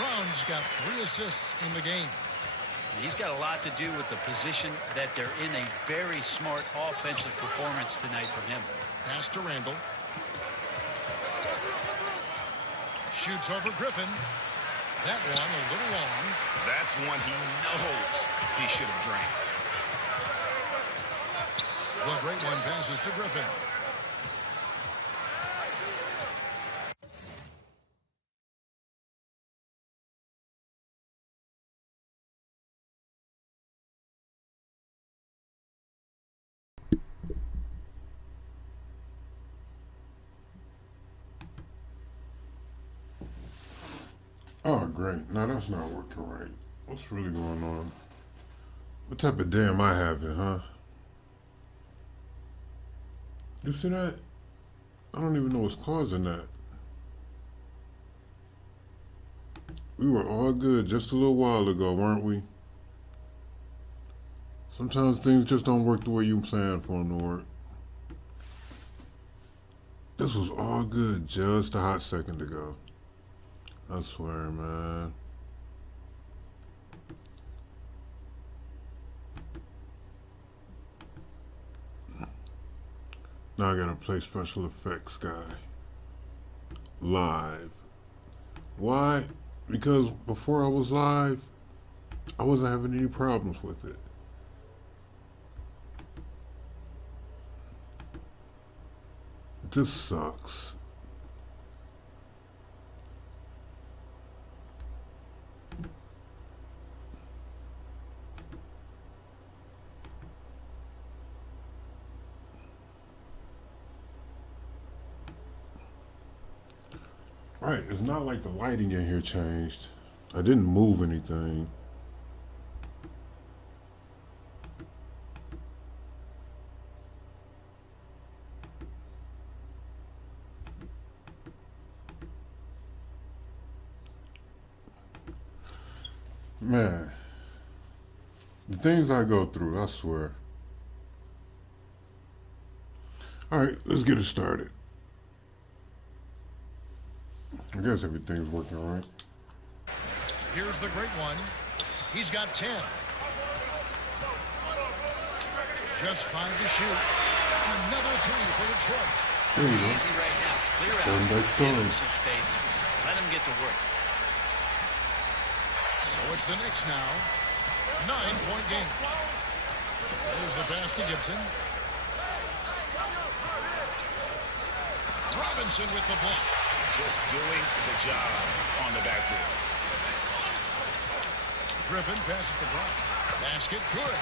Brown's got 3 assists in the game. He's got a lot to do with the position that they're in. A very smart offensive performance tonight from him. Pass to Randall. Shoots over Griffin. That one a little long. That's one he knows he should have drained. The great one passes to Griffin. Oh, great. No, that's not working right. What's really going on? What type of day am I having, huh? You see that? I don't even know what's causing that. We were all good just a little while ago, weren't we? Sometimes things just don't work the way you planned for them to work. This was all good just a hot second ago. I swear, man. Now I gotta play special effects guy. Live. Why? Because before I was live, I wasn't having any problems with it. This sucks. Right, it's not like the lighting in here changed. I didn't move anything. Man, the things I go through, I swear. All right, let's get it started. I guess everything's working all right. Here's the great one. He's got 10. Just 5 to shoot. Another 3 for Detroit. There you go. Easy right now. Clear out. Give him some space. Let him get to work. So it's the Knicks now. 9-point game. There's the pass to Gibson. Robinson with the block. Just doing the job on the backboard. Griffin passes to Brown. Basket good.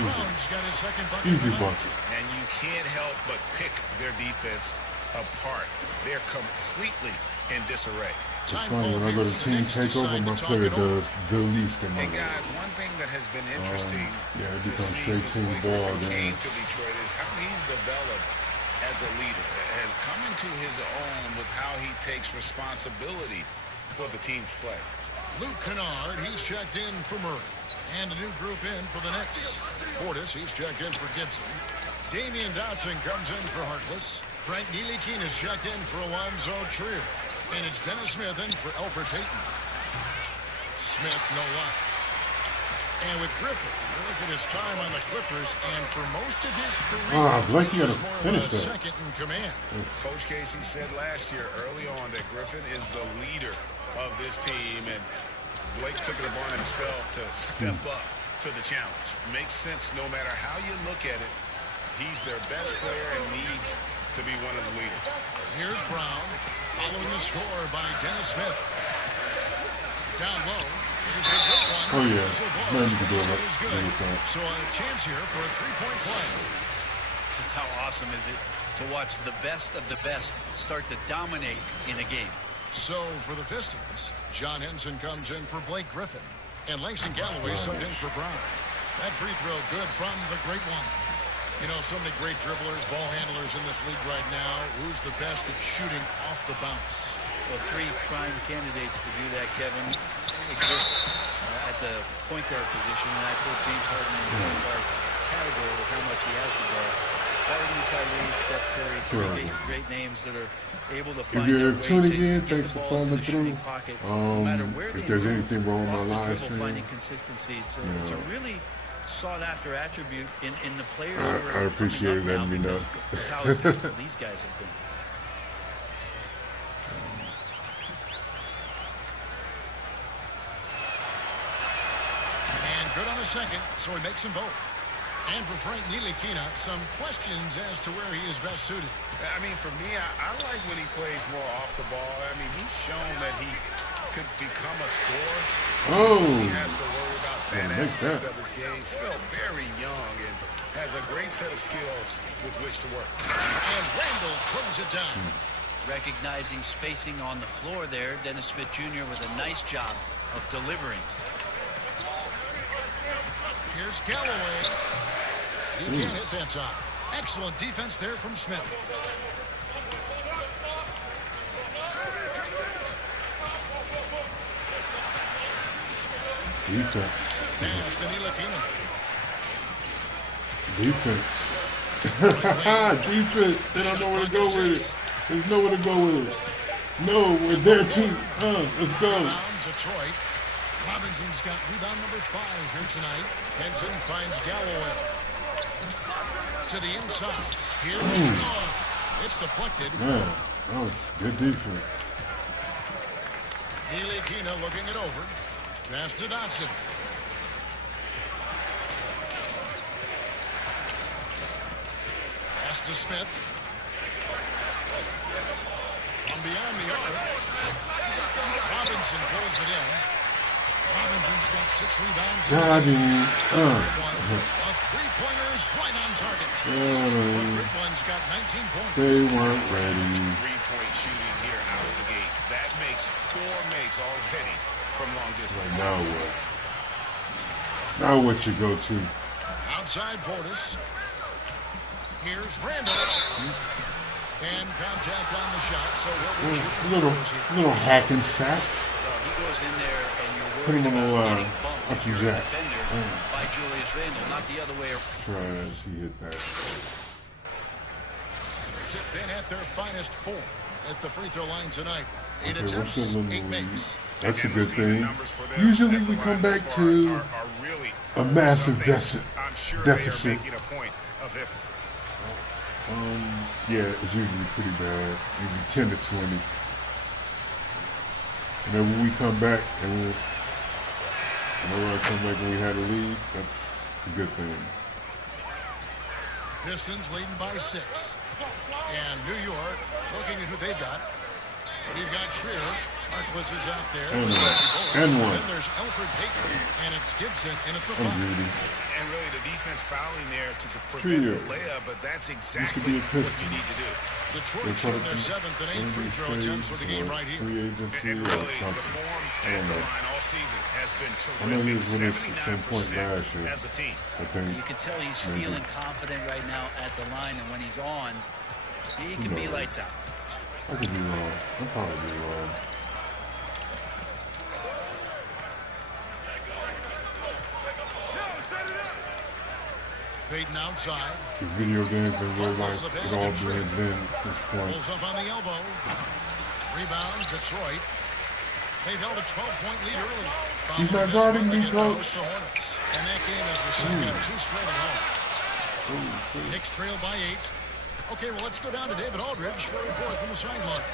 Brown's got his second bucket. Easy bucket. And you can't help but pick their defense apart. They're completely in disarray. It's funny, when I go to team takeover, my player does the least in my And guys, one thing that has been interesting it to becomes see straight since team Blake ball Griffin then. came to Detroit is how he's developed as a leader, has come into his own with how he takes responsibility for the team's play. Luke Kennard, he's checked in for Murray. And a new group in for the Knicks. Portis, he's checked in for Gibson. Damian Dotson comes in for Harkless. Frank Ntilikina is checked in for Alonzo Trier. And it's Dennis Smith in for Elfrid Payton. Smith, no luck. And with Griffin, you look at his time on the Clippers, and for most of his career, Blake, you gotta he was more finish of a that. second in command. Coach Casey said last year early on that Griffin is the leader of this team, and Blake took it upon himself to step up to the challenge. Makes sense no matter how you look at it. He's their best player and needs to be one of the leaders. Here's Brown, following the score by Dennis Smith. Down low, here's the good one. Oh, yeah. Whistle blows. Man, you can do Basket it. is good. Anything. So a chance here for a three-point play. Just how awesome is it to watch the best of the best start to dominate in a game. So for the Pistons, John Henson comes in for Blake Griffin, and Langston Galloway subbed in for Brown. That free throw good from the great one. You know, so many great dribblers, ball handlers in this league right now. Who's the best at shooting off the bounce? Well, 3 prime candidates to do that, Kevin, exist at the point guard position, and I put James Harden in the point guard category with how much he has the ball. Harden, Kyrie, Steph Curry, three great names that are able to find If you're their way tuning to in, get thanks the for ball following into the through. shooting pocket. No matter where If they there's move, anything wrong with my off the live dribble, stream, finding consistency. It's a really sought-after attribute in the players. I appreciate you letting me know. How impactful these guys have been. And good on the second, so he makes them both. And for Frank Ntilikina, some questions as to where he is best suited. I mean, for me, I like when he plays more off the ball. I mean, he's shown that he could become a scorer. He has to worry about that aspect of his game. Still very young and has a great set of skills with which to work. And Randall throws it down. Recognizing spacing on the floor there, Dennis Smith Jr. with a nice job of delivering. Here's Galloway. He can't hit that time. Excellent defense there from Smith. Defense. Pass to Ntilikina. Defense. Defense. They don't know where to go with it. There's nowhere to go with it. No, we're there too. Let's go. Rebound, Detroit. Robinson's got rebound number 5 here tonight. Henson finds Galloway. To the inside. Here's it's deflected. Man, that was good defense. Ntilikina looking it over. Pass to Dotson. Pass to Smith. From beyond the arc. Robinson pulls it in. Robinson's got 6 rebounds. Got him. A three-pointer is right on target. But Gridwin's got 19 points. They weren't ready. Three-point shooting here out of the gate. That makes 4 makes already from long distance. Now what? Now what you go to? Outside Portis. Here's Randall. And contact on the shot, so what we're shooting Little hack and sack. Well, he goes in there and you're Put him worried on about the getting bumped up if to you're a Jack. defender by Julius Randle, not the other way around. Trash. He hit that. They've been at their finest 4 at the free throw line tonight. 8 Okay, attempts, what's the 8 makes. That's a And the good season thing. numbers for them Usually at the we line come thus back far to are really a massive something deficit. I'm sure deficit. they are making a point of emphasis. Yeah, it's usually pretty bad. Usually 10 to 20. And then when we come back and whenever I come back and we had a lead, that's a good thing. Pistons leading by 6. And New York looking at who they've got. We've got Trier. Harkless is out there. And one. Then there's Elfrid Payton. And it's Gibson in at the I'm 5. greedy. And really the defense fouling there to prevent Trier. the layup, but that's be exactly a what Piston. you need to do. Detroit shooting their 7th and 8th free throw attempts for the game right here. Free agency And or really, the something. form I at don't the know. line all season has been I know he terrific. was winning at some point last 79% year. as a team. I think. You can tell he's Maybe. feeling confident right now at the line, and when he's on, he can be lights out. I could be wrong. I'm probably be wrong. Payton outside. The video games in real life, it all blends in at this point. Pulls up on the elbow. Rebound, Detroit. They've held a 12-point lead early. He's not Following this guarding one, they me, get to coach. host the Hornets. And that game is the second of 2 straight at home. Knicks trail by 8. Okay, well, let's go down to David Aldridge for a report from the sideline.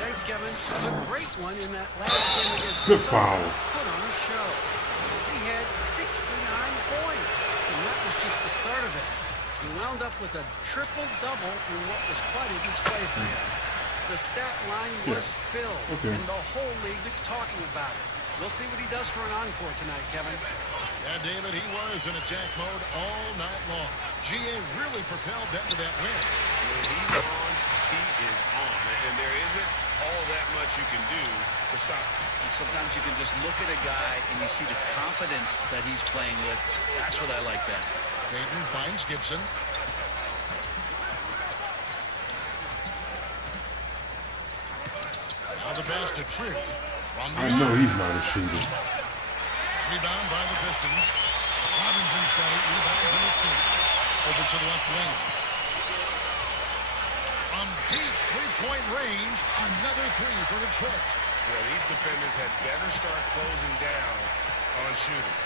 Thanks, Kevin. It was a great one in that last game against Good the foul. Put on a show. He had 69 points, and that was just the start of it. He wound up with a triple-double in what was quite a display for him. The stat line was filled, and the whole league is talking about it. We'll see what he does for an encore tonight, Kevin. Yeah, David, he was in attack mode all night long. GA really propelled them to that win. When he's on, he is on. And there isn't all that much you can do to stop him. And sometimes you can just look at a guy and you see the confidence that he's playing with. That's what I like best. Payton finds Gibson. Now the pass to Trier from the I know arc. he's not a shooter. Rebound by the Pistons. Robinson's got 8 rebounds in this game. Over to the left wing. three-point range. Another three for Detroit. Yeah, these defenders had better start closing down on shooting.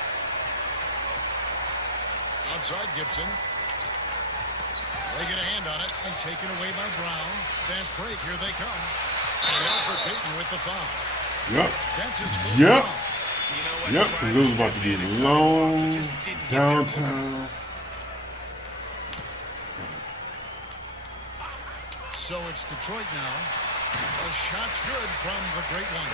Outside Gibson. They get a hand on it and taken away by Brown. Fast break. Here they come. And out for Payton with the foul. Yep. That's his first Yep. foul. You know what? Yep. Because it was about to be long downtown. So it's Detroit now. A shot's good from the great one.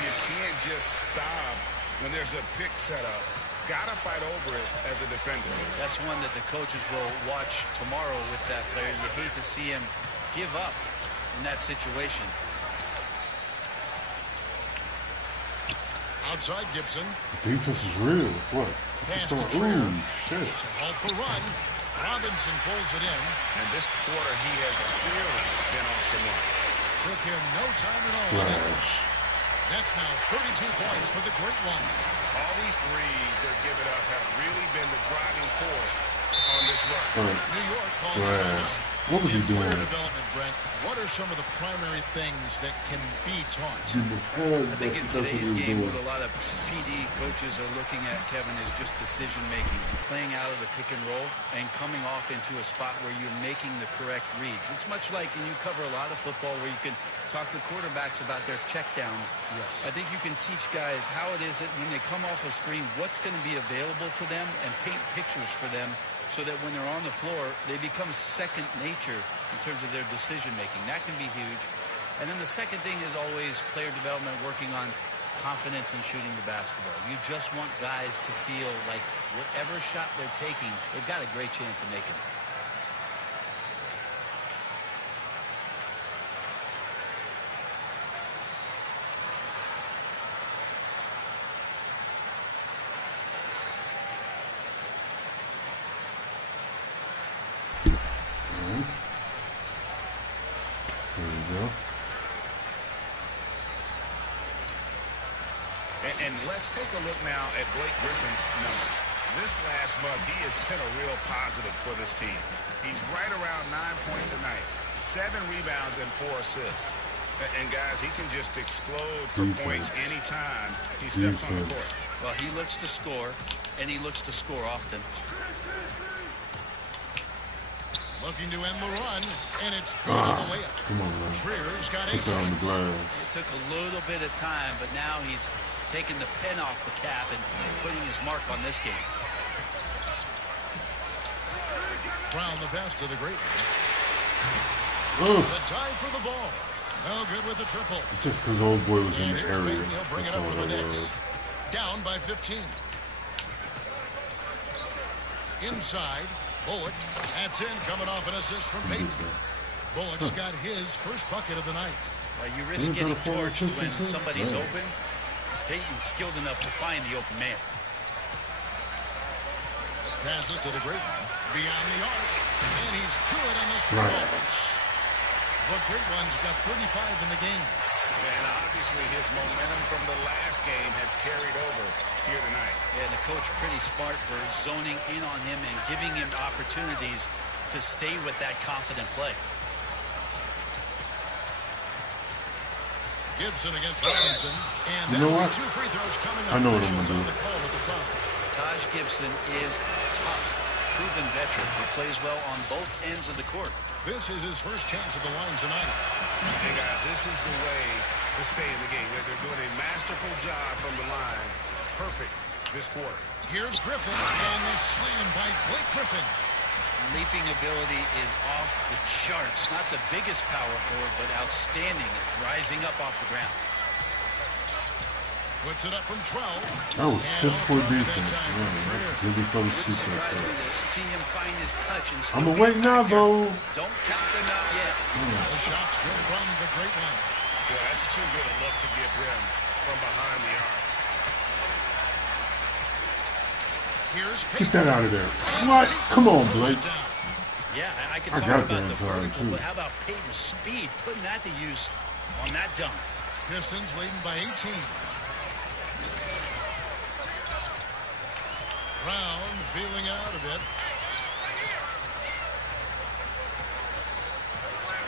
You can't just stop when there's a pick set up. Gotta fight over it as a defender. That's one that the coaches will watch tomorrow with that player. You hate to see him give up in that situation. Outside Gibson. Defense is real. What? Pass to Ooh, Trier. shit. To halt the run. Robinson pulls it in. And this quarter, he has clearly been off the mark. Took him no time at all. Flash. That's now 32 points for the great one. All these threes they're giving up have really been the driving force on this run. Right. New York calls Right. timeout. What was he In player doing? development, Brent, what are some of the primary things that can be taught? I think in today's game, what a lot of PD coaches are looking at, Kevin, is just decision-making, playing out of the pick and roll and coming off into a spot where you're making the correct reads. It's much like, and you cover a lot of football, where you can talk to quarterbacks about their checkdowns. Yes. I think you can teach guys how it is that when they come off a screen, what's going to be available to them and paint pictures for them so that when they're on the floor, they become second nature in terms of their decision-making. That can be huge. And then the second thing is always player development, working on confidence in shooting the basketball. You just want guys to feel like whatever shot they're taking, they've got a great chance of making it. There you go. And let's take a look now at Blake Griffin's numbers. This last month, he has been a real positive for this team. He's right around 9 points a night, 7 rebounds and 4 assists. And guys, he can just explode for points anytime he steps on the court. Well, he looks to score, and he looks to score often. Looking to end the run, and it's good on the way up. Come on, man. Trier's got Put 8 that on the points. glass. It took a little bit of time, but now he's taking the pen off the cap and putting his mark on this game. Brown the pass to the great Ugh. one. The dive for the ball. No good with the triple. Just because old boy was in And the here's area. Payton. He'll bring it That's up all for the that Knicks. was. Down by 15. Inside, Bullock. That's in, coming off an assist from Payton. Bullock's got his first bucket of the night. Well, you risk getting torched when somebody's open. Payton's skilled enough to find the open man. Passes to the great one. Beyond the arc. And he's good on the three Right. ball. The great one's got 35 in the game. And obviously his momentum from the last game has carried over here tonight. Yeah, the coach pretty smart for zoning in on him and giving him opportunities to stay with that confident play. Gibson against Robinson. And You know that'll be what? 2 free throws coming I up. know what I'm Officials gonna on do. the call with the foul. Taj Gibson is tough, proven veteran who plays well on both ends of the court. This is his first chance at the line tonight. Hey, guys, this is the way to stay in the game. They're doing a masterful job from the line. Perfect this quarter. Here's Griffin, and the slam by Blake Griffin. Leaping ability is off the charts. Not the biggest power forward, but outstanding at rising up off the ground. Puts it up from 12. That was And just off for target defense. that time from Trier. Really fell Wouldn't asleep like surprise me that. to see him find his touch and still I'ma be a wait now, factor. though. Don't count them out yet. The shot's good from the great one. Yeah, that's too good a look to give him from behind the arc. Here's Get Payton. that out of there. What? Come on, Throws Blake. it down. Yeah, I could I talk got about that the in time, vertical, too. but how about Payton's speed, putting that to use on that dunk. Pistons leading by 18. Brown feeling out a bit.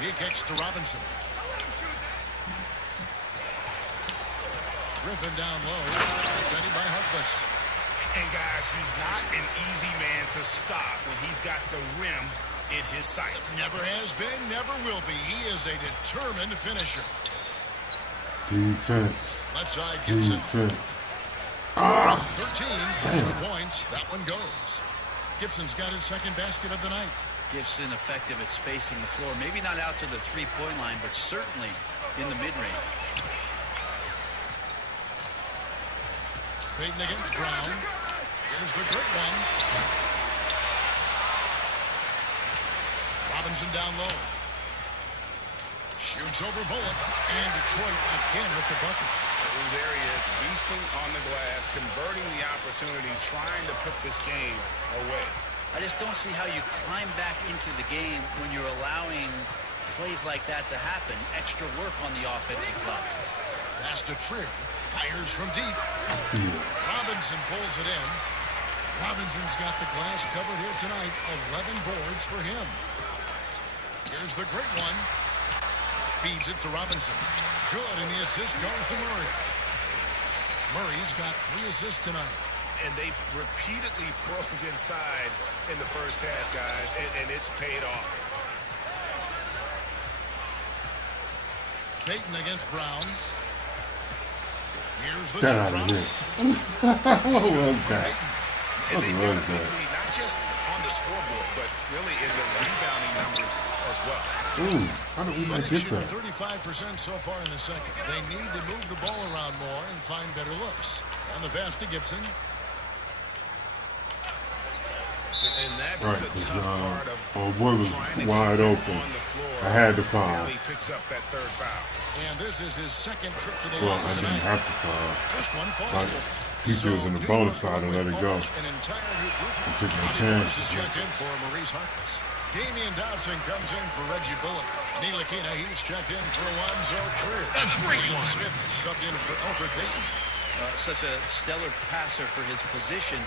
He kicks to Robinson. Griffin down low. Defended by Harkless. And guys, he's not an easy man to stop when he's got the rim in his sights. Never has been, never will be. He is a determined finisher. Defense. Left side, Gibson. Defense. From 13, 2 points. That one goes. Gibson's got his second basket of the night. Gibson effective at spacing the floor. Maybe not out to the three-point line, but certainly in the mid-range. Payton against Brown. Here's the great one. Robinson down low. Shoots over Bullock. And Detroit again with the bucket. Oh, there he is, beasting on the glass, converting the opportunity, trying to put this game away. I just don't see how you climb back into the game when you're allowing plays like that to happen. Extra work on the offensive glass. Pass to Trier. Fires from deep. Robinson pulls it in. Robinson's got the glass covered here tonight. 11 boards for him. Here's the great one. Feeds it to Robinson. Good, and the assist goes to Murray. Murray's got 3 assists tonight. And they've repeatedly probed inside in the first half, guys, and it's paid off. Payton against Brown. Here's the Get tip out drop. of here. What was that? And What they've was got a big that? lead, not just on the scoreboard, but really in the rebounding numbers as well. Ooh, how did we not Lennox get shooting that? 35% so far in the second. They need to move the ball around more and find better looks. And the pass to Gibson. And that's Right, the because tough part of old boy was trying to wide keep him open. on the floor. I had to Now foul. he picks up that third foul. And this is his second trip to the Well, line I didn't tonight. have to foul. First one falls Like, for. P.J. was in the bonus side and let it go. An entire new group. I took my This chance. is checked in for Maurice Harkless. Damian Dodson comes in for Reggie Bullock. Ntilikina, he's checked in for Alonzo Trier. A great one. Smith subbed in for Alfred Payton. Such a stellar passer for his position.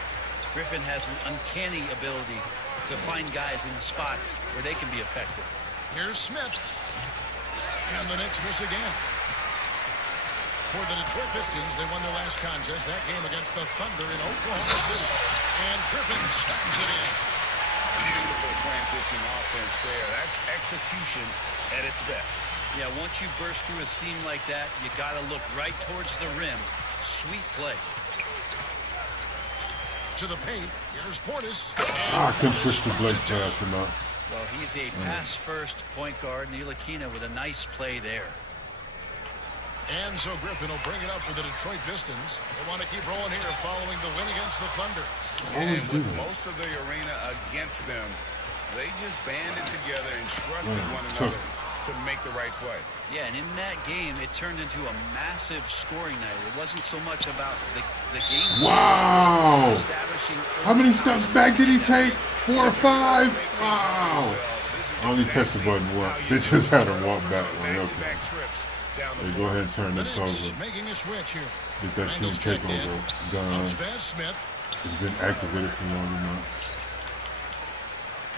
Griffin has an uncanny ability to find guys in spots where they can be effective. Here's Smith. And the Knicks miss again. For the Detroit Pistons, they won their last contest, that game against the Thunder in Oklahoma City. And Griffin slams it in. Beautiful transition offense there. That's execution at its best. Yeah, once you burst through a seam like that, you got to look right towards the rim. Sweet play. To the paint, here's Portis. I couldn't switch to Blake fast enough. Well, he's a pass-first point guard. Ntilikina with a nice play there. And so Griffin will bring it up for the Detroit Pistons. They want to keep rolling here following the win against the Thunder. And with most of the arena against them, they just banded together and trusted one another to make the right play. Yeah, and in that game, it turned into a massive scoring night. It wasn't so much about the game. Wow. Establishing How many early steps confidence back did he together. take? 4 or 5? Wow. I only touched the button once. They just had to walk back. Like, okay. Hey, go ahead and turn The this Knicks over. making a switch here. Get that team Randall's checked in. takeover done. Upstairs, Smith. It's been activated for long enough.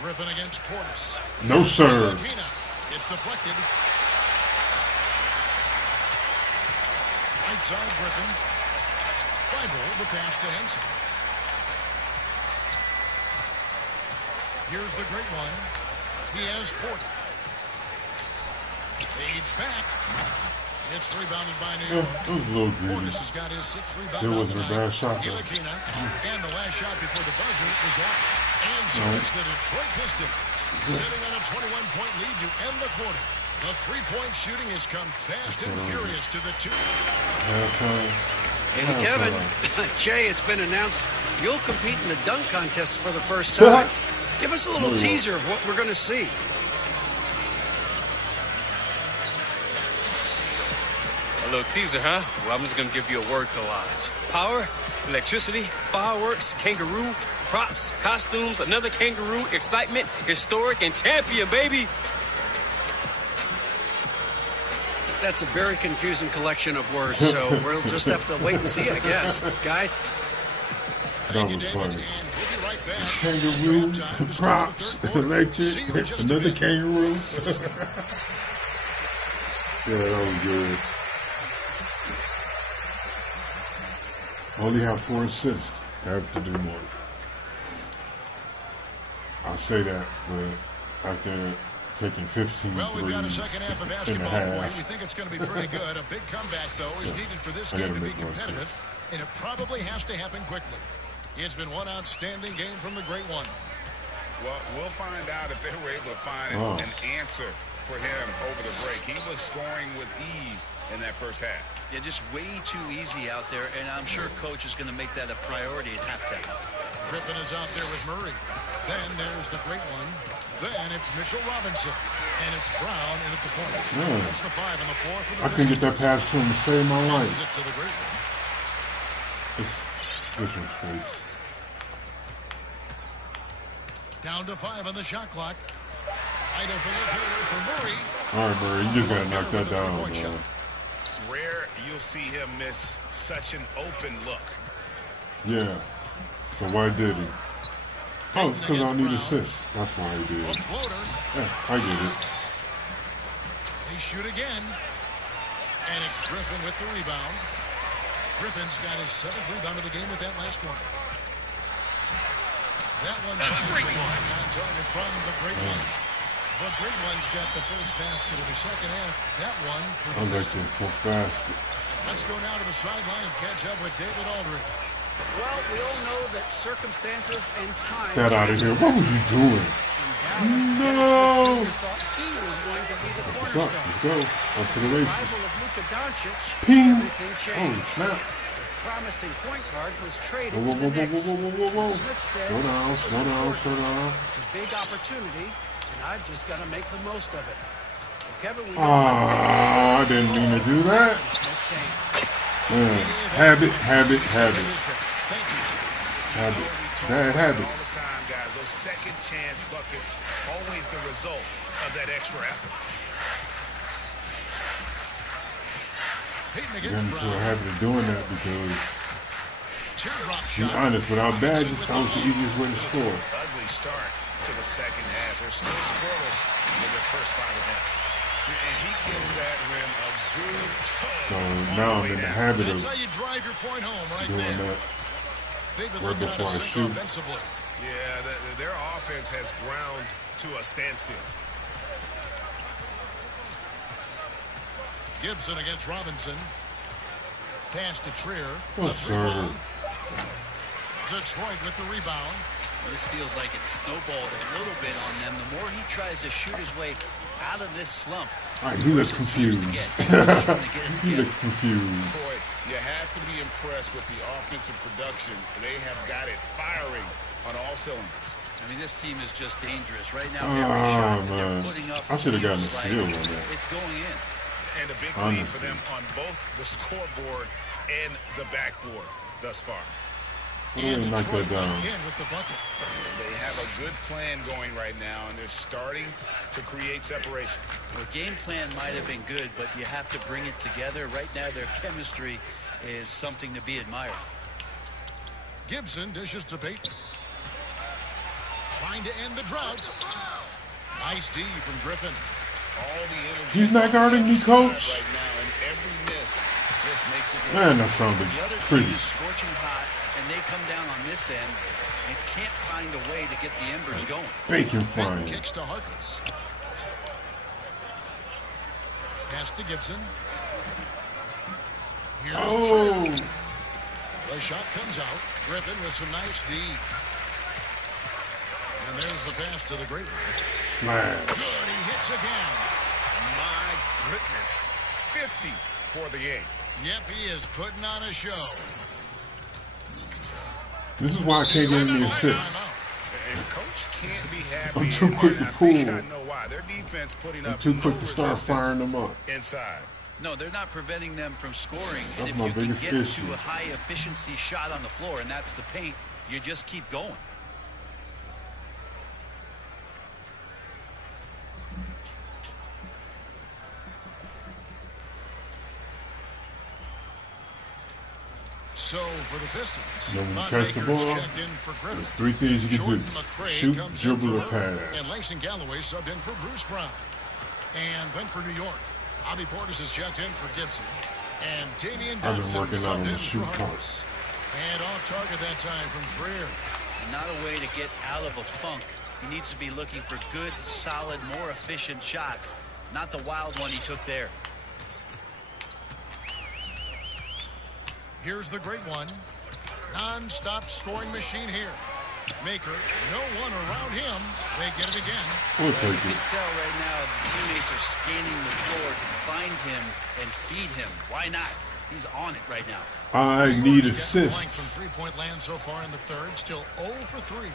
Griffin against Portis. No, sir. Ntilikina. It's deflected. Right side, Griffin. Fiber, the pass to Henson. Here's the great one. He has 40. Fades back. It's rebounded by New York. It was a little greedy. Portis has got his 6th rebound It on wasn't the a bad night. shot, though. Ntilikina. And the last shot before the buzzer is off. And so it's the Detroit Pistons sitting on a 21-point lead to end the quarter. The three-point shooting has come fast and furious to the two. Halftime. Hey, Kevin. Jay, it's been announced you'll compete in the dunk contest for the first time. Give us a little teaser of what we're going to see. A little teaser, huh? Well, I'm just going to give you a word collage. Power, electricity, fireworks, kangaroo, props, costumes, another kangaroo, excitement, historic, and champion, baby. That's a very confusing collection of words, so we'll just have to wait and see, I guess. Guys? Thank you, was David, funny. and we'll be right back. Kangaroo, Time to start the props, third quarter. electric, See you in just a another bit. kangaroo. Yeah, that was good. Only have 4 assists. Have to do more. I say that, but after taking 15 Well, we've got a threes second half of in a basketball for you. half, We think it's going to be pretty good. A big comeback, though, is needed for this I game gotta to be make more competitive, and it probably has to happen quickly. It's been one outstanding game from the Great One. Well, we'll find out if they were able to find an answer for him over the break. He was scoring with ease in that first half. Yeah, just way too easy out there, and I'm sure coach is going to make that a priority at halftime. Griffin is out there with Murray. Then there's the Great One. Then it's Mitchell Robinson. And it's Brown in at the point. That's the 5 and the 4 for the I couldn't get that pass to him to save my Passes life. it to the Great One. This one's straight. Down to 5 on the shot clock. Wide open look here for Murray. All right, Murray, you just gotta knock that down, man. Rare you'll see him miss such an open look. Yeah. So why did he? Oh, it's because I need assists. That's why he A did. floater. Yeah, I get it. They shoot again. And it's Griffin with the rebound. Griffin's got his 7th rebound of the game with that last one. That one finds the line on target from the Great One. The Great One's got the first basket of the second half. That one for I the like that tough basket. Let's go now to the sideline and catch up with David Aldridge. Well, we all know that circumstances and time. Get out of here. What was you doing? No! Thought he was going to be the What's up? cornerstone. Let's go. Up to the races. Arrival of Luka Doncic, Ping. everything Holy changed. snap. Promising point guard was traded Whoa, to whoa, the whoa, Knicks. whoa, whoa, whoa, whoa, whoa. Smith said, Slow down, "It was slow down, important. slow down. It's a big opportunity, and I've just got to make the most of it." Well, Kevin, we know I didn't mean to do that. Smith's saying, Man, habit. Thank you. Habit. Talk Bad about it habit. all the time, guys. Those second chance buckets, always the result of that extra effort. Peyton I got against into a Brown. habit of doing that because, Teardrop to be shot. honest, without badges, Robinson with that was the easiest way to score. Ugly start to the second half. They're still scoreless in their first 5 attempts. And he gives that rim a good tug. So on now the I'm way in the down. habit That's of how you drive your point home right doing there. that. They've been Right looking out of before I sync shoot. offensively. Yeah, their offense has ground to a standstill. Gibson against Robinson. Pass to Trier. Oh, Left sir. rebound. Detroit with the rebound. This feels like it's snowballed a little bit on them. The more he tries to shoot his way out of this slump, All right, he looks it seems confused. to get. He's going to get it He together. looks confused. Boy, you have to be impressed with the offensive production. They have got it firing on all cylinders. I mean, this team is just dangerous. Right now, every shot that man. they're putting up I should have gotten a feels like steal on that. it's going in. And a big lead for them on both the scoreboard and the backboard thus far. Really knock that down. Again with the bucket. They have a good plan going right now, and they're starting to create separation. The game plan might have been good, but you have to bring it together. Right now, their chemistry is something to be admired. Gibson dishes to Peyton. Trying to end the drought. Nice D from Griffin. All the energy He's not guarding me, coach. right now, and every miss just makes it Man, that sounded The other pretty. team is scorching hot, and they come down on this end and can't find a way to get the embers going. Bacon Peyton frying. kicks to Harkless. Pass to Gibson. Here's Oh, Trier. The shot comes out. Griffin with some nice D. And there's the pass to the Great One. smash. Good, he hits again. My goodness. 50 for the game. Yep, he is putting on a show. This is why I can't get any assists. Timeout. And coach can't be happy. I'm too and quick to I think pull. I know why. Their defense putting I'm up too no quick to start resistance firing them up. inside. No, they're not preventing them from scoring. And That's if my you can biggest get issue. to a high efficiency shot on the floor, and that's the paint, you just keep going. So for the Pistons, When you Thon catch the Maker is ball, checked in for Griffin. three things you can Jordan do. McRae Shoot, comes in dribble, or for Murray, pass. and Langston Galloway subbed in for Bruce Brown. And then for New York, Bobby Portis is checked in for Gibson. And Damian I've been Dotson working out on subbed the in shoot for part. Harkless. And off target that time from Trier. Not a way to get out of a funk. He needs to be looking for good, solid, more efficient shots, not the wild one he took there. Here's the great one. Non-stop scoring machine here. Maker, no one around him. They get it again. We'll take You it. can tell right now the teammates are scanning the floor to find him and feed him. Why not? He's on it right now. I New need York's getting blank assists. from three-point land so far in the third. Still 0 for 3.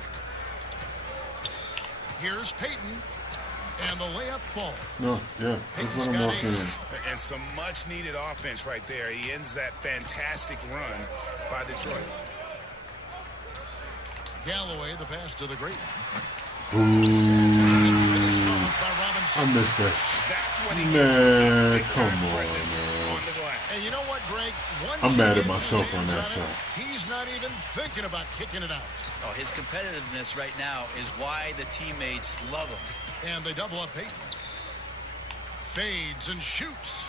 Here's Peyton. And the layup falls. No, yeah, that's what I'm walking in. And some much-needed offense right there. He ends that fantastic run by Detroit. Galloway, the pass to the great one. Ooh, Finished off by Robinson. I missed that. That's what he Man, gets. come Big-time on, presence man. on the glass. And you know what, Greg? Once I'm he mad at gets his myself on hands that it, shot. He's not even thinking about kicking it out. Oh, his competitiveness right now is why the teammates love him. And they double up Peyton. Fades and shoots.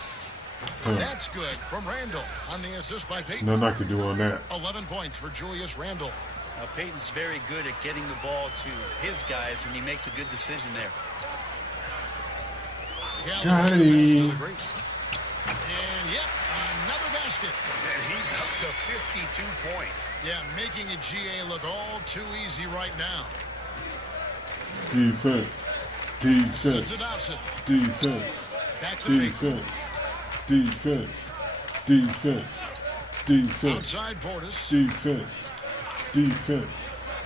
Huh. That's good from Randall on the assist by Peyton. Nothing I can do on that. 11 points for Julius Randall. Now, Peyton's very good at getting the ball to his guys, and he makes a good decision there. Galloway, the pass to the great one. And yep, another basket. And he's up to 52 points. Yeah, making a GA look all too easy right now. Defense, Sends defense, it Dotson. defense, Back to Peyton. defense, defense, defense, defense, Outside Portis. defense, defense.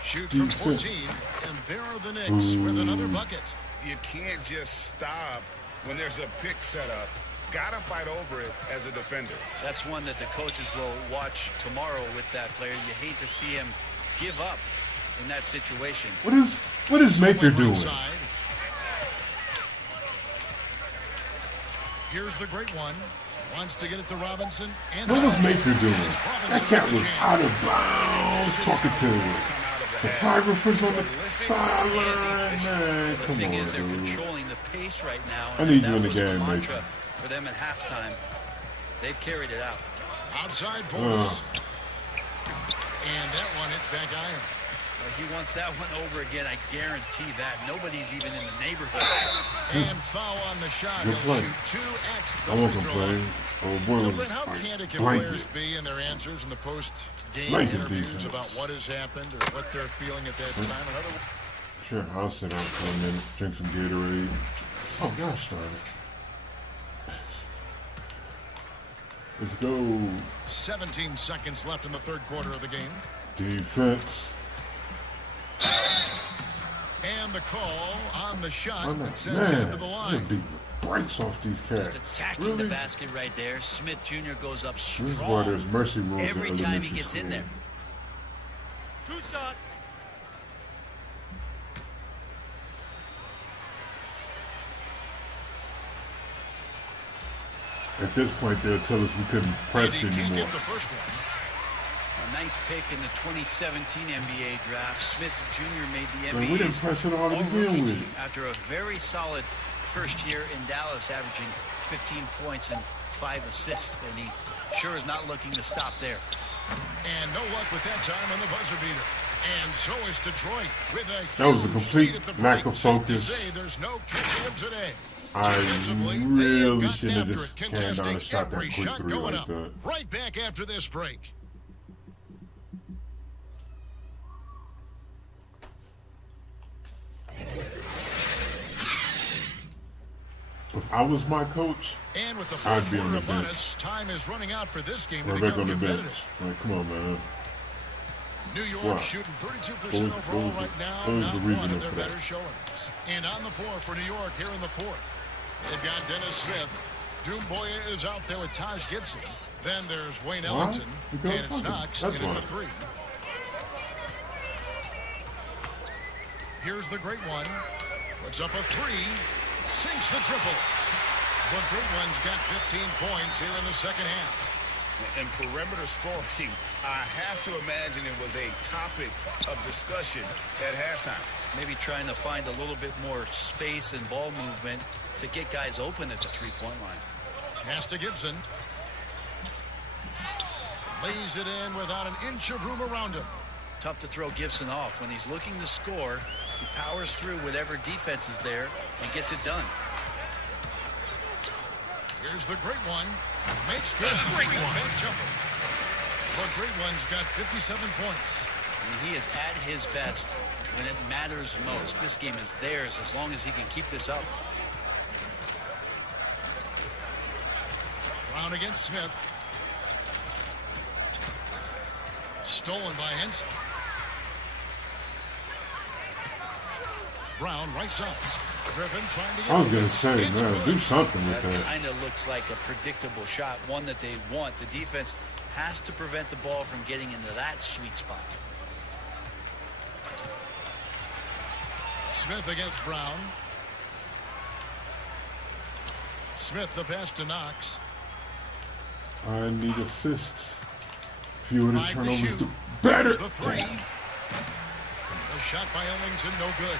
Shoots from Defense. 14. And there are the Knicks with another bucket. You can't just stop when there's a pick set up. Gotta fight over it as a defender. That's one that the coaches will watch tomorrow with that player. You hate to see him give up in that situation. What is Maker Went doing? right side. Here's the great one. Wants to get it to Robinson. And What was Maker doing? And it's That Robinson cat with the was jam. out of bounds talking to photographers on the sideline. Man, The come thing on, is, they're dude. controlling the pace right now. I and need that you in the was game, mantra Maker. for them at halftime. They've carried it out. Outside Portis. And that one hits back iron. He wants that one over again. I guarantee that. Nobody's even in the neighborhood. And foul on the shot. Good He'll play. shoot 2x I the won't free throw complain. line. Oh boy, So, was Brent, how like candid can blanket. players be in their answers in the post-game Blanket interviews defense. about what has happened or what they're feeling at that time? In other words, Sure, I'll sit down for a minute, drink some Gatorade. Oh, gosh darn it. Let's go. 17 seconds left in the third quarter of the game. Defense. And the call on the shot I'm that not, sends him man, to the I'm line. gonna beat the brakes off these cats. Just attacking Really? the basket right there. Smith Jr. goes up This is why strong there's mercy rules in every time he elementary gets in school. there. Two shot. At this point, they'll tell us we couldn't And press he can't anymore. get the first one. Ninth pick in the 2017 NBA draft. Smith Jr. made the Man, we didn't NBA's press it all to begin all-rookie with. team after a very solid first year in Dallas, averaging 15 points and 5 assists, and he sure is not looking to stop there. And no luck with that time on the buzzer beater. And so is Detroit with a That was a huge complete lead at the lack break. of Safe to focus. say there's no catching him today. I Defensively, they have really gotten shouldn't have after just it, came down contesting and shot that every quick shot three going like up. that. Right back after this break. If I was my coach, And with the I'd fourth be on quarter the upon bench. us, time is running out for this game to right back become on the bench. competitive. Like, come on, man. New York Wow. shooting 32% What was- overall what was right the- now, what was not the one reason of their for that? better showings. And on the floor for New York here in the fourth. They've got Dennis Smith. Doomboya is out there with Taj Gibson. Then there's Wayne Why? Ellington. Because And it's fuck it. Knox That's in at the fine. three. Here's the great one. Puts up a three. Sinks the triple. The great one's got 15 points here in the second half. And perimeter scoring, I have to imagine it was a topic of discussion at halftime. Maybe trying to find a little bit more space and ball movement to get guys open at the three-point line. Pass to Gibson. Lays it in without an inch of room around him. Tough to throw Gibson off. When he's looking to score, he powers through whatever defense is there and gets it done. Here's the great one. Makes good. Great one. Jumper. The great one's got 57 points. I mean, he is at his best when it matters most. This game is theirs as long as he can keep this up. Brown against Smith. Stolen by Henson. Brown right side. Griffin trying to get. I was going to say, man, do something with That that. kind of looks like a predictable shot, one that they want. The defense has to prevent the ball from getting into that sweet spot. Smith against Brown. Smith the pass to Knox. I need assists. Fewer the 5 to turnovers, shoot. the better. There's the three. The shot by Ellington, no good.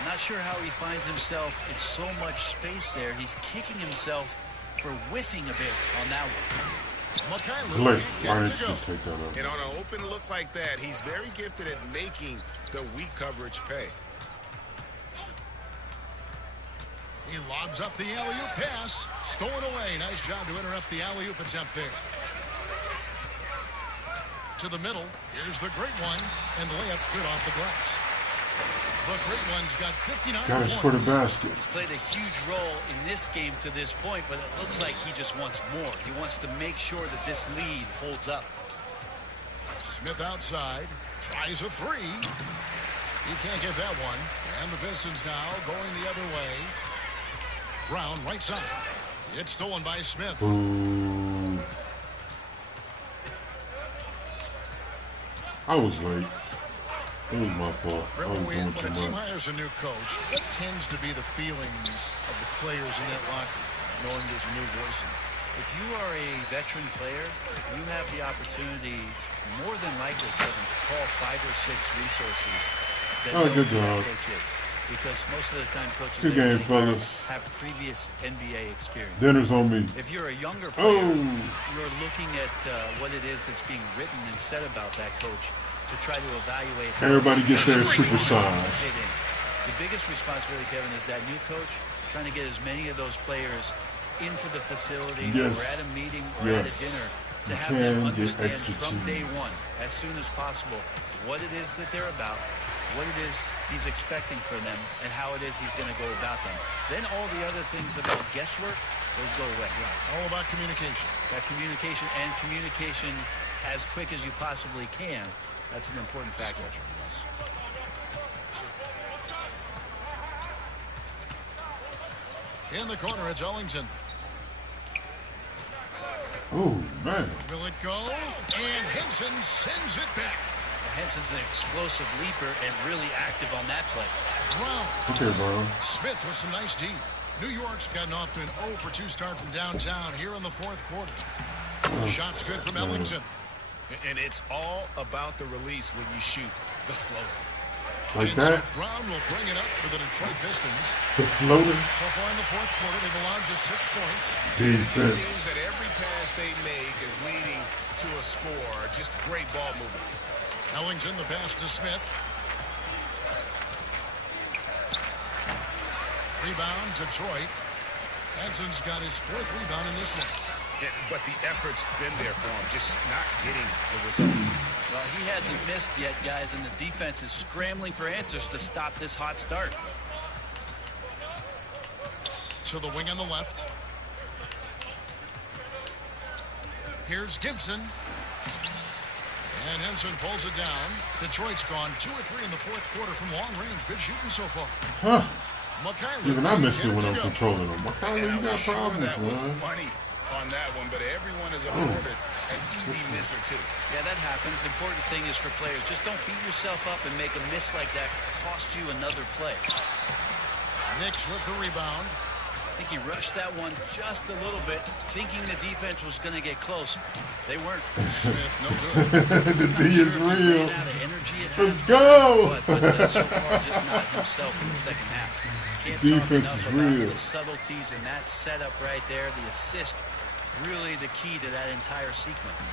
I'm not sure how he finds himself in so much space there. He's kicking himself for whiffing a bit on that one. Mikhailuk Blake, can't why get it didn't to go. you take that up? And on an open look like that, he's very gifted at making the weak coverage pay. He lobs up the alley-oop pass. Stolen away. Nice job to interrupt the alley-oop attempt there. To the middle. Here's the great one. And the layup's good off the glass. The great one's got 59 Gotta points. score the basket. He's played a huge role in this game to this point, but it looks like he just wants more. He wants to make sure that this lead holds up. Smith outside. Tries a three. He can't get that one. And the Pistons now going the other way. Brown right side. It's stolen by Smith. Ooh. I was late. It was my fault. I was Remember, doing when a too team much. hires a new coach, what tends to be the feelings of the players in that locker room, knowing there's a new voice in it? If you are a veteran player, you have the opportunity, more than likely, Kevin, to call 5 or 6 resources that Oh, know good who that job. coach is. Because most of the time, coaches Good that game, really fellas. have previous NBA experience. Dinner's on me. If you're a younger player, Oh. you're looking at what it is that's being written and said about that coach to try to evaluate how Everybody he's gets their going to supersize. fit in. The biggest responsibility, Kevin, is that new coach trying to get as many of those players into the facility Yes. or at a meeting or Yes. at a dinner to You have them can get understand extra from day cheese. one, as soon as possible, what it is that they're about, what it is he's expecting from them, and how it is he's going to go about them. Then all the other things about guesswork, those go away. All about communication. That communication and communication as quick as you possibly can, that's an important factor. Schedule, yes. In the corner, it's Ellington. Oh, man. Will it go? And Henson sends it back. Henson's an explosive leaper and really active on that play. Brown. Okay, bro. Smith with some nice D. New York's gotten off to an 0 for 2 start from downtown here in the fourth quarter. The shot's good from Ellington. And it's all about the release when you shoot the floater. Like And so that, Brown will bring it up for the Detroit Pistons. the floater, So far in the fourth quarter, they've allowed just 6 points. It defense. seems that every pass they make is leading to a score. Just great ball movement. Ellington, the pass to Smith. Rebound, Detroit. Henson's got his 4th rebound in this one. But the effort's been there for him, just not getting the results. Well, he hasn't missed yet, guys, and the defense is scrambling for answers to stop this hot start. To the wing on the left. Here's Gibson. And Henson pulls it down. Detroit's gone 2 or 3 in the fourth quarter from long range. Good shooting so far. Huh. McCain. Even I missed it when I'm go. controlling them. What kind And of I you was got sure problems, that was man? money on that one, but everyone is afforded an easy miss or two. Yeah, that happens. Important thing is for players, just don't beat yourself up and make a miss like that cost you another play. Knicks with the rebound. I think he rushed that one just a little bit, thinking the defense was going to get close. They weren't. Smith, no good. The D is real. Ran out of energy at Let's halftime, go. but so far just not himself in the second half. Can't talk Defense enough is about real. the subtleties in that setup right there. The assist, really the key to that entire sequence.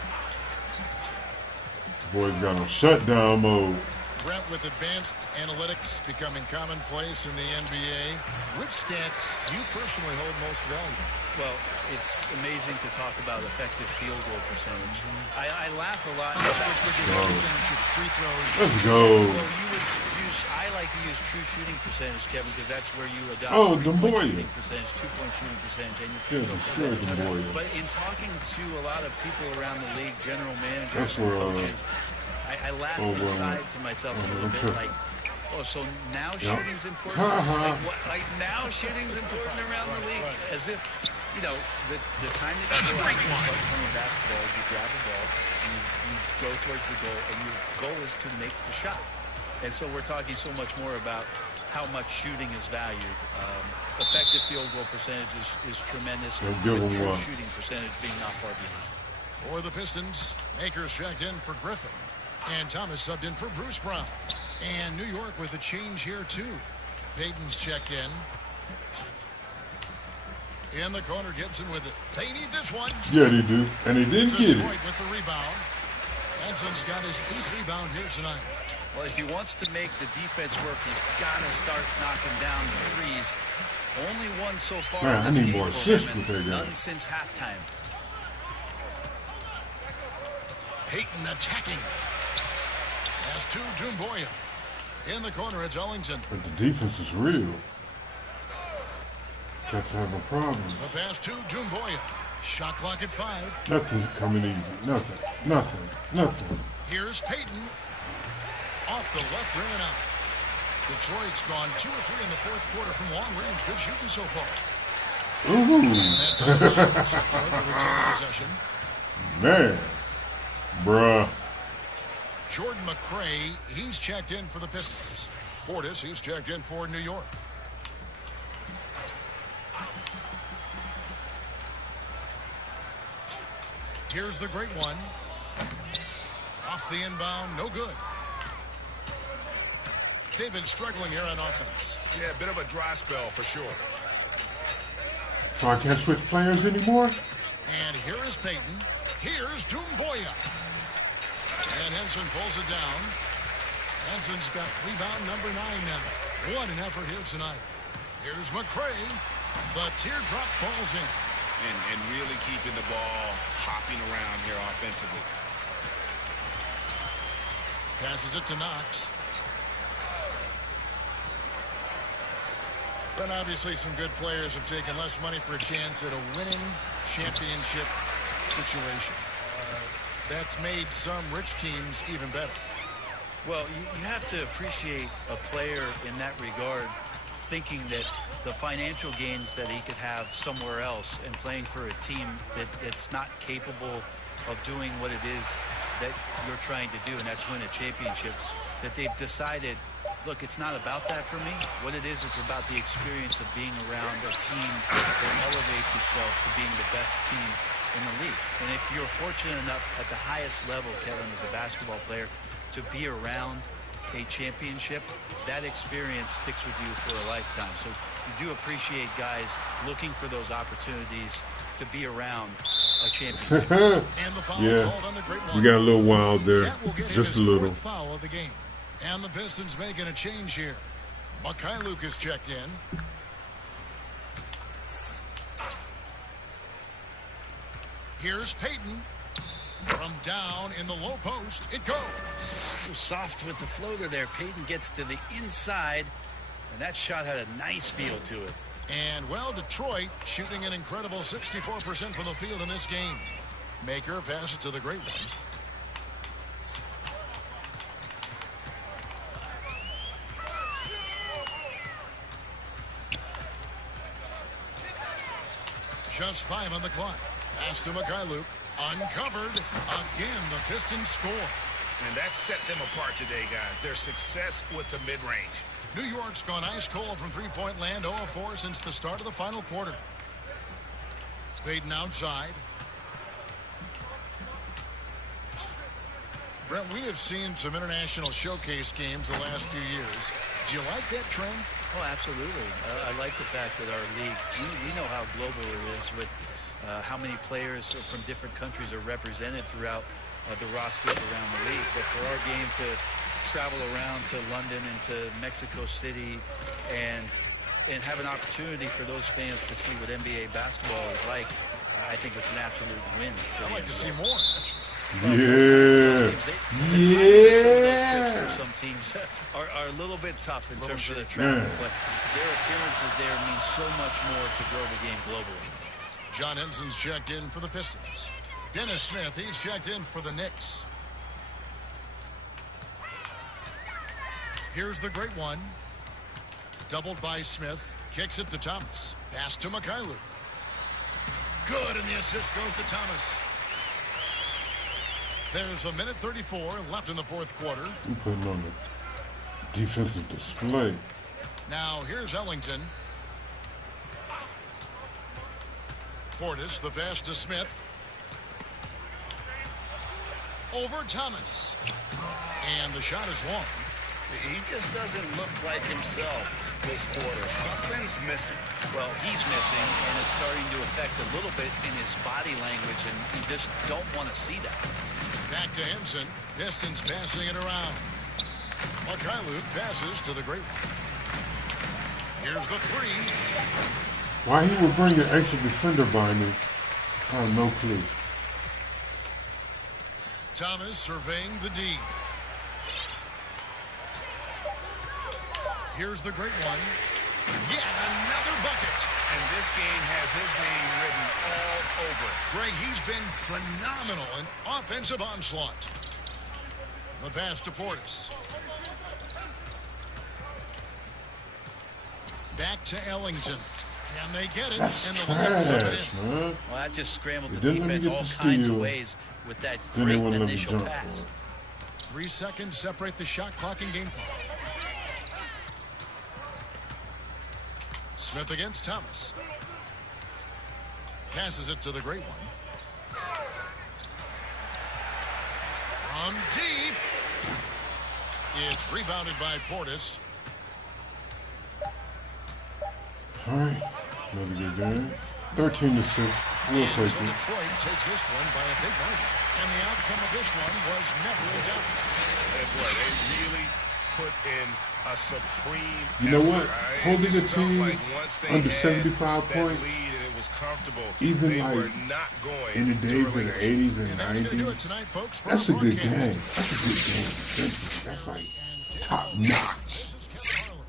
Boys got on shutdown mode. Brent, with advanced analytics becoming commonplace in the NBA, which stats do you personally hold most valuable? Well, it's amazing to talk about effective field goal percentage. I laugh a lot. Free throws. Let's go. Well, you would use. I like to use true shooting percentage, Kevin, because that's where you adopt Demboya. shooting percentage, 2-point shooting percentage, and your Yeah, field goal sure, percentage. Demboya. But in talking to a lot of people around the league, general managers, That's and where, coaches, I laugh inside to myself a little bit, like, oh, so now shooting's important? Like, what? Like now shooting's important around the league, as if, you know, the time that you go out and you start playing basketball, you grab a ball, and you go towards the goal, and your goal is to make the shot. And so we're talking so much more about how much shooting is valued. Effective field goal percentage is tremendous. give With them true one. shooting percentage being not far behind. For the Pistons, Akers checked in for Griffin. And Thomas subbed in for Bruce Brown. And New York with a change here, too. Payton's checked in. In the corner, Gibson with it. They need this one. Yeah, they do. And they didn't get Detroit it. with the rebound. Henson's got his 8th rebound here tonight. Well, if he wants to make the defense work, he's got to start knocking down the threes. Only one so far Man, in I this need game more for assists him, with that and guy. none since halftime. Payton attacking. Has two, Doumbouya. In the corner, it's Ellington. But the defense is real. That's having problems. The pass to Doumbouya. Shot clock at 5. Nothing's coming easy. Nothing. Here's Payton. Off the left rim and out. Detroit's gone 2 or 3 in the fourth quarter from long range. Good shooting so far. Ooh. That's out of bounds. Detroit will retain possession. Man. Bruh. Jordan McRae, he's checked in for the Pistons. Portis, he's checked in for New York. Here's the great one. Off the inbound, no good. They've been struggling here on offense. Yeah, a bit of a dry spell for sure. So I can't switch players anymore? And here is Payton. Here's Doumbouya. And Henson pulls it down. Henson's got rebound number 9 now. What an effort here tonight. Here's McRae. The teardrop falls in. And really keeping the ball hopping around here offensively. Passes it to Knox. But obviously some good players have taken less money for a chance at a winning championship situation. That's made some rich teams even better. Well, you have to appreciate a player in that regard, thinking that the financial gains that he could have somewhere else and playing for a team that's not capable of doing what it is that you're trying to do, and that's win a championship, that they've decided, look, it's not about that for me. What it is about the experience of being around a team that elevates itself to being the best team in the league. And if you're fortunate enough at the highest level, Kevin, as a basketball player, to be around a championship, that experience sticks with you for a lifetime. So you do appreciate guys looking for those opportunities to be around a championship. And the foul Yeah. called on the great one. We got a little wild there. That will get him Just his a little. 4th foul of the game. And the Pistons making a change here. MyCareer is checked in. Here's Payton. From down in the low post, it goes. Soft with the floater there. Payton gets to the inside, and that shot had a nice feel to it. And, well, Detroit shooting an incredible 64% from the field in this game. Maker passes to the great one. Just 5 on the clock. Pass to MyCareer. Uncovered. Again, the Pistons score. And that set them apart today, guys. Their success with the mid-range. New York's gone ice cold from three-point land, 0 of 4 since the start of the final quarter. Baden outside. Brent, we have seen some international showcase games the last few years. Do you like that trend? Oh, absolutely. I like the fact that our league, we know how global it is with how many players from different countries are represented throughout the rosters around the league. But for our game to travel around to London and to Mexico City and have an opportunity for those fans to see what NBA basketball is like, I think it's an absolute win. I'd like to see more. Yeah. Some teams are a little bit tough in terms of the travel, but their appearances there mean so much more to grow the game globally. John Henson's checked in for the Pistons. Dennis Smith, he's checked in for the Knicks. Here's the great one. Doubled by Smith. Kicks it to Thomas. Pass to Mikhailuk. Good, and the assist goes to Thomas. There's a minute 34 left in the fourth quarter. We're putting on the defensive display. Now here's Ellington. Portis, the pass to Smith. Over Thomas. And the shot is long. He just doesn't look like himself this quarter. Something's missing. Well, he's missing, and it's starting to affect a little bit in his body language, and you just don't want to see that. Back to Henson. Pistons passing it around. Mikhailuk passes to the great one. Here's the three. Why he would bring an extra defender by me, I have no clue. Thomas surveying the D. Here's the great one. Yet another bucket. And this game has his name written all over it. Greg, he's been phenomenal in offensive onslaught. The pass to Portis. Back to Ellington. Can they get it? That's and the layup is up and trash, in. man. Well, that just scrambled the It didn't defense get all the kinds of steal. ways with that Then they great wouldn't let me initial jump pass. for it. 3 seconds separate the shot clock and game clock. Smith against Thomas. Passes it to the great one. From deep. It's rebounded by Portis. All right, another good game. 13 assists. We'll And take so it. Detroit takes this one by a big margin. And the outcome of this one was never in doubt. And boy, they really put in a supreme You know effort. what? Holding It just a felt team like once they under had 75 that points, lead and it was comfortable, even they like were not going in the to days of the relinquish. 80s and And that's going to do it 90s, tonight, folks, for that's our a good broadcast. game. That's a good game. That's like top notch. This is Kevin Harlan.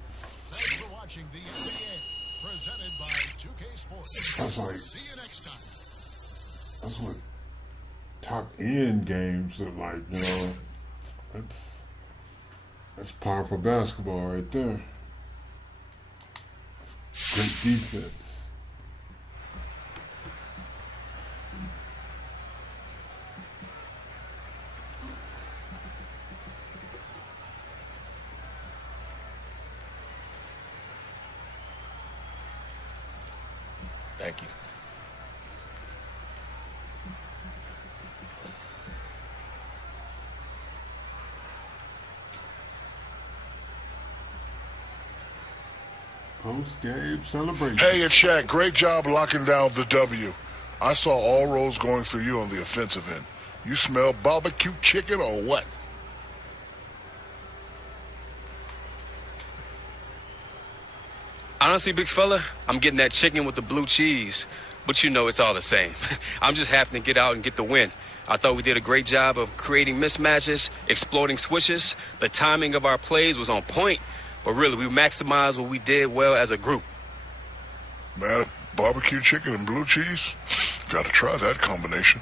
Thanks for watching the NBA, presented by 2K Sports. That's like, See you next time. that's what top end games look like, you know. That's powerful basketball right there. Great defense. Thank you. Post-game celebration. Hey, it's Shaq. Great job locking down the W. I saw all roads going through you on the offensive end. You smell barbecue chicken or what? Honestly, big fella, I'm getting that chicken with the blue cheese. But you know it's all the same. I'm just happy to get out and get the win. I thought we did a great job of creating mismatches, exploiting switches. The timing of our plays was on point. But really, we maximized what we did well as a group. Man, barbecue chicken and blue cheese? Gotta try that combination.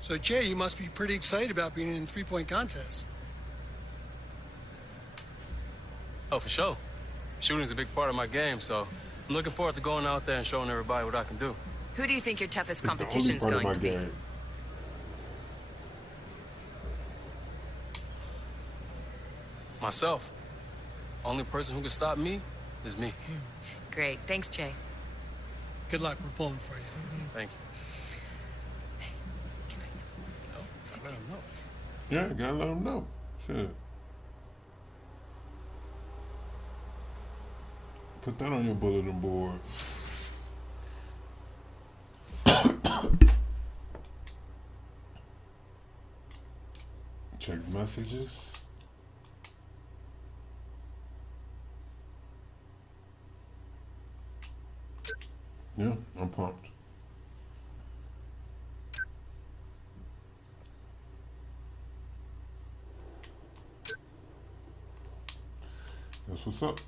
So, Jay, you must be pretty excited about being in a three-point contest. Oh, for sure. Shooting's a big part of my game, so I'm looking forward to going out there and showing everybody what I can do. Who do you think your toughest It's the only competition's part of going my to be? game. Myself. Only person who can stop me is me. Great. Thanks, Jay. Good luck. We're pulling for you. Thank you. I let him know. Yeah, gotta let them know. Shit. Put that on your bulletin board. Check messages. Yeah, I'm pumped. That's what's up.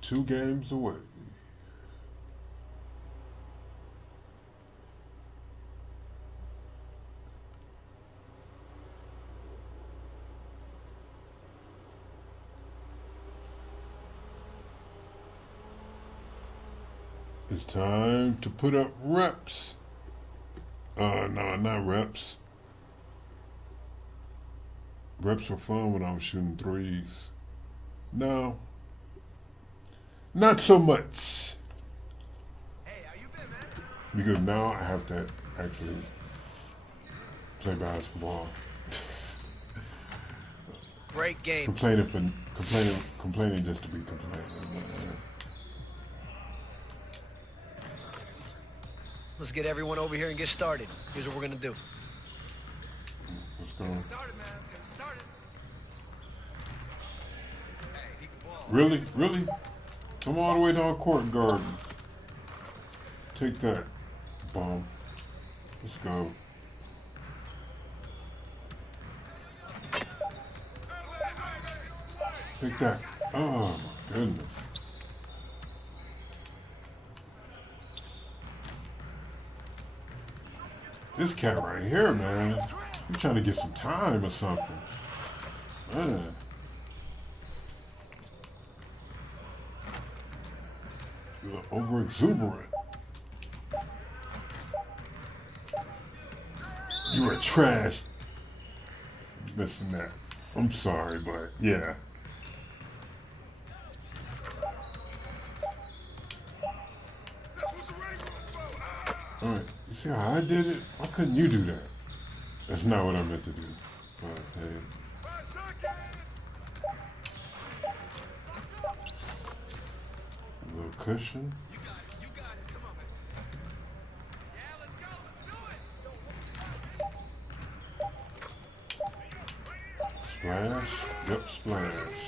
Two games away. It's time to put up reps. No, not reps. Reps were fun when I was shooting threes. No, not so much. Hey, how you been, man? Because now I have to actually play basketball. Great game. Complaining just to be complaining. Let's get everyone over here and get started. Here's what we're gonna do. Let's go. Started, man. Let's get started. Hey, he can ball. Really? Really? Come all the way down court garden. Take that, bum. Let's go. Take that. Oh my goodness. This cat right here, man. He's trying to get some time or something. Man. You're over exuberant. You are trash. Missing that. I'm sorry, but yeah. Alright, you see how I did it? Why couldn't you do that? That's not what I meant to do. But hey. A little cushion. You got it. Come on, man. Yeah, let's go. Let's do it. Splash. Yep, splash.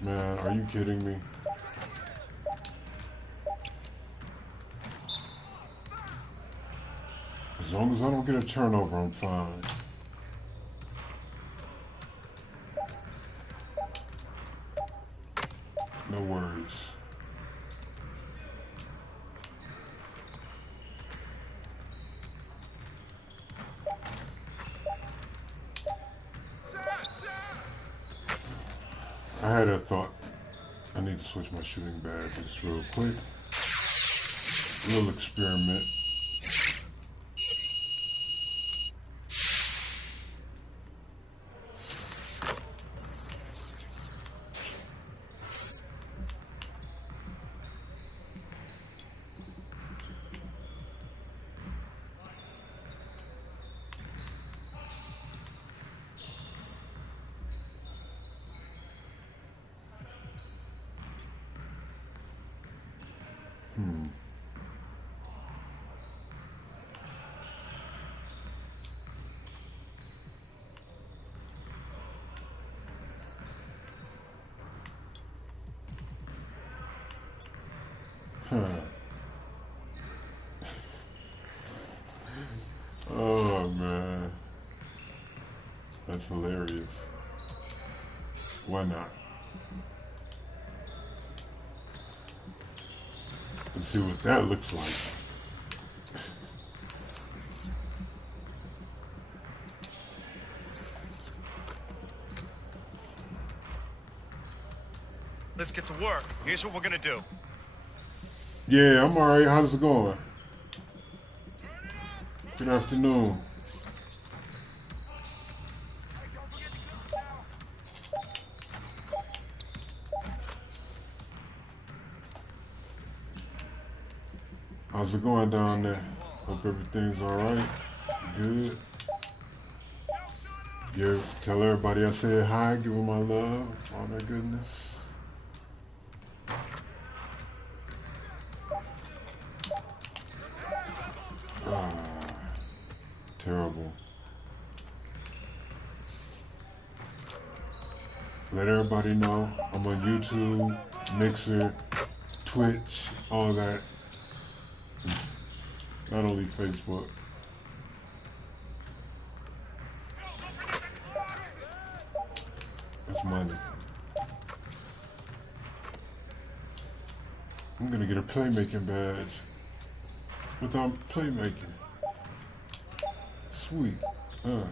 Man, are you kidding me? As long as I don't get a turnover, I'm fine. No worries. I had a thought. I need to switch my shooting bag just real quick. A little experiment. Oh man, that's hilarious. Why not? Let's see what that looks like. Let's get to work. Here's what we're gonna do. Yeah, I'm alright. How's it going? Good afternoon. How's it going down there? Hope everything's alright. Good. Tell everybody I said hi, give them my love, all that goodness. Terrible. Let everybody know I'm on YouTube, Mixer, Twitch, all that. Not only Facebook. That's money. I'm gonna get a playmaking badge without playmaking. Sweet. Right.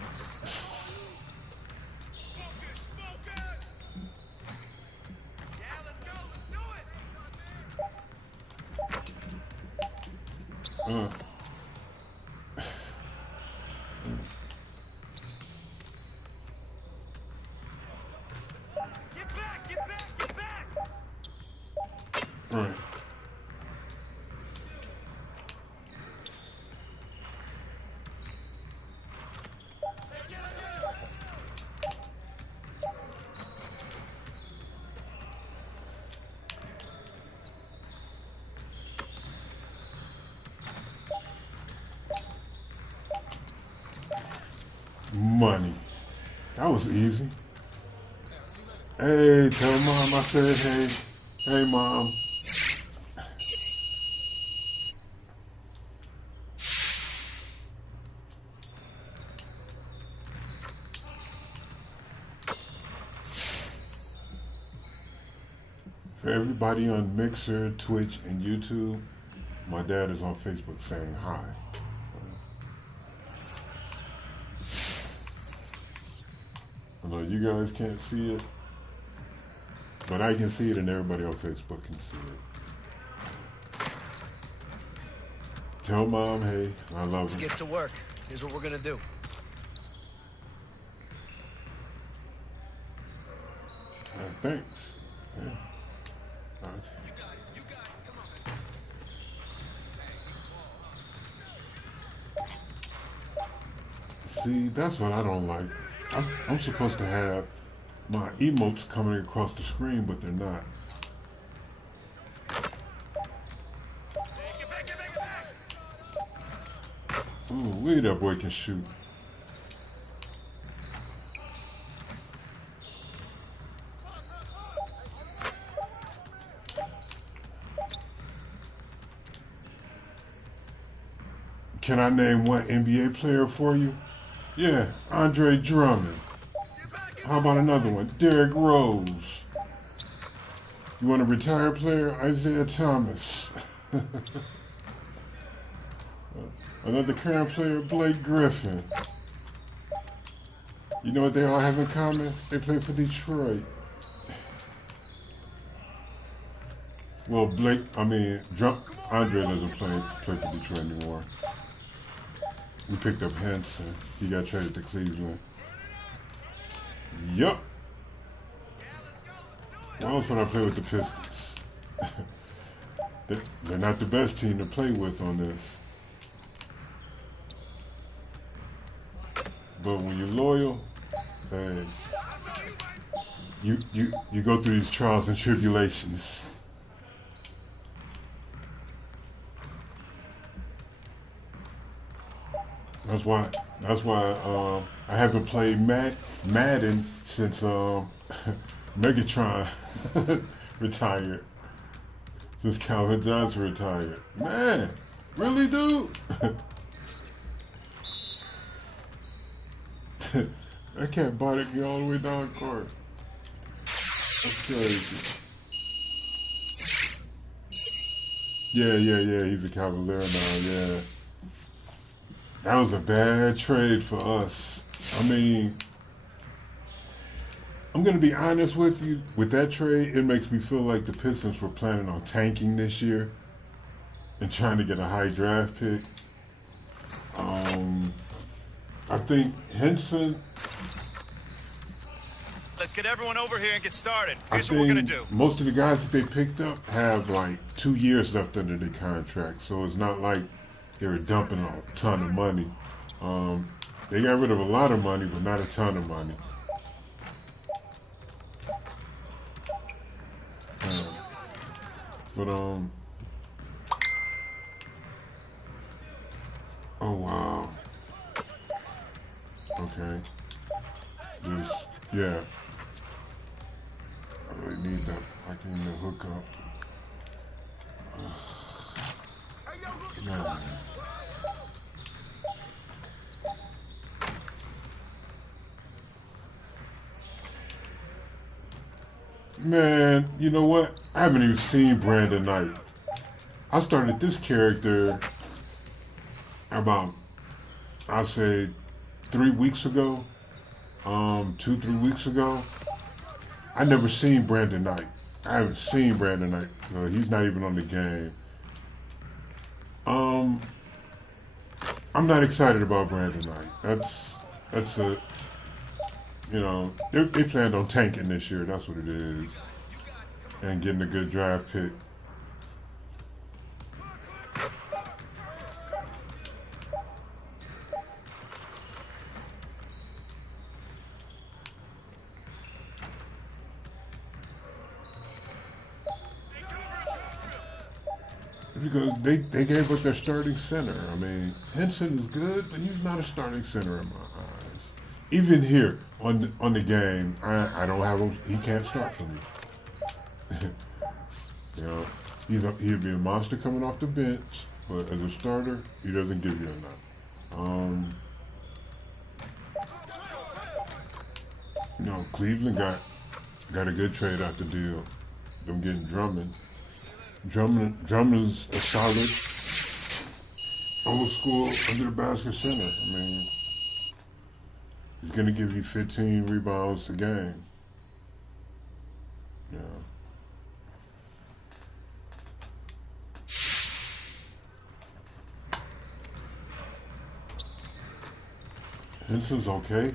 Money. That was easy. Hey, tell mom I said hey. Hey, mom. For everybody on Mixer, Twitch, and YouTube, my dad is on Facebook saying hi. I know you guys can't see it, but I can see it and everybody on Facebook can see it. Tell mom, hey, I love her. Let's get to work. Here's what we're gonna do. Thanks. Yeah. All right. You got it. You got it. Come on, man. See, that's what I don't like. I'm supposed to have my emotes coming across the screen, but they're not. Ooh, wait, that boy can shoot. Can I name one NBA player for you? Yeah, Andre Drummond. How about another one? Derrick Rose. You want a retired player? Isaiah Thomas. Another current player, Blake Griffin. You know what they all have in common? They play for Detroit. Well, Andre doesn't play for Detroit anymore. We picked up Henson. He got traded to Cleveland. Yup. Why else would I play with the Pistons? They're not the best team to play with on this. But when you're loyal, hey, you go through these trials and tribulations. That's why I haven't played Madden since Megatron retired. Since Calvin Johnson retired. Man, really, dude? That cat bodied me all the way down court. That's crazy. Yeah. He's a Cavalier now, yeah. That was a bad trade for us. I mean, I'm going to be honest with you. With that trade, it makes me feel like the Pistons were planning on tanking this year and trying to get a high draft pick. I think Henson. Let's get everyone over here and get started. I Here's what we're gonna think do. most of the guys that they picked up have like 2 years left under their contract, so it's not like they were dumping a ton of money. They got rid of a lot of money, but not a ton of money. But oh wow. Okay. Just yeah. I really need that. I can need a hookup. Man. Man, you know what? I haven't even seen Brandon Knight. I started this character about, I'll say, 3 weeks ago. 2-3 weeks ago. I never seen Brandon Knight. I haven't seen Brandon Knight. He's not even on the game. I'm not excited about Brandon Knight. That's a, you know, they planned on tanking this year. That's what it is, and getting a good draft pick. Because they gave up their starting center. I mean, Henson is good, but he's not a starting center in my eyes. Even here on the game, I don't have him. He can't start for me. You know, he'd be a monster coming off the bench, but as a starter, he doesn't give you enough. You know, Cleveland got a good trade out the deal. Them getting Drummond. Drummond's a solid old school under the basket center. I mean, he's gonna give you 15 rebounds a game. Yeah. Henson's okay.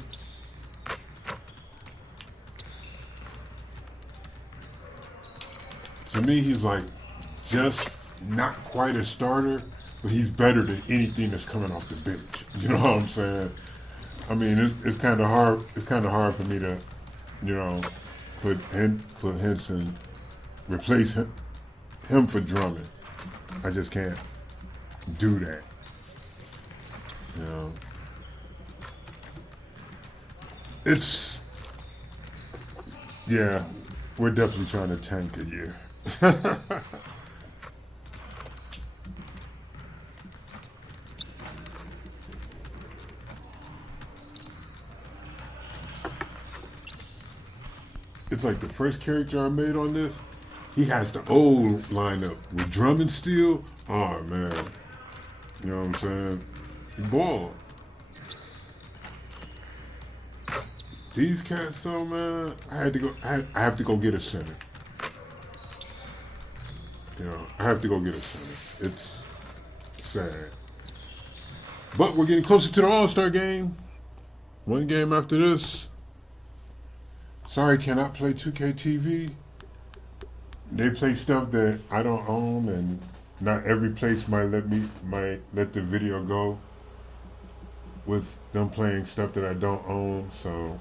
To me, he's like just not quite a starter, but he's better than anything that's coming off the bench. You know what I'm saying? I mean, it's kind of hard. It's kind of hard for me to, you know, put Henson, replace him for Drummond. I just can't do that. You know, it's yeah, we're definitely trying to tank a year. It's like the first character I made on this, he has the old lineup with Drummond still. Oh man, you know what I'm saying? He balled. These cats though, man, I have to go get a center. You know, I have to go get a center. It's sad. But we're getting closer to the All-Star game. One game after this. Sorry, cannot play 2K TV. They play stuff that I don't own, and not every place might let the video go with them playing stuff that I don't own, so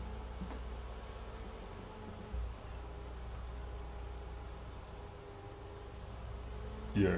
yeah.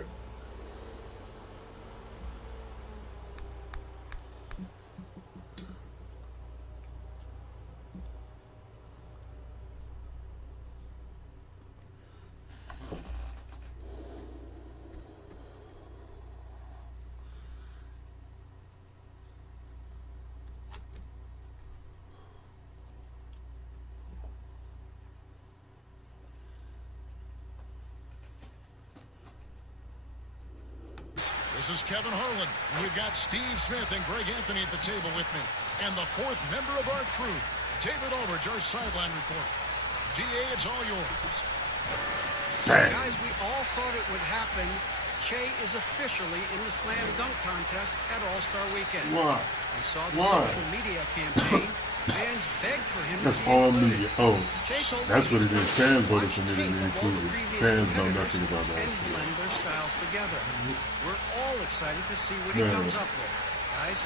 This is Kevin Harlan. We've got Steve Smith and Greg Anthony at the table with me. And the fourth member of our crew, David Aldridge, our sideline reporter. DA, it's all yours. Guys, we all thought it would happen. Che is officially in the slam dunk contest at All-Star Weekend. Why? We saw the Why? social media campaign. Fans begged for him That's to be all included. media. Oh, Che told that's me what he's it is. going Fans to voted watch for me to tape be of all the included. previous Fans know competitors nothing about that. and blend their styles together. We're all excited to see what he Man. comes up with, guys.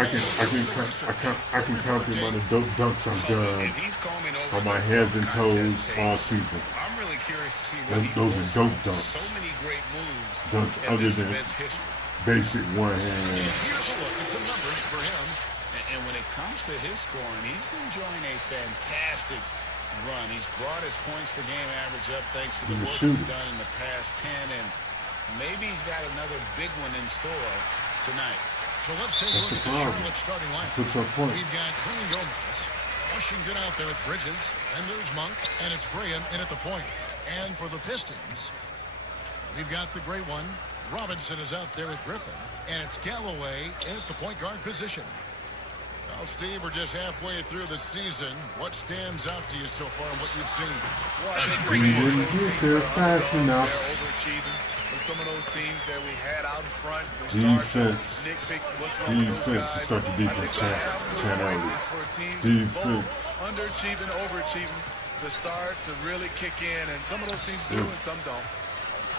I can count the amount of dope dunks I've done If he's combing over on my the hands and dunk toes contest all tapes, season. I'm really curious to see what he Those pulls are dope from. dunks. So many great moves Dunks in other this than event's history. basic one hand. Here's a look at some numbers for him. And when it comes to his scoring, he's enjoying a fantastic run. He's brought his points per game average up thanks to the He's work shooting. he's done in the past 10, and maybe he's got another big one in store tonight. So let's take a look at the Charlotte starting lineup. Puts up points. We've got Green Gomez, Washington out there with Bridges, and there's Monk, and it's Graham in at the point. And for the Pistons, we've got the great one. Robinson is out there with Griffin, and it's Galloway in at the point guard position. Well, Steve, we're just halfway through the season. What stands out to you so far in what you've seen? We didn't get there fast enough. They're overachieving. And some of those teams that we had out in front, we start to nitpick what's wrong with those guys. Start the I think defense the half channel. point is for teams both underachieving, overachieving to start to really kick in. And some of those teams do and some don't.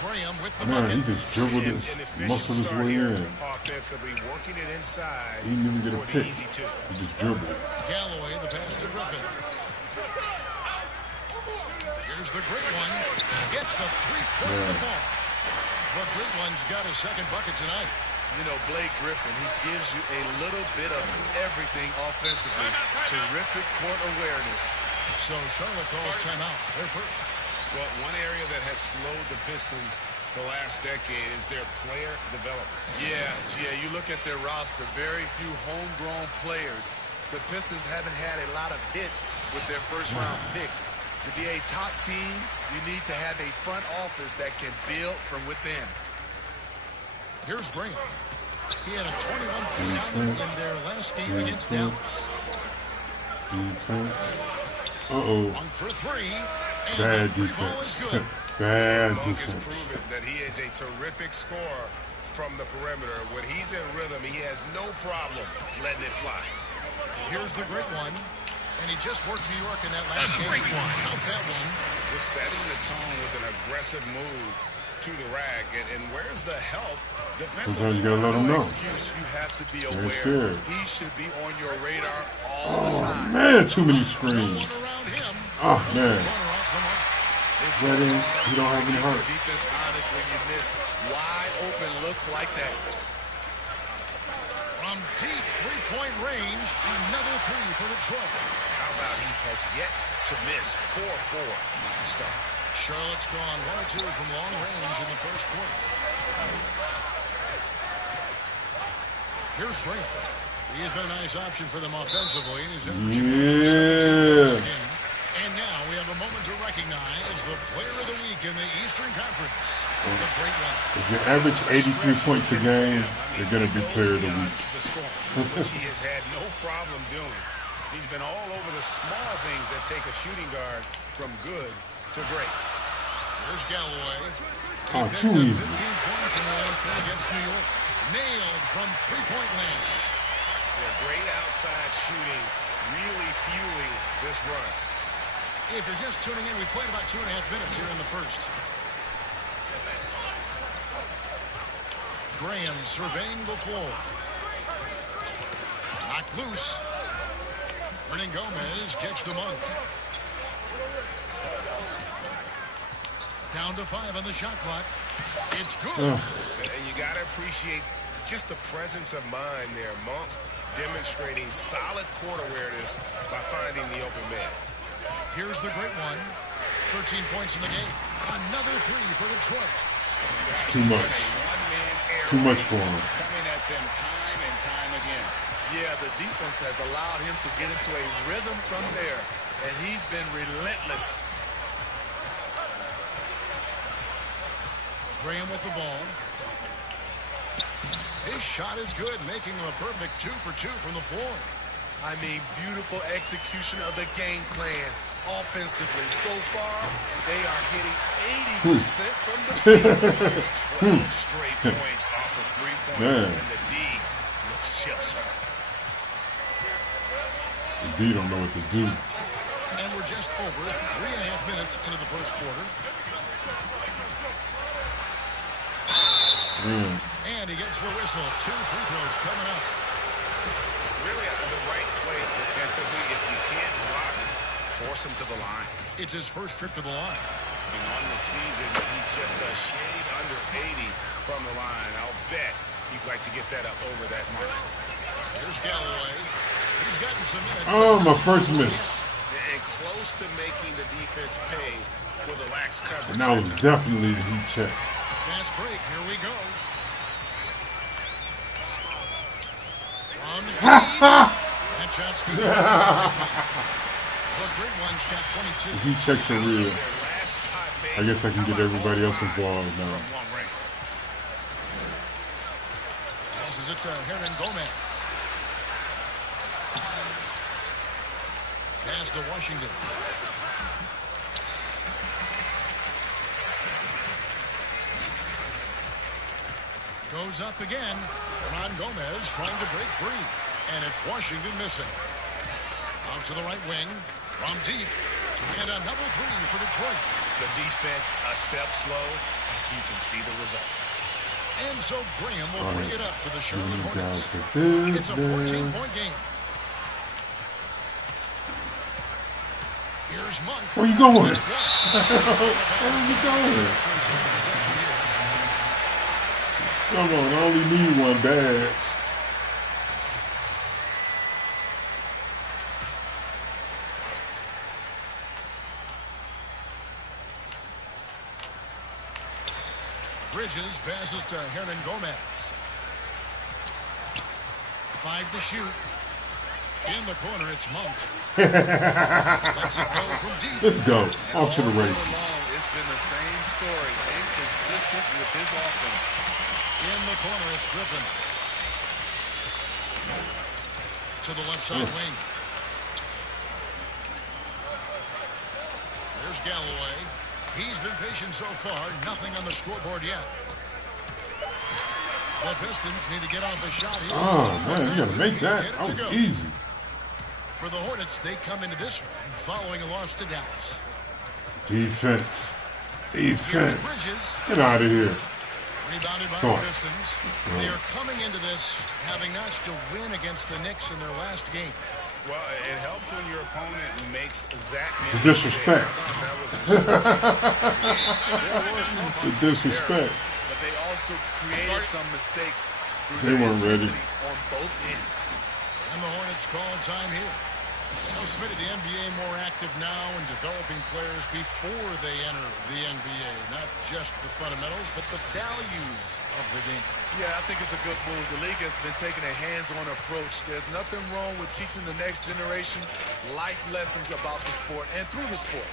Graham with the Man, bucket. he just dribbled An his efficient muscle his start way here, in. offensively working it inside He didn't even get a for the pick. easy two. He just dribbled it. Galloway, the pass to Griffin. Here's the great one. Gets the three-point to fall. The great one's got his second bucket tonight. You know, Blake Griffin, he gives you a little bit of everything offensively. Terrific court awareness. So Charlotte calls timeout. They're first. Well, one area that has slowed the Pistons the last decade is their player development. Yeah, you look at their roster, very few homegrown players. The Pistons haven't had a lot of hits with their first-round picks. To be a top team, you need to have a front office that can build from within. Here's Graham. He had a 21-point in their last game against Dallas. Uh-oh. One for three. And Bad the free ball is defense. good. Bad Monk has defense. proven that he is a terrific scorer from the perimeter. When he's in rhythm, he has no problem letting it fly. Here's the great one. And he just worked New York in that last game. Count that one. Just setting the tone with an aggressive move to the rack. And where's the help defensively? Sometimes you gotta let him know. Excuse, you have to be Right aware. there. He should be on your radar all the time. Man, too many No screens. one around him. Oh, man. Corner off the mark. It's That ain't- hard he don't have to any keep heart. your defense honest when you miss wide open looks like that. From deep three-point range, another three for Detroit. How about he has yet to miss 4-4 to start. Charlotte's gone 1 or 2 from long range in the first quarter. Here's Graham. He's been a nice option for them offensively, and he's averaging 17 points a game. And now we have a moment to recognize the player of the week in the Eastern Conference, the great one. If you average 83 points a game, you're going to be player of the week. The scoring, which he has had no problem doing. He's been all over the small things that take a shooting guard from good to great. Here's Galloway. He Oh, picked too up easy. 15 points in the last one against New York. Nailed from three-point land. Yeah, great outside shooting, really fueling this run. If you're just tuning in, we played about 2.5 minutes here in the first. Graham surveying the floor. Knocked loose. Hernan Gomez kicks to Monk. Down to 5 on the shot clock. It's good. And you got to appreciate just the presence of mind there. Monk demonstrating solid court awareness by finding the open man. Here's the great one. 13 points in the game. Another three for Detroit. Too much. Too much for him. Coming at them time and time again. Yeah, the defense has allowed him to get into a rhythm from there, and he's been relentless. Graham with the ball. shot is good, making him a perfect 2 for 2 from the floor. I mean, beautiful execution of the game plan offensively. So far, they are hitting 80% from the field. 12 straight points off of three-pointers, and the D looks shell-shocked. The D don't know what to do. And we're just over 3.5 minutes into the first quarter. And he gets the whistle. 2 free throws coming up. Really, the right play defensively. If you can't block, force him to the line. It's his first trip to the line. And on the season, he's just a shade under 80 from the line. I'll bet he'd like to get that up over that mark. Here's Galloway. He's gotten some minutes. Oh, my first miss. And close to making the defense pay for the lax coverage. And that was definitely the heat check. Fast break. Here we go. That shot's good. The great one's got 22. The heat checks are real. I guess I can get everybody else involved now. Passes it to Hernan Gomez. Pass to Washington. Goes up again. Ron Gomez trying to break free. And it's Washington missing. Out to the right wing. From deep. And another three for Detroit. The defense a step slow. You can see the result. And so Graham will bring it up for the Charlotte Hornets. It's a 14-point game. Here's Monk. Where you going? Where you going? Come on, I only need one badge. Bridges passes to Hernan Gomez. 5 to shoot. In the corner, it's Monk. Lets it go from deep. Let's go. Off to the races. It's been the same story. Inconsistent with his offense. In the corner, it's Griffin. To the left side wing. There's Galloway. He's been patient so far. Nothing on the scoreboard yet. The Pistons need to get off a shot here. Oh, man, you got to make that. That was easy. For the Hornets, they come into this one following a loss to Dallas. Defense. Here's Defense. Bridges. Get out of here. Rebounded by the Pistons. They are coming into this having notched a win against the Knicks in their last game. Well, it helps when your opponent makes that many The disrespect. The disrespect. But they also created some mistakes through They their weren't ready. intensity on both ends. And the Hornets call time here. Now, Smitty, the NBA more active now in developing players before they enter the NBA. Not just the fundamentals, but the values of the game. Yeah, I think it's a good move. The league has been taking a hands-on approach. There's nothing wrong with teaching the next generation life lessons about the sport and through the sport.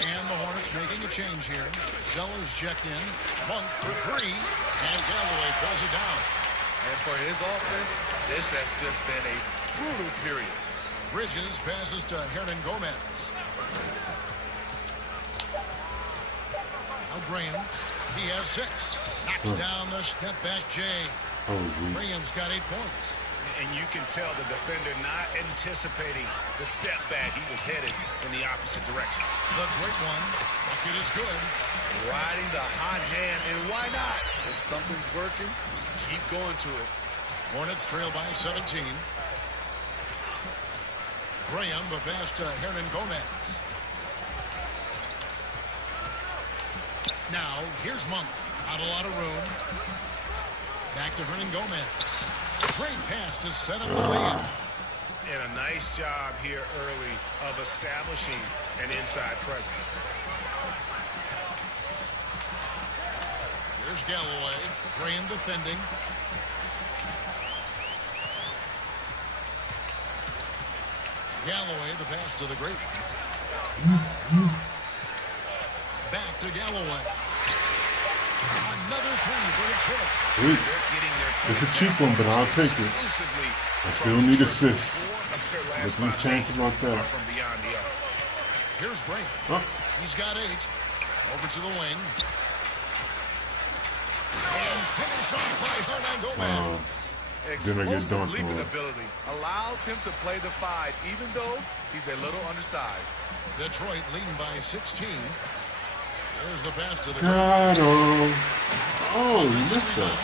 And the Hornets making a change here. Sellers checked in. Monk for 3. And Galloway pulls it down. And for his offense, this has just been a brutal period. Bridges passes to Hernan Gomez. Now Graham. He has 6. Knocks down the step-back J. Graham's got 8 points. And you can tell the defender not anticipating the step back. He was headed in the opposite direction. The great one. Bucket is good. Riding the hot hand, and why not? If something's working, keep going to it. Hornets trail by 17. Graham, the pass to Hernan Gomez. Now, here's Monk. Not a lot of room. Back to Hernan Gomez. Great pass to set up the layup. And a nice job here early of establishing an inside presence. Here's Galloway. Graham defending. Galloway, the pass to the great one. Back to Galloway. Another three for Detroit. Sweet. It's a cheap one, but I'll take it. I still need assists. Let's lose chance about that. Here's Grant. Oh. He's got 8. Over to the wing. And finished off by Hernan Gomez. Then I get Explosive dunked leaping on. ability allows him to play the 5, even though he's a little undersized. Detroit leading by 16. There's the pass to the Got him. Oh, you missed that.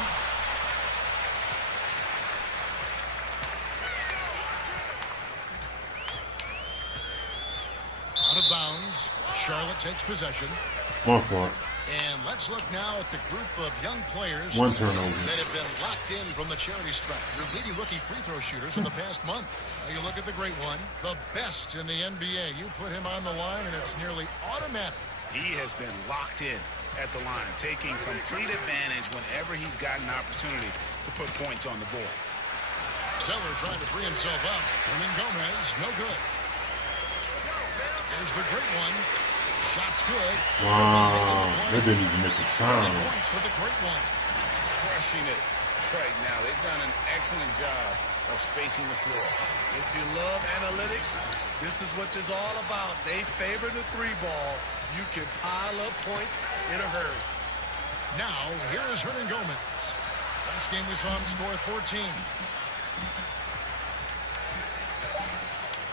Out of bounds. Charlotte takes possession. My fault. And let's look now at the group of young players One turnover. that have been locked in from the charity stripe. Your leading rookie free throw shooters in the past month. Now you look at the great one, the best in the NBA. You put him on the line, and it's nearly automatic. He has been locked in at the line, taking complete advantage whenever he's got an opportunity to put points on the board. Zeller trying to free himself up. And then Gomez, no good. Here's the great one. Shot's good. Wow. That didn't even make a sound. Points for the great one. Crushing it right now. They've done an excellent job of spacing the floor. If you love analytics, this is what this is all about. They favor the 3-ball. You can pile up points in a hurry. Now, here is Hernan Gomez. Last game we saw him score 14.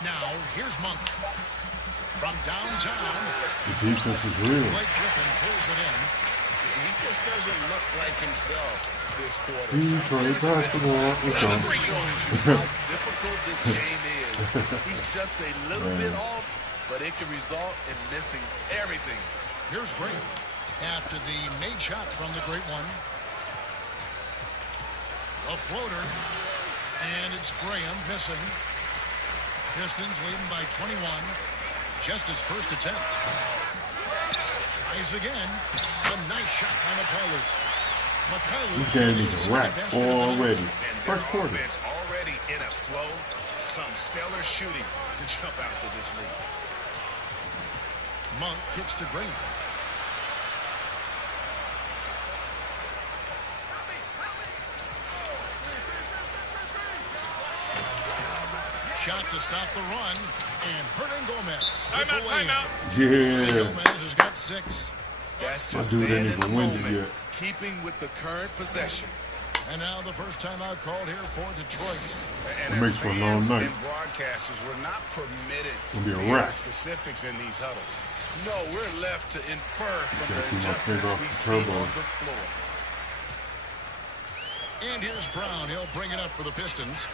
Now, here's Monk. From downtown, The defense is real. Blake Griffin pulls it in. He just doesn't look like himself this quarter. Detroit basketball. What's That up? shows you how difficult this game is. He's just a little bit off, but it can result in missing everything. Here's Graham after the made shot from the great one. A floater, and it's Graham missing. Pistons leading by 21. Just his first attempt. Tries again. A nice shot by McCullough. This game is a wrap already. First quarter. Offense already in a flow. Some stellar shooting to jump out to this lead. Monk kicks to Graham. Shot to stop the run, and Hernan Gomez. Timeout. Yeah. Gomez has got 6. That's My just dude staying ain't in the even winded moment, yet. keeping with the current possession. And now the first timeout called here for Detroit. And It as makes for a long fans night. and broadcasters, we're not permitted It'll be a to hear wrap. the specifics in these huddles. No, we're left to infer from Gotta keep the my finger adjustments off we the see turbo. on the floor. And here's Brown. He'll bring it up for the Pistons.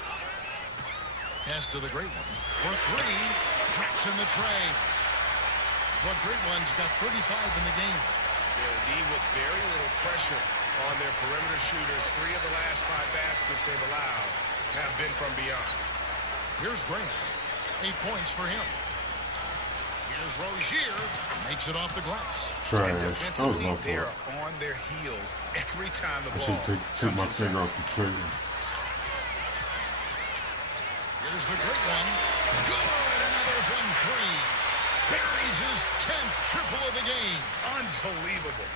Pass to the great one. For 3. Drops in the tray. The great one's got 35 in the game. They'll be with very little pressure on their perimeter shooters. 3 of the last 5 baskets they've allowed have been from beyond. Here's Graham. 8 points for him. Here's Rozier. Makes it off the glass. Trash. And That was defensively, my they fault. are on their heels every time the I ball should take my comes finger inside. off the trigger. Here's the great one. Good. Another from 3. Buries his 10th triple of the game. Unbelievable.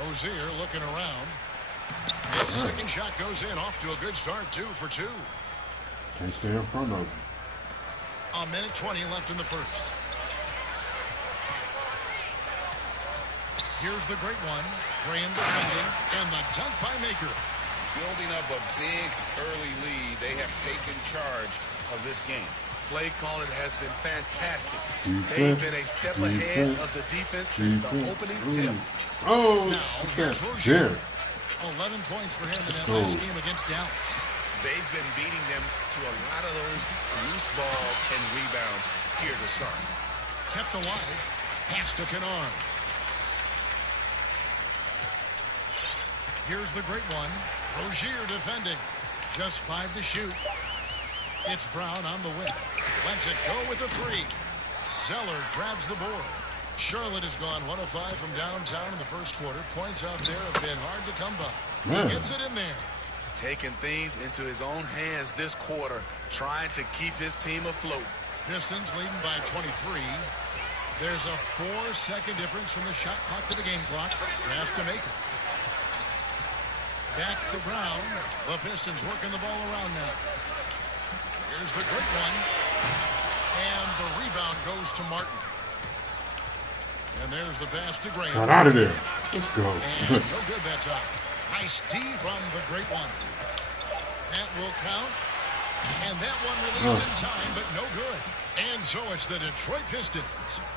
Rozier looking around. His second shot goes in. Off to a good start. 2 for 2. Can't stay in front of him. A minute 20 left in the first. Here's the great one. Graham defending. And the dunk by Maker. Building up a big early lead, they have taken charge of this game. Play calling has been fantastic. Defense, They've been a step ahead defense, of the defense since the defense. opening Ooh. tip. Oh, Now, here's okay. Rozier. There. 11 points for him in that Let's last go. game against Dallas. They've been beating them to a lot of those loose balls and rebounds here to start. Kept alive. Pass to Kennard. Here's the great one. Rozier defending. Just 5 to shoot. It's Brown on the wing. Lets it go with a 3. Zeller grabs the board. Charlotte has gone 1 of 5 from downtown in the first quarter. Points out there have been hard to come by. Man. He gets it in there. Taking things into his own hands this quarter, trying to keep his team afloat. Pistons leading by 23. There's a 4-second difference from the shot clock to the game clock. Pass to Maker. Back to Brown. The Pistons working the ball around now. Here's the great one. And the rebound goes to Martin. And there's the pass to Graham. Got out of there. Let's go. And no good that time. Nice D from the great one. That will count. And that one released in time, but no good. And so it's the Detroit Pistons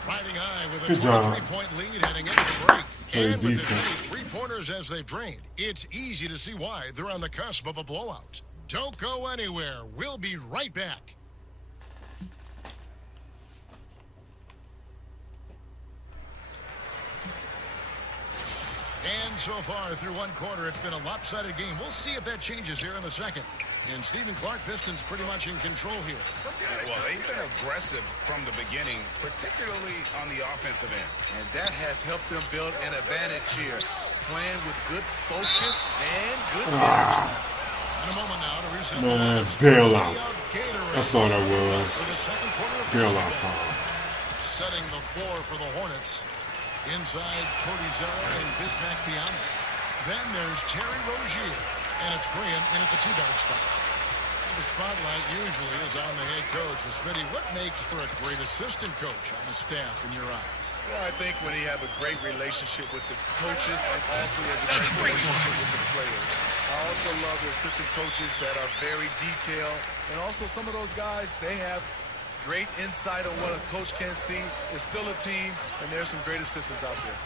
riding high with a 23-point lead heading into the break. And with as many three-pointers as they've drained, it's easy to see why they're on the cusp of a blowout. Don't go anywhere. We'll be right back. And so far through one quarter, it's been a lopsided game. We'll see if that changes here in the second. And Stephen Clark, Pistons pretty much in control here. Well, they've been aggressive from the beginning, particularly on the offensive end. And that has helped them build an advantage here, playing with good focus and good energy. In a moment now to reset Man, the bailout. That's all that was. For the second quarter of Bailout basketball. time. Setting the floor for the Hornets. Inside Cody Zeller and Bismack Biyana. Then there's Terry Rozier. And it's Graham in at the 2-guard spot. The spotlight usually is on the head coach. Well, Smitty, what makes for a great assistant coach on a staff in your eyes? Well, I think when you have a great relationship with the coaches and also has a great relationship with the players. I also love the assistant coaches that are very detailed. And also some of those guys, they have great insight on what a coach can see. It's still a team, and there's some great assistants out there.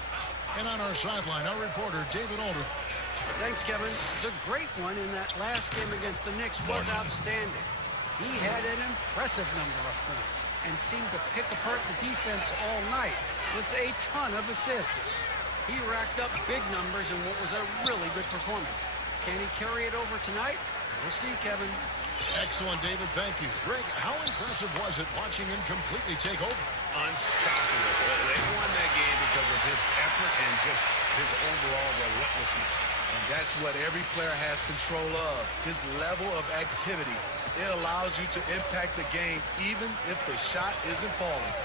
And on our sideline, our reporter, David Aldridge. Thanks, Kevin. The great one in that last game against the Knicks was outstanding. He had an impressive number of points and seemed to pick apart the defense all night with a ton of assists. He racked up big numbers in what was a really good performance. Can he carry it over tonight? We'll see, Kevin. Excellent, David. Thank you. Greg, how impressive was it watching him completely take over? Unstoppable. Well, they won that game because of his effort and just his overall relentlessness. And that's what every player has control of. His level of activity. It allows you to impact the game even if the shot isn't falling.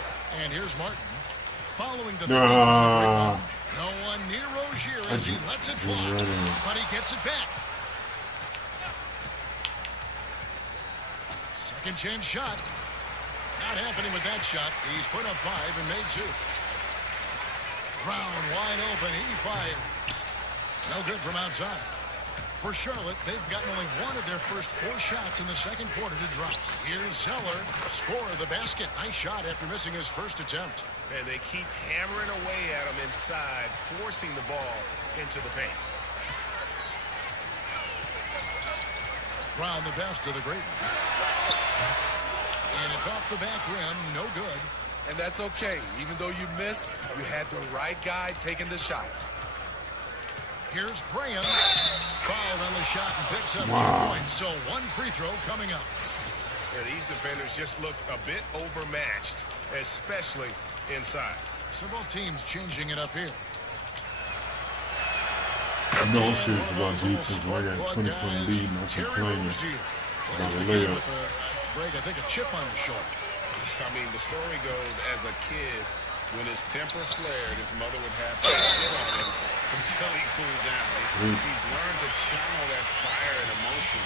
And here's Martin. Following the three from the great one. No one near Rozier as he lets it fly. But he gets it back. Second chance shot. Not happening with that shot. He's put up 5 and made 2. Brown wide open. He fires. No good from outside. For Charlotte, they've gotten only one of their first 4 shots in the second quarter to drop. Here's Zeller. Score the basket. Nice shot after missing his first attempt. And they keep hammering away at him inside, forcing the ball into the paint. Brown the pass to the great one. And it's off the back rim. No good. And that's okay. Even though you missed, you had the right guy taking the shot. Here's Graham. Fouled on the shot and picks up 2 points. So 1 free throw coming up. Yeah, these defenders just look a bit overmatched, especially inside. So both teams changing it up here. I know I'm serious about defense. When I got 20-point lead and I'm complaining about a layup. Greg, I think a chip on his shoulder. I mean, the story goes, as a kid, when his temper flared, his mother would have to sit on him until he cooled down. He's learned to channel that fire and emotion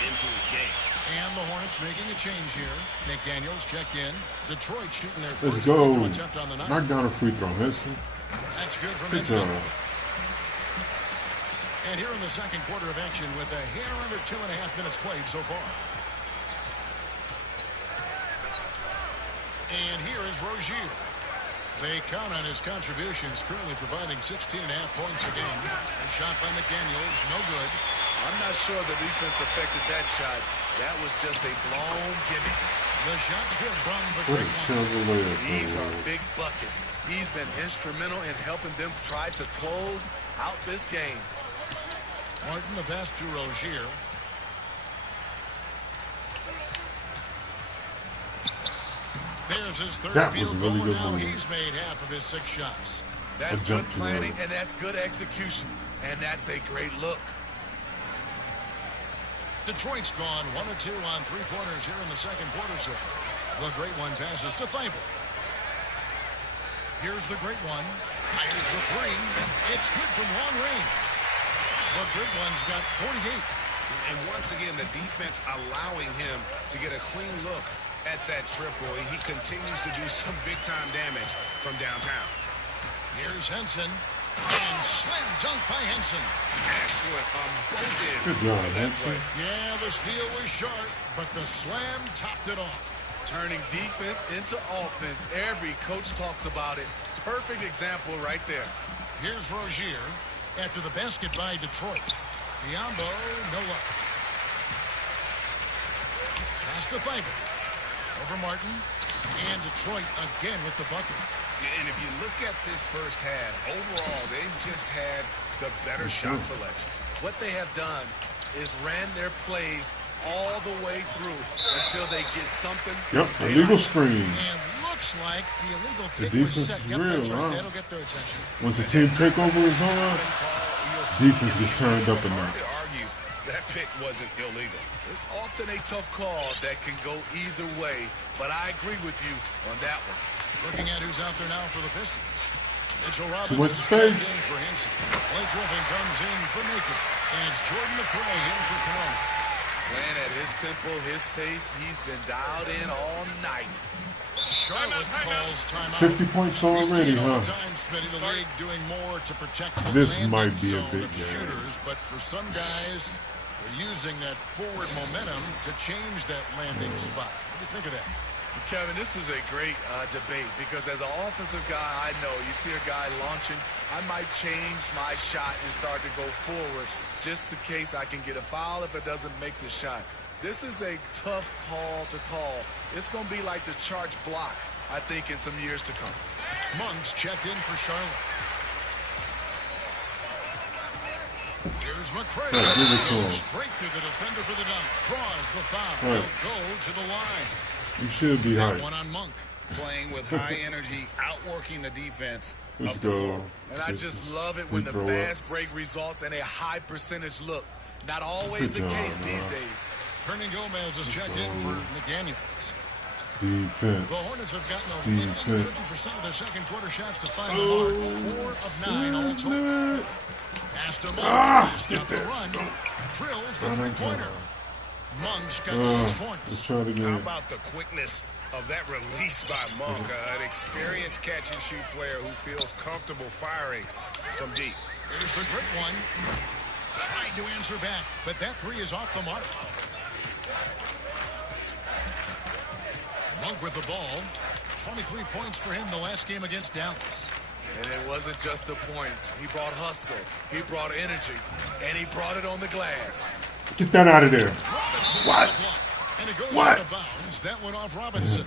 into his game. And the Hornets making a change here. McDaniels checked in. Detroit shooting their Let's first go. free throw attempt on the night. Knock down a free throw, Henson. That's good from Good Henson. job. And here in the second quarter of action with a hair under 2.5 minutes played so far. And here is Rozier. They count on his contributions, currently providing 16.5 points a game. A shot by McDaniels, no good. I'm not sure the defense affected that shot. That was just a blown gimme. The shot's good from the great one. These are big buckets. He's been instrumental in helping them try to close out this game. Martin, the pass to Rozier. There's his third field goal. Now he's made half of his 6 shots. That's good planning, and that's good execution. And that's a great look. Detroit's gone 1 of 2 on 3-pointers here in the second quarter so far. The great one passes to Thibault. Here's the great one. Fires the three. It's good from long range. The great one's got 48. And once again, the defense allowing him to get a clean look at that triple. He continues to do some big-time damage from downtown. Here's Henson. And slam dunk by Henson. Excellent on both ends. Good job, Henson. Yeah, the steal was sharp, but the slam topped it off. Turning defense into offense. Every coach talks about it. Perfect example right there. Here's Rozier after the basket by Detroit. Biombo, no luck. Pass to Fiber. Over Martin. And Detroit again with the bucket. And if you look at this first half, overall, they've just had the better shot selection. What they have done is ran their plays all the way through until they get something. Yep, illegal screen. And looks like the illegal The pick was defense set. is Yep, real, that's right. huh? That'll get their attention. Once the team takeover is on, defense gets turned up a Hard notch. to argue that pick wasn't illegal. It's often a tough call that can go either way, but I agree with you on that one. Looking at who's out there now for the Pistons. Mitchell So Robinson what's the space? in for Henson. Blake Griffin comes in for Macon. And it's Jordan McRae in for Cologne. Playing at his tempo, his pace, he's been dialed in all night. Charlotte calls timeout. 50 points already, huh? Time, Smitty, the league doing more to protect the This landing might be a zone big of game. shooters, but for some guys, they're using that forward momentum to change that landing spot. What do you think of that? Kevin, this is a great debate because as an offensive guy, I know you see a guy launching, I might change my shot and start to go forward just in case I can get a foul if it doesn't make the shot. This is a tough call to call. It's going to be like the charge block, I think, in some years to come. Monk's checked in for Charlotte. Here's McRae. Give it to him. Straight to the defender for the dunk. Draws the foul. Right. They'll go to the line. You should be That hyped. one on Monk. Playing with high energy, outworking the defense Let's of the go. floor. And I just love it when the Throw up. fast break results in a high percentage look. Not always Good the job, case these man. days. Hernan Gomez is checked in for McDaniels. Defense. The Hornets have gotten a little under Defense. 50% of their second quarter shots to find the mark. 4 of 9 all told. Pass to Monk. Stop the run. Drills the three-pointer. Monk's got 6 Let's points. try it How again. about the quickness of that release by Monk, an experienced catch-and-shoot player who feels comfortable firing from deep. Here's the great one. Tried to answer back, but that three is off the mark. Monk with the ball. 23 points for him the last game against Dallas. And it wasn't just the points. He brought hustle, he brought energy, and he brought it on the glass. Get that out of there. Robinson What? with the block, and it goes What? out of bounds. That went off Robinson.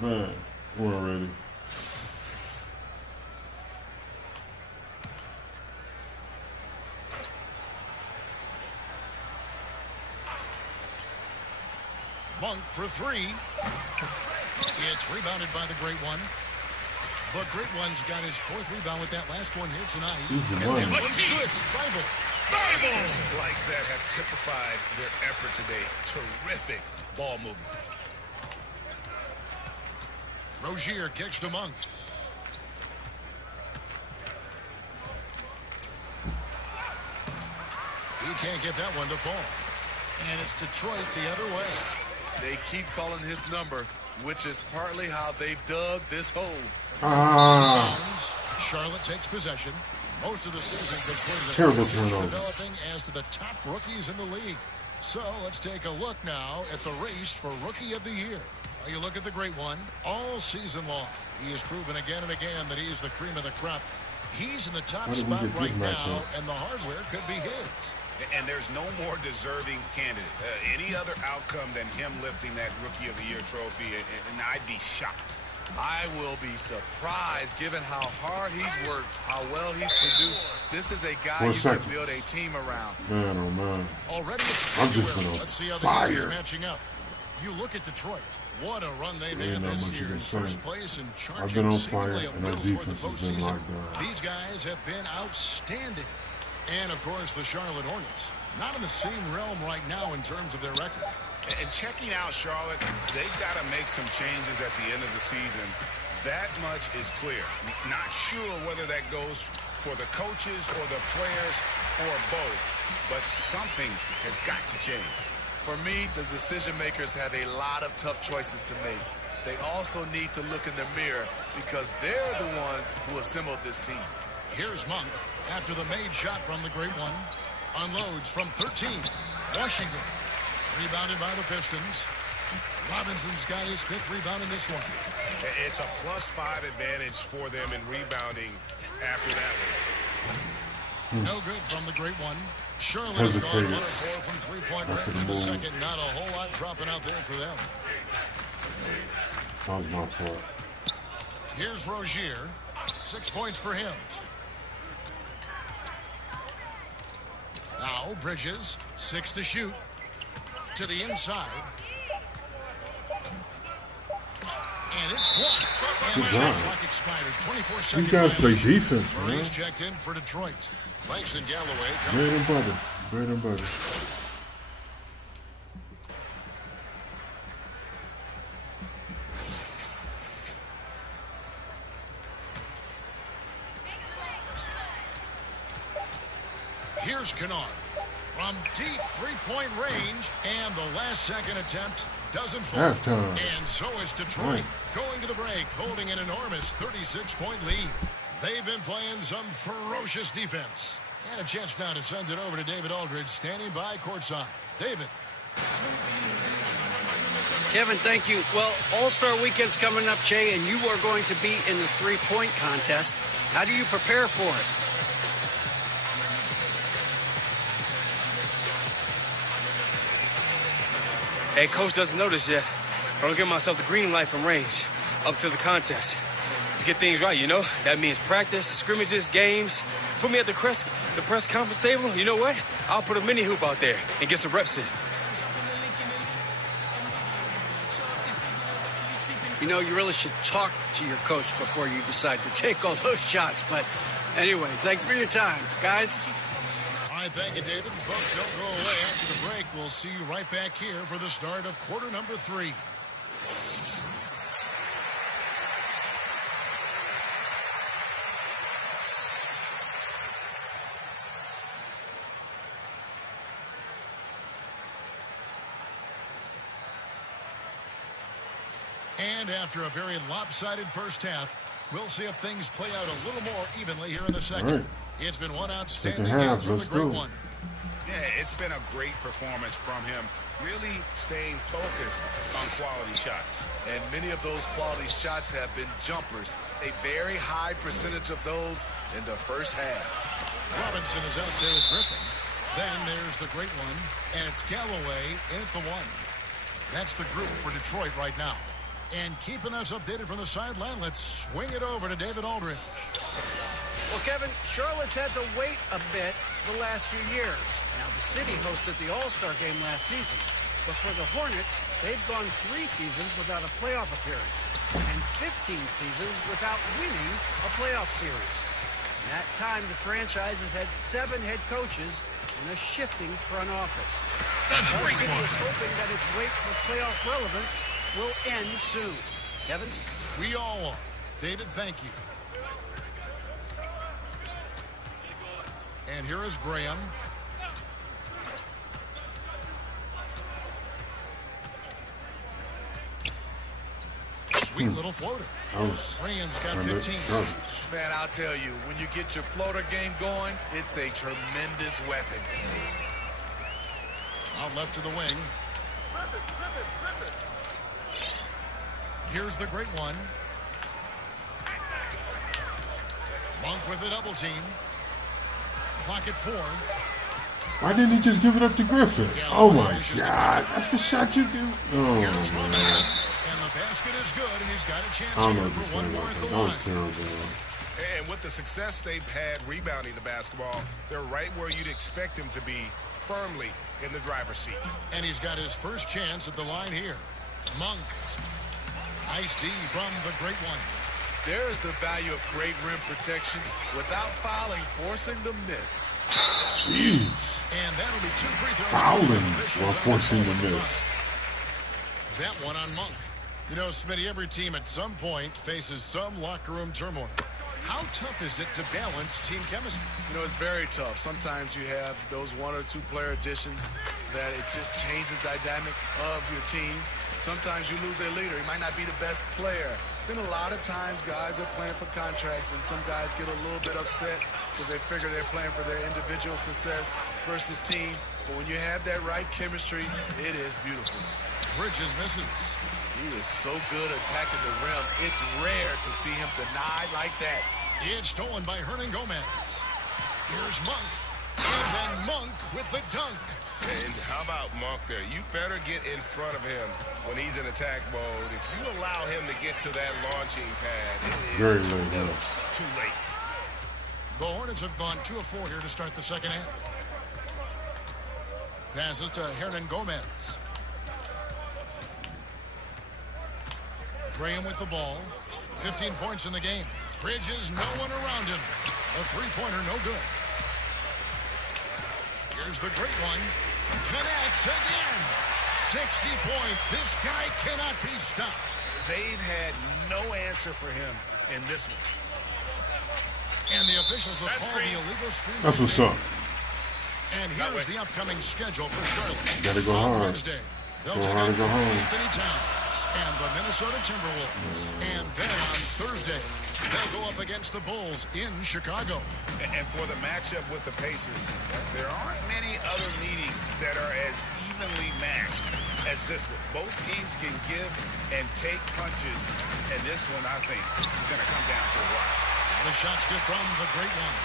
Man, we're already. Monk for three. It's rebounded by the great one. The great one's got his 4th rebound with that last one here tonight. Easy And one. that one's good. Fiber. Assists like that have typified their effort today. Terrific ball movement. Rozier kicks to Monk. He can't get that one to fall. And it's Detroit the other way. They keep calling his number, which is partly how they dug this hole. Bounds. Charlotte takes possession. Most of the season completed. Terrible turnover. Developing as to the top rookies in the league. So let's take a look now at the race for Rookie of the Year. Well, you look at the great one all season long. He has proven again and again that he is the cream of the crop. He's in the top How did we spot get this right matchup? now, and the hardware could be his. And there's no more deserving candidate. Any other outcome than him lifting that Rookie of the Year trophy, and I'd be shocked. I will be surprised given how hard he's worked, how well he's produced. This is a guy 4 you seconds. can build a team around. Man, oh man. Already it's I'm just February. gonna Let's see how the fire. East is matching up. You look at Detroit. What a run they've Ain't had not this much year you in can first say. place and I've charging been on seemingly fire, at and our will toward the defense has been postseason. locked down. These guys have been outstanding. And, of course, the Charlotte Hornets. Not in the same realm right now in terms of their record. And checking out Charlotte, they've got to make some changes at the end of the season. That much is clear. Not sure whether that goes for the coaches or the players or both, but something has got to change. For me, the decision makers have a lot of tough choices to make. They also need to look in the mirror because they're the ones who assembled this team. Here's Monk after the made shot from the Great One. Unloads from 13. Washington. Rebounded by the Pistons. Robinson's got his 5th rebound in this one. It's a +5 advantage for them in rebounding after that one. No good from the Great One. Charlotte has gone 1 of 4 from three-point range in the second. Not a whole lot dropping out there for them. That was my fault. Here's Rozier. 6 points for him. Now Bridges. 6 to shoot. To the inside. And it's blocked. And the shot clock expires. 24 seconds. You guys play defense, man. Murray's checked in for Detroit. Langston Galloway. Bread and butter. Bread and butter. Here's Kennard. From deep three-point range, and the last-second attempt doesn't fall. Halftime. And so is Detroit going to the break, holding an enormous 36-point lead. They've been playing some ferocious defense. And a chance now to send it over to David Aldridge, standing by courtside. David. Kevin, thank you. Well, All-Star Weekend's coming up, Jay, and you are going to be in the three-point contest. How do you prepare for it? Hey, coach doesn't know this yet. I don't give myself the green light from range up to the contest. To get things right, you know? That means practice, scrimmages, games. Put me at the press conference table. You know what? I'll put a mini hoop out there and get some reps in. You know, you really should talk to your coach before you decide to take all those shots. But anyway, thanks for your time, guys. All right, thank you, David. Folks, don't go away. After the break, we'll see you right back here for the start of quarter number 3. And after a very lopsided first half, we'll see if things play out a little more evenly here in the second. Right. It's been one outstanding Second half, game from the let's Great go. One. Yeah, it's been a great performance from him, really staying focused on quality shots. And many of those quality shots have been jumpers. A very high percentage of those in the first half. Robinson is out there with Griffin. Then there's the Great One, and it's Galloway in at the 1. That's the group for Detroit right now. And keeping us updated from the sideline, let's swing it over to David Aldridge. Well, Kevin, Charlotte's had to wait a bit the last few years. Now, the city hosted the All-Star game last season. But for the Hornets, they've gone 3 seasons without a playoff appearance and 15 seasons without winning a playoff series. In that time, the franchise has had 7 head coaches and a shifting front office. The city is hoping that its wait for playoff relevance will end soon. Kevin? We all are. David, thank you. And here is Graham. Sweet little floater. Graham's got 15. Man, I'll tell you, when you get your floater game going, it's a tremendous weapon. Out left to the wing. Griffin. Here's the Great One. Monk with a double team. Clock at 4. Why didn't he just give it up to Griffin? Oh my God, that's the shot you do. Oh Here's man. Robinson, and the basket is good, and he's got a chance I don't know here what for to one say more about at that. the That was line. terrible. And with the success they've had rebounding the basketball, they're right where you'd expect them to be, firmly in the driver's seat. And he's got his first chance at the line here. Monk. Nice D from the Great One. There's the value of great rim protection without fouling, forcing the miss. Jeez. And that'll be 2 free throws. Fouling while forcing the miss. That one on Monk. You know, Smitty, every team at some point faces some locker room turmoil. How tough is it to balance team chemistry? You know, it's very tough. Sometimes you have those 1 or 2 player additions that it just changes the dynamic of your team. Sometimes you lose a leader. He might not be the best player. Then a lot of times guys are playing for contracts, and some guys get a little bit upset because they figure they're playing for their individual success versus team. But when you have that right chemistry, it is beautiful. Bridges misses. He is so good attacking the rim. It's rare to see him denied like that. It's stolen by Hernan Gomez. Here's Monk. And then Monk with the dunk. And how about Monk there? You better get in front of him when he's in attack mode. If you allow him to get to that launching pad, it is too late. The Hornets have gone 2 of 4 here to start the second half. Passes to Hernan Gomez. Graham with the ball. 15 points in the game. Bridges, no one around him. A three-pointer, no good. Here's the great one. Connects again. 60 points. This guy cannot be stopped. They've had no answer for him in this one. And the officials will call the illegal screen. That's what's up. And here's the upcoming schedule for Charlotte. Gotta go hard. Wednesday, they'll Go take hard on to go home. Anthony Towns and the Minnesota Timberwolves. And then on Thursday, they'll go up against the Bulls in Chicago. And for the matchup with the Pacers, there aren't many other meetings that are as evenly matched as this one. Both teams can give and take punches, and this one, I think, is going to come down to the wire. The shot's good from the great one.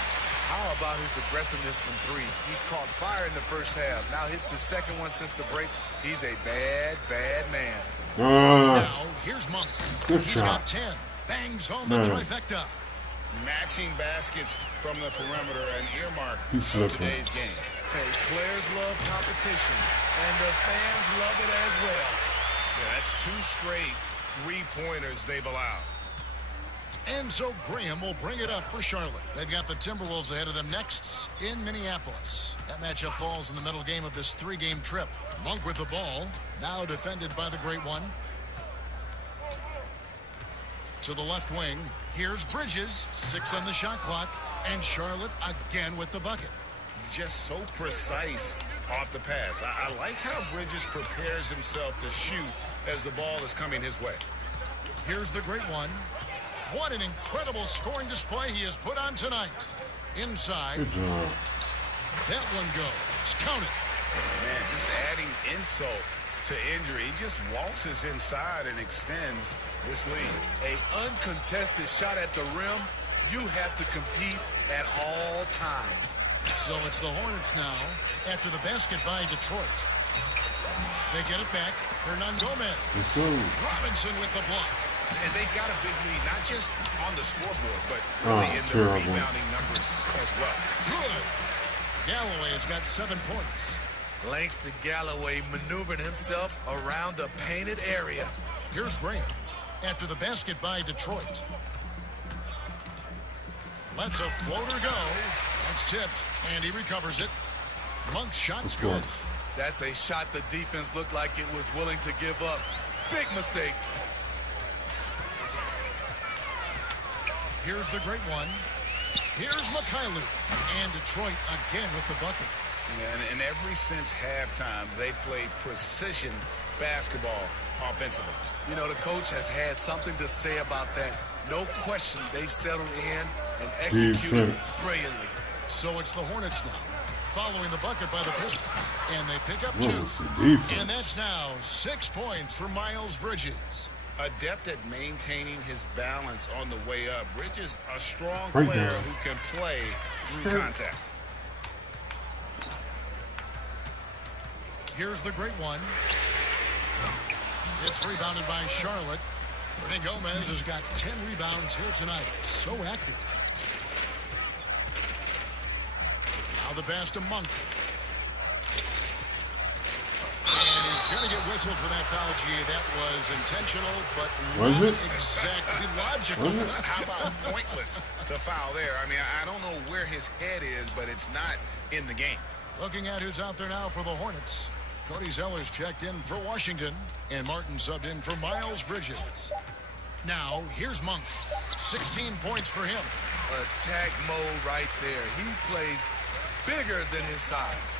How about his aggressiveness from 3? He caught fire in the first half. Now hits his second one since the break. He's a bad, bad man. Now, here's Monk. Good He's shot. got 10. Bangs home the trifecta. Matching baskets from the perimeter, an earmark He's of slipping. today's game. Hey, players love competition, and the fans love it as well. Yeah, that's 2 straight three-pointers they've allowed. And so Graham will bring it up for Charlotte. They've got the Timberwolves ahead of them next in Minneapolis. That matchup falls in the middle game of this 3-game trip. Monk with the ball, now defended by the great one. To the left wing, here's Bridges, 6 on the shot clock, and Charlotte again with the bucket. Just so precise off the pass. I like how Bridges prepares himself to shoot as the ball is coming his way. Here's the great one. What an incredible scoring display he has put on tonight. Inside. Good job. That one goes. Count it. Man, just adding insult to injury. He just waltzes inside and extends this lead. A uncontested shot at the rim, you have to compete at all times. So it's the Hornets now after the basket by Detroit. They get it back. Hernan Gomez. Let's go. Robinson with the block. And they've got a big lead, not just on the scoreboard, but really in the rebounding numbers as well. Good. Galloway has got 7 points. Langston Galloway maneuvering himself around the painted area. Here's Graham after the basket by Detroit. Lets a floater go. That's tipped, and he recovers it. Monk's shot's good. That's a shot the defense looked like it was willing to give up. Big mistake. Here's the great one. Here's Mikhailu. And Detroit again with the bucket. And ever since halftime, they played precision basketball offensively. You know, the coach has had something to say about that. No question, they've settled in and executed brilliantly. So it's the Hornets now, following the bucket by the Pistons. And they pick up 2. And that's now 6 points for Miles Bridges. Adept at maintaining his balance on the way up. Bridges, a strong player who can play through contact. Here's the great one. It's rebounded by Charlotte. Hernan Gomez has got 10 rebounds here tonight. So active. Now the pass to Monk. And he's going to get whistled for that foul, G. That was intentional, but not exactly logical. How about pointless to foul there? I mean, I don't know where his head is, but it's not in the game. Looking at who's out there now for the Hornets. Cody Zeller's checked in for Washington, and Martin subbed in for Miles Bridges. Now, here's Monk. 16 points for him. Attack mode right there. He plays bigger than his size.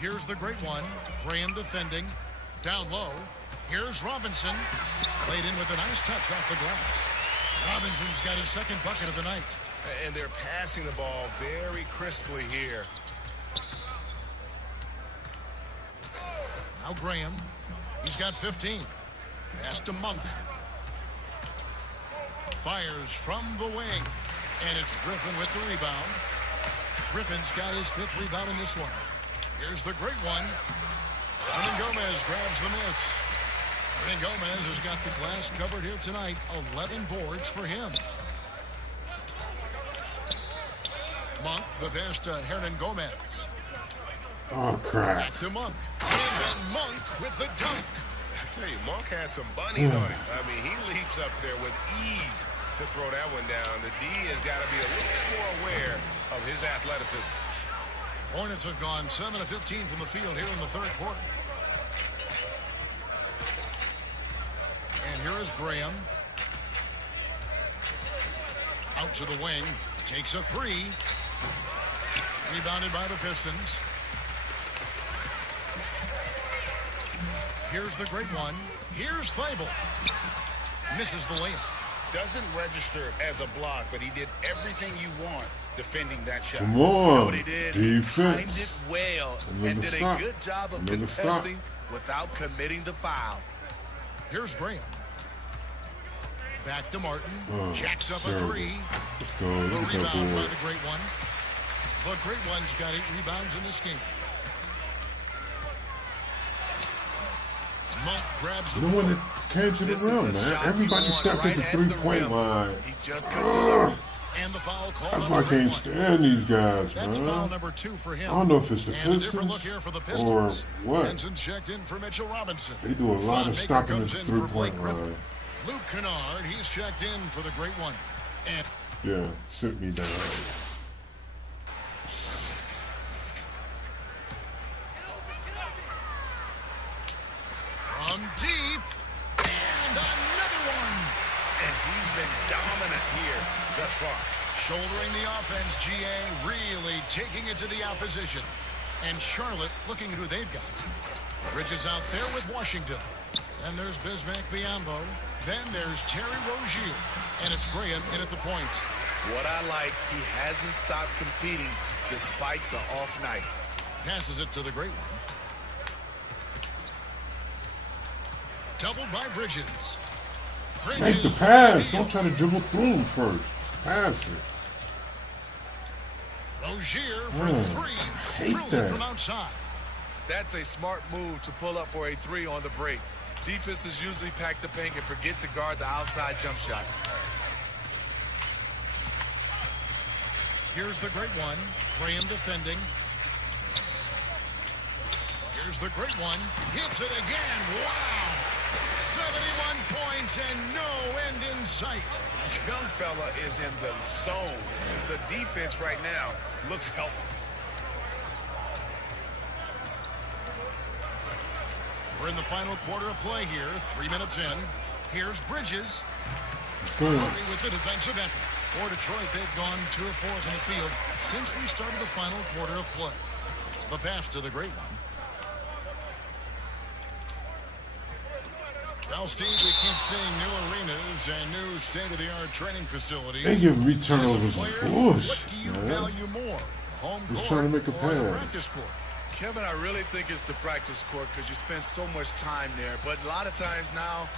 Here's the great one. Graham defending. Down low. Here's Robinson. Played in with a nice touch off the glass. Robinson's got his second bucket of the night. And they're passing the ball very crisply here. Now Graham. He's got 15. Pass to Monk. Fires from the wing. And it's Griffin with the rebound. Griffin's got his 5th rebound in this one. Here's the great one. Hernan Gomez grabs the miss. Hernan Gomez has got the glass covered here tonight. 11 boards for him. Monk, the pass to Hernan Gomez. Oh, crap. Back to Monk. And then Monk with the dunk. I tell you, Monk has some bunnies on him. I mean, he leaps up there with ease to throw that one down. The D has got to be a little bit more aware of his athleticism. Hornets have gone 7 of 15 from the field here in the third quarter. And here is Graham. Out to the wing. Takes a 3. Rebounded by the Pistons. Here's the great one. Here's Fable. Misses the layup. Doesn't register as a block, but he did everything you want defending that shot. Come You know on. what he did? Defense. He timed it well and did a good job of contesting without committing the foul. Here's Graham. Back to Martin. Jacks up a terrible. 3. Let's go. The Look at that rebound by board. the great one. The great one's got 8 rebounds in this game. Monk grabs the No one board. came to the This is rim, the man. shot Everybody you want stepped right at the at the three-point rim. line. He just couldn't deliver. And the foul call That's on why I the great can't one. stand these guys, That's foul man. number 2 for him. I don't know if it's the And a different look Pistons here for the Pistons. or what. Henson checked in for Mitchell Robinson. They do a lot of Thon Maker stopping comes this in for Blake three-point Griffin. line. Luke Kennard, he's checked in for the great one. And Yeah, sit me down. from deep. And another one. And he's been dominant here thus far. Shouldering the offense, GA really taking it to the opposition. And Charlotte looking at who they've got. Bridges out there with Washington. Then there's Bismack Biyombo. Then there's Terry Rozier. And it's Graham in at the point. What I like, he hasn't stopped competing despite the off night. Passes it to the great one. Doubled by Bridges. Make the Bridges with pass. the steal. Don't try to dribble through him first. Pass it. Rozier for hate 3. Drills it that. from outside. That's a smart move to pull up for a 3 on the break. Defenses usually pack the paint and forget to guard the outside jump shot. Here's the great one. Graham defending. Here's the great one. Hits it again. Wow. 71 points and no end in sight. Young fella is in the zone. The defense right now looks helpless. We're in the final quarter of play here. 3 minutes in. Here's Bridges. Good. Murray with the defensive effort. For Detroit, they've gone 2 of 4 from the field since we started the final quarter of play. The pass to the great one. Well, Steve, we keep seeing new arenas and new state-of-the-art training facilities. They give me As a turnovers player, and push, what do you man. value more? Home Just court trying to make a or the pass. practice court? Kevin, I really think it's the practice court because you spend so much time there. But a lot of times now,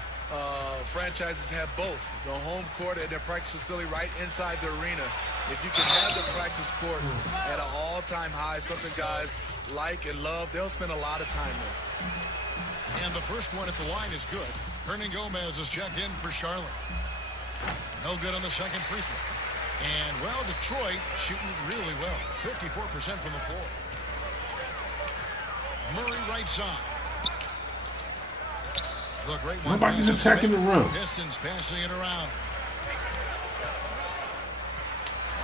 franchises have both. The home court and their practice facility right inside the arena. If you can have the practice court at an all-time high, something guys like and love, they'll spend a lot of time there. And the first one at the line is good. Hernan Gomez is checked in for Charlotte. No good on the second free throw. And, well, Detroit shooting it really well. 54% from the floor. Murray right side. The great one. Nobody's passes to attacking the Baker. rim. Pistons passing it around.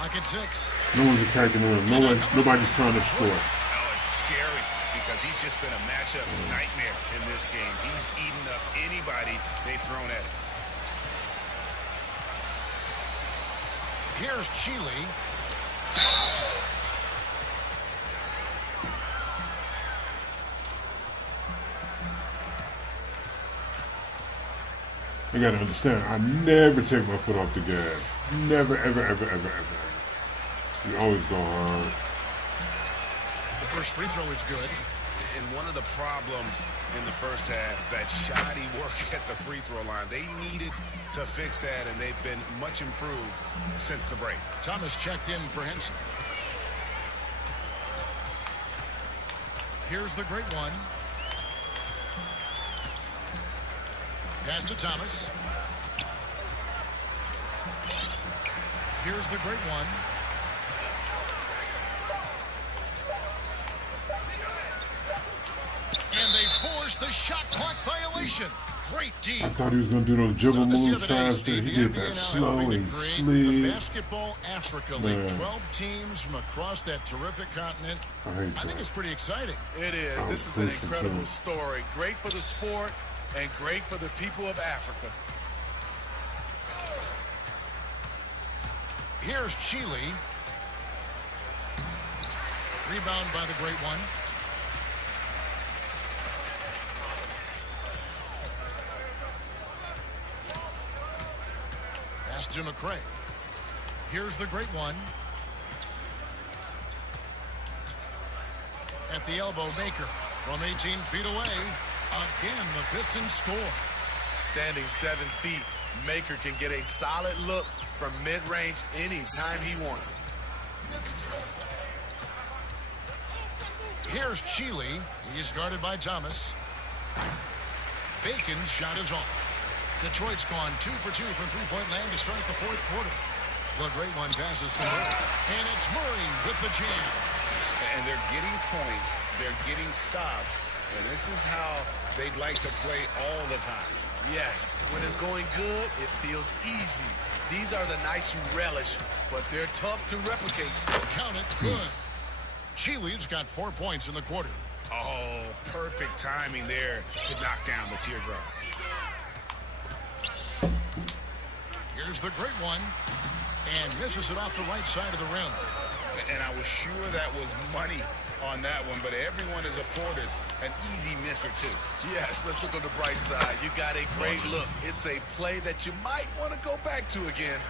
Clock at 6. No one's attacking the rim. Nobody's trying to score. Oh, it's scary because he's just been a matchup nightmare in this game. He's eaten up anybody they've thrown at him. Here's Chile. You gotta understand, I never take my foot off the gas. Never, ever, ever, ever, ever. You always go hard. The first free throw is good. And one of the problems in the first half, that shoddy work at the free throw line. They needed to fix that, and they've been much improved since the break. Thomas checked in for Henson. Here's the great one. Pass to Thomas. Here's the great one. And they force the shot clock violation. Great D. I thought he was going to do those dribble moves faster. He did that slow and slid. The Basketball Africa League, 12 teams from across that terrific continent. I think it's pretty exciting. It is. This is an incredible story. Great for the sport and great for the people of Africa. Here's Chile. Rebound by the great one. Pass to McCray. Here's the great one. At the elbow, Maker from 18 feet away. Again, the Pistons score. Standing 7 feet, Maker can get a solid look from mid-range anytime he wants. Here's Chile. He's guarded by Thomas. Bacon's shot is off. Detroit's gone 2 for 2 from three-point land to start the fourth quarter. The great one passes to Murray. And it's Murray with the jam. And they're getting points. They're getting stops. And this is how they'd like to play all the time. Yes, when it's going good, it feels easy. These are the nights you relish, but they're tough to replicate. Count it, good. Chile's got 4 points in the quarter. Oh, perfect timing there to knock down the teardrop. Here's the great one. And misses it off the right side of the rim. And I was sure that was money on that one, but everyone is afforded an easy miss or two. Yes, let's look on the bright side. You got a great look. It's a play that you might want to go back to again.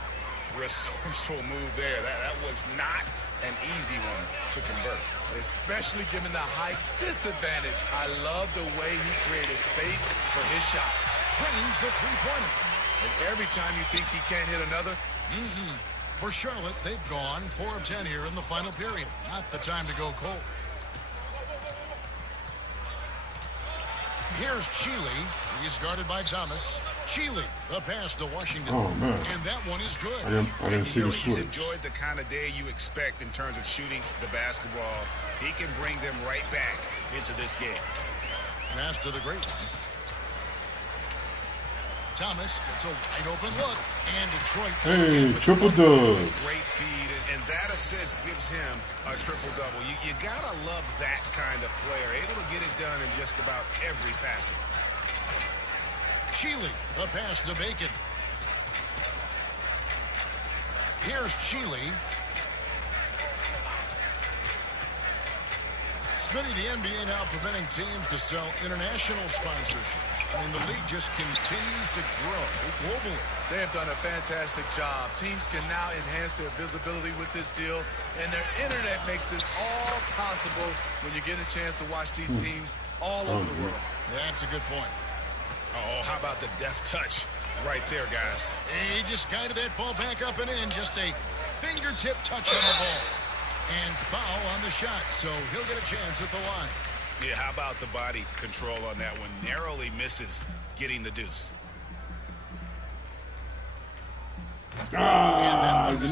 Resourceful move there. That was not an easy one to convert. Especially given the height disadvantage. I love the way he created space for his shot. Trains the three-pointer. And every time you think he can't hit another, For Charlotte, they've gone 4 of 10 here in the final period. Not the time to go cold. Here's Chile. He's guarded by Thomas. Chile, the pass to Washington. Oh, man. And that one is good. I didn't see the He's switch. enjoyed the kind of day you expect in terms of shooting the basketball. He can bring them right back into this game. Pass to the great one. Thomas gets a wide open look. And Detroit. Hey, triple-dub. Great feed, and that assist gives him a triple-double. You gotta love that kind of player, able to get it done in just about every facet. Chile, the pass to Bacon. Here's Chile. Smitty, the NBA now permitting teams to sell international sponsorships. I mean, the league just continues to grow globally. they have done a fantastic job. Teams can now enhance their visibility with this deal, and their internet makes this all possible when you get a chance to watch these teams all over the world. That's a good point. Oh, how about the deft touch right there, guys? He just guided that ball back up and in. Just a fingertip touch on the ball. And foul on the shot, so he'll get a chance at the line. Yeah, how about the body control on that one? Narrowly misses getting the deuce. And then You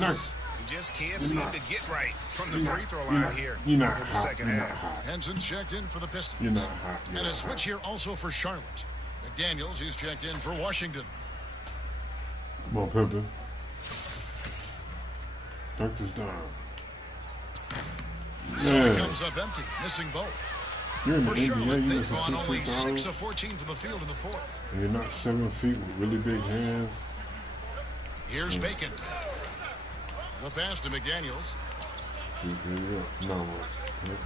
just can't seem to get right from the free throw line here in the second half. Henson's checked in for the Pistons. You're not hot. And a switch here also for Charlotte. McDaniels, he's checked in for Washington. Come on, Pimpin. Duck this down. So he comes up empty, missing both. You're in the For NBA, Charlotte, you they've missing gone 2 only free 6 throws. of 14 from the field in the fourth. And you're not 7 feet with really big hands. Here's Bacon. The pass to McDaniels. Here you go. No. Yep.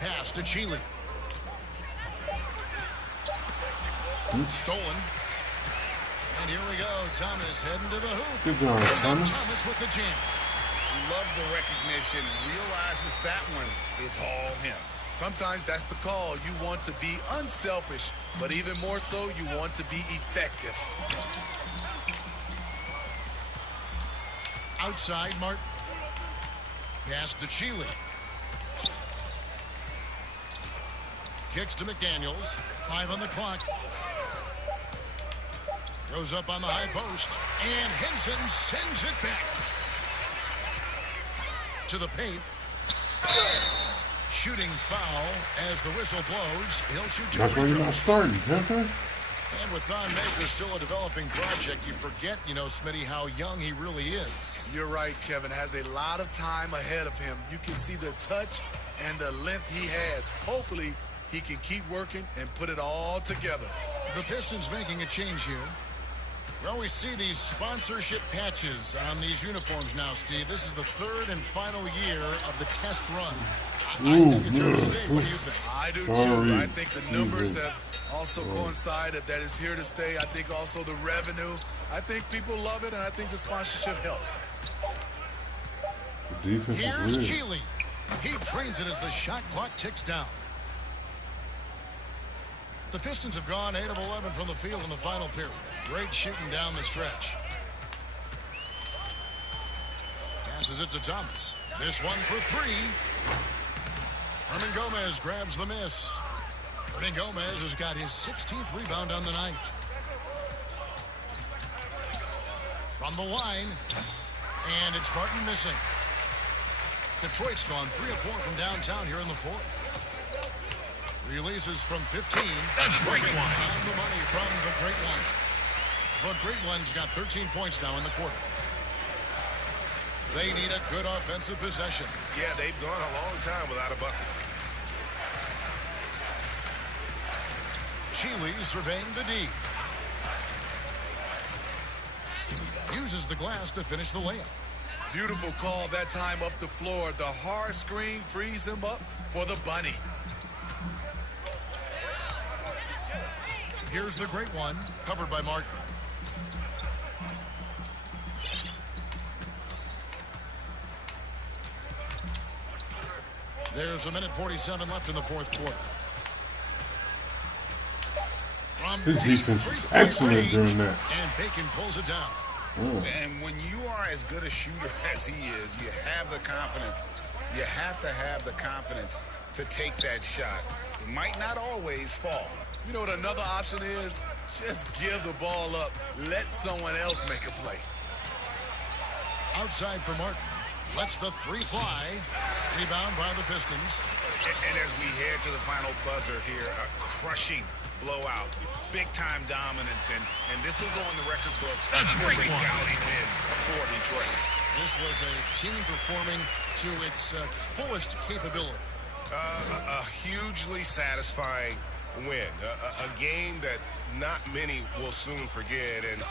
Pass to Chile. Stolen. And here we go. Thomas heading to the hoop. Good job, Thomas. Thomas with the jam. Love the recognition. Realizes that one is all him. Sometimes that's the call. You want to be unselfish, but even more so, you want to be effective. Outside, Martin. Pass to Chile. Kicks to McDaniels. 5 on the clock. Goes up on the high post. And Henson sends it back. To the paint. Shooting foul as the whistle blows. He'll shoot 2 That's why free you're not throws. starting, Pepper. And with Thon Maker still a developing project, you forget, Smitty, how young he really is. You're right, Kevin. Has a lot of time ahead of him. You can see the touch and the length he has. Hopefully, he can keep working and put it all together. The Pistons making a change here. Well, we see these sponsorship patches on these uniforms now, Steve. This is the 3rd and final year of the test run. I think it's here to stay. What do you think? I do Sorry. too. I think the numbers have also coincided that it's here to stay. I think also the revenue. I think people love it, and I think the sponsorship helps. The defense Here's is weird. Chile. He drains it as the shot clock ticks down. The Pistons have gone 8 of 11 from the field in the final period. Great shooting down the stretch. Passes it to Thomas. This one for 3. Hernan Gomez grabs the miss. Hernan Gomez has got his 16th rebound on the night. From the line. And it's Martin missing. Detroit's gone 3 of 4 from downtown here in the fourth. Releases from 15. That's great one. On the money from the Great One. The Great One's got 13 points now in the quarter. They need a good offensive possession. Yeah, they've gone a long time without a bucket. Chile surveying the D. Uses the glass to finish the layup. Beautiful call that time up the floor. The hard screen frees him up for the bunny. Here's the Great One, covered by Martin. There's a minute 47 left in the fourth quarter. From His deep defense is three-point excellent range, during that. And Bacon pulls it down. And when you are as good a shooter as he is, you have the confidence. You have to have the confidence to take that shot. It might not always fall. You know what another option is? Just give the ball up. Let someone else make a play. Outside for Martin. Lets the 3 fly. Rebound by the Pistons. And as we head to the final buzzer here, a crushing blowout. Big-time dominance, and this will go in the record books. That's a great gaudy win for Detroit. This was a team performing to its fullest capability. A hugely satisfying win. A game that not many will soon forget, and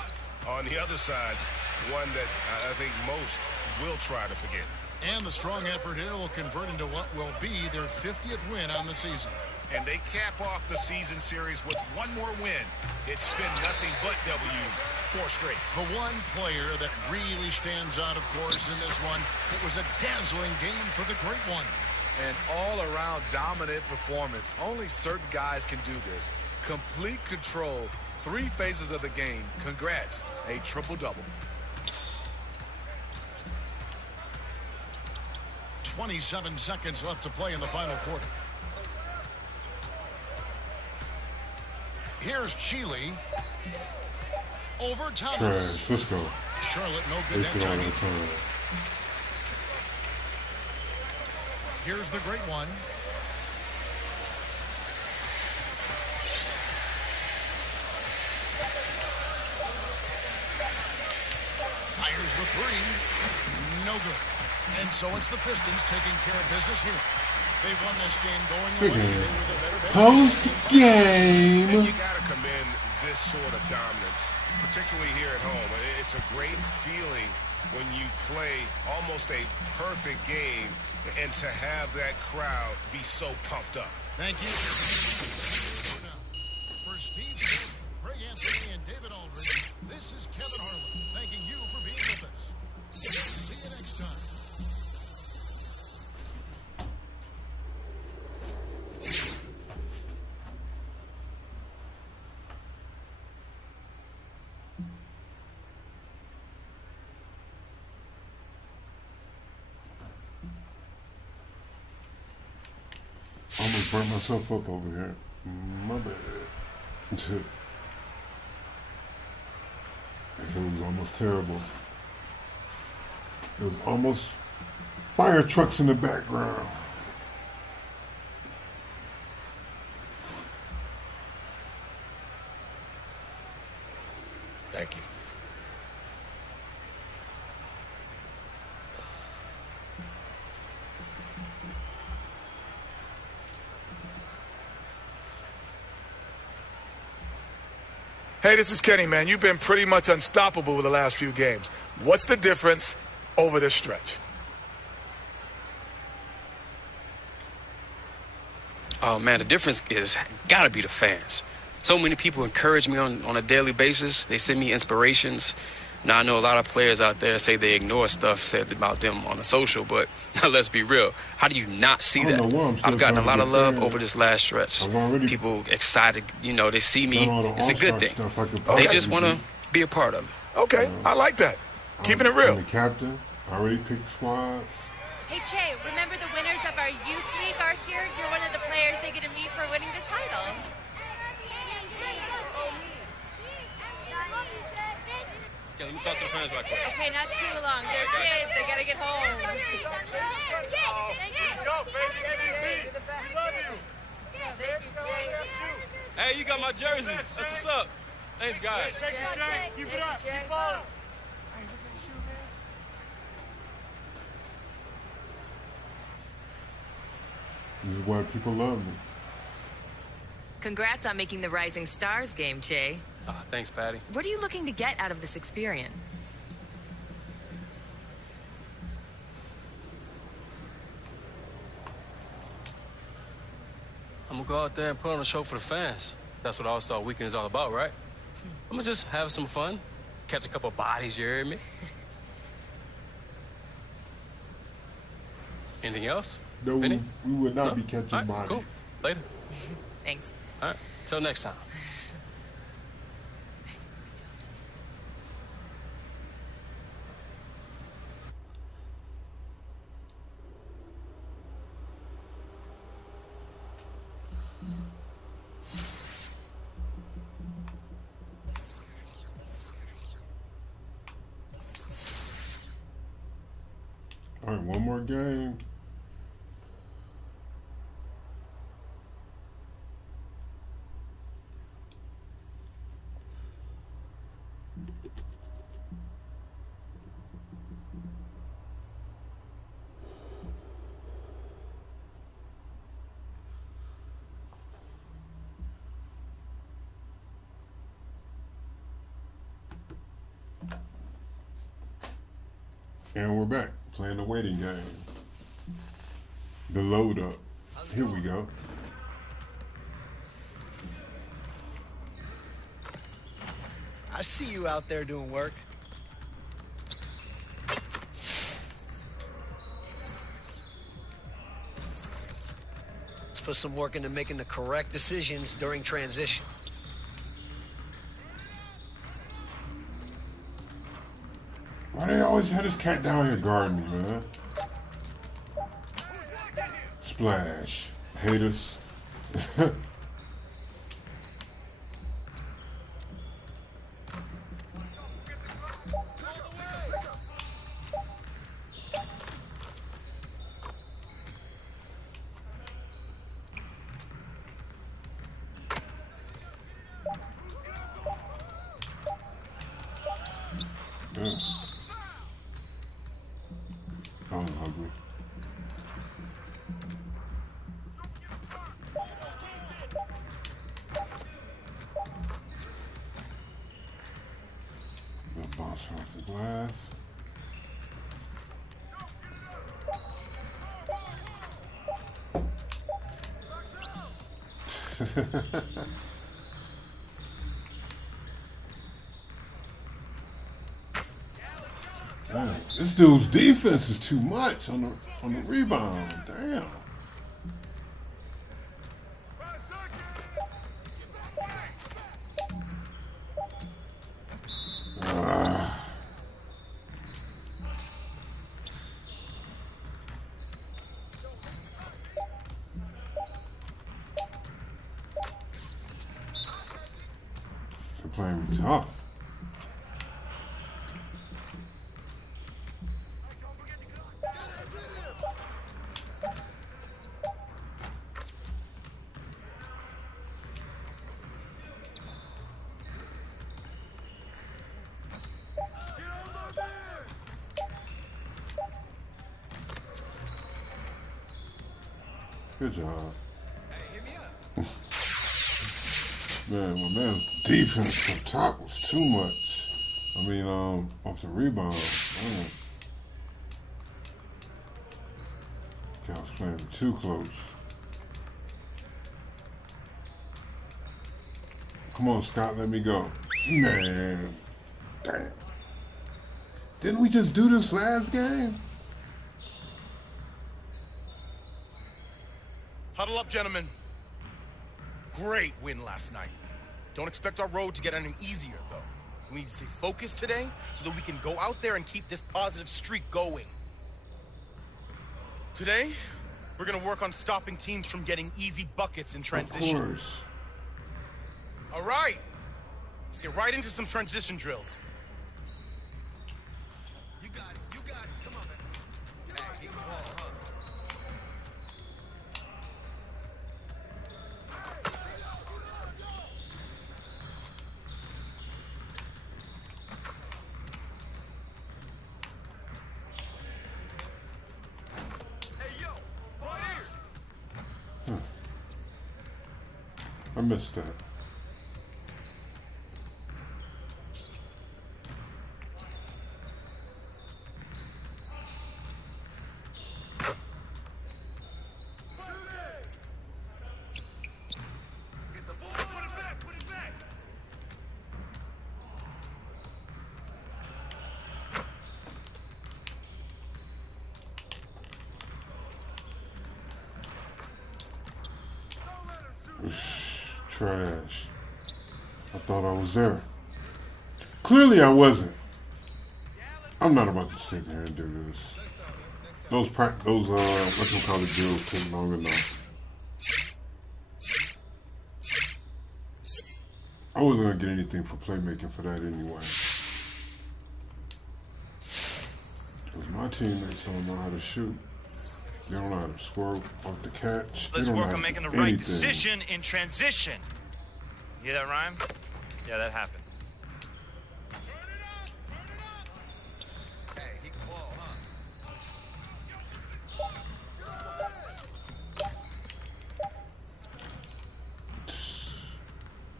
on the other side, one that I think most will try to forget. And the strong effort here will convert into what will be their 50th win on the season. And they cap off the season series with one more win. It's been nothing but W's, 4 straight. The one player that really stands out, of course, in this one, it was a dazzling game for the Great One. An all-around dominant performance. Only certain guys can do this. Complete control, 3 phases of the game. Congrats, a triple-double. 27 seconds left to play in the final quarter. Here's Chile. Over Thomas. Trash. Let's go. Charlotte no good Let's that get all time. the time. Here's the Great One. Fires the three. No good. And so it's the Pistons taking care of business here. They've won this game going away. They were the better best. Post-game. And you got to commend this sort of dominance, particularly here at home. It's a great feeling when you play almost a perfect game and to have that crowd be so pumped up. Thank you. For Steve, Greg Anthony, and David Aldridge, this is Kevin Harlan thanking you for being with us. See you next time. Almost burnt myself up over here. My bad. It was almost terrible. It was almost fire trucks in the background. Thank you. Hey, this is Kenny, man. You've been pretty much unstoppable with the last few games. What's the difference over this stretch? Oh, man, the difference is got to be the fans. So many people encourage me on a daily basis. They send me inspirations. Now, I know a lot of players out there say they ignore stuff said about them on the social, but let's be real. How do you not see that? I've gotten a lot of love over this last stretch. People excited, they see me. It's a good thing. They just want to be a part of it. Okay, I like that. Keeping it real. I'm the captain. I already picked squads. Hey, Che, remember the winners of our youth league are here? You're one of the players they get to meet for winning the title. Okay, let me talk to the fans right quick. Okay, not too long. They're kids. They gotta get home. Hey, you got my jersey. That's what's up. Thanks, guys. Keep it up. Keep up. This is why people love me. Congrats on making the Rising Stars game, Che. Oh, thanks, Patty. What are you looking to get out of this experience? I'm going to go out there and put on a show for the fans. That's what All-Star Weekend is all about, right? I'm going to just have some fun, catch a couple bodies, you hear me? Anything else? No, we would not be catching bodies. Cool. Later. Thanks. All right. Till next time. All right, one more game. And we're back playing the waiting game. The load up. Here we go. I see you out there doing work. Let's put some work into making the correct decisions during transition. Why they always have this cat down here guarding me, man? Splash. Haters. That was ugly. The bounce off the glass. Dang, this dude's defense is too much on the rebound. Damn. They're playing me tough. Good job. Man, my man's defense up top was too much. I mean, off the rebound, man. I was playing too close. Come on, Scott, let me go. Man, damn. Didn't we just do this last game? Huddle up, gentlemen. Great win last night. Don't expect our road to get any easier, though. We need to stay focused today so that we can go out there and keep this positive streak going. Today, we're going to work on stopping teams from getting easy buckets in transition. Of course. All right. Let's get right into some transition drills. You got it. You got it. Come on, man. Hey, get the ball, huh? I missed that. Trash. I thought I was there. Clearly I wasn't. I'm not about to sit here and do this. Those whatchamacallit drills take long enough. I wasn't gonna get anything for playmaking for that anyway. Because my teammates don't know how to shoot. They don't know how to score off the catch. Let's work on making the right decision in transition. You hear that rhyme? Yeah, that happened. Turn it up! Turn it up! Hey, he can ball, huh?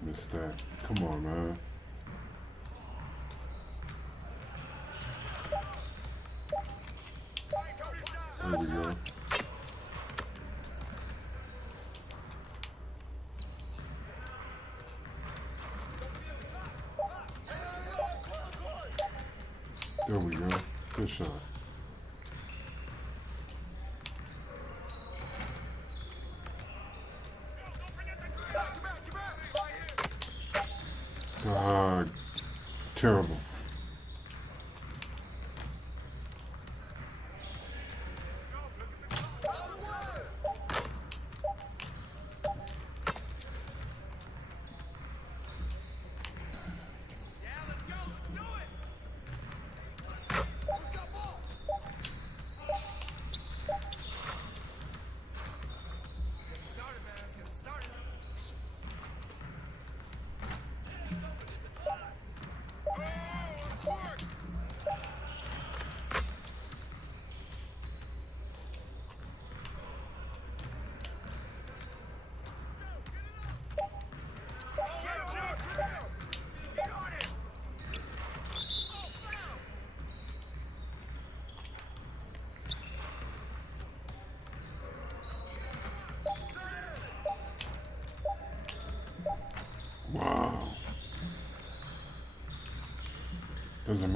Missed that. Come on, man. There we go. There we go. Good shot. God, terrible.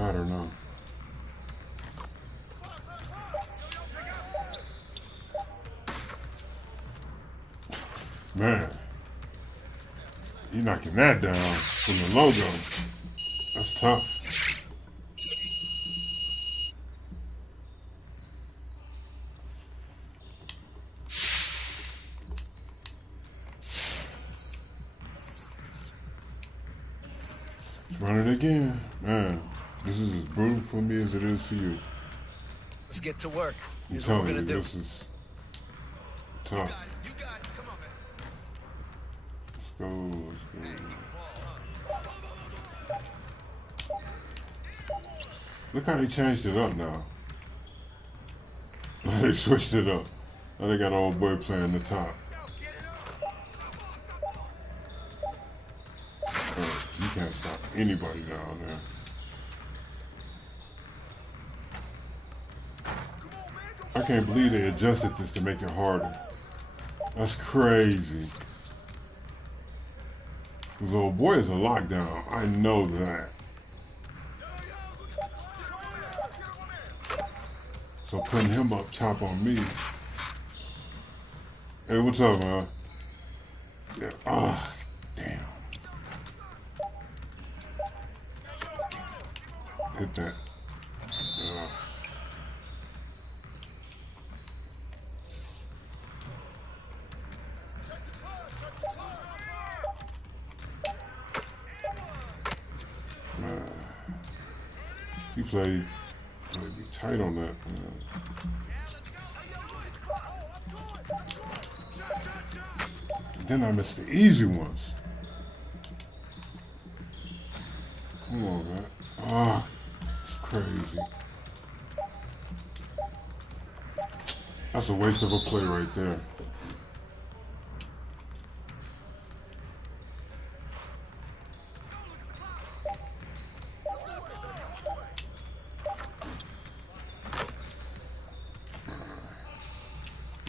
got her now. Man, you knocking that down from the logo. That's tough. Run it again. Man, this is as brutal for me as it is for you. Let's get to work. I'm Here's what we're telling gonna you, do. this is tough. Let's go. Look how they changed it up now. They switched it up. Now they got an old boy playing the top. You can't stop anybody down there. I can't believe they adjusted this to make it harder. That's crazy. This old boy is a lockdown. I know that. So putting him up top on me. Hey, what's up, man? Yeah. Ah, damn. Hit that. He played tight on that. Then I missed the easy ones. Come on, man. Ah, it's crazy. That's a waste of a play right there.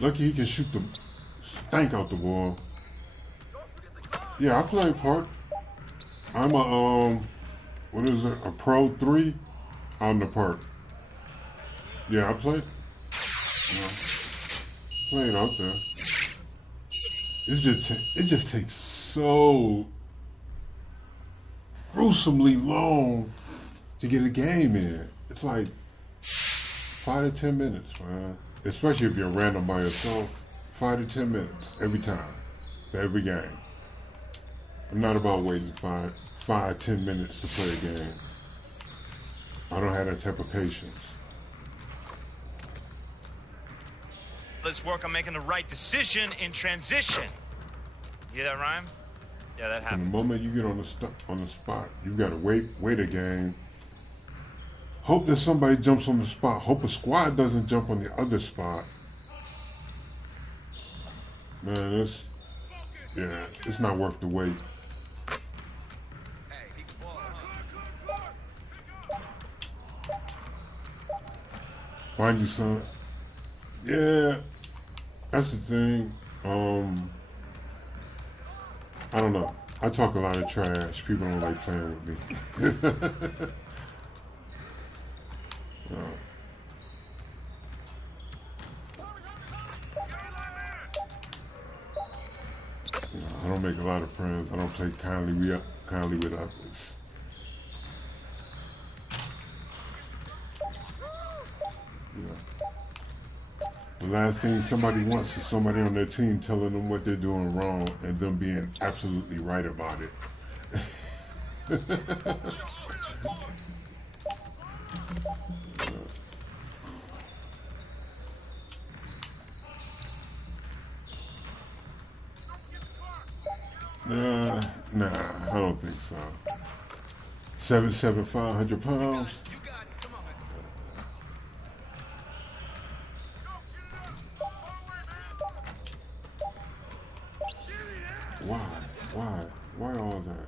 Lucky he can shoot the stank out the ball. Yeah, I play park. I'm a what is it? A Pro 3 on the park. Yeah, I play. Playing out there. It just takes so gruesomely long to get a game in. It's like 5 to 10 minutes, man. Especially if you're random by yourself. 5 to 10 minutes every time, for every game. I'm not about waiting 10 minutes to play a game. I don't have that type of patience. Let's work on making the right decision in transition. You hear that rhyme? Yeah, that From happened. the moment you get on the spot, you gotta wait a game. Hope that somebody jumps on the spot. Hope a squad doesn't jump on the other spot. Man, it's not worth the wait. Find you some. Yeah, that's the thing. I don't know. I talk a lot of trash. People don't like playing with me. I don't make a lot of friends. I don't play kindly with others. The last thing somebody wants is somebody on their team telling them what they're doing wrong and them being absolutely right about it. Nah, I don't think so. 7'7", 500 pounds. Why all that?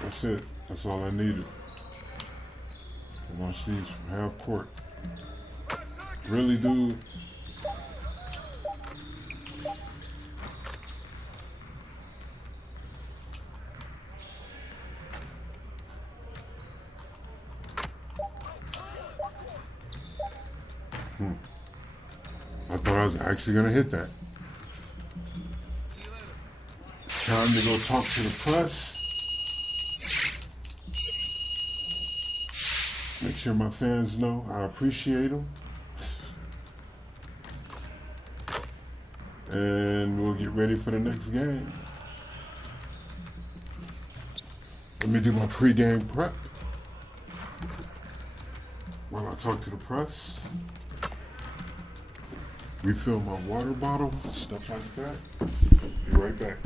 That's it. That's all I needed. Watch these from half court. Really, dude? thought I was actually going to hit that. Time to go talk to the press. Make sure my fans know I appreciate them. And we'll get ready for the next game. Let me do my pre-game prep while I talk to the press. Refill my water bottle, stuff like that. Be right back.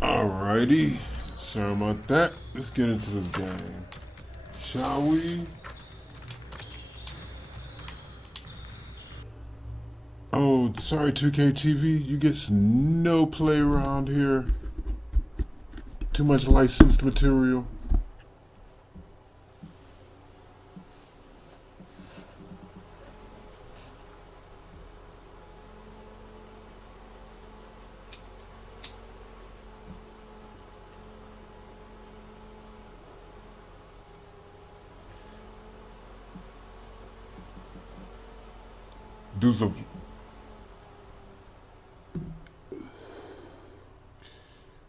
Alrighty, sorry about that. Let's get into this game, shall we? Oh, sorry 2K TV, you get no play around here. Too much licensed material. Do some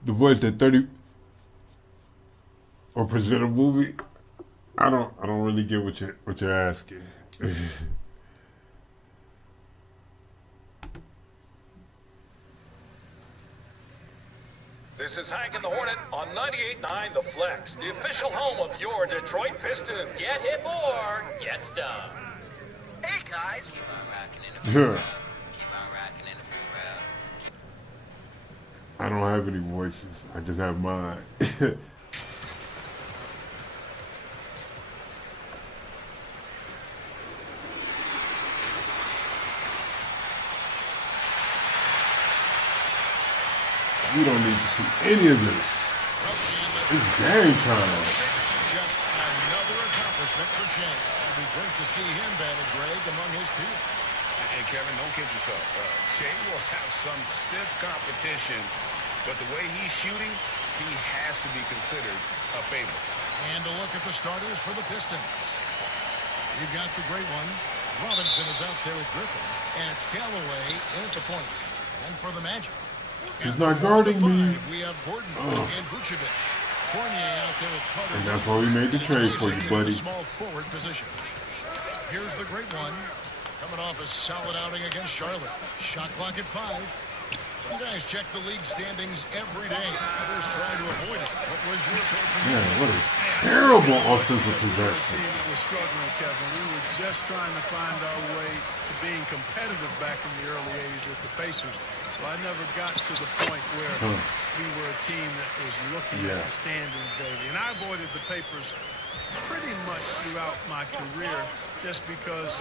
the voice that 30 or present a movie. I don't really get what you're asking. This is Hank and the Hornet on 98.9 The Flex, the official home of your Detroit Pistons. Get hip or get stoned. Hey guys. Keep on rocking in the Yeah. free Keep on rocking in the free I don't have any voices. I just have mine. We don't need to see any of this. It's game time. Just another accomplishment for Jay. It'll be great to see him battle Greg among his peers. And Kevin, don't kid yourself. Jay will have some stiff competition, but the way he's shooting, he has to be considered a favorite. And a look at the starters for the Pistons. We've got the great one. Robinson is out there with Griffin, and it's Callaway in at the point. And for the Magic, he's not guarding me. we have Gordon and Vucevic. Fournier out there with Carter. And that's why we made the trade for you, buddy. Small forward position. Here's the great one. Coming off a solid outing against Charlotte. Shot clock at 5. Some guys check the league standings every day. Others try to avoid it. What was your pick from Man, what a terrible offensive possession. Team that was struggling, Kevin. We were just trying to find our way to being competitive back in the early 80s with the Pacers. So I never got to the point where we were a team that was looking at the standings daily. And I avoided the papers pretty much throughout my career just because,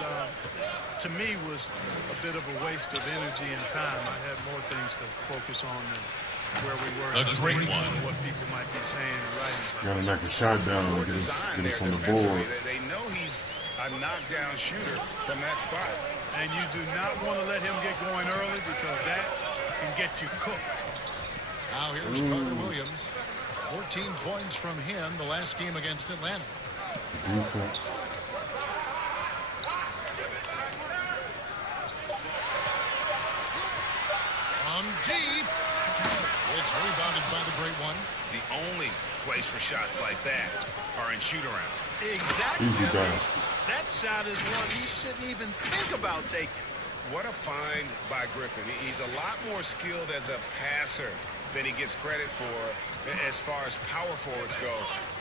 to me, was a bit of a waste of energy and time. I had more things to focus on than where we were. A great one. What people might be saying and writing. Gotta knock a shot down and get us on the board. They know he's a knockdown shooter from that spot. And you do not want to let him get going early because that can get you cooked. Now here's Carter Williams. 14 points from him the last game against Atlanta. Defense. On deep. It's rebounded by the great one. The only place for shots like that are in shoot-around. Exactly. Easy guys. that shot is one he shouldn't even think about taking. What a find by Griffin. He's a lot more skilled as a passer than he gets credit for as far as power forwards go.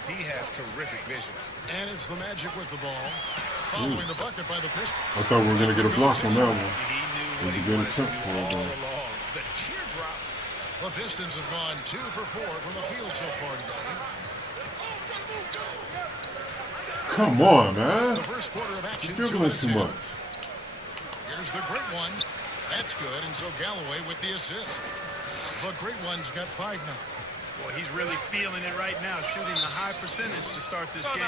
He has terrific vision. And it's the Magic with the ball. Following the bucket by the Pistons. I thought we were going to get a block on that one. He knew It what was he a good wanted to attempt do for it, all though. along. The teardrop. The Pistons have gone 2 for 4 from the field so far today. Come on, man. The first quarter of action, You're 2 dribbling minutes too in. much. Here's the great one. That's good, and so Galloway with the assist. The great one's got 5 now. Well, he's really feeling it right now, shooting a high percentage to start this game.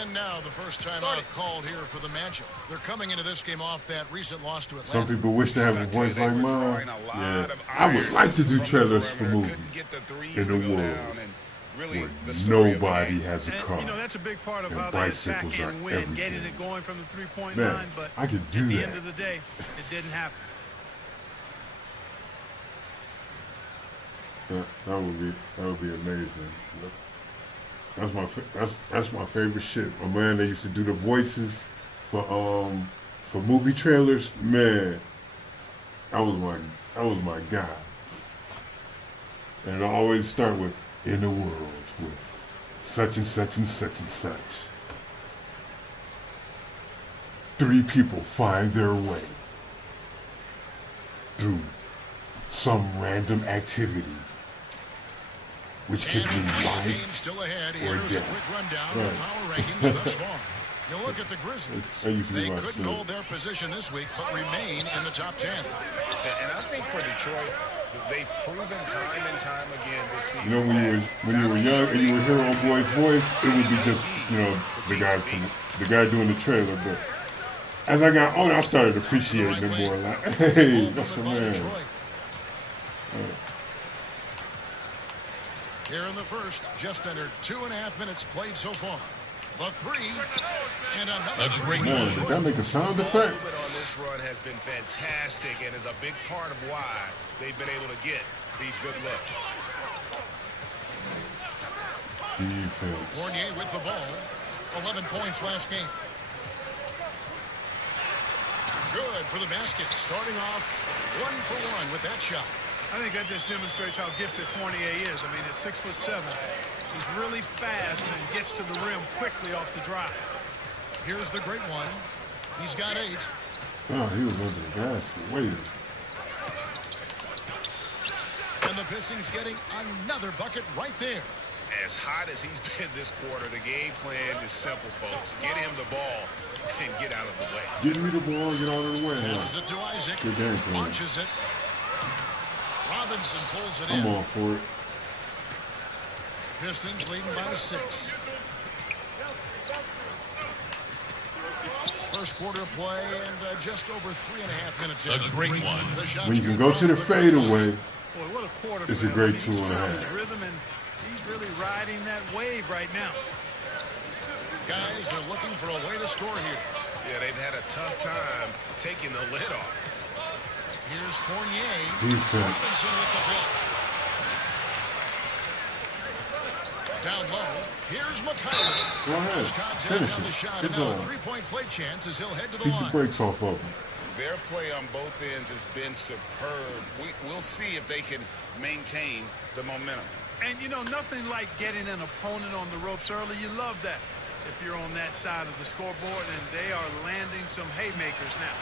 And now the first time out called here for the Magic. They're coming into this game off that recent loss to Atlanta. Some people wish they have a voice like mine. Yeah, I would like to do trailers for movies in the world where nobody has a car. You know, that's a big part of and how they attack bicycles are and win, everything. getting it going from the three-point Man, line, but I could do at the that. end of the day, it didn't happen. That would be amazing. That's my favorite shit. My man, they used to do the voices for movie trailers. Man, that was my guy. And it always start with "In a world with such and such and such and such, 3 people find their way through some random activity, which could mean life still ahead. or Here's a death." quick rundown Right. of the power rankings thus far. You look at the Grizzlies. I used to be They my couldn't son. hold their position this week, but remain in the top 10. And I think for Detroit, they've proven time and time again this season. You know, when you were young and you were hearing Boy's voice, it would be just, you know, the guy doing the trailer. But as I got older, I started appreciating him more. Like, hey, that's the man. Here in the first, just under 2.5 minutes played so far. The 3 and another great Man, did that make a sound effect? On this run has been fantastic and is a big part of why they've been able to get these good looks. Defense. Fournier with the ball. 11 points last game. Good for the basket. Starting off 1 for 1 with that shot. I think that just demonstrates how gifted Fournier is. I mean, at 6'7", he's really fast and gets to the rim quickly off the drive. Here's the great one. He's got 8. Oh, he was under the basket. Waiting. And the Pistons getting another bucket right there. As hot as he's been this quarter, the game plan is simple, folks. Get him the ball and get out of the way. Give me the ball, get out of the way. Passes it to Isaac. Good game plan. Launches it. Robinson pulls it I'm in. all for it. Pistons leading by 6. First quarter of play and just over 3.5 minutes in. A great one. The shot's When you can good go from to the the fadeaway, Boy, what a quarter it's for a him. great He's 2.5. found his rhythm, and he's really riding that wave right now. Guys are looking for a way to score here. Yeah, they've had a tough time taking the lid off. Here's Fournier. Defense. Robinson with the block. Down low. Here's McCareer. Go ahead. There's contact Finish on it. the shot, Good and now a job. 3-point play chance as he'll head to the Keep the line. brakes off of him. Their play on both ends has been superb. We'll see if they can maintain the momentum. And, you know, nothing like getting an opponent on the ropes early. You love that if you're on that side of the scoreboard, and they are landing some haymakers now.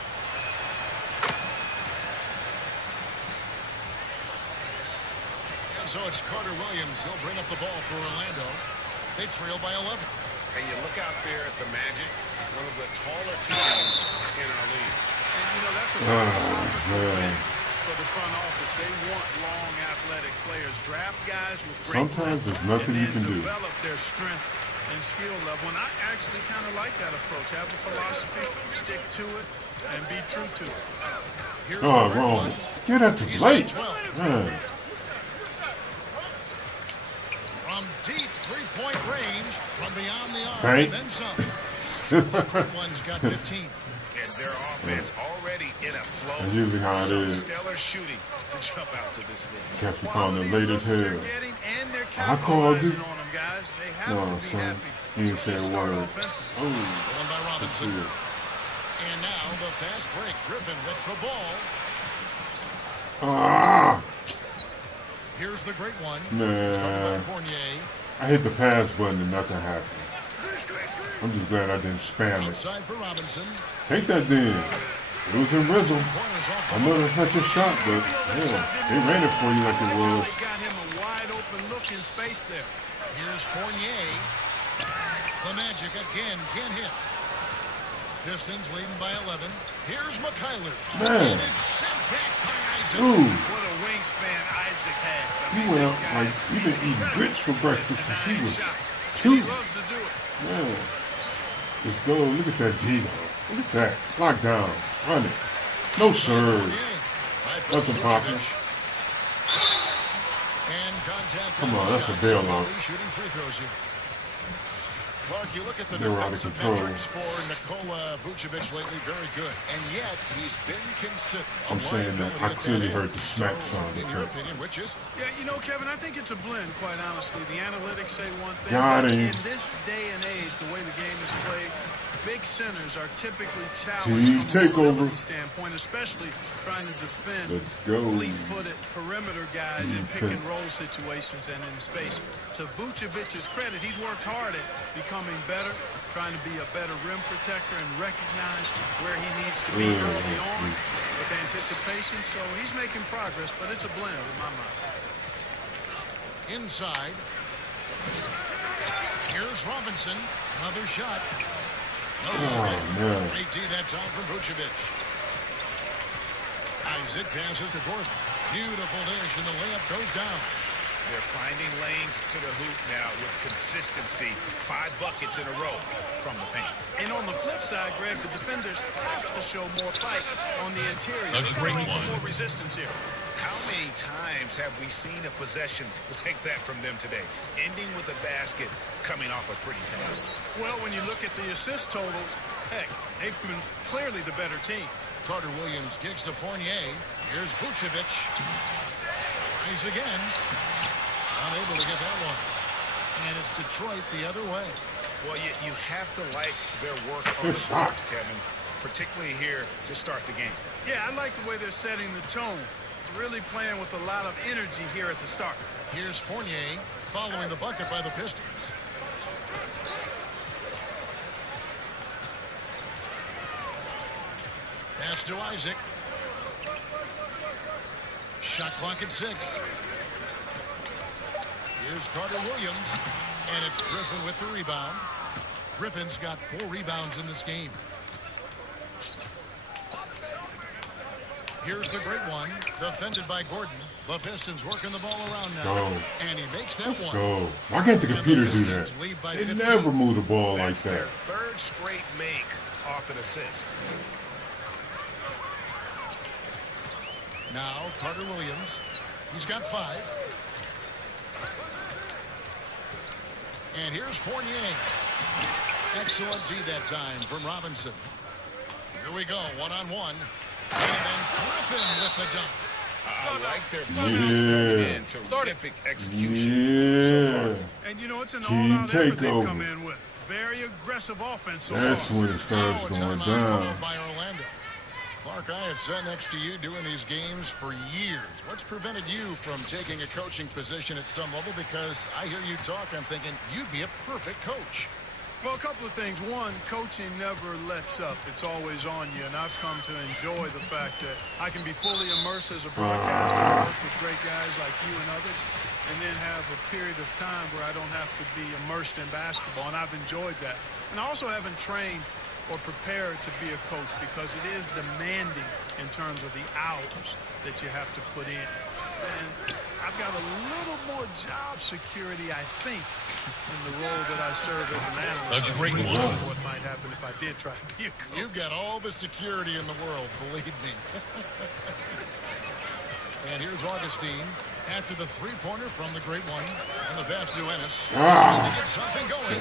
And so it's Carter Williams. He'll bring up the ball for Orlando. They trail by 11. And you look out there at the Magic, one of the taller teams in our league. And, you know, that's a philosophical win for the front office. They want long, athletic players. Draft guys with great Sometimes there's nothing you can do. develop their strength and skill level. And I actually kind of like that approach. Have a philosophy, stick to it, and be true to it. Here's Oh, the wrong. one. Get that to He's late. got 12. Man. From deep 3-point range, from beyond the arc, Right. and then some. The great one's got 15. And their offense already in a flow. That's usually how it Some is. stellar shooting to jump out to this league. Kept you calling the late as hell. And they're I called you. capitalizing on them, guys. They have No, to be son. happy He didn't say a word. Oh, stolen by Robinson. And now the fast break. Griffin with the ball. Ah! Here's the great one. Started by Fournier. I hit the pass button and nothing happened. I'm just glad I didn't spam it. Outside for Robinson. Take that then. It was in rhythm. I know that's not your shot, but yeah, they ran it for you like it was. They got him a wide open look in space there. Here's Fournier. The Magic again can't hit. Pistons leading by 11. Here's McCareer. Man. And it's sent back by Isaac. Ooh. What a wingspan Isaac has. He went out like he been eating grits for breakfast since he was 2. He loves to do it. Man. Let's go. Look at that D. Look at that. Lock down. Run it. No serve. Nothing popping. Come on, that's a bailout. Shooting free throws here. Clark, you look at the They're out of defensive control. metrics for Nikola Vucevic lately, very good. And yet, he's been considered a I'm saying that I clearly heard the smack sound. in your opinion, which is? Yeah, you know, Kevin, I think it's a blend, quite honestly. The analytics say one thing, Got but him. in this day and age, the way the game is played, big centers are typically Team challenged from a takeover. mobility standpoint, especially trying to defend Let's go. fleet-footed perimeter guys in pick-and-roll situations and in space. To Vucevic's credit, he's worked hard at becoming better, trying to be a better rim protector and recognize where he needs to be early on with anticipation. So he's making progress, but it's a blend in my mind. Inside. Here's Robinson. Another shot. No man. Great D that time from Vucevic. Isaac passes to Gordon. Beautiful dish, and the layup goes down. They're finding lanes to the hoop now with consistency. 5 buckets in a row from the paint. And on the flip side, Greg, the defenders have to show more fight on the interior. A They great gotta offer one. more resistance here. How many times have we seen a possession like that from them today, ending with a basket coming off a pretty pass? Well, when you look at the assist totals, heck, they've been clearly the better team. Carter Williams kicks to Fournier. Here's Vucevic. Tries again. Unable to get that one. And it's Detroit the other way. Well, you have to like their work on the boards, Kevin, particularly here to start the game. Yeah, I like the way they're setting the tone. Really playing with a lot of energy here at the start. Here's Fournier following the bucket by the Pistons. Pass to Isaac. Shot clock at 6. Here's Carter Williams. And it's Griffin with the rebound. Griffin's got 4 rebounds in this game. Here's the great one. Defended by Gordon. The Pistons working the ball around now. Go. And he makes that one. Go. Why can't the computer do that? They never move the ball like That's their that. third straight make off an assist. Now Carter Williams. He's got 5. And here's Fournier. Excellent D that time from Robinson. Here we go, one-on-one. And then Griffin with the dunk. I like their finish coming in. Terrific execution so far. And you know, it's an Team all-out effort they've takeover. come in with. Very aggressive offense so That's far. when it starts going down. By Orlando. Clark, I have sat next to you doing these games for years. What's prevented you from taking a coaching position at some level? Because I hear you talk, I'm thinking you'd be a perfect coach. Well, a couple of things. One, coaching never lets up. It's always on you, and I've come to enjoy the fact that I can be fully immersed as a broadcaster, work with great guys like you and others, and then have a period of time where I don't have to be immersed in basketball, and I've enjoyed that. And I also haven't trained or prepared to be a coach because it is demanding in terms of the hours that you have to put in. And I've got a little more job security, I think, in the role that I serve as an analyst. A great one. What might happen if I did try to be a coach. You've got all the security in the world, believe me. And here's Augustine after the three-pointer from the great one. And the pass to Ennis. Trying to get something going.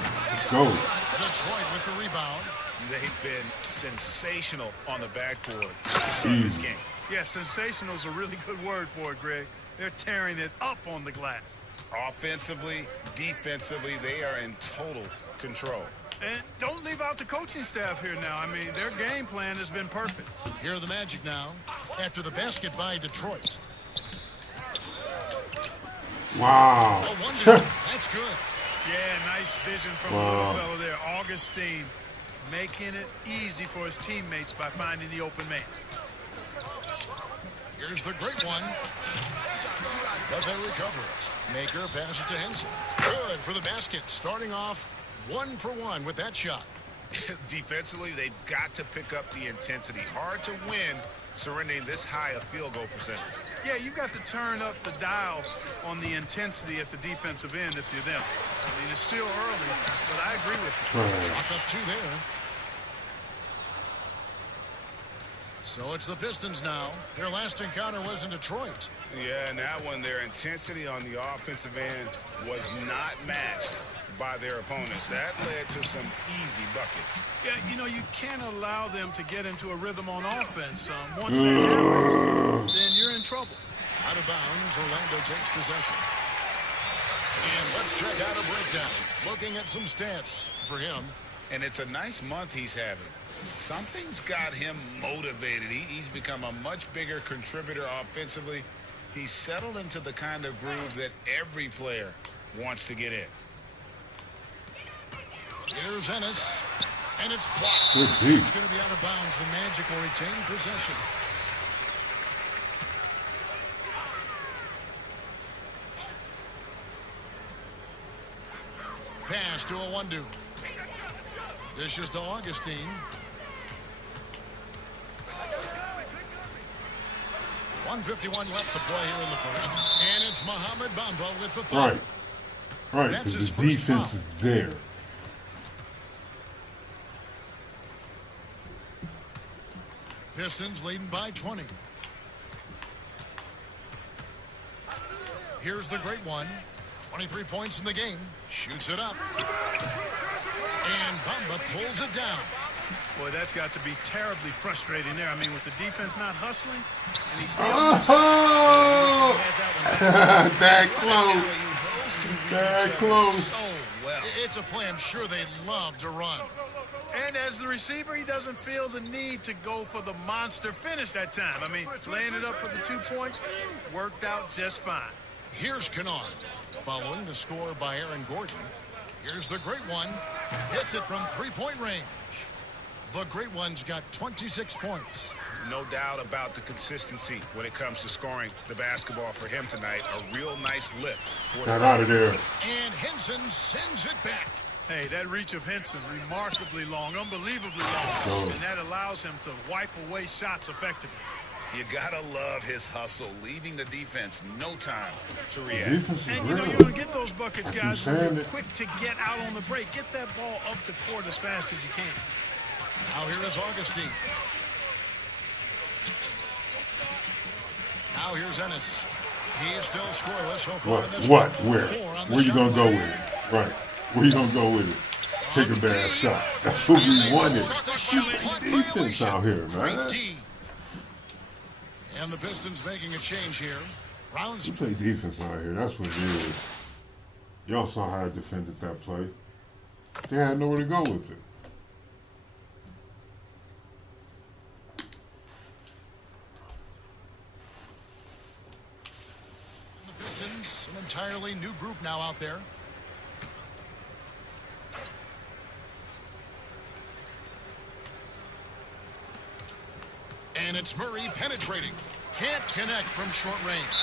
Go. Detroit with the rebound. They've been sensational on the backboard to start this game. Yeah, sensational is a really good word for it, Greg. They're tearing it up on the glass. Offensively, defensively, they are in total control. And don't leave out the coaching staff here now. I mean, their game plan has been perfect. Here are the Magic now after the basket by Detroit. Wow. Oh, one that's good. Yeah, nice vision from the little fella there. Augustine making it easy for his teammates by finding the open man. Here's the great one. But they recover it. Maker passes to Henson. Good for the basket. Starting off 1 for 1 with that shot. Defensively, they've got to pick up the intensity. Hard to win surrendering this high a field goal percentage. Yeah, you've got to turn up the dial on the intensity at the defensive end if you're them. I mean, it's still early, but I agree with you. Chalk up 2 there. So it's the Pistons now. Their last encounter was in Detroit. Yeah, and that one, their intensity on the offensive end was not matched by their opponent. That led to some easy buckets. Yeah, you know, you can't allow them to get into a rhythm on offense. Once that happens, then you're in trouble. Out of bounds, Orlando takes possession. And let's check out a breakdown. Looking at some stats for him. And it's a nice month he's having. Something's got him motivated. He's become a much bigger contributor offensively. He's settled into the kind of groove that every player wants to get in. Here's Ennis, and it's blocked. It's going to be out of bounds. The Magic will retain possession. Pass to Awandu. Dishes to Augustine. 1:51 left to play here in the first. And it's Mohamed Bamba with the third. Right, That's his because the first defense foul. is there. Pistons leading by 20. Here's the great one. 23 points in the game. Shoots it up. And Bamba pulls it down. Boy, that's got to be terribly frustrating there. I mean, with the defense not hustling, and he's still... That close. That close. It's a play I'm sure they love to run. And as the receiver, he doesn't feel the need to go for the monster finish that time. I mean, laying it up for the 2 points worked out just fine. Here's Kennard. Following the score by Aaron Gordon. Here's the great one. Hits it from three-point range. The great one's got 26 points. No doubt about the consistency when it comes to scoring the basketball for him tonight. A real nice lift. Got out of there. And Henson sends it back. Hey, that reach of Henson, remarkably long, unbelievably long. And that allows him to wipe away shots effectively. You gotta love his hustle, leaving the defense no time to react. And you know you're gonna get those buckets, guys, when you're quick to get out on the break. Get that ball up the court as fast as you can. Now here is Augustine. Now here's Ennis. He is still scoreless so far in this What? one. Where you gonna go with it? Right. Where you gonna go with it? Take a bad shot. That's what we wanted. Defense out here, man. And the Pistons making a change here. Rollins. We play defense out here. That's what it is. Y'all saw how I defended that play. They had nowhere to go with it. The Pistons, an entirely new group now out there. And it's Murray penetrating. Can't connect from short range.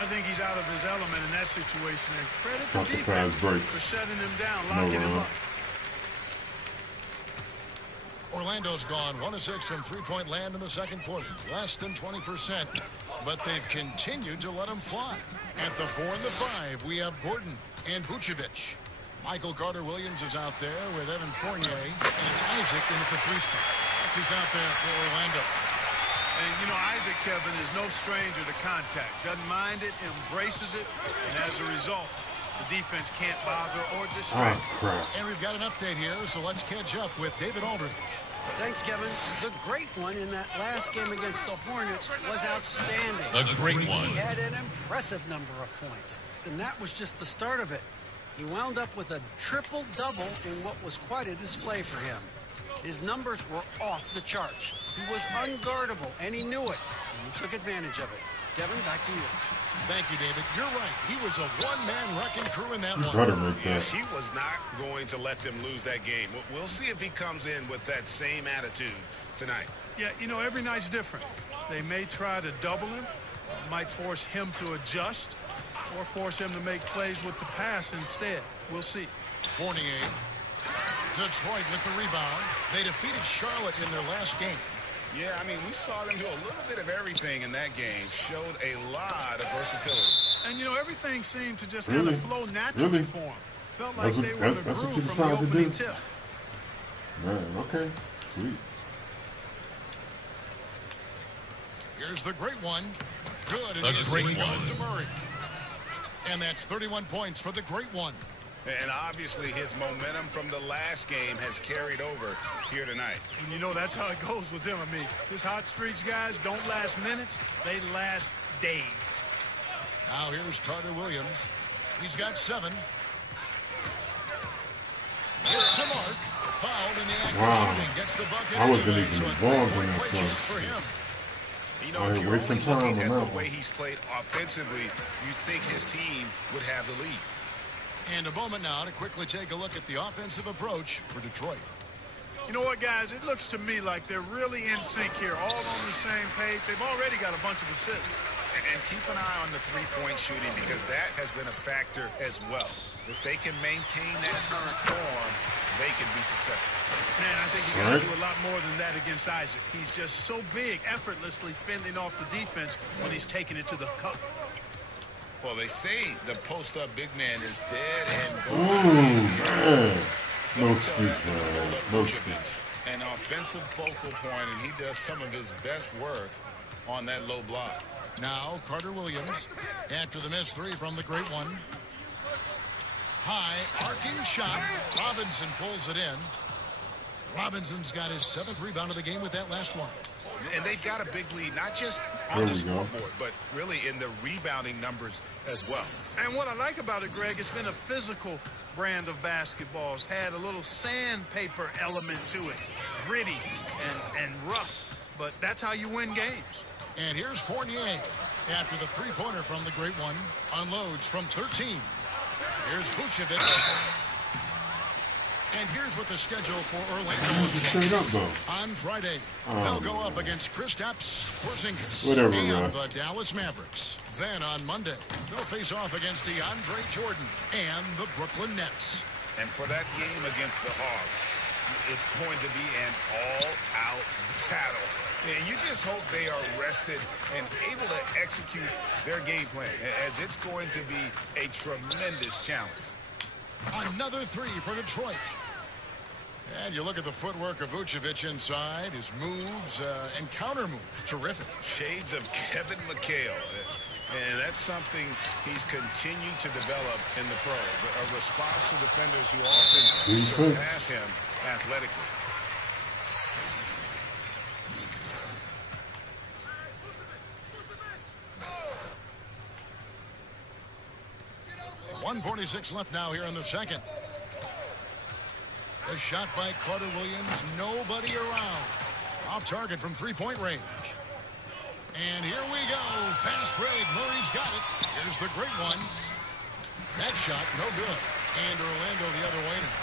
I think he's out of his element in that situation. And credit the defense for shutting him down, locking him up. Orlando's gone 1 of 6 from three-point land in the second quarter. Less than 20%. But they've continued to let him fly. At the 4 and the 5, we have Gordon and Vucevic. Michael Carter-Williams is out there with Evan Fournier. And it's Isaac in at the 3 spot. That's who's out there for Orlando. And, you know, Isaac, Kevin, is no stranger to contact. Doesn't mind it, embraces it, and as a result, the defense can't bother or distract. And we've got an update here, so let's catch up with David Aldridge. Thanks, Kevin. The great one in that last game against the Hornets was outstanding. The great one. He had an impressive number of points, and that was just the start of it. He wound up with a triple-double in what was quite a display for him. His numbers were off the charts. He was unguardable, and he knew it, and he took advantage of it. Devin, back to you. Thank you, David. You're right. He was a one-man wrecking crew in that You one. better make Yeah, that. he was not going to let them lose that game. We'll see if he comes in with that same attitude tonight. Yeah, you know, every night's different. They may try to double him, might force him to adjust, or force him to make plays with the pass instead. We'll see. Fournier. Detroit with the rebound. They defeated Charlotte in their last game. Yeah, I mean, we saw them do a little bit of everything in that game. Showed a lot of versatility. And, you know, everything seemed to just Really? kind of flow naturally Really? for him. Felt like That's they what- were in a that's what you groove from the decided to opening do? tip. Man, okay. Sweet. Here's the great one. Good. And The the great assist one. goes to Murray. And that's 31 points for the great one. And obviously his momentum from the last game has carried over here tonight. And you know, that's how it goes with him. I mean, his hot streaks, guys, don't last minutes. They last days. Now here's Carter Williams. He's got 7. Gets the mark. Fouled in the act of Wow. shooting. Gets the bucket. I wasn't anyway, even so a involved in three-point that play play. chance for him. You know, I if ain't you're wasting only time looking on at that the one. way he's played offensively, you think his team would have the lead. And a moment now to quickly take a look at the offensive approach for Detroit. You know what, guys? It looks to me like they're really in sync here, all on the same page. They've already got a bunch of assists. And keep an eye on the three-point shooting because that has been a factor as well. If they can maintain that current form, they can be successful. Man, I think you got to do a lot more than that against Isaac. He's just so big, effortlessly fending off the defense when he's taking it to the cup. Well, they say the post-up big man is dead and Ooh, man. No Tell speech, that to the man. roll-up No Vucevic. speech. An offensive focal point, and he does some of his best work on that low block. Now Carter Williams after the missed 3 from the great one. High arcing shot. Robinson pulls it in. Robinson's got his 7th rebound of the game with that last one. And they've got a big lead, not just on There the we go. scoreboard, but really in the rebounding numbers as well. And what I like about it, Greg, it's been a physical brand of basketball. It's had a little sandpaper element to it. Gritty and rough. But that's how you win games. And here's Fournier after the three-pointer from the great one. Unloads from 13. Here's Vucevic. And here's what the schedule for Orlando looks Straight up, though. like. On Friday, Oh, they'll go up against Kristaps Porzingis Whatever, and Russ. the Dallas Mavericks. Then on Monday, they'll face off against DeAndre Jordan and the Brooklyn Nets. And for that game against the Hawks, it's going to be an all-out battle. And you just hope they are rested and able to execute their game plan, as it's going to be a tremendous challenge. Another 3 for Detroit. And you look at the footwork of Vucevic inside, his moves and counter moves, terrific. Shades of Kevin McHale. And that's something he's continued to develop in the pros. A response to defenders who often surpass him athletically. .146 left now here in the second. A shot by Carter Williams, nobody around. Off target from three-point range. And here we go, fast break, Murray's got it. Here's the great one. That shot, no good. And Orlando the other way now.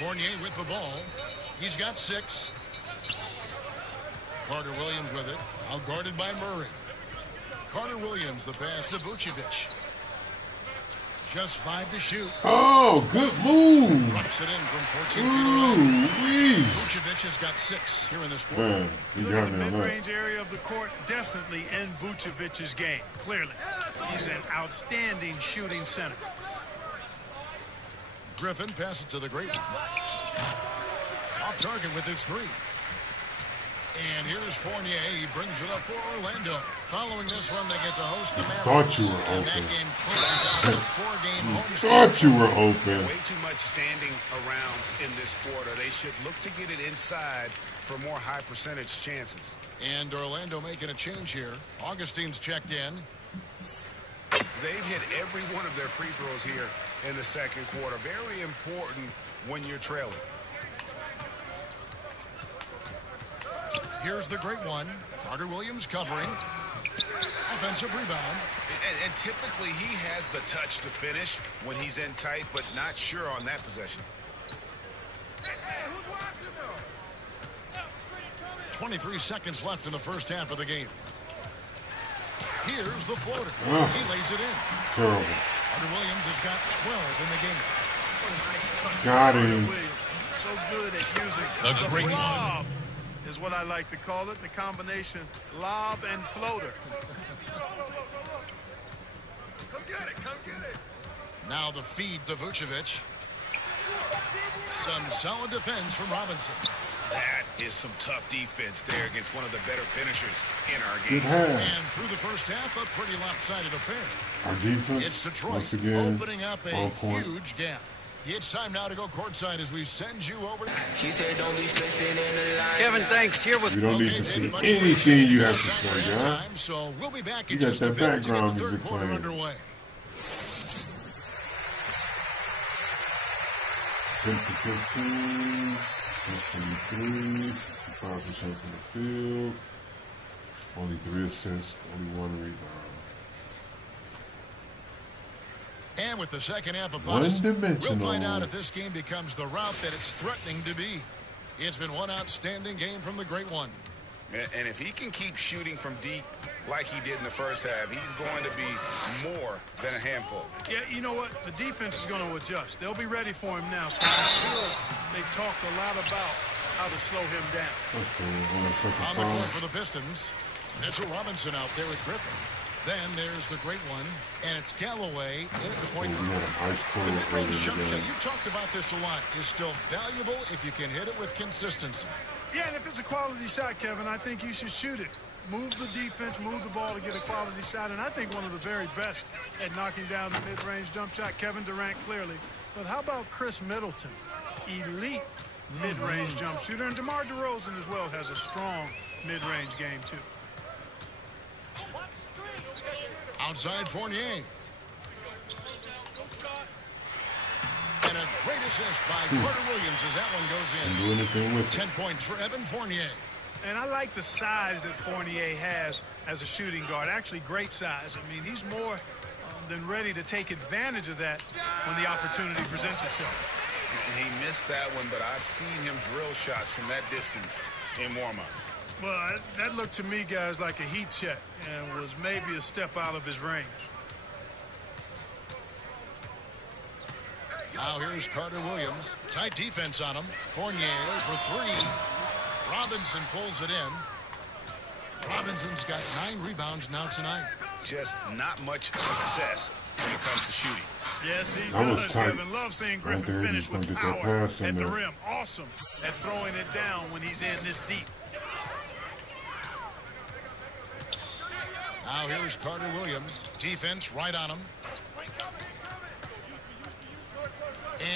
Fournier with the ball. He's got 6. Carter Williams with it, out guarded by Murray. Carter Williams, the pass to Vucevic. Just 5 to shoot. Oh, good move. Drops it in from 14 feet away. Ooh-wee. Vucevic has got 6 here in this quarter. Man, you got me on that. Mid-range area of the court, definitely in Vucevic's game, clearly. He's an outstanding shooting center. Griffin passes to the great one. Off target with his 3. And here's Fournier. He brings it up for Orlando. Following this one, they get to host the Mavericks. Thought you were And that open. game closes out the 4-game homestand. Thought you were open. Way too much standing around in this quarter. They should look to get it inside for more high percentage chances. And Orlando making a change here. Augustine's checked in. They've hit every one of their free throws here in the second quarter. Very important when you're trailing. Here's the great one. Carter Williams covering. Offensive rebound. And typically he has the touch to finish when he's in tight, but not sure on that possession. 23 seconds left in the first half of the game. Here's the floater. Oh. He lays it in. Terrible. Carter Williams has got 12 in the game. Got him. So good at using The great lob is what I like to call it. The combination lob and floater. Come get it. Now the feed to Vucevic. Some solid defense from Robinson. That is some tough defense there against one of the better finishers in our Good game. half. And through the first half, a pretty lopsided affair. Our defense, It's Detroit once again, opening up a on point. huge gap. It's time now to go courtside as we send you over. She said, "Don't be stressing in the line." Kevin, thanks. Here was. We don't need to see anything you have to say, huh? So we'll be back You in got just a that bit to get the background third music quarter playing. underway. 10 to 15, 23, 65% from the field, only 3 assists, only 1 rebound. And with the second half upon us, One-dimensional. we'll find out if this game becomes the route that it's threatening to be. It's been one outstanding game from the great one. And if he can keep shooting from deep like he did in the first half, he's going to be more than a handful. Yeah, you know what? The defense is going to adjust. They'll be ready for him now. So I'm sure they've talked a lot about how to slow him down. On the court for the Pistons, Mitchell Robinson out there with Griffin. Then there's the great one, and it's Galloway in at the point guard. The mid-range jump shot, you've talked about this a lot, is still valuable if you can hit it with consistency. Yeah, and if it's a quality shot, Kevin, I think you should shoot it. Move the defense, move the ball to get a quality shot, and I think one of the very best at knocking down the mid-range jump shot, Kevin Durant clearly. But how about Chris Middleton? Elite mid-range jump shooter, and DeMar DeRozan as well has a strong mid-range game too. Outside Fournier. And a great assist by Carter Williams as that one goes in. Do anything with 10 points for Evan Fournier. And I like the size that Fournier has as a shooting guard. Actually, great size. I mean, he's more than ready to take advantage of that when the opportunity presents itself. And he missed that one, but I've seen him drill shots from that distance in warm-ups. Well, that looked to me, guys, like a heat check and was maybe a step out of his range. Now here's Carter Williams. Tight defense on him. Fournier for 3. Robinson pulls it in. Robinson's got 9 rebounds now tonight. Just not much success when it comes to shooting. Yes, he That was does, tight. Kevin. Love seeing Griffin Right there, finish he's gonna with get that power pass in at the there. rim. Awesome at throwing it down when he's in this deep. Now here's Carter Williams. Defense right on him.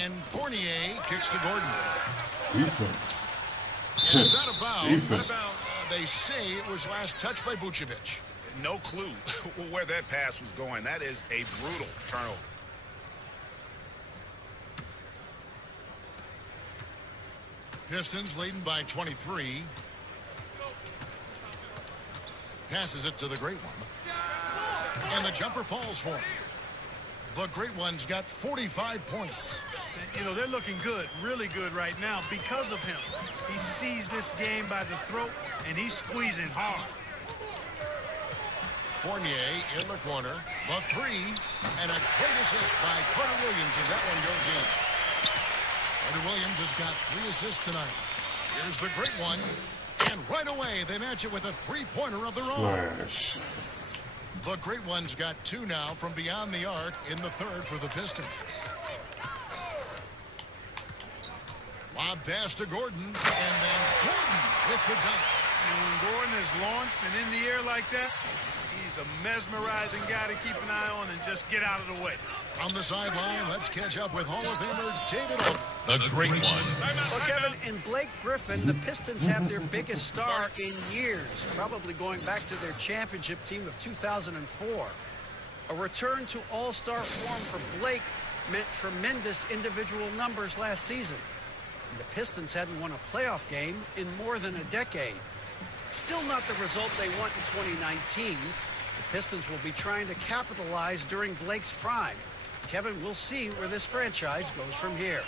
And Fournier kicks to Gordon. Defense. And it's out of bounds. Defense. They say it was last touched by Vucevic. No clue where that pass was going. That is a brutal turnover. Pistons leading by 23. Passes it to the great one. And the jumper falls for him. The great one's got 45 points. You know, they're looking good, really good right now because of him. He sees this game by the throat, and he's squeezing hard. Fournier in the corner. The 3. And a great assist by Carter Williams as that one goes in. Carter Williams has got 3 assists tonight. Here's the great one. And right away, they match it with a 3-pointer of their own. Flash. The great one's got 2 now from beyond the arc in the third for the Pistons. Lob pass to Gordon, and then Gordon with the dunk. And when Gordon is launched and in the air like that, he's a mesmerizing guy to keep an eye on and just get out of the way. From the sideline, let's catch up with Hall of Famer David Oak. The great one. Well, Kevin, in Blake Griffin, the Pistons have their biggest star in years, probably going back to their championship team of 2004. A return to all-star form for Blake meant tremendous individual numbers last season. The Pistons hadn't won a playoff game in more than a decade. Still not the result they want in 2019. The Pistons will be trying to capitalize during Blake's prime. Kevin, we'll see where this franchise goes from here.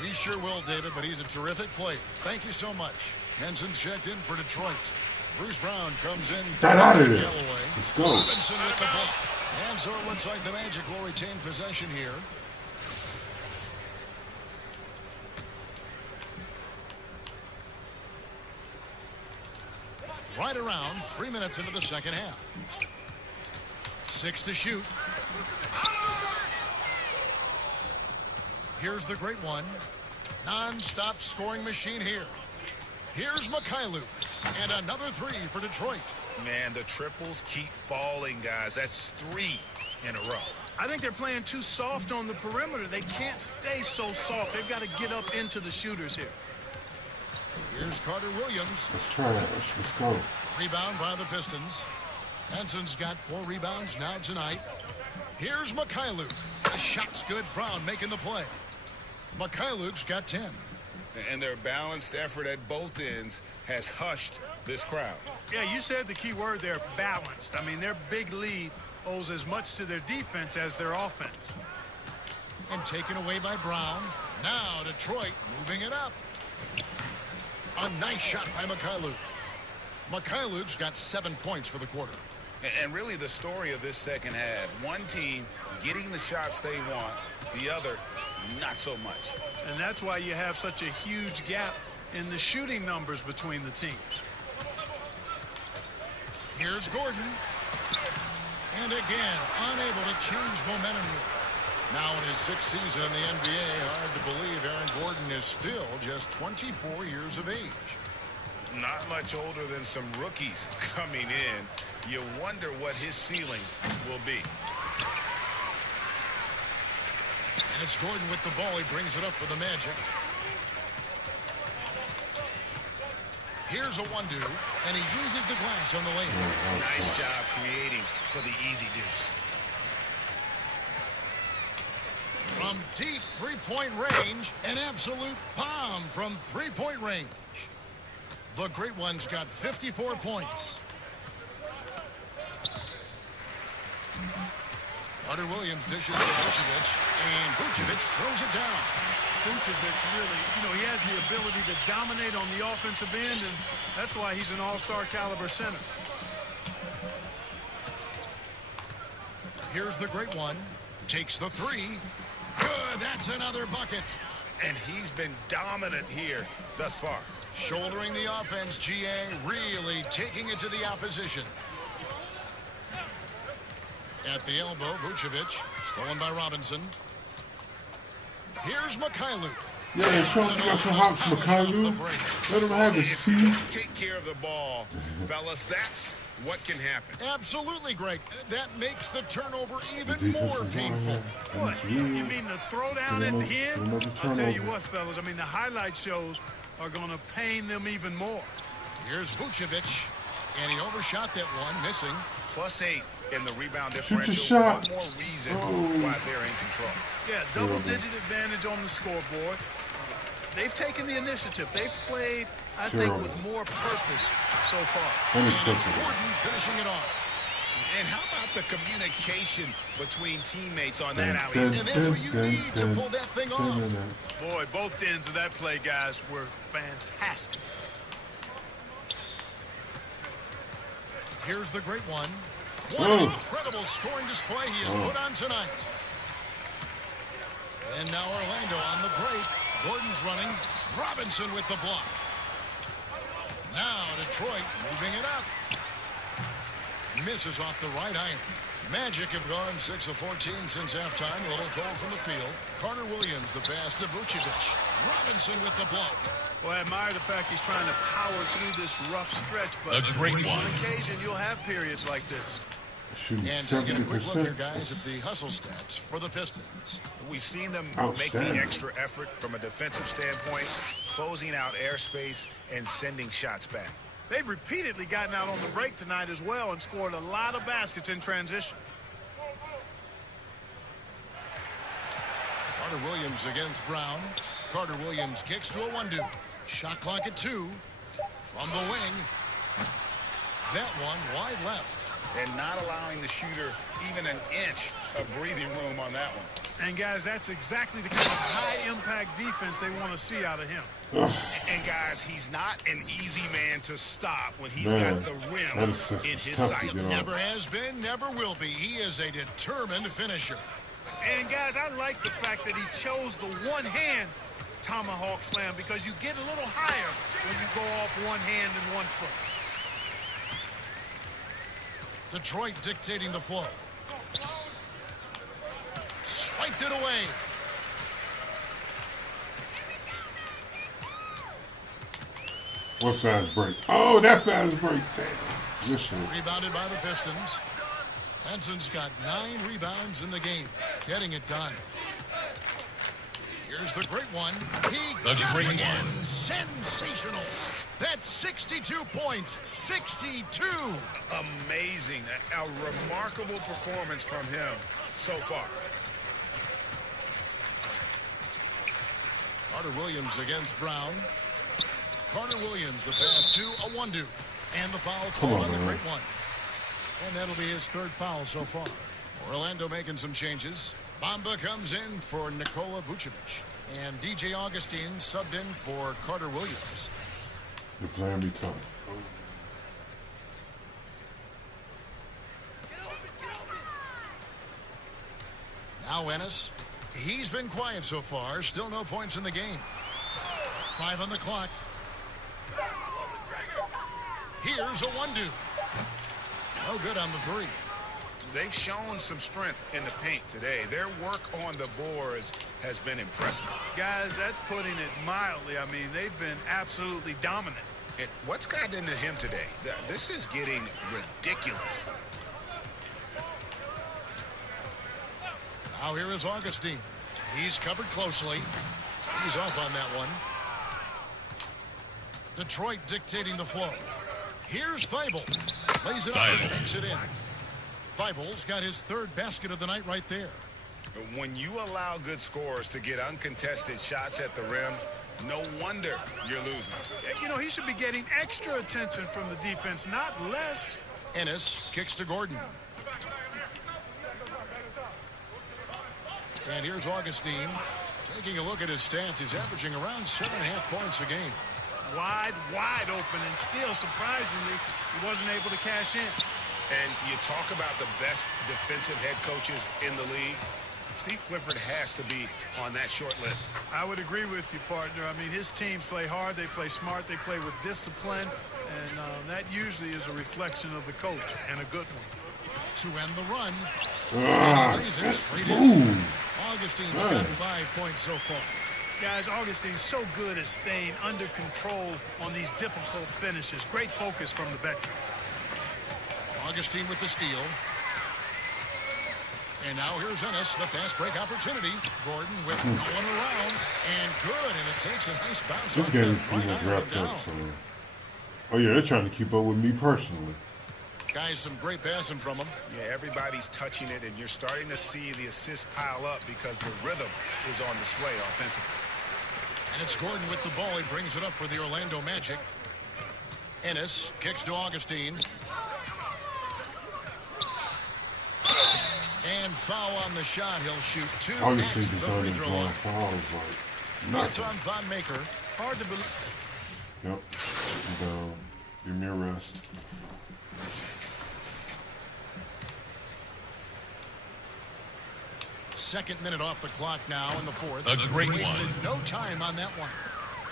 We sure will, David, but he's a terrific player. Thank you so much. Henson's checked in for Detroit. Bruce Brown comes in for out of there. Galloway. Let's go. Robinson with the ball. And so it looks like the Magic will retain possession here. Right around 3 minutes into the second half. 6 to shoot. Here's the great one. Non-stop scoring machine here. Here's Mikhailuk. And another 3 for Detroit. Man, the triples keep falling, guys. That's 3 in a row. I think they're playing too soft on the perimeter. They can't stay so soft. They've got to get up into the shooters here. Here's Carter Williams. Let's try it. Let's go. Rebound by the Pistons. Henson's got 4 rebounds now tonight. Here's Mikhailuk. The shot's good. Brown making the play. Mikhailuk's got 10. And their balanced effort at both ends has hushed this crowd. Yeah, you said the key word there, balanced. I mean, their big lead owes as much to their defense as their offense. And taken away by Brown. Now Detroit moving it up. A nice shot by Mikhailuk. Mikhailuk's got 7 points for the quarter. And really the story of this second half, one team getting the shots they want, the other not so much. And that's why you have such a huge gap in the shooting numbers between the teams. Here's Gordon. And again, unable to change momentum here. Now in his 6th season in the NBA, hard to believe Aaron Gordon is still just 24 years of age. Not much older than some rookies coming in. You wonder what his ceiling will be. And it's Gordon with the ball. He brings it up for the Magic. Here's a 1-2, and he uses the glass on the layup. Nice job creating for the easy deuce. From deep three-point range, an absolute bomb from three-point range. The great one's got 54 points. Carter Williams dishes to Vucevic, and Vucevic throws it down. Vucevic really, he has the ability to dominate on the offensive end, and that's why he's an all-star caliber center. Here's the great one. Takes the 3. Good, that's another bucket. And he's been dominant here thus far. Shouldering the offense, GA, really taking it to the opposition. At the elbow, Vucevic, stolen by Robinson. Here's Mikhailuk. Yeah, show him got some hops, Mikhailuk. Let him have his feet. Take care of the ball, fellas. That's what can happen. Absolutely, Greg. That makes the turnover even more painful. What? You mean the throwdown at the end? I'll tell you what, fellas. I mean, the highlight shows are going to pain them even more. Here's Vucevic, and he overshot that one, missing. +8 in the rebound differential. Shot. One more reason why they're in control. Yeah, double-digit advantage on the scoreboard. They've taken the initiative. They've played, I think, with more purpose so far. And it's Gordon finishing it off. And how about the communication between teammates on that alley? And that's what you need to pull that thing off. Boy, both ends of that play, guys, were fantastic. Here's the great one. What an incredible scoring display he has put on tonight. And now Orlando on the break. Gordon's running. Robinson with the block. Now Detroit moving it up. Misses off the right iron. Magic have gone 6 of 14 since halftime. A little cold from the field. Carter Williams the pass to Vucevic. Robinson with the block. Well, I admire the fact he's trying to power through this rough stretch, but on occasion you'll have periods like this. And taking a quick look here, guys, at the hustle stats for the Pistons. We've seen them make the extra effort from a defensive standpoint, closing out airspace and sending shots back. They've repeatedly gotten out on the break tonight as well and scored a lot of baskets in transition. Carter Williams against Brown. Carter Williams kicks to a 1-2. Shot clock at 2. From the wing. That one wide left. And not allowing the shooter even an inch of breathing room on that one. And, guys, that's exactly the kind of high-impact defense they want to see out of him. And, guys, he's not an easy man to stop when he's got the rim in his sights. Never has been, never will be. He is a determined finisher. And, guys, I like the fact that he chose the one-hand tomahawk slam because you get a little higher when you go off one hand and 1 foot. Detroit dictating the flow. Swiped it away. What fast break? Oh, that fast break. Listen. Rebounded by the Pistons. Benson's got 9 rebounds in the game. Getting it done. Here's the great one. He got it again. Sensational. That's 62 points. 62. Amazing. A remarkable performance from him so far. Carter Williams against Brown. Carter Williams, the pass to a 1-2. And the foul called on the great one. And that'll be his 3rd foul so far. Orlando making some changes. Bamba comes in for Nikola Vucevic. And DJ Augustine subbed in for Carter Williams. They're playing me tough. Now Ennis. He's been quiet so far. Still no points in the game. 5 on the clock. Here's a 1-2. No good on the 3. They've shown some strength in the paint today. Their work on the boards has been impressive. Guys, that's putting it mildly. I mean, they've been absolutely dominant. And what's gotten into him today? This is getting ridiculous. Now here is Augustine. He's covered closely. He's off on that one. Detroit dictating the flow. Here's Thibault. Plays it up and makes it in. Thibault's got his 3rd basket of the night right there. When you allow good scorers to get uncontested shots at the rim, no wonder you're losing. You know, he should be getting extra attention from the defense, not less. Ennis kicks to Gordon. And here's Augustine. Taking a look at his stats, he's averaging around 7.5 points a game. Wide open, and still, surprisingly, he wasn't able to cash in. And you talk about the best defensive head coaches in the league. Steve Clifford has to be on that short list. I would agree with you, partner. I mean, his teams play hard, they play smart, they play with discipline, and that usually is a reflection of the coach, and a good one. To end the run. Straight in. Augustine's got 5 points so far. Guys, Augustine's so good at staying under control on these difficult finishes. Great focus from the veteran. Augustine with the steal. And now here's Ennis, the fast break opportunity. Gordon with no one around. And good, and it takes a nice bounce. This game is wrapped up. So. Oh, yeah, they're trying to keep up with me personally. Guys, some great passing from him. Yeah, everybody's touching it, and you're starting to see the assists pile up because the rhythm is on display offensively. And it's Gordon with the ball. He brings it up for the Orlando Magic. Ennis kicks to Augustine. And foul on the shot. He'll shoot 2 at the free throw line. It's on Von Maker. Hard to believe. Yep. Give me a rest. Second minute off the clock now in the 4th. A great Wasted one. no time on that one.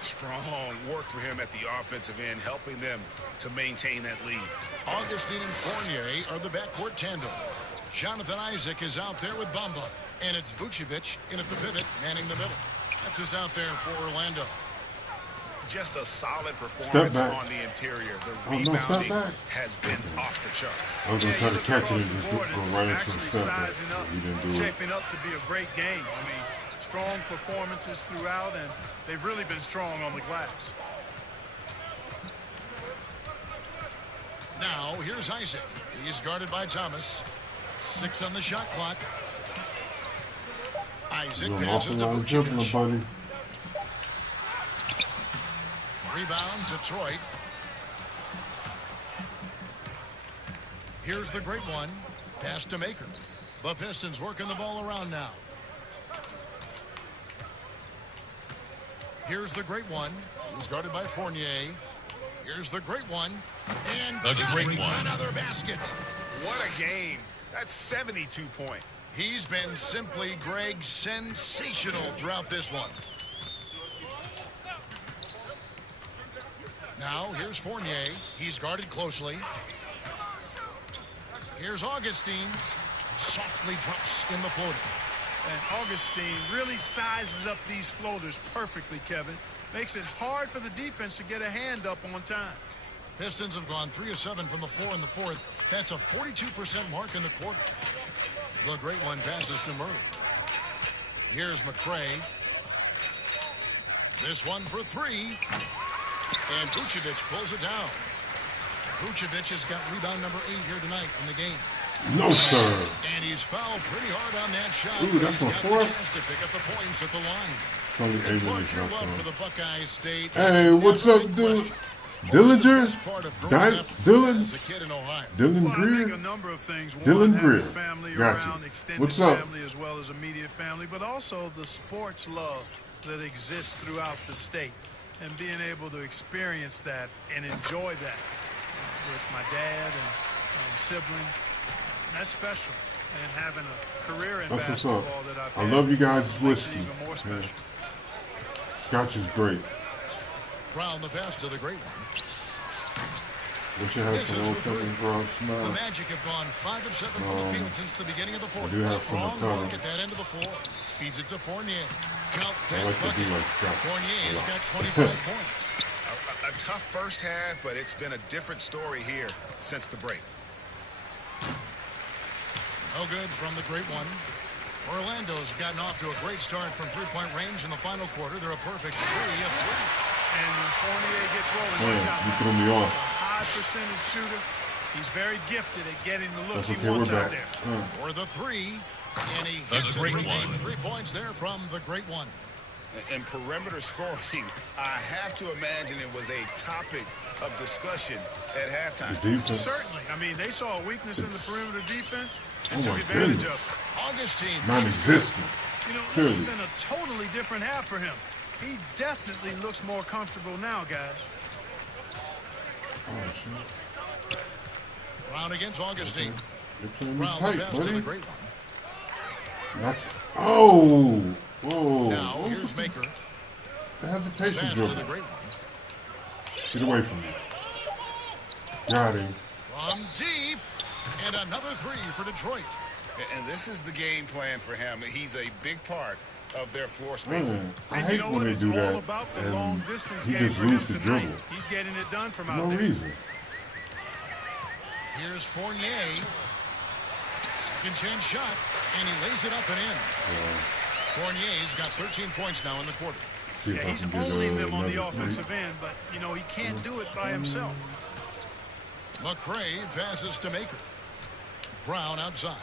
Strong work for him at the offensive end, helping them to maintain that lead. Augustine and Fournier are the backcourt tandem. Jonathan Isaac is out there with Bamba. And it's Vucevic in at the pivot, manning the middle. That's who's out there for Orlando. Just a solid performance on the interior. The rebounding has been off the charts. I was going to try to catch it and just go right into the step, but he didn't do it. Shaping up to be a great game. I mean, strong performances throughout, and they've really been strong on the glass. Now, here's Isaac. He's guarded by Thomas. 6 on the shot clock. Isaac Doing an passes awful to lot of dribbling, Vucevic. buddy. Rebound, Detroit. Here's the great one. Pass to Maker. The Pistons working the ball around now. Here's the great one. He's guarded by Fournier. Here's the great one. And The got great it. one. Another basket. What a game. That's 72 points. He's been simply, Greg, sensational throughout this one. Now, here's Fournier. He's guarded closely. Here's Augustine. Softly drops in the floater. And Augustine really sizes up these floaters perfectly, Kevin. Makes it hard for the defense to get a hand up on time. Pistons have gone 3 of 7 from the floor in the fourth. That's a 42% mark in the quarter. The great one passes to Murray. Here's McCray. This one for 3. And Vucevic pulls it down. Vucevic has got rebound number 8 here tonight in the game. No, sir. And he's fouled pretty hard on that shot. Ooh, that's he's a got fourth. the chance to pick up the points at the line. Only 8 Clark, minutes your left. love for the Buckeyes State. Hey, what's up, dude? Dillinger? Dylan? Dylan Well, I Greer? think a number of things. One, Dylan having Greer. family Gotcha. around, extended What's up? family as well as immediate family, but also the sports love that exists throughout the state, and being able to experience that and enjoy that with my dad and siblings. That's special. And having a career in That's what's up. basketball that I've I had love you guys' makes it whiskey. even more special. Yeah. Scotch is great. Brown the pass to the great one. Wish I had This some is old the three. fucking brown The smile. Magic have gone 5 of 7 from the field since the beginning of the fourth. do have some Strong McCollum. work at that end of the floor. Feeds it to Fournier. Count I that like to be bucket. like Scott. Fournier's a lot. got 25 points. A tough first half, but it's been a different story here since the break. No good from the great one. Orlando's gotten off to a great start from three-point range in the final quarter. They're a perfect 3 of 3. And when Fournier gets rolling, Man, watch out. you threw me off. High percentage shooter. He's very gifted at getting the looks That's he okay, wants we're out back. there. For the 3, and he The hits it great for one. 3 points there from the great one. And perimeter scoring, I have to imagine it was a topic of discussion at halftime. The defense. Certainly. I mean, they saw a weakness in the perimeter defense and Oh, took my advantage goodness. of it. Augustine. Non-existent. You know, this Clearly. has been a totally different half for him. He definitely looks more comfortable now, guys. Oh, shit. Brown against Augustine. You're playing me Brown the tight, pass to the buddy. great one. Not oh! Whoa. Now here's Maker. The hesitation Pass to the dribble. great one. Get away from me. Got him. From deep. And another 3 for Detroit. And this is the game plan for him. He's a big part of their floor space. Man, I And hate you know when what? they It's do all that. about the and long distance he game just for him loses the tonight. dribble. He's getting it done from For out no there. reason. Here's Fournier. Second chance shot. And he lays it up and in. Fournier's got 13 points now in the quarter. See if Yeah, I he's can get, owning them on the another three. offensive end, but, you know, he can't do it by himself. McCray passes to Maker. Brown outside.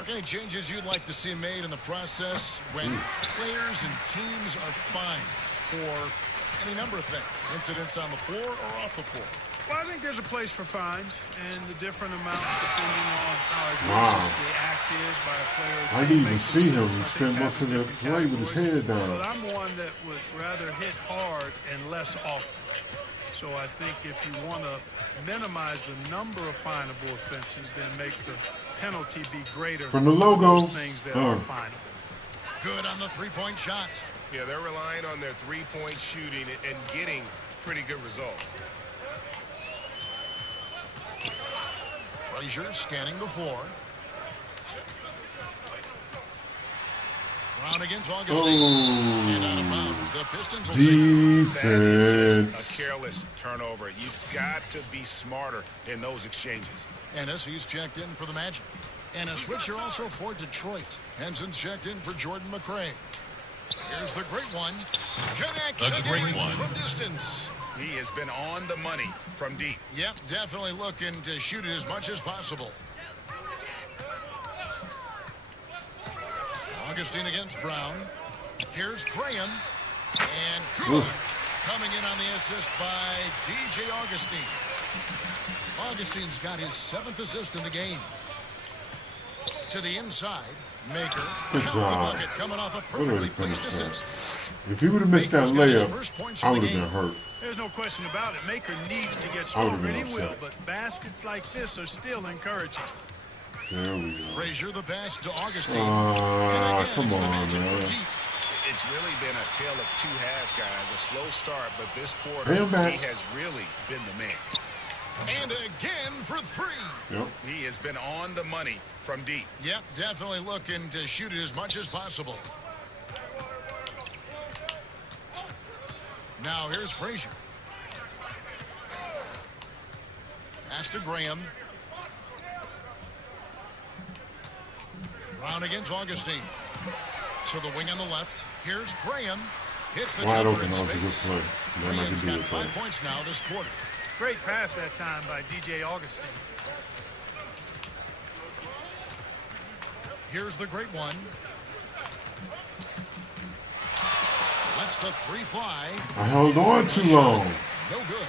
Okay, changes you'd like to see made in the process when players and teams are fined for any number of things. Incidents on the floor or off the floor. Well, I think there's a place for fines and the different amounts depending on how egregious the act is by a player or I team. didn't even makes some see him. sense. He I spent think most of having the different play with his categories. head down. But I'm one that would rather hit hard and less often. So I think if you want to minimize the number of finable offenses, then make the penalty be greater From the logo. for those things that are finable. Good on the three-point shot. Yeah, they're relying on their three-point shooting and getting pretty good results. Frazier scanning the floor. Brown against Augustine. And out of bounds. The Pistons will take That is Defense. just a careless turnover. You've got to be smarter in those exchanges. Ennis, he's checked in for the Magic. And a switcher also for Detroit. Henson's checked in for Jordan McCray. Here's the great one. Connects The great again one. from distance. He has been on the money from deep. Yep, definitely looking to shoot it as much as possible. Augustine against Brown. Here's Graham. And good. Coming in on the assist by DJ Augustine. Augustine's got his 7th assist in the game. To the inside. Maker. Good Count the job. bucket coming off a perfectly placed assist. If he would have missed that Maker's got his layup, first points I in the would have game. been hurt. There's no question about it. Maker needs to get I would've stronger, been and he will, upset. but baskets like this are still encouraging. There we go. Frazier the pass to Augustine. Come it's the on, Magic man. from deep. It's really been a tale of two halves, guys. A slow start, but this quarter, Damn back. he has really been the man. And again for 3. Yep. He has been on the money from deep. Yep, definitely looking to shoot it as much as possible. Now here's Frazier. Pass to Graham. Brown against Augustine. To the wing on the left. Here's Graham. Hits the Wide jumper open. in That was a good space. play. Man, I can Graham's do got this 5 play. points now this quarter. Great pass that time by DJ Augustine. Here's the great one. Lets the 3 fly. I held on too long. No good.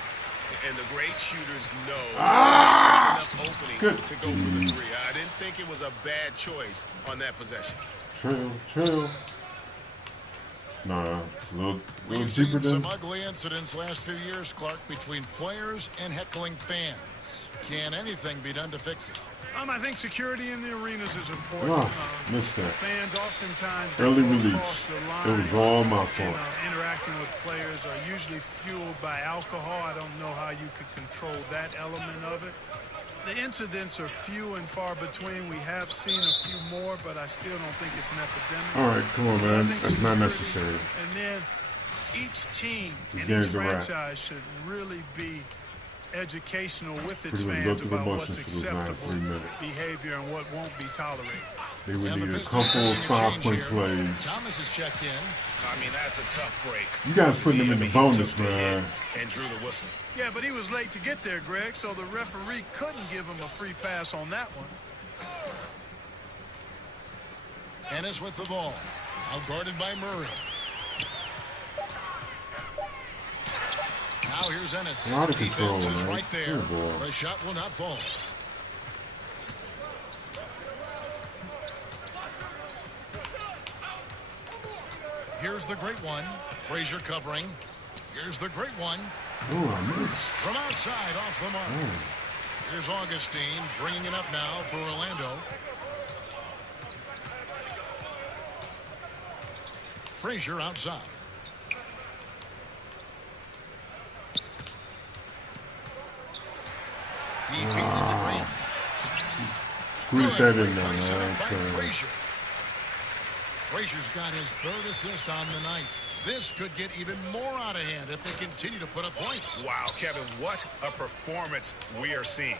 And the great shooters know Ah! enough opening Good. to go for the 3. I didn't think it was a bad choice on that possession. Trail. Nah, it's a little We've deeper seen than. some ugly incidents last few years, Clark, between players and heckling fans. Can anything be done to fix it? I think security in the arenas is important. Missed that. Fans oftentimes Early go release. across the line. It was all my And, fault. interacting with players are usually fueled by alcohol. I don't know how you could control that element of it. The incidents are few and far between. We have seen a few more, but I still don't think it's an epidemic. All right, come on, I man. think That's not security, necessary. And then each team These and games each are right. franchise should really be educational with its Pretty much fans looked at the about motions what's for those last acceptable 3 minutes. behavior and what won't be tolerated. They would And the need a Pistons couple making a change 5-point here. plays. Thomas is checked in. I mean, that's a tough break. You guys putting them in the He bonus, took the hit man. and drew the whistle. Yeah, but he was late to get there, Greg, so the referee couldn't give him a free pass on that one. Ennis with the ball. Now guarded by Murray. Now here's Ennis. Out of control, Defense is man. right there. Good ball. The shot will not fall. Here's the great one. Frazier covering. Here's the great one. Oh, I missed. From outside, off the mark. Here's Augustine bringing it up now for Orlando. Frazier outside. He feeds it to Graham. Squeeze that in there, Placed it man. up by Okay. Frazier. Frazier's got his 3rd assist on the night. This could get even more out of hand if they continue to put up points. Wow, Kevin, what a performance we are seeing.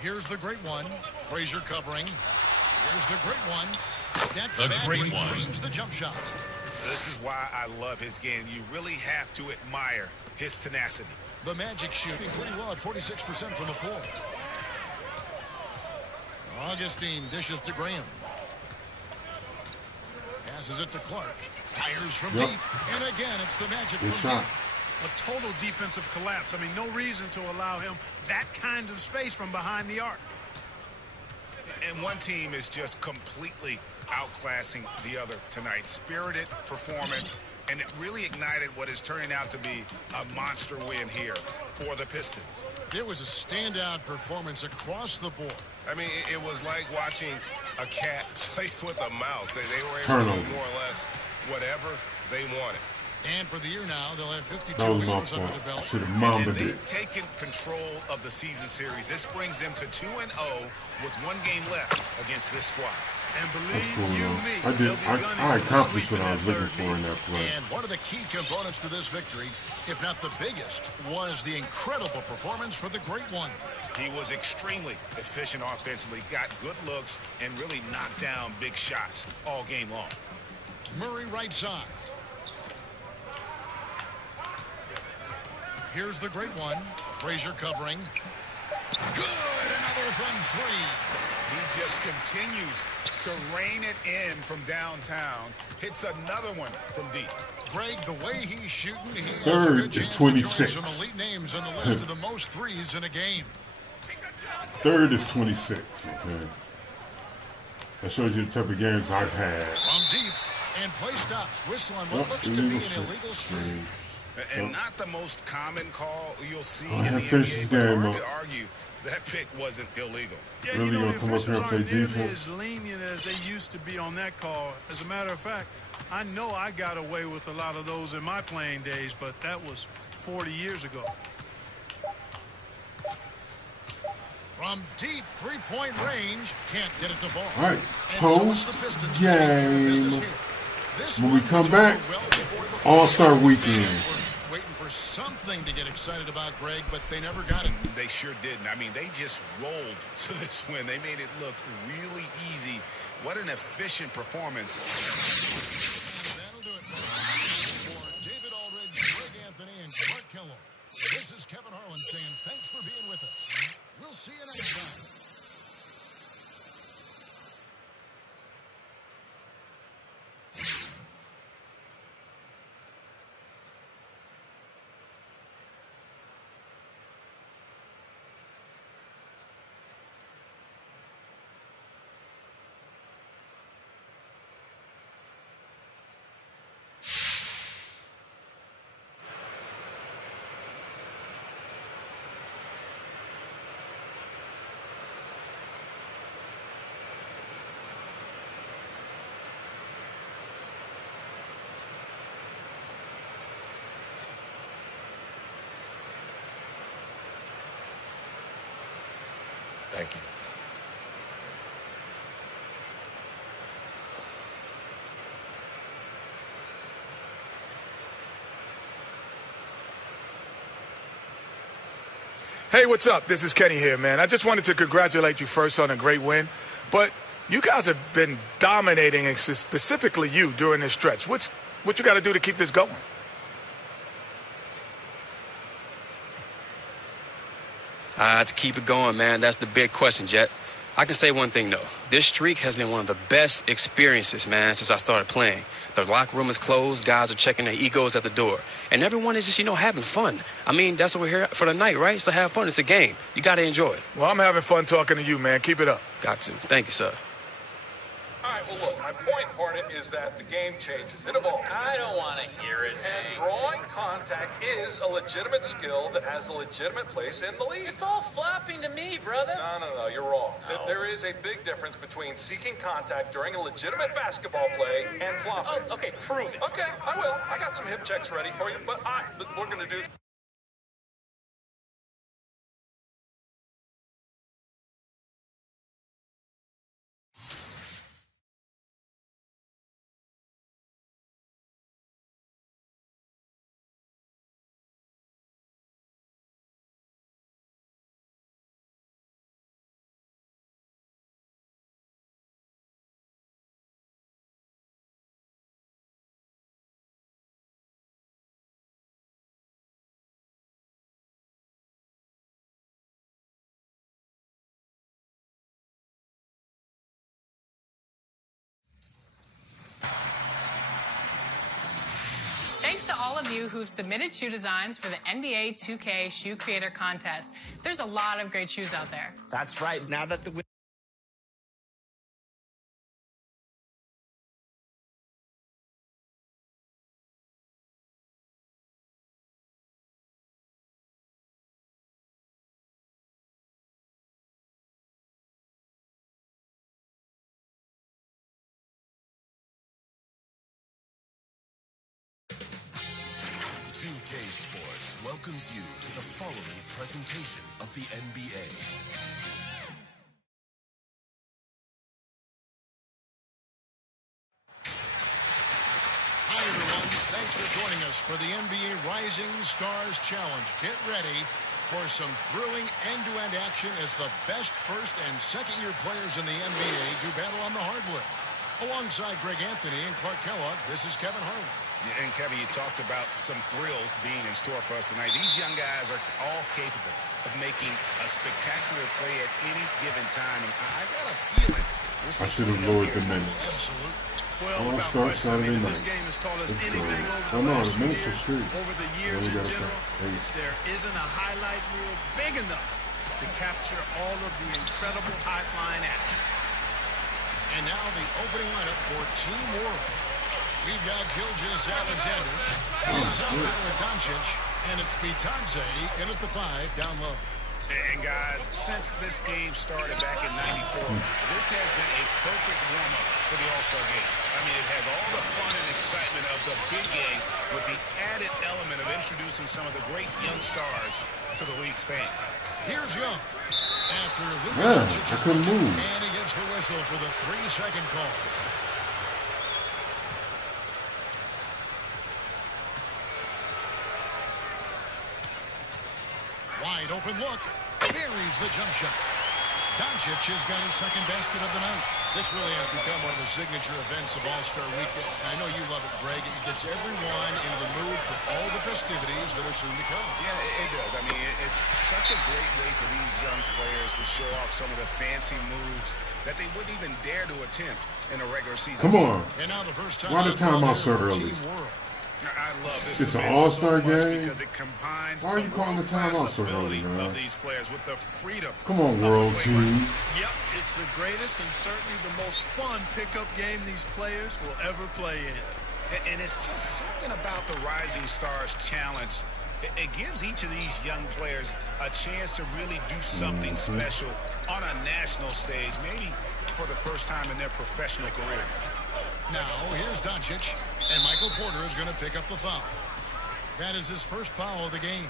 Here's the great one. Frazier covering. Here's the great one. Steps The back, great one. retrieves the jump shot. This is why I love his game. You really have to admire his tenacity. The Magic shooting pretty well at 46% from the floor. Augustine dishes to Graham. Passes it to Clark. Fires from Yep. deep. And again, it's the Magic Good from shot. deep. A total defensive collapse. I mean, no reason to allow him that kind of space from behind the arc. And one team is just completely outclassing the other tonight. Spirited performance, and it really ignited what is turning out to be a monster win here for the Pistons. It was a standout performance across the board. I mean, it was like watching a cat play with a mouse. They were able to Turnover. do more or less whatever they wanted. And for the year now, they'll have 52 That was my wins under fault. the belt. Should have And mumbled they've it. taken control of the season series. This brings them to 2-0 with 1 game left against this squad. And What's believe going you on? me, I did. they'll be gunning I for the accomplished sweep what I in was that looking third for in that play. And one of the key components to this victory, if not the biggest, was the incredible performance for the great one. He was extremely efficient offensively, got good looks, and really knocked down big shots all game long. Murray right side. Here's the great one. Frazier covering. Good! Another from 3. He just continues to rein it in from downtown. Hits another one from deep. Greg, the way he's shooting, he has a Third good is chance to 26. join some elite names on the list of the most threes in a game. Third is 26. Okay. That shows you the type of games I've had. From deep, and play stops. Whistle on what looks to be an illegal screen. And not the most common call you'll see in the NBA, NBA, but hard to argue that pick wasn't illegal. Yeah, Really you know, gonna the come up here officials and play aren't nearly defense? as lenient as they used to be on that call. As a matter of fact, I know I got away with a lot of those in my playing days, but that was 40 years ago. From deep three-point range, can't get it to fall. All right, And so it's post the Pistons taking care of business game. here. This When we one come was back, over well before the All-Star fourth. Weekend. We're waiting for something to get excited about, Greg, but they never got it. They sure didn't. I mean, they just rolled to this win. They made it look really easy. What an efficient performance. That'll do it for David Aldridge, Greg Anthony, and Clark Kellogg. This is Kevin Harlan saying thanks for being with us. We'll see you next time. Thank you. Hey, what's up? This is Kenny here, man. I just wanted to congratulate you first on a great win, but you guys have been dominating, and specifically you, during this stretch. What you got to do to keep this going? To keep it going, man, that's the big question, Jet. I can say one thing, though. This streak has been one of the best experiences, man, since I started playing. The locker room is closed. Guys are checking their egos at the door. And everyone is just, having fun. I mean, that's what we're here for tonight, right? So have fun. It's a game. You got to enjoy it. Well, I'm having fun talking to you, man. Keep it up. Got to. Thank you, sir. All right, well, look, my point, Hornet, is that the game changes. It evolves. I don't want to hear it. And drawing contact is a legitimate skill that has a legitimate place in the league. It's all flopping to me, brother. No, you're wrong. No. There is a big difference between seeking contact during a legitimate basketball play and flopping. Oh, okay, prove it. Okay, I will. I got some hip checks ready for you, but we're going to do... Thanks to all of you who've submitted shoe designs for the NBA 2K Shoe Creator Contest. There's a lot of great shoes out there. That's right. Now that the Sports welcomes you to the following presentation of the NBA. Hi, everyone. Thanks for joining us for the NBA Rising Stars Challenge. Get ready for some thrilling end-to-end action as the best first and second-year players in the NBA do battle on the hardwood. Alongside Greg Anthony and Clark Kellogg, this is Kevin Harlan. Yeah, and Kevin, you talked about some thrills being in store for us tonight. These young guys are all capable of making a spectacular play at any given time. And I got a feeling we'll see. I should have lowered the minutes. Absolutely. Well, I'll without start question, Saturday this night. game has taught us Let's anything go. over Oh, the no, last the few minutes are years, free. over the years Only in got a general, couple. it's there isn't a highlight reel big enough to capture all of the incredible high-flying action. And now the opening lineup for Team World. We've got Gilgeous Alexander. He's out there with Doncic. And it's Bitadze in at the 5 down low. And guys, since this game started back in '94, this has been a perfect warm-up for the All-Star game. I mean, it has all the fun and excitement of the big game with the added element of introducing some of the great young stars to the league's fans. Here's Young. After Luka Man, Doncic I is couldn't broken, move. and he gets the whistle for the 3-second call. Wide open look. Buries the jump shot. Doncic has got his second basket of the night. This really has become one of the signature events of All-Star Weekend. I know you love it, Greg. It gets everyone into the mood for all the festivities that are soon to come. Yeah, it does. I mean, it's such a great way for these young players to show off some of the fancy moves that they wouldn't even dare to attempt in a regular season. Come on. And now the first time Why the timeout so early? I love this It's an event all-star so much game. because it combines Why are you calling the timeout so early, man? of these players with the freedom. Come on, world team. Yep, it's the greatest and certainly the most fun pickup game these players will ever play in. And it's just something about the Rising Stars Challenge. It gives each of these young players a chance to really do something special on a national stage, maybe for the first time in their professional career. Now, here's Doncic, and Michael Porter is going to pick up the foul. That is his first foul of the game.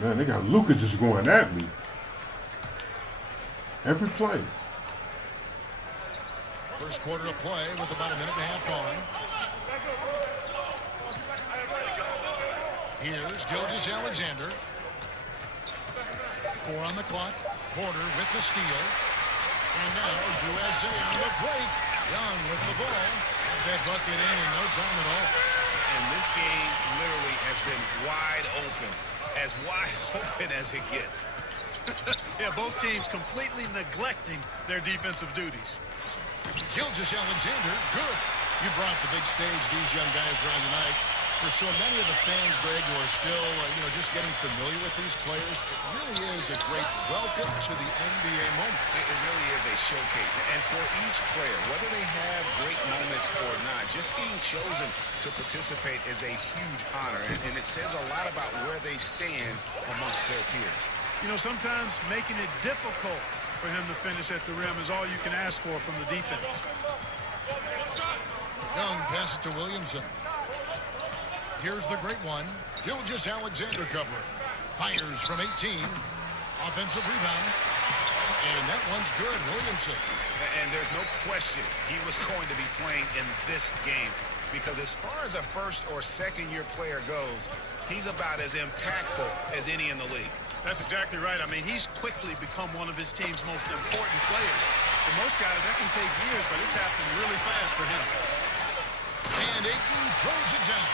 Man, they got Luka just going at me. Every play. First quarter of play with about a minute and a half gone. Here's Gilgeous Alexander. 4 on the clock. Porter with the steal. And now USA on the break. Young with the ball. Got that bucket in no time at all. And this game literally has been wide open as it gets. Yeah, both teams completely neglecting their defensive duties. Gilgeous Alexander, good. You brought the big stage these young guys around tonight. For so many of the fans, Greg, who are still, just getting familiar with these players, it really is a great welcome to the NBA moment. It really is a showcase. And for each player, whether they have great moments or not, just being chosen to participate is a huge honor. And it says a lot about where they stand amongst their peers. You know, sometimes making it difficult for him to finish at the rim is all you can ask for from the defense. Young passes to Williamson. Here's the great one. Gilgeous Alexander covering. Fires from 18. Offensive rebound. And that one's good. Williamson. And there's no question he was going to be playing in this game because as far as a first or second year player goes, he's about as impactful as any in the league. That's exactly right. I mean, he's quickly become one of his team's most important players. For most guys, that can take years, but it's happening really fast for him. And Ayton throws it down.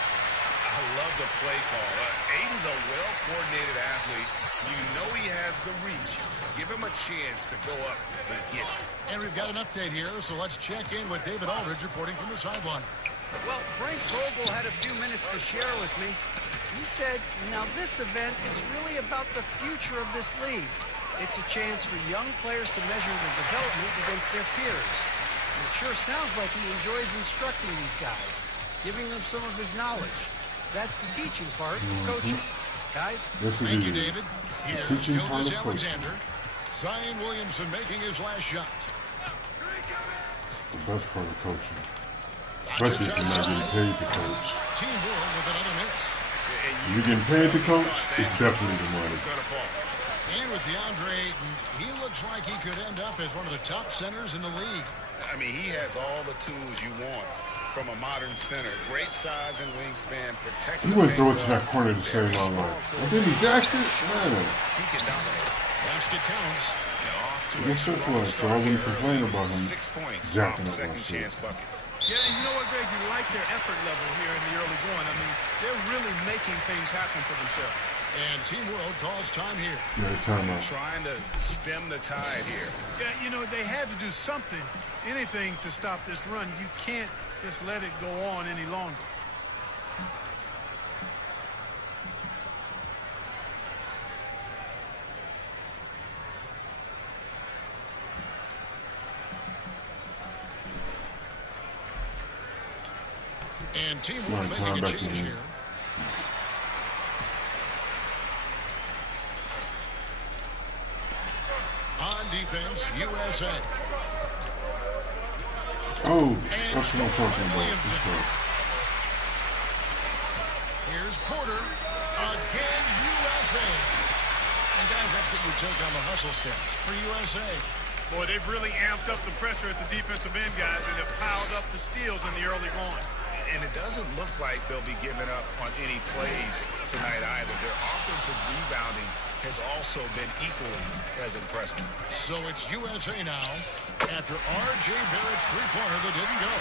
I love the play call. Ayton's a well-coordinated athlete. You know he has the reach. Give him a chance to go up and get it. And we've got an update here, so let's check in with David Aldridge reporting from the sideline. Well, Frank Vogel had a few minutes to share with me. He said, now this event is really about the future of this league. It's a chance for young players to measure their development against their peers. And it sure sounds like he enjoys instructing these guys, giving them some of his knowledge. That's the teaching part of coaching. Guys? Thank you, David. Here's Gilgeous Alexander. Zion Williamson making his last shot. The best part of coaching. Especially if you're not getting paid to coach. Team World with another miss. If you're getting paid to coach, it's definitely the money. And with DeAndre Ayton, he looks like he could end up as one of the top centers in the league. I mean, he has all the tools you want from a modern center. Great size and wingspan, protects He the wouldn't throw it paint to that corner to save my life. And then he jacked it? Man. He can dominate. Basket counts. It's this one, so I wouldn't complain about him 6 points jacking off up on second shit. chance buckets. Yeah, you know what, Greg? You like their effort level here in the early going. I mean, they're really making things happen for themselves. And Team World calls time here. Yeah, timeout. Trying to stem the tide here. Yeah, you know, they had to do something, anything to stop this run. You can't just let it go on any longer. And Team World making a change here. On defense, USA. Oh, that's what I'm talking about. Okay. Here's Porter. Again, USA. And guys, let's get your take on the hustle stats for USA. Boy, they've really amped up the pressure at the defensive end, guys, and have piled up the steals in the early going. And it doesn't look like they'll be giving up on any plays tonight either. Their offensive rebounding has also been equally as impressive. So it's USA now after R.J. Barrett's three-pointer that didn't go.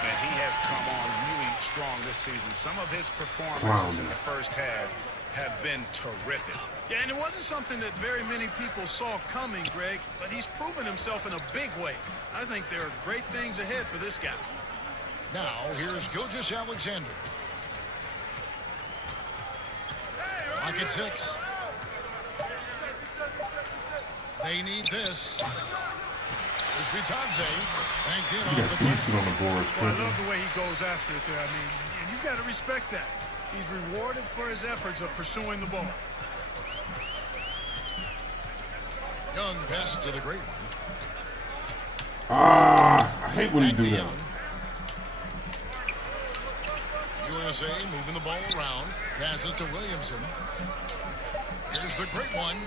And he has come on really strong this season. Some of his performances in the first half have been terrific. Yeah, and it wasn't something that very many people saw coming, Greg, but he's proven himself in a big way. I think there are great things ahead for this guy. Now, here's Gilgeous-Alexander. Lock at 6. They need this. Here's Bitadze. Banked in off the beasted on the board. Well, I love the way he goes after it there. I mean, and you've got to respect that. He's rewarded for his efforts of pursuing the ball. Young passes to the great one. I hate when he do that. USA moving the ball around. Passes to Williamson. Here's the great one.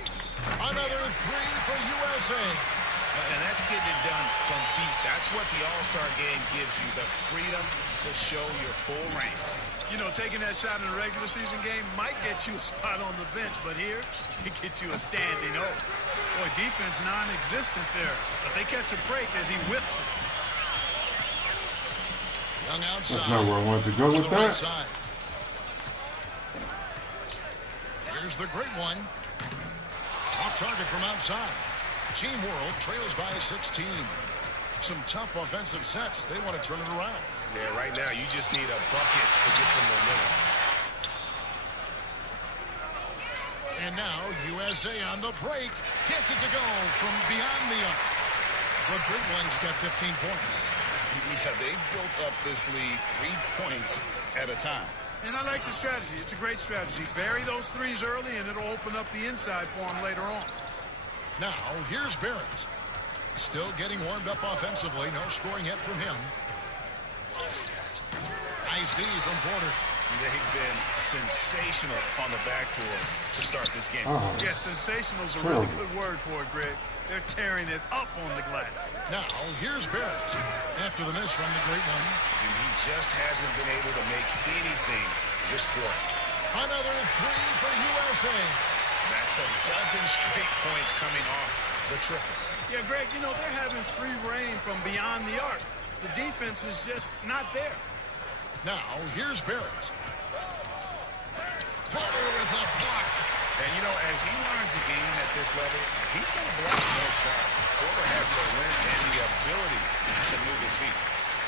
Another three for USA. And that's getting it done from deep. That's what the All-Star game gives you, the freedom to show your full range. You know, taking that shot in a regular season game might get you a spot on the bench, but here, it gets you a standing O. Boy, defense non-existent there, but they catch a break as he whiffs it. Young outside. That's not where I wanted to go with that. Right side. Here's the great one. Off target from outside. Team World trails by 16. Some tough offensive sets. They want to turn it around. Yeah, right now you just need a bucket to get some momentum. And now USA on the break gets it to go from beyond the arc. The great one's got 15 points. Yeah, they built up this lead 3 points at a time. And I like the strategy. It's a great strategy. Bury those threes early, and it'll open up the inside for him later on. Now, here's Barrett. Still getting warmed up offensively. No scoring yet from him. Nice D from Porter. They've been sensational on the backboard to start this game. Yeah, sensational is a really good word for it, Greg. They're tearing it up on the glass. Now, here's Barrett. After the miss from the great one. And he just hasn't been able to make anything this quarter. Another three for USA. That's a dozen straight points coming off the triple. Yeah, Greg, you know, they're having free reign from beyond the arc. The defense is just not there. Now, here's Barrett. Porter with a block. And, you know, as he learns the game at this level, he's going to block more shots. Porter has the length and the ability to move his feet.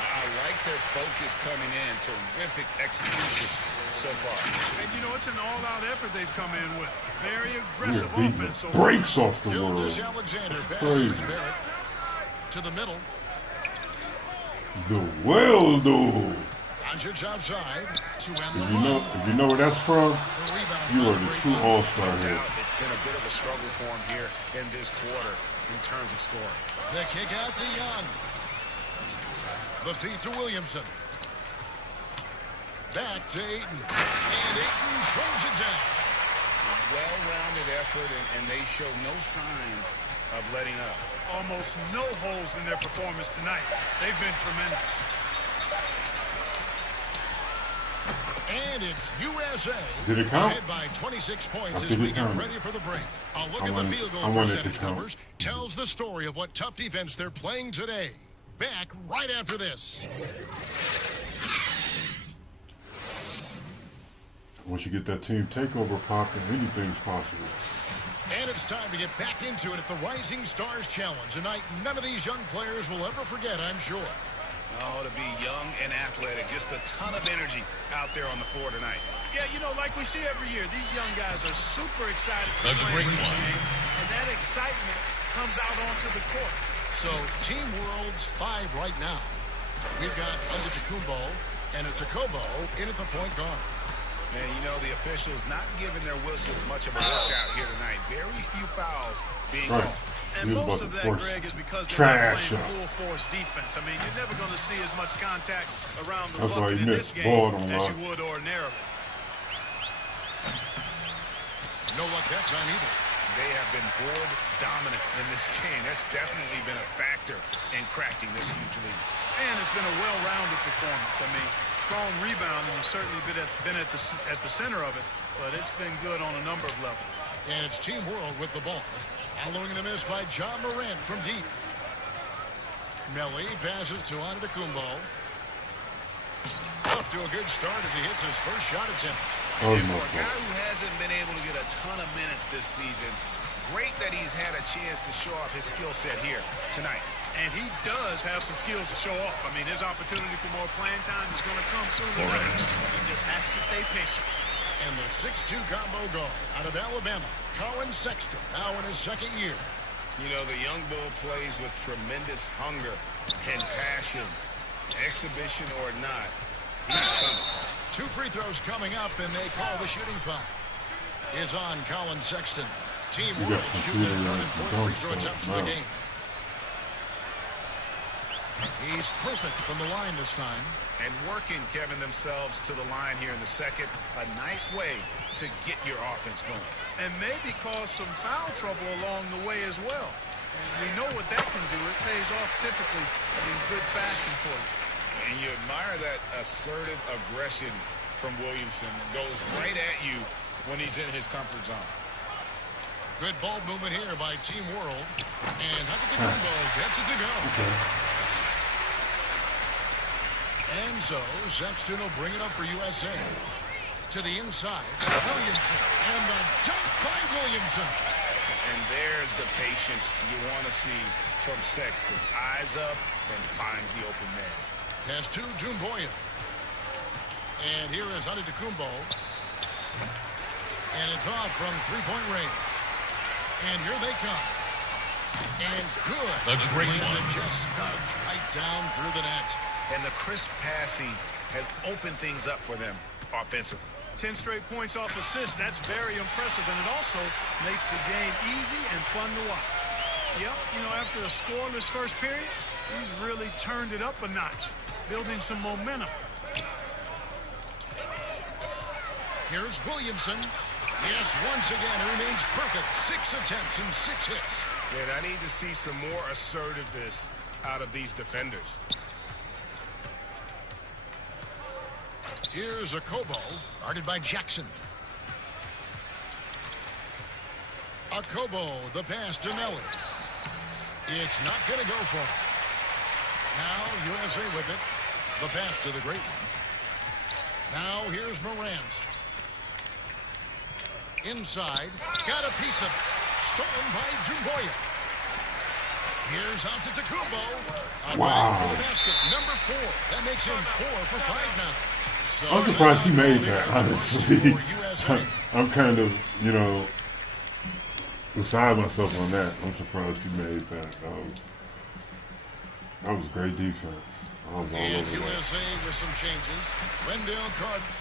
I like their focus coming in. Terrific execution so far. And, you know, it's an all-out effort they've come in with. Very aggressive offense. So breaks off the world. Gilgeous-Alexander passes to Barrett. To the middle. The well, though. Doncic outside to end the If you know where that's from, you are the true all-star here. It's been a bit of a struggle for him here in this quarter in terms of scoring. The kick out to Young. The feed to Williamson. Back to Ayton. And Ayton throws it down. Well-rounded effort, and they show no signs of letting up. almost no holes in their performance tonight. They've been tremendous. And it's USA. Did it count? Ahead by 26 points I as think we it get counted. ready for the break. A look I at want the it- field I goal want it to percentage count. numbers tells the story of what tough defense they're playing today. Back right after this. Once you get that team takeover popping, anything's possible. And it's time to get back into it at the Rising Stars Challenge. A night none of these young players will ever forget, I'm sure. Oh, to be young and athletic. Just a ton of energy out there on the floor tonight. Yeah, you know, like we see every year, these young guys are super excited to A play great this one. game, and that excitement comes out onto the court. So, Team World's 5 right now. We've got Antetokounmpo, and it's Okobo in at the point guard. And, you know, the officials not giving their whistles much of a workout here tonight. Very few fouls being Right. called. And He was most about of to that, force Greg, is because they're trash not up. playing full-force defense. I mean, you're never going to see as much contact around the That's why bucket he in this missed. game Ball don't as lie. you would ordinarily. No luck that time either. They have been board dominant in this game. That's definitely been a factor in cracking this huge lead. And it's been a well-rounded performance. I mean, strong rebounding has certainly been at the center of it, but it's been good on a number of levels. And it's Team World with the ball. Following the miss by John Morant from deep. Melly passes to Antetokounmpo. Off to a good start as he hits his first shot attempt. Oh, And no, for a guy who hasn't been able to get a ton of minutes this season, great that he's had a chance to show off his skill set here tonight. And he does have some skills to show off. I mean, his opportunity for more playing time is going to come sooner or later. He just has to stay patient. And the 6'2 combo guard out of Alabama, Colin Sexton, now in his second year. You know, the young bull plays with tremendous hunger and passion. Exhibition or not, he's coming. 2 free throws coming up, and they call the shooting foul. Is on Colin Sexton. Team You World got shoot their computer third and fourth free throw attempts of the game. He's perfect from the line this time. And working, Kevin, themselves to the line here in the second. A nice way to get your offense going. And maybe cause some foul trouble along the way as well. And we know what that can do. It pays off typically in good fashion for you. And you admire that assertive aggression from Williamson. Goes right at you when he's in his comfort zone. Good ball movement here by Team World. And Antetokounmpo gets it to go. And so Sexton will bring it up for USA. To the inside, Williamson. And the dunk by Williamson. And there's the patience you want to see from Sexton. Eyes up and finds the open man. Pass to Doumbouya. And here is Antetokounmpo. And it's off from three-point range. And here they come. And good. A great Lands one. it just snugs right down through the net. And the crisp passing has opened things up for them offensively. 10 straight points off assists. That's very impressive. And it also makes the game easy and fun to watch. Yep, you know, after a scoreless first period, he's really turned it up a notch, building some momentum. Here's Williamson. Yes, once again, he remains perfect. 6 attempts and 6 hits. And I need to see some more assertiveness out of these defenders. Here's Okobo, guarded by Jackson. Okobo, the pass to Melly. It's not going to go for him. Now USA with it. The pass to the great one. Now here's Morant. Inside, got a piece of it. Stolen by Doumbouya. Here's Antetokounmpo. Wow. For the basket, number 4. That makes him 4 for 5 now. So I'm surprised he made that, honestly. I'm kind of, you know, beside myself on that. I'm surprised he made that. That was great defense. I was all And over that. USA with some changes. Wendell Carter.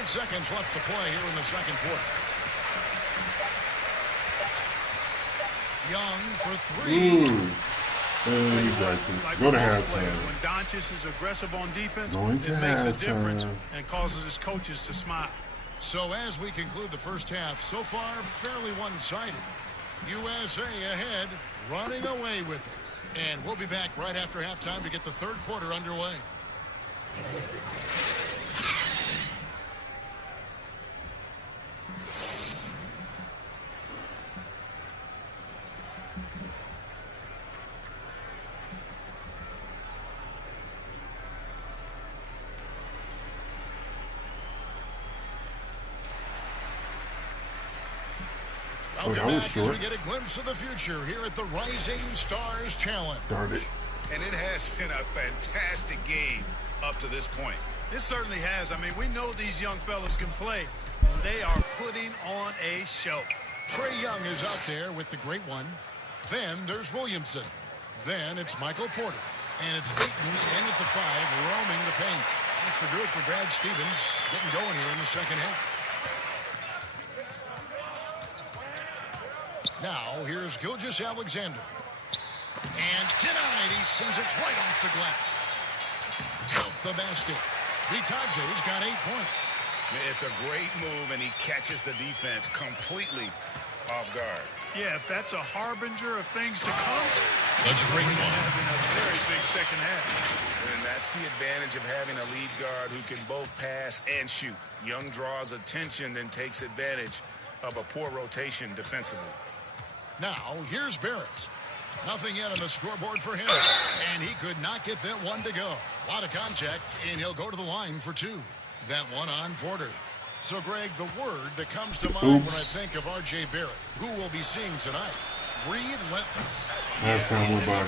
8 seconds left to play here in the second quarter. Young for 3. And he's right there. Like Go to most players, halftime. when Doncic is aggressive on defense, Going to it makes a difference halftime. and causes his coaches to smile. So as we conclude the first half, so far fairly one-sided. USA ahead, running away with it. And we'll be back right after halftime to get the third quarter underway. Welcome back as we get a glimpse of the future here at the Rising Stars Challenge. Darn it. And it has been a fantastic game up to this point. It certainly has. I mean, we know these young fellas can play, and they are putting on a show. Trae Young is out there with the great one. Then there's Williamson. Then it's Michael Porter. And it's Ayton in at the 5, roaming the paint. That's the group for Brad Stevens getting going here in the second half. Now, here's Gilgeous-Alexander. And denied. He sends it right off the glass. Count the basket. Bitadze's got 8 points. It's a great move, and he catches the defense completely off guard. Yeah, if that's a harbinger of things to come, that's a great one. Having a very big second half. And that's the advantage of having a lead guard who can both pass and shoot. Young draws attention, then takes advantage of a poor rotation defensively. Now, here's Barrett. Nothing yet on the scoreboard for him. And he could not get that one to go. A lot of contact, and he'll go to the line for 2. That one on Porter. So, Greg, the word that comes to mind when I think of R.J. Barrett, who we'll be seeing tonight, relentless. Halftime went by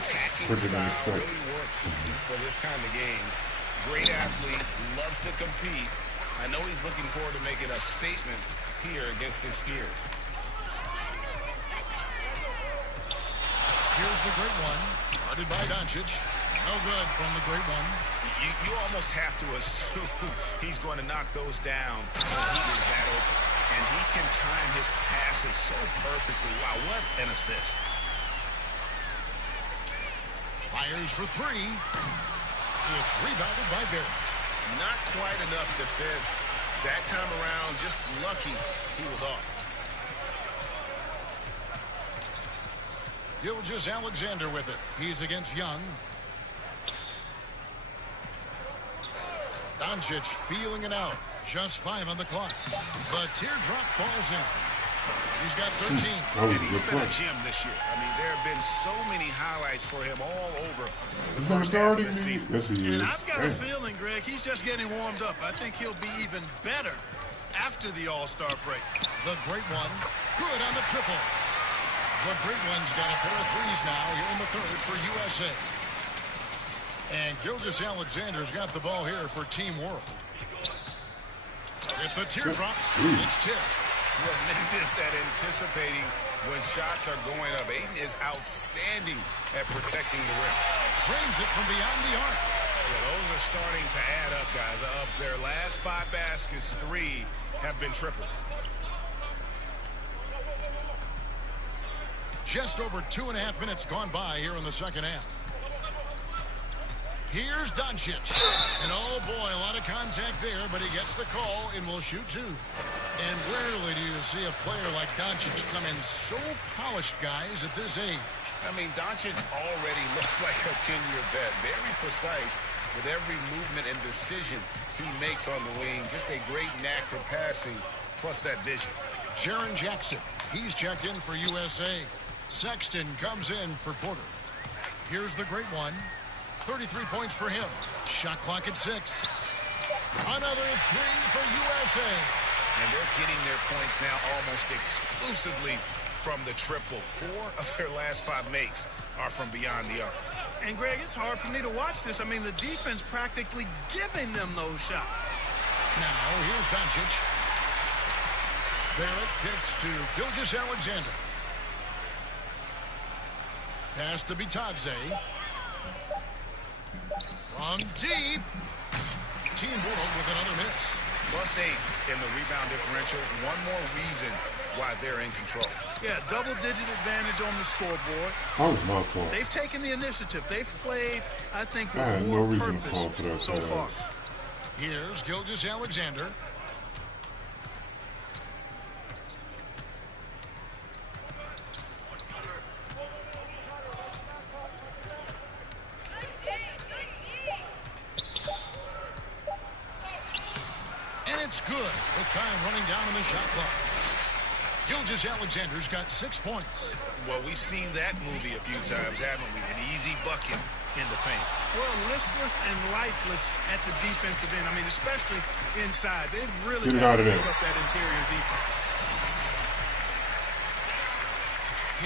quicker than Really expected. works for this kind of game. Great athlete, loves to compete. I know he's looking forward to making a statement here against his peers. Here's the great one, guarded by Doncic. No good from the great one. You almost have to assume he's going to knock those down when he is that open. And he can time his passes so perfectly. Wow, what an assist. Fires for 3. It's rebounded by Barrett. Not quite enough defense. That time around, just lucky he was off. Gilgeous-Alexander with it. He's against Young. Doncic feeling it out. Just 5 on the clock. The teardrop falls in. He's got 13. And he's been a gem this year. I mean, there have been so many highlights for him all over the first half of the season. Yes, he is. And I've got a feeling, Greg, he's just getting warmed up. I think he'll be even better after the All-Star break. The great one. Good on the triple. The great one's got a pair of 3s now here in the third for USA. And Gilgeous-Alexander's got the ball here for Team World. At the teardrop, it's tipped. Tremendous at anticipating when shots are going up. Ayton is outstanding at protecting the rim. Trains it from beyond the arc. Yeah, those are starting to add up, guys. Of their last 5 baskets, 3 have been triples. Just over 2.5 minutes gone by here in the second half. Here's Doncic. And oh boy, a lot of contact there, but he gets the call and will shoot 2. And rarely do you see a player like Doncic come in so polished, guys, at this age. I mean, Doncic already looks like a 10-year vet. Very precise with every movement and decision he makes on the wing. Just a great knack for passing, plus that vision. Jaren Jackson, he's checked in for USA. Sexton comes in for Porter. Here's the great one. 33 points for him. Shot clock at 6. Another 3 for USA. And they're getting their points now almost exclusively from the triple. 4 of their last 5 makes are from beyond the arc. And, Greg, it's hard for me to watch this. I mean, the defense practically giving them those shots. Now, here's Doncic. Barrett kicks to Gilgeous-Alexander. Pass to Bitadze. From deep. Team World with another miss. +8 in the rebound differential. One more reason why they're in control. Yeah, double-digit advantage on the scoreboard. That was my fault. They've taken the initiative. They've played, I think, with I had more no reason to purpose fall for that so pass. far. Here's Gilgeous-Alexander. with time running down in the shot clock. Gilgeous-Alexander's got 6 points. Well, we've seen that movie a few times, haven't we? An easy bucket in the paint. Well, listless and lifeless at the defensive end. I mean, especially inside. They've really Get it got out to of build there. up that interior defense.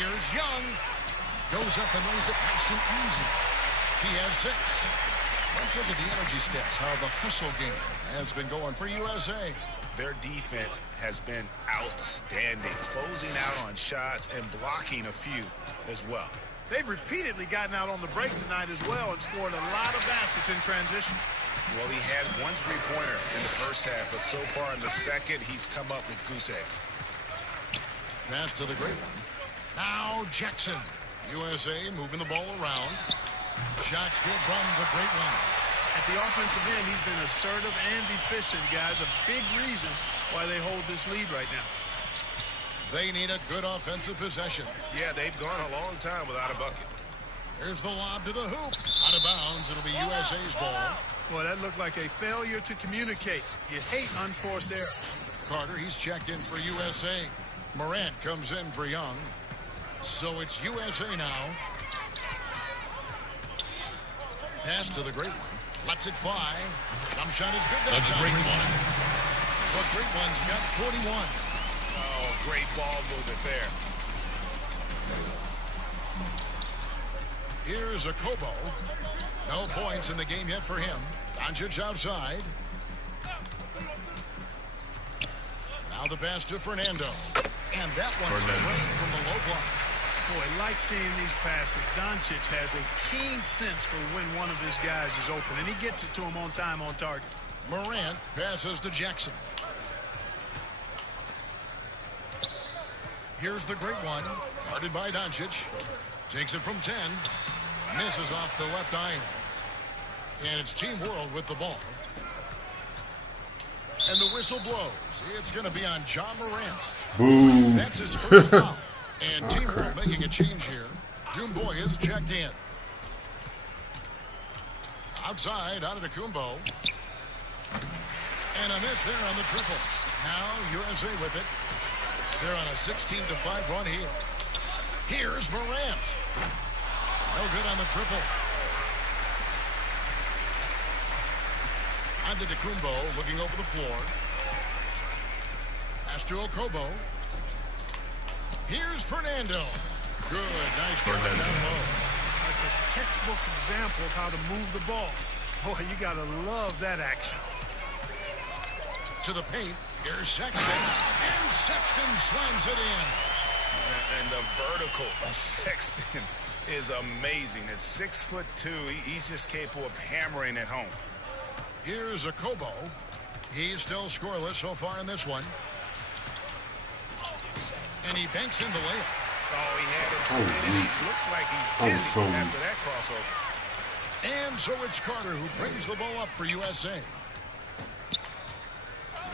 Here's Young. Goes up and lays it nice and easy. He has 6. Let's look at the energy stats, how the hustle game has been going for USA. Their defense has been outstanding, closing out on shots and blocking a few as well. They've repeatedly gotten out on the break tonight as well and scored a lot of baskets in transition. Well, he had 1 3-pointer in the first half, but so far in the second, he's come up with goose eggs. Pass to the great one. Now Jackson. USA moving the ball around. Shots good from the great one. At the offensive end, he's been assertive and efficient, guys. A big reason why they hold this lead right now. They need a good offensive possession. Yeah, they've gone a long time without a bucket. Here's the lob to the hoop. Out of bounds. It'll be USA's ball. Boy, that looked like a failure to communicate. You hate unforced errors. Carter, he's checked in for USA. Morant comes in for Young. So it's USA now. Pass to the great one. Lets it fly. Jump shot is good. That's a great one. The great one's got 41. Oh, great ball movement there. Here's a Kobo. No points in the game yet for him. Doncic outside. Now the pass to Fernando. And that one's drained from the low block. Boy, like seeing these passes. Doncic has a keen sense for when one of his guys is open, and he gets it to him on time, on target. Morant passes to Jackson. Here's the great one, guarded by Doncic. Takes it from 10. Misses off the left iron. And it's Team World with the ball. And the whistle blows. It's going to be on John Morant. Boom. That's his first foul. And Team World making a change here. Dumboy is checked in. Outside, out of the Kumbo. And a miss there on the triple. Now USA with it. They're on a 16-5 run here. Here's Morant. No good on the triple. Antetokounmpo looking over the floor. Pass to Okobo. Here's Fernando. Good, nice job down low. That's a textbook example of how to move the ball. Boy, you gotta love that action. To the paint, here's Sexton. And Sexton slams it in. And the vertical of Sexton is amazing. At 6'2", he's just capable of hammering it home. Here's a Kobo. He's still scoreless so far in this one. And he banks in the layup. Oh, he had it spinning. He looks like he's dizzy after that crossover. And so it's Carter who brings the ball up for USA.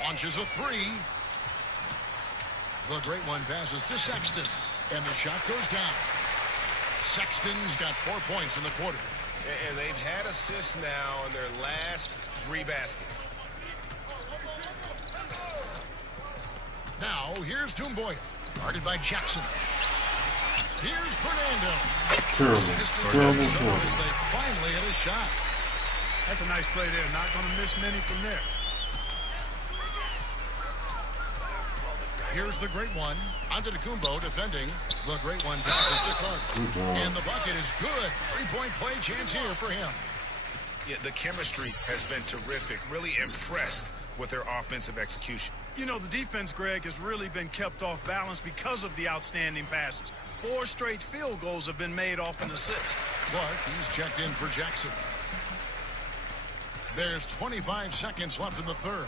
Launches a 3. The great one passes to Sexton. And the shot goes down. Sexton's got 4 points in the quarter. And they've had assists now on their last 3 baskets. Now, here's Dumboy, guarded by Jackson. Here's Fernando. Terrible. As they finally hit a shot. That's a nice play there. Not going to miss many from there. Here's the great one. Antetokounmpo defending. The great one passes to Carter. And the bucket is good. 3-point play chance here for him. Yeah, the chemistry has been terrific. Really impressed with their offensive execution. You know, the defense, Greg, has really been kept off balance because of the outstanding passes. 4 straight field goals have been made off an assist. Clark, he's checked in for Jackson. There's 25 seconds left in the third.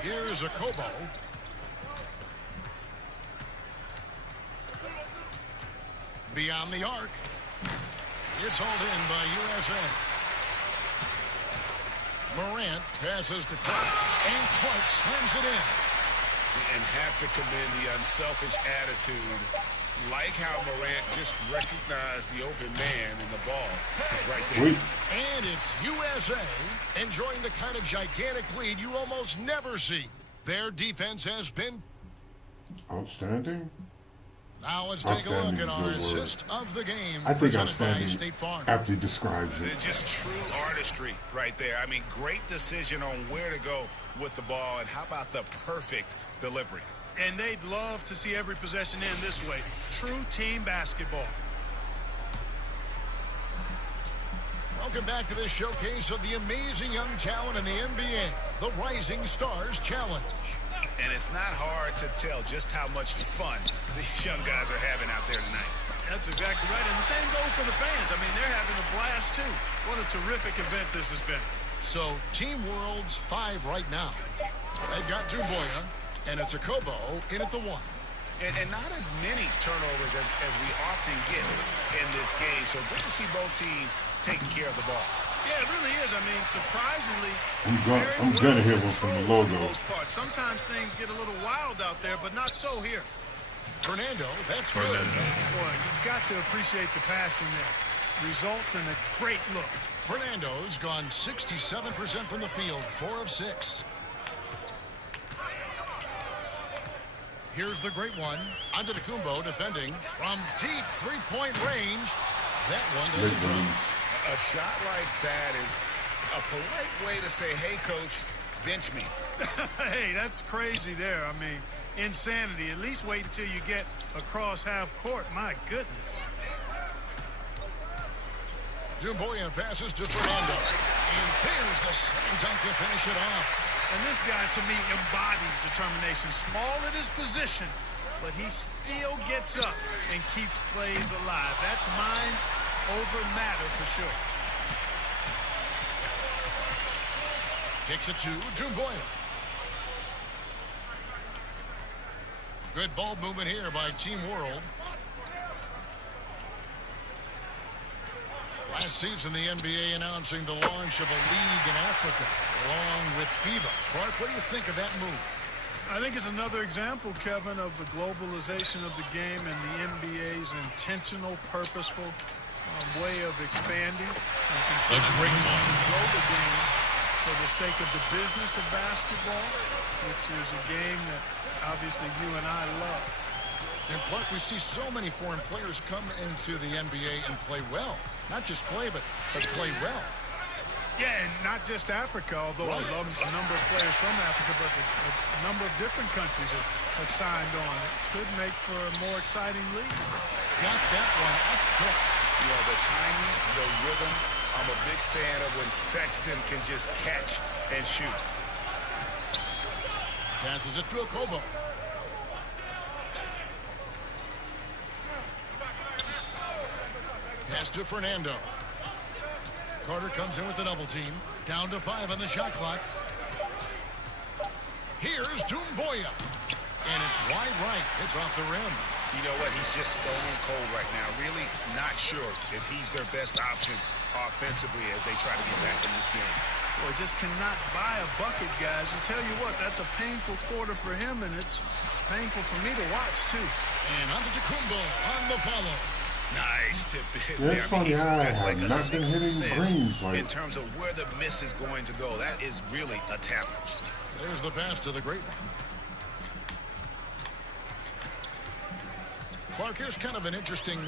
Here's a Kobo. Beyond the arc. It's hauled in by USA. Morant passes to Clark. And Clark slams it in. And have to commend the unselfish attitude Like how Morant just recognized the open man and the ball is right there. Wait. And it's USA enjoying the kind of gigantic lead you almost never see. Their defense has been Outstanding. Now let's take a look at our assist of the game. I think presented by outstanding State Farm. aptly describes it. It's just true artistry right there. I mean, great decision on where to go with the ball, and how about the perfect delivery? And they'd love to see every possession end this way. True team basketball. Welcome back to this showcase of the amazing young talent in the NBA, the Rising Stars Challenge. And it's not hard to tell just how much fun these young guys are having out there tonight. That's exactly right. And the same goes for the fans. I mean, they're having a blast, too. What a terrific event this has been. So, Team World's 5 right now. They've got Dumboya, and it's a Kobo in at the 1. And not as many turnovers as we often get in this game. So, good to see both teams taking care of the ball. Yeah, it really is. I mean, surprisingly, I'm gonna hit one from the logo. For the most part. Sometimes things get a little wild out there, but not so here. Fernando, that's good. Boy, you've got to appreciate the passing there. Results in a great look. Fernando's gone 67% from the field, 4 of 6. Here's the great one. Antetokounmpo defending from deep three-point range. That one doesn't drop. A shot like that is a polite way to say, hey, coach, bench me. Hey, that's crazy there. I mean, insanity. At least wait until you get across half court. My goodness. Dumboya passes to Fernando. And there's the slam dunk to finish it off. And this guy, to me, embodies determination. Small at his position, but he still gets up and keeps plays alive. That's mind over matter for sure. Kicks it to Dumboya. Good ball movement here by Team World. Last season, the NBA announcing the launch of a league in Africa, along with FIBA. Clark, what do you think of that move? I think it's another example, Kevin, of the globalization of the game and the NBA's intentional, purposeful way of expanding and continuing to grow the game for the sake of the business of basketball, which is a game that obviously you and I love. And Clark, we see so many foreign players come into the NBA and play well. Not just play, but play well. Yeah, and not just Africa, although I love a number of players from Africa, but a number of different countries have signed on. It could make for a more exciting league. Got that one up quick. You know, the timing, the rhythm. I'm a big fan of when Sexton can just catch and shoot. Passes it to a Kobo. Pass to Fernando. Carter comes in with the double team. Down to 5 on the shot clock. Here's Dumboya. And it's wide right. It's off the rim. You know what? He's just stone cold right now. Really not sure if he's their best option offensively as they try to get back in this game. Boy, just cannot buy a bucket, guys. And tell you what, that's a painful quarter for him, and it's painful for me to watch, too. And Antetokounmpo on the follow. Nice tip hit Yeah, there. it's funny, I have not been hitting greens like in terms of where the miss is going to go. That is really a talent. There's the pass to the great one. Clark, here's kind of an interesting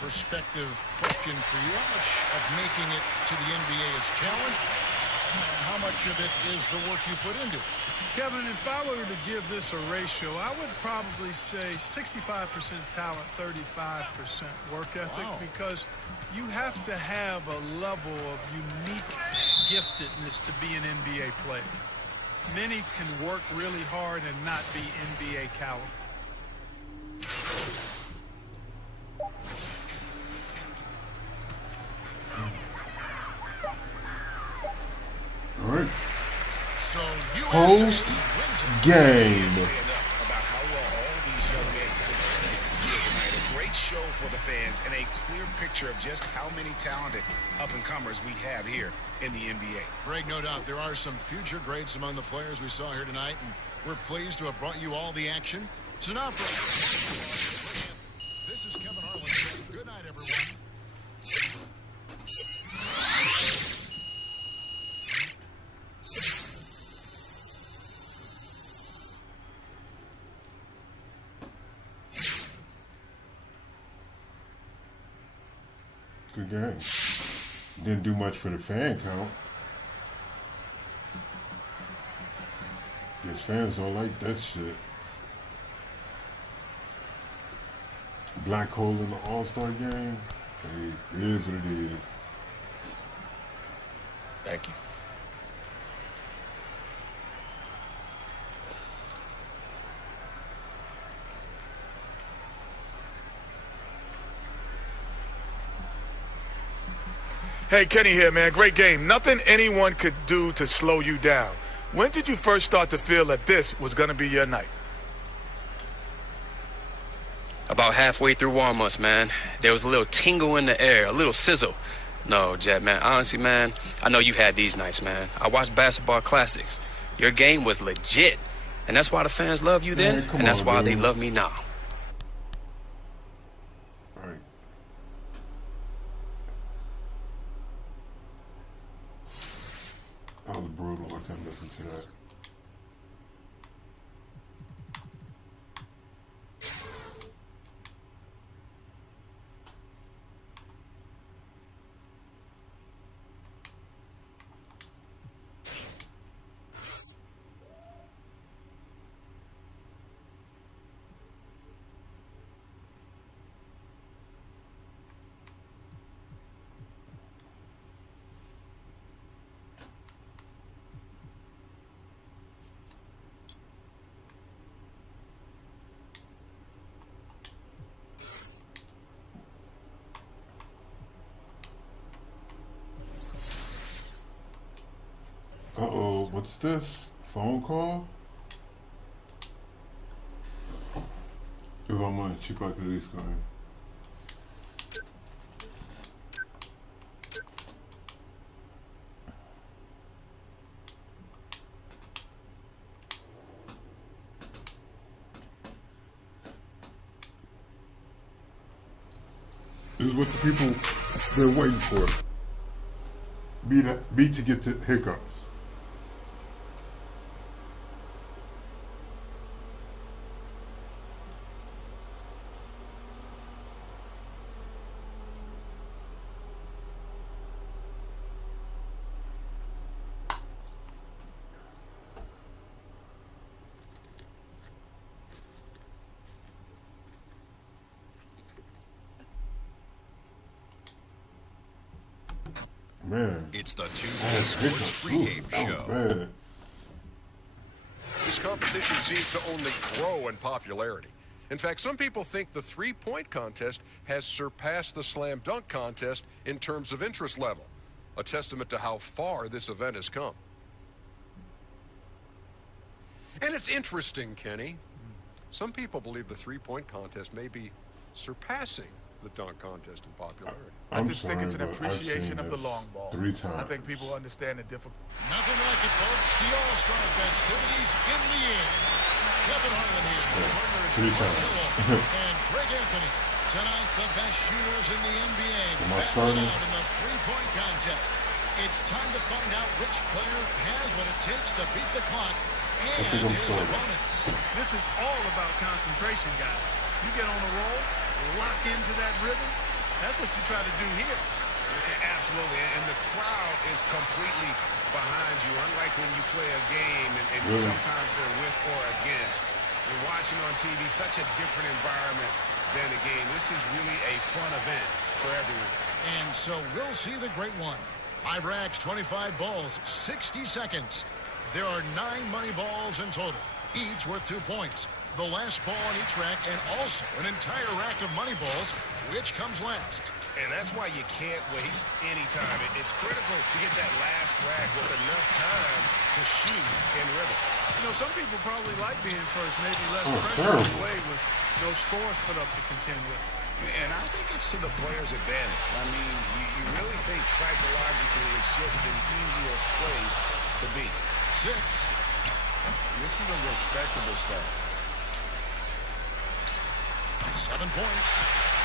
perspective question for you. How much of making it to the NBA is talent? How much of it is the work you put into it? Kevin, if I were to give this a ratio, I would probably say 65% talent, 35% work ethic, because you have to have a level of unique giftedness to be an NBA player. Many can work really hard and not be NBA caliber. All right. So Post game. About how well all these young men played here tonight. A great show for the fans and a clear picture of just how many talented up-and-comers we have here in the NBA. Greg, no doubt there are some future greats among the players we saw here tonight, and we're pleased to have brought you all the action. So now, This is Kevin Harlan saying good night, everyone. Good game. Didn't do much for the fan count. Guess fans don't like that shit. Black hole in the All-Star game. Hey, it is what it is. Thank you. Hey, Kenny here, man. Great game. Nothing anyone could do to slow you down. When did you first start to feel that this was going to be your night? About halfway through warm-ups, man. There was a little tingle in the air, a little sizzle. No, Jet, man. Honestly, man, I know you've had these nights, man. I watched basketball classics. Your game was legit. And that's why the fans love you then, and that's why they love me now. Right. That was brutal. I couldn't listen to that. Uh-oh, what's this? Phone call? If I'm on Chicago Police going. This is what the people been waiting for. Beat to get to hiccups. Man. It's the 2K Sports pregame show. This competition seems to only grow in popularity. In fact, some people think the three-point contest has surpassed the slam dunk contest in terms of interest level, a testament to how far this event has come. And it's interesting, Kenny. Some people believe the three-point contest may be surpassing the dunk contest in popularity. I just think it's an appreciation of the long ball. 3 times. I think people understand the difficulty. Nothing like it, folks. The All-Star festivities in the air. Kevin Harlan here with partners and Greg Anthony. Tonight, the best shooters in the NBA battling out in the three-point contest. It's time to find out which player has what it takes to beat the clock and his opponents. This is all about concentration, guys. You get on a roll, lock into that rhythm. That's what you try to do here. Absolutely, and the crowd is completely behind you, unlike when you play a game and sometimes they're with or against. And watching on TV, such a different environment than a game. This is really a fun event for everyone. And so we'll see the great one. 5 racks, 25 balls, 60 seconds. There are 9 money balls in total, each worth 2 points. The last ball on each rack, and also an entire rack of money balls, which comes last. And that's why you can't waste any time. It's critical to get that last rack with enough time to shoot in rhythm. You know, some people probably like being first, maybe less pressure away with no scores put up to contend with. And I think it's to the player's advantage. I mean, you really think psychologically it's just an easier place to be. 6. This is a respectable start. 7 points.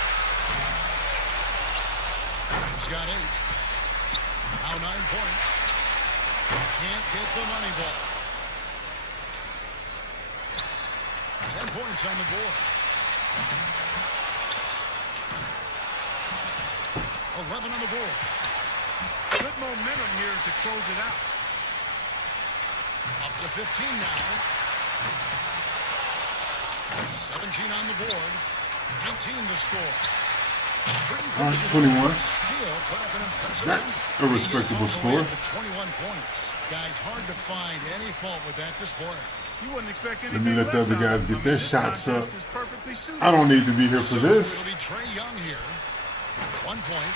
He's got 8. Now 9 points. Can't get the money ball. 10 points on the board. 11 on the board. Good momentum here to close it out. Up to 15 now. 17 on the board. 19 the score. 21. Still put up an impressive That's a respectable score. 21 points. Guys, hard to find any fault with that display. You wouldn't expect Let anything me let the less other out guys of get him. their This shots up. contest is perfectly suited. I don't need to be here for this. It'll be Trae Young here. 1 point.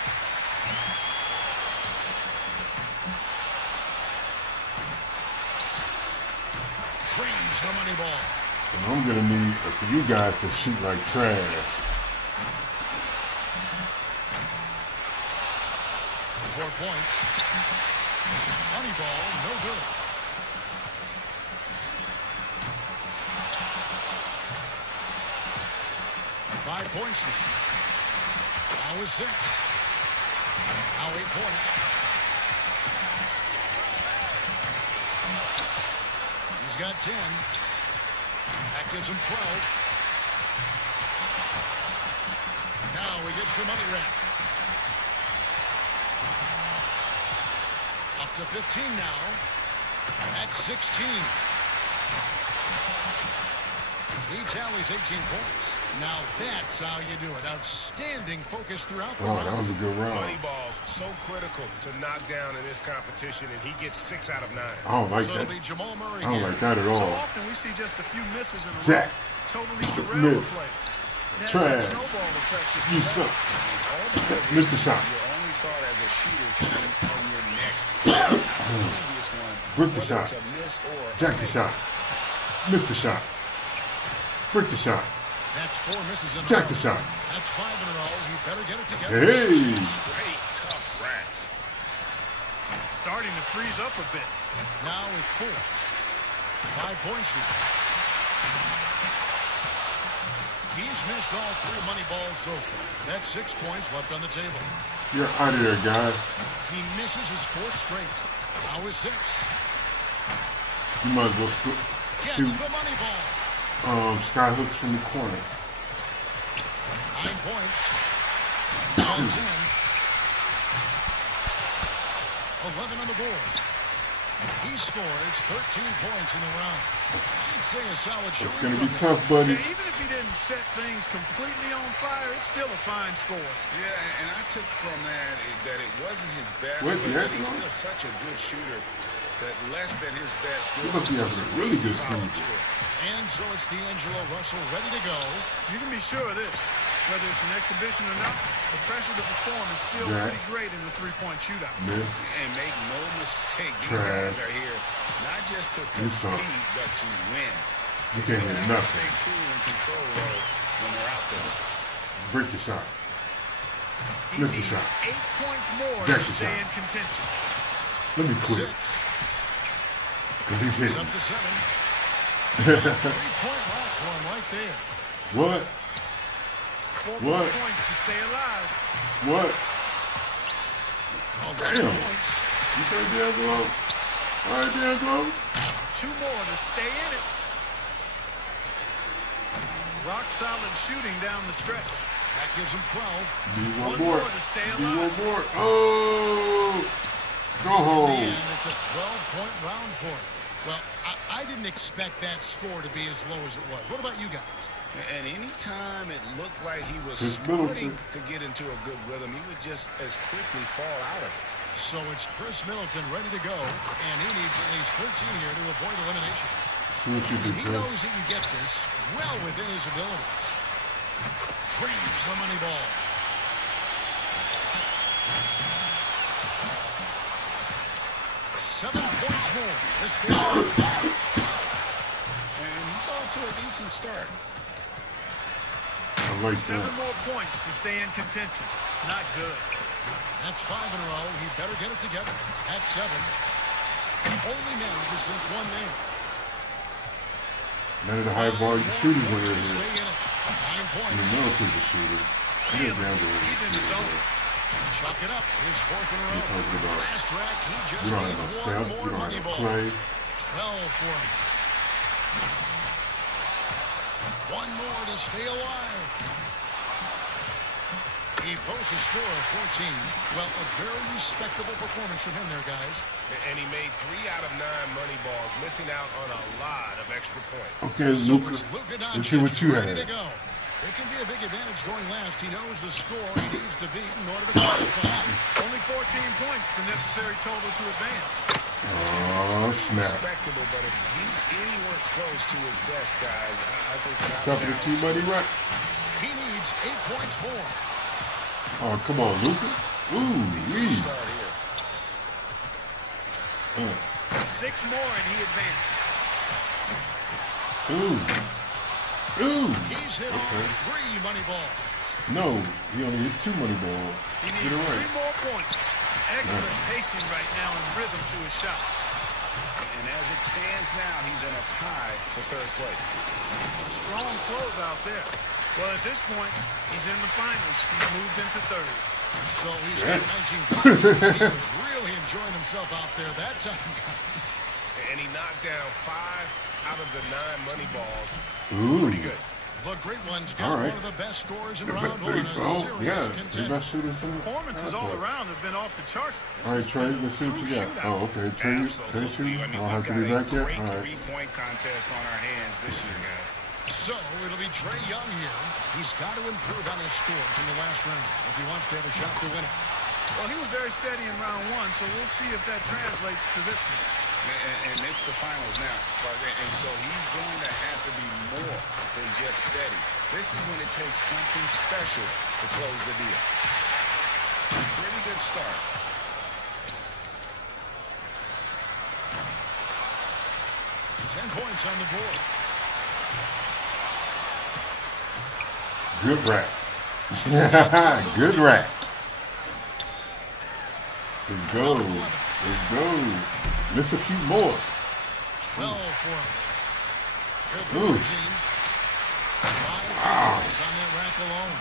Drains the money ball. And I'm gonna need for you guys to shoot like trash. 4 points. Money ball, no good. Five points now. Now is 6. Now 8 points. He's got 10. That gives him 12. Now he gets the money rack. Up to 15 now. That's 16. He tallies 18 points. Now that's how you do it. Outstanding focus throughout the round. That was a good round. Moneyball's so critical to knock down in this competition, and he gets 6 out of 9. I don't like So that. it'll be Jamal Murray I don't here. like that at all. So often we see just a few misses in a row. Jack. Totally derail the Miss. play. It has Trash. that snowball effect. if You you let suck. it. Miss the shot. Your only thought as a shooter can be on your next shot, not the previous one. Brick the Whether shot. it's a miss or Jack the shot. Miss the shot. Brick the shot. That's 4 misses in a row. Jack the shot. That's 5 in a row. He better get it together. Hey. straight tough racks. Starting to freeze up a bit. Now with 4. 5 points now. He's missed all 3 money balls so far. That's 6 points left on the table. You're out of there, guys. He misses his 4th straight. Now is 6. You might as well Gets shoot the money ball. sky hooks from the corner. 9 points. Now 10. 11 on the board. He scores 13 points in the round. I'd say a solid It's showing gonna from be him. tough, buddy. Yeah, even if he didn't set things completely on fire, it's still a fine score. Yeah, and I took from that it wasn't his best, What, but yeah, he's bro? still such a good shooter that less than his best still You must be having a really good solid season. score. And so it's D'Angelo Russell ready to go. You can be sure of this. Whether it's an exhibition or not, the pressure to perform is still Jack. pretty great in the three-point shootout. Miss. And make no mistake, these Trash. guys are here not just to You suck. compete, but to win. You They can't still hit have to nothing. stay cool and control though when they're out there. Break the shot. He Miss the needs shot. 8 points more Jack to the stay shot. in contention. Let me quit. 6. 'Cause he's He's hitting. up to 7. 3-point rock for him right there. What? 4 What? more points to stay alive. What? 11 Damn. points. You think D'Angelo? All right, D'Angelo. 2 more to stay in it. Rock solid shooting down the stretch. That gives him 12. Need one One more. more to stay Need alive. one more. Oh! Go In the home. end, it's a 12-point round for him. Well, I didn't expect that score to be as low as it was. What about you guys? And anytime it looked like he was Chris starting Middleton. to get into a good rhythm, he would just as quickly fall out of it. So it's Chris Middleton ready to go, and he needs at least 13 here to avoid elimination. See what you And do, he Chris. knows he can get this well within his abilities. Drains the money ball. Seven points more. This game. And he's off to a decent start. I like 7 that. more points to stay in contention. Not good. That's 5 in a row. He better get it together. That's 7. Only managed to sink 1 there. None of the high volume shooters were in To stay here. in it. 9 And the points. Middleton's a shooter. Feel it. He's in the zone. Chalk it up. His fourth in a row. Last rack, he You just don't needs have no one Steph. more You don't money have no ball. Clay. 12 for him. One more to stay alive. He posts a score of 14. Well, a very respectable performance from him there, guys. And he made 3 out of 9 money balls, missing out on a lot of extra points. Okay, Luka. Let's see what you ready had. to go. It can be a big advantage going last. He knows the score he needs to beat in order to qualify. Only 14 points, the necessary total to advance. Oh, snap. Respectable, but if he's anywhere close to his best, guys, I think Top of the key money rack. He needs 8 points more. Oh, come on, Luka. Ooh, wee. Start here. 6 more and he advances. Ooh. Ooh. He's hit all 3 money balls. No, he only hit 2 money balls. He needs 3 more points. Excellent pacing right now and rhythm to his shots. And as it stands now, he's in a tie for 3rd place. A strong close out there. Well, at this point, he's in the finals. He's moved into 3rd. So he's got 19 points. He was really enjoying himself out there that time, guys. And he knocked down 5 out of the 9 money balls. Ooh. Pretty good. The Great Ones got one of the best scores in round 1. A serious contender. Performances all around have been off the charts. All right, Trey, let's see what you got. Oh, okay. Trey, shoot. I don't have to be back yet. All right. 3-point contest on our hands this year, guys. So it'll be Trae Young here. He's got to improve on his score from the last round if he wants to have a shot to win it. Well, he was very steady in round 1, so we'll see if that translates to this one. And it's the finals now, and so he's going to have to be more than just steady. This is when it takes something special to close the deal. Pretty good start. Ten points on the board. Good rack. Good rack. Let's go. Let's go. Miss a few more. 12 for him. Good for 13. 5 points on that rack alone.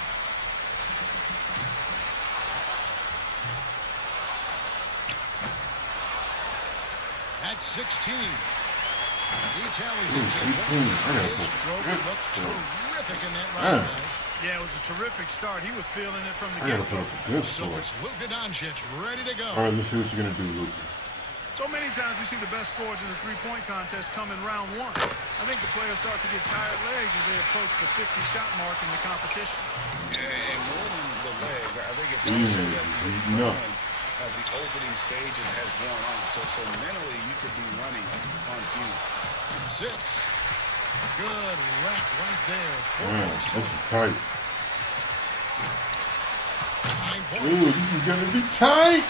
That's 16. He tallies at 10 points. His stroke looked terrific in that round, guys. Yeah, it was a terrific start. He was feeling it from the I gotta get-go. put up a good So score. it's Luka Doncic ready to go. All right, let's see what you're gonna do, Luka. So many times we see the best scores in the three-point contest come in round 1. I think the players start to get tired legs as they approach the 50-shot mark in the competition. And more than the legs, I think it's also that the adrenaline of the opening stages has worn off. So mentally, you could be running on fumes. 6. Good rack right there. 4 Man, points this to is him. tight. 9 Ooh, points. this is gonna be tight.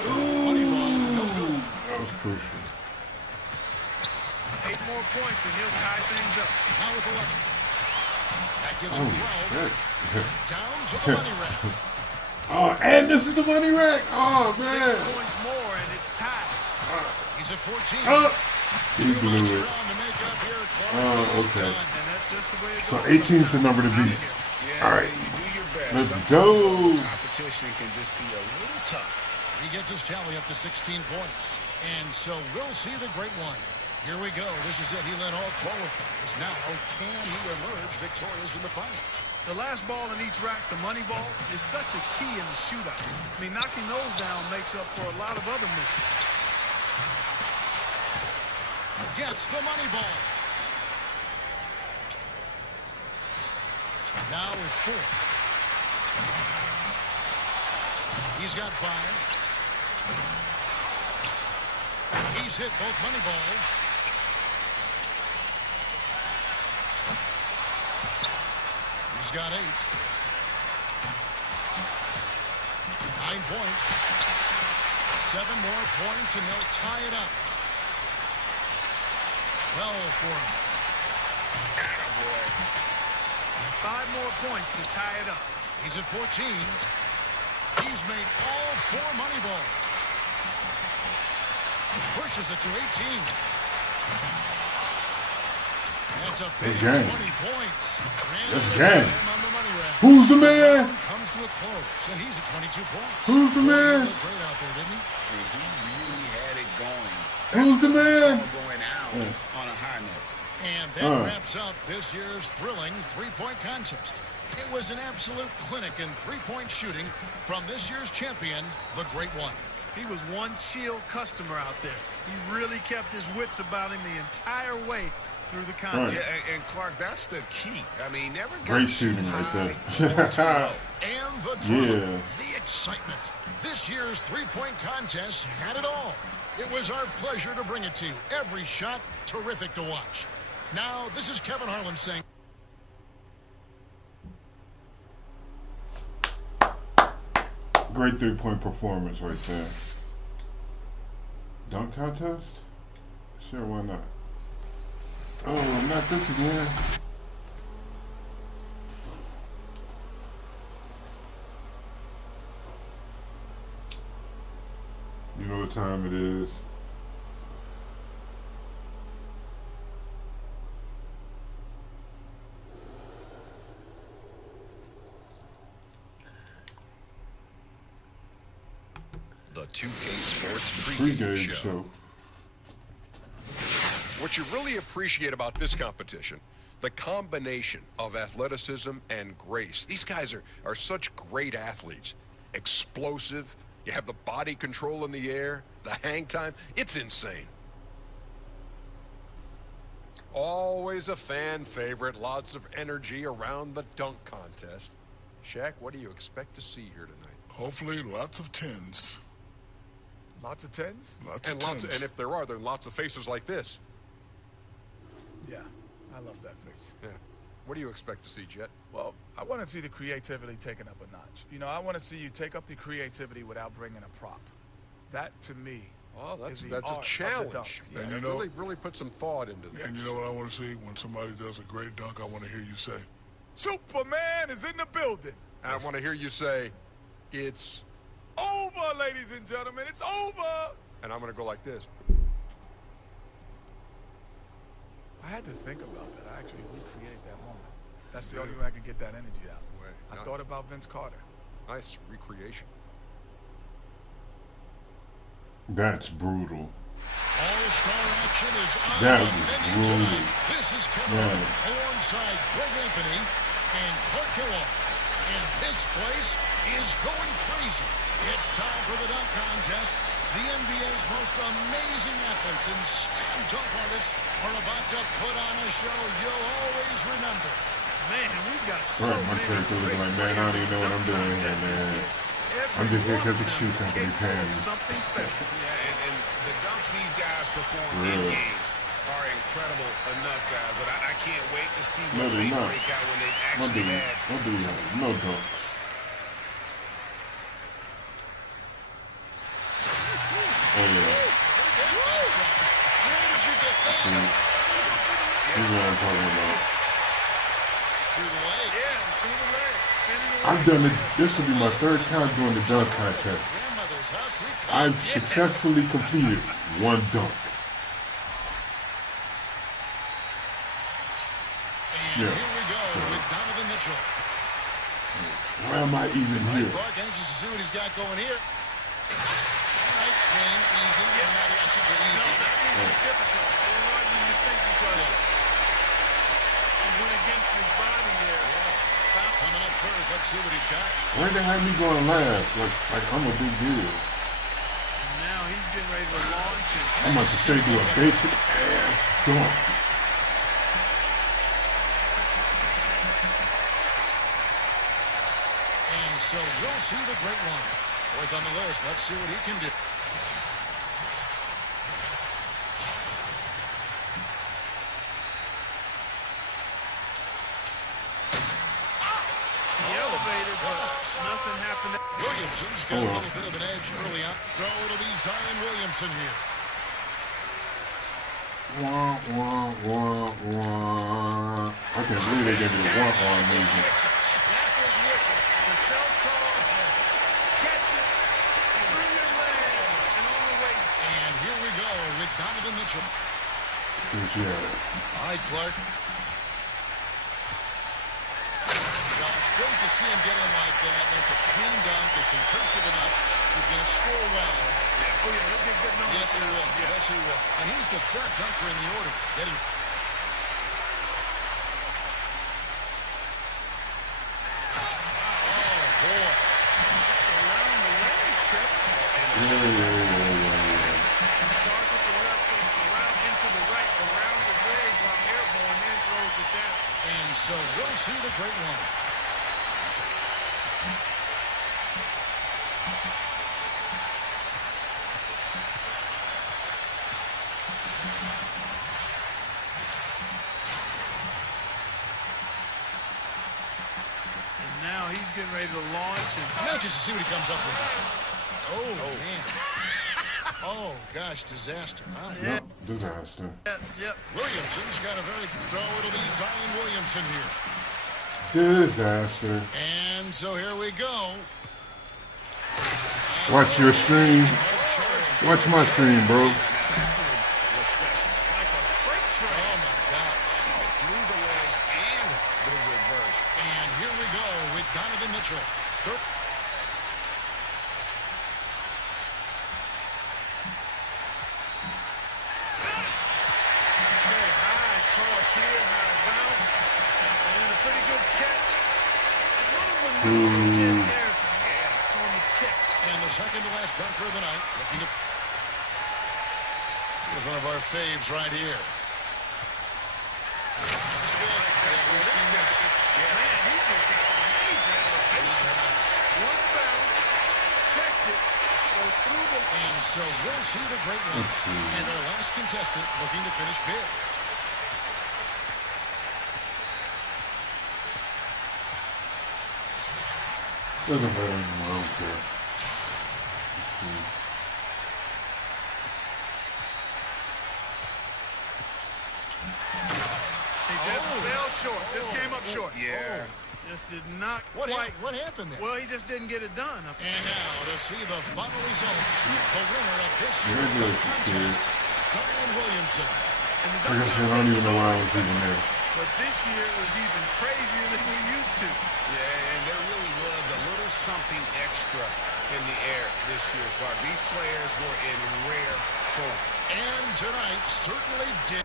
Money ball, no good. That was crucial. 8 more points and he'll tie things up. Now with 11. That gives him 12. Down to the money rack. Oh, and this is the money rack. Oh, 6 man. points more and it's tied. He's at 14. He blew it. Oh, okay. And that's just the way it So goes. 18 is the number to beat. All right. Let's go. Competition can just be a little tough. He gets his tally up to 16 points. And so we'll see the Great One. Here we go. This is it. He led all qualifiers. Now, can he emerge victorious in the finals? The last ball in each rack, the money ball, is such a key in the shootout. I mean, knocking those down makes up for a lot of other misses. Gets the money ball. Now with 4. He's got 5. He's hit both money balls. He's got 8. 9 points. 7 more points and he'll tie it up. 12 for him. 5 more points to tie it up. He's at 14. He's made all 4 money balls. Pushes it to 18. That's a big 20 points. That's a game. On the Who's the man? Comes to a close, and he's at 22 points. Who's the man? He looked great out there, didn't he? He really had it going. Who's the man? Going out on a high note. And that wraps up this year's thrilling three-point contest. It was an absolute clinic in three-point shooting from this year's champion, the Great One. He was one chill customer out there. He really kept his wits about him the entire way through the contest. Yeah, and Clark, that's the key. I mean, never got great shooting right there. And the drama, the excitement. This year's three-point contest had it all. It was our pleasure to bring it to you. Every shot, terrific to watch. Now, this is Kevin Harlan saying... Great three-point performance right there. Dunk contest? Sure, why not? Oh, not this again. You know what time it is. The 2K Sports Pregame show. What you really appreciate about this competition, the combination of athleticism and grace. These guys are such great athletes. Explosive. You have the body control in the air, the hang time. It's insane. Always a fan favorite. Lots of energy around the dunk contest. Shaq, what do you expect to see here tonight? Hopefully lots of 10s. Lots of 10s? Lots of 10s. And if there are, then lots of faces like this. Yeah, I love that face. Yeah. What do you expect to see, Jet? Well, I want to see the creativity taken up a notch. You know, I want to see you take up the creativity without bringing a prop. That, to me, that's is the a art challenge. of the dunk. Yeah. And you know, really put some thought into this. And you know what I want to see? When somebody does a great dunk, I want to hear you say, Superman is in the building. And I want to hear you say, it's over, ladies and gentlemen. It's over. And I'm going to go like this. I had to think about that. I actually recreated that moment. That's the only way I could get that energy out. I thought about Vince Carter. Nice recreation. That's brutal. All-star action is on That the was menu brutal. tonight. This is Kevin alongside Greg Anthony and Clark Kellogg. And this place is going crazy. It's time for the dunk contest. The NBA's most amazing athletes and slam dunk artists are about to put on a show you'll always remember. Man, we've got so my many character was great like, man, I don't even know what I'm doing here, man. I'm just here because the shoe company paying me. Something special. Yeah, and the dunks these guys perform in games are incredible enough, guys. But I can't wait to see what they break out when they actually had. No dunk. Oh, yeah. Where did you get that? You know what I'm talking about. Through the legs. Yeah, through the legs. I've done it. This will be my third time doing the dunk contest. Grandmother's house. I've successfully completed one dunk. And here we go with Donovan Mitchell. Why am I even here? Clark, anxious to see what he's got going here. All right, clean, easy. Yeah. Not, I should say easy. No, that easy is difficult. A little harder than you think because he went against his body there. Coming up third, let's see what he's got. Why they have me going last? Like I'm a big deal. And now he's getting ready to launch it. I'm about to straight do a basic ass dunk. And so we'll see the Great One. Fourth on the list. Let's see what he can do. He elevated, but nothing happened. Williamson's got a little bit of an edge early on. So it'll be Zion Williamson here. Wah, wah, wah, wah. I can't believe they gave me the wah-wah music. The self-toss, catch it through your legs and on the way. And here we go with Donovan Mitchell. Yeah. All right, Clark. Got It's great to see him get in like that. That's a clean dunk. It's impressive enough. He's going to score well. Yeah. Oh, yeah, he'll get good numbers. Yes, he will. Yeah. Yes, he will. And he's the third dunker in the order. Getting... Oh, boy. Around the legs, Kevin. Start with the left, goes around into the right, around the legs while airborne, then throws it down. And so we'll see the great one. And now he's getting ready to launch. And I'm anxious to see what he comes up with. Oh, man. Oh, gosh, disaster, huh? Yep, disaster. Yep. Williamson's got a very... So it'll be Zion Williamson here. Disaster. And so here we go. Watch your stream. Watch my stream, bro. Like a freight train. Oh, my gosh. Through the legs and the reverse. And here we go with Donovan Mitchell. Toss here, high bounce, and then a pretty good catch. A little Ooh. maneuver there on the catch. And the second to last dunker of the night. Looking to... Here's one of our faves right here. That's good. Yeah, we've seen this. Man, he just got major elevation. One bounce, catch it, go through the... And so we'll see the great one. And our last contestant looking to finish big. Doesn't matter anymore. I don't care. He just fell short. This came up short. Yeah. Just did not What quite. happened there? Well, he just didn't get it done. And now to see the final results, the winner of this year's dunk contest, Zion Williamson. And the I dunk guess I don't contest even is know why I always was even fun. there. But this year it was even crazier than we're used to. Yeah, and there really was a little something extra in the air this year, Clark. These players were in rare form. And tonight certainly did.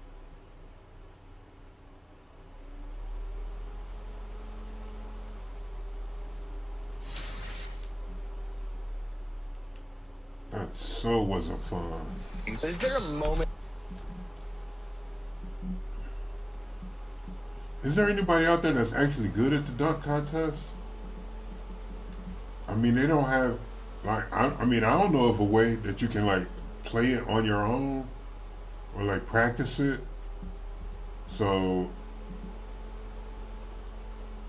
That so wasn't fun. Is there a moment? Is there anybody out there that's actually good at the dunk contest? I mean, they don't have, like, I mean, I don't know of a way that you can, like, play it on your own or, like, practice it. So,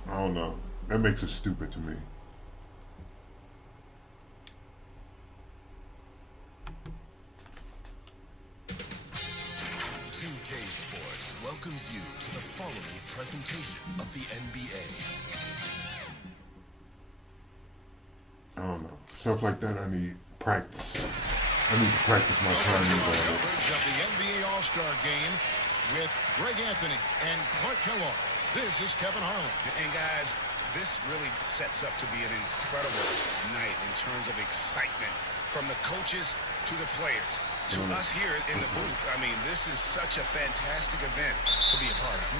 I don't know. That makes it stupid to me. Welcomes you to the following presentation of the NBA. I don't know. Stuff like that, I need practice. I need to practice my timing better. Coverage of the NBA All-Star Game with Greg Anthony and Clark Kellogg. This is Kevin Harlan. And guys, this really sets up to be an incredible night in terms of excitement from the coaches to the players. To us here in the booth, I mean, this is such a fantastic event to be a part of.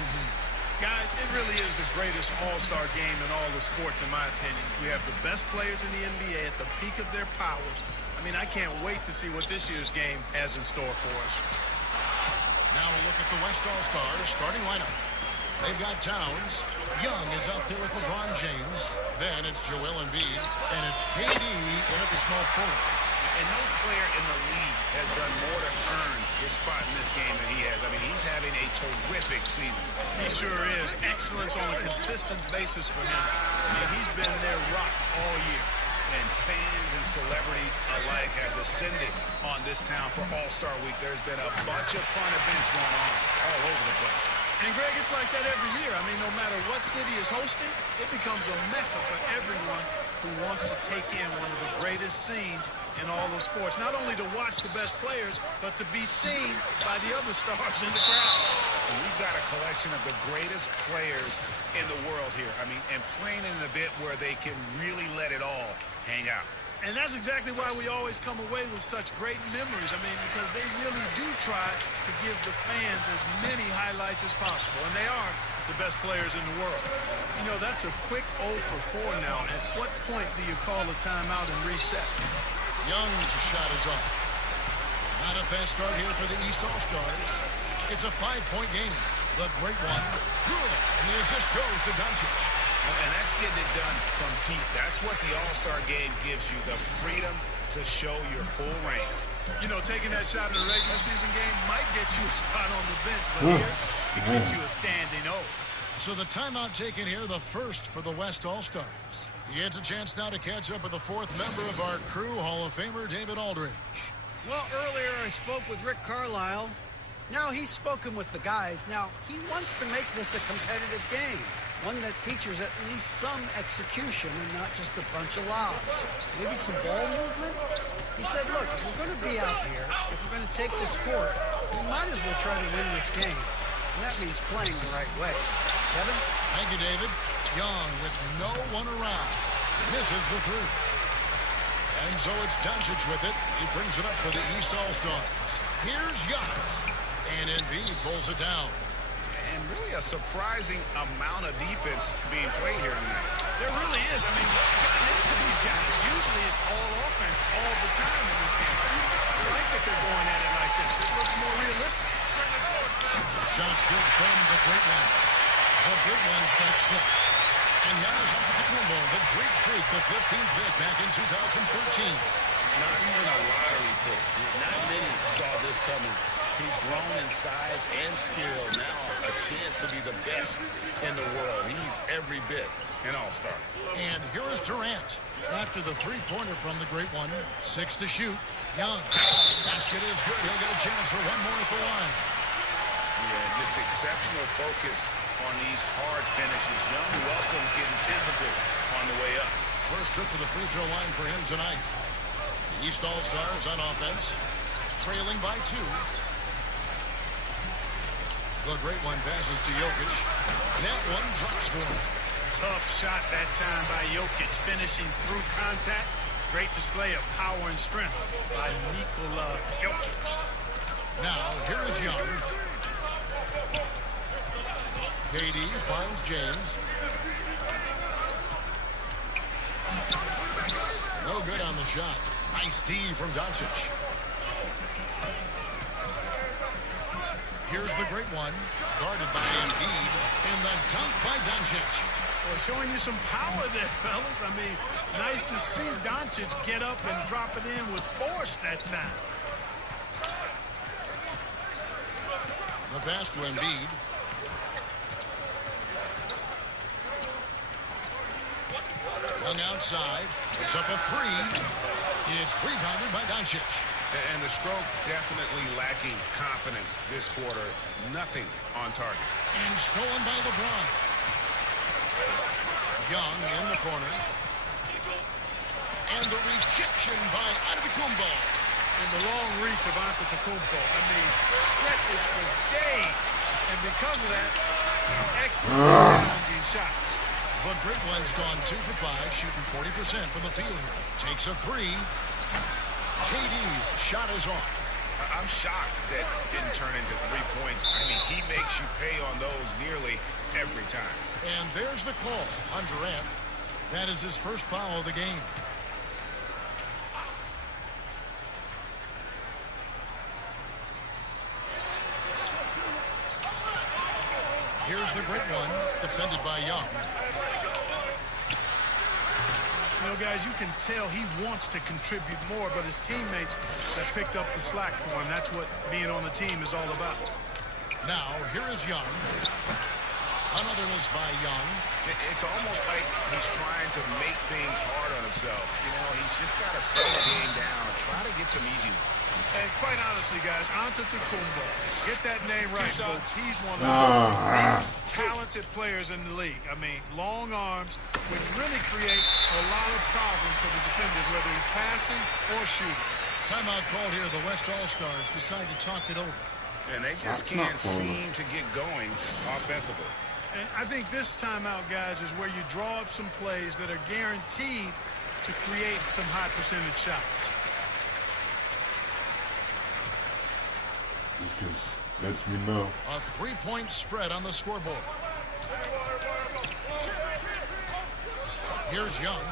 Guys, it really is the greatest all-star game in all the sports, in my opinion. We have the best players in the NBA at the peak of their powers. I mean, I can't wait to see what this year's game has in store for us. Now a look at the West All-Stars starting lineup. They've got Towns. Young is out there with LeBron James. Then it's Joel Embiid. And it's KD in at the small forward. And no player in the league has done more to earn his spot in this game than he has. I mean, he's having a terrific season. He sure is. Excellence on a consistent basis for him. I mean, he's been their rock all year. And fans and celebrities alike have descended on this town for All-Star Week. There's been a bunch of fun events going on all over the place. And, Greg, it's like that every year. I mean, no matter what city is hosting, it becomes a mecca for everyone who wants to take in one of the greatest scenes in all of sports. Not only to watch the best players, but to be seen by the other stars in the crowd. And we've got a collection of the greatest players in the world here. I mean, and playing in an event where they can really let it all hang out. And that's exactly why we always come away with such great memories. I mean, because they really do try to give the fans as many highlights as possible. And they are the best players in the world. You know, that's a quick 0 for 4 now. At what point do you call a timeout and reset? Young's shot is off. Not a fast start here for the East All-Stars. It's a 5-point game. The great one. Good. And the assist goes to Doncic. And that's getting it done from deep. That's what the All-Star game gives you, the freedom to show your full range. You know, taking that shot in a regular season game might get you a spot on the bench, but here, it gets you a standing O. So the timeout taken here, the first for the West All-Stars. He gets a chance now to catch up with the fourth member of our crew, Hall of Famer David Aldridge. Well, earlier I spoke with Rick Carlisle. Now he's spoken with the guys. Now, he wants to make this a competitive game. One that features at least some execution and not just a bunch of lobs. Maybe some ball movement? He said, look, if we're going to be out here, if we're going to take this court, we might as well try to win this game. And that means playing the right way. Kevin? Thank you, David. Young with no one around. Misses the three. And so it's Doncic with it. He brings it up for the East All-Stars. Here's Giannis. And Embiid pulls it down. And really a surprising amount of defense being played here tonight. There really is. I mean, what's gotten into these guys? Usually it's all offense all the time in this game. I like that they're going at it like this. It looks more realistic. Shots good from the great one. The good one's got 6. And Giannis Antetokounmpo, the Greek freak, the 15th pick back in 2013. Not even a lottery pick. Not many saw this coming. He's grown in size and skill. Now a chance to be the best in the world. He's every bit an all-star. And here is Durant. After the three-pointer from the great one, 6 to shoot. Young. Basket is good. He'll get a chance for one more at the line. Yeah, just exceptional focus on these hard finishes. Young welcomes getting physical on the way up. First trip to the free throw line for him tonight. The East All-Stars on offense, trailing by 2. The great one passes to Jokic. That one drops for him. Tough shot that time by Jokic, finishing through contact. Great display of power and strength by Nikola Jokic. Now, here is Young. KD finds James. No good on the shot. Nice D from Doncic. Here's the great one, guarded by Embiid, and the dunk by Doncic. Well, showing you some power there, fellas. I mean, nice to see Doncic get up and drop it in with force that time. The pass to Embiid. Young outside, puts up a 3. It's rebounded by Doncic. And the stroke definitely lacking confidence this quarter. Nothing on target. And stolen by LeBron. Young in the corner. And the rejection by Antetokounmpo. And the long reach of Antetokounmpo. I mean, stretches for days. And because of that, he's excellent at challenging shots. The great one's gone 2 for 5, shooting 40% from the field here. Takes a 3. KD's shot is off. I'm shocked that didn't turn into 3 points. I mean, he makes you pay on those nearly every time. And there's the call on Durant. That is his first foul of the game. Here's the great one, defended by Young. You know, guys, you can tell he wants to contribute more, but his teammates have picked up the slack for him. That's what being on the team is all about. Now, here is Young. Another miss by Young. It's almost like he's trying to make things hard on himself. You know, he's just got to slow the game down, try to get some easy ones. And quite honestly, guys, Antetokounmpo, get that name right, folks. He's one of the most talented players in the league. I mean, long arms, which really create a lot of problems for the defenders, whether he's passing or shooting. Timeout called here. The West All-Stars decide to talk it over. And they just can't seem to get going offensively. And I think this timeout, guys, is where you draw up some plays that are guaranteed to create some high percentage shots. It just lets me know. A 3-point spread on the scoreboard. Here's Young.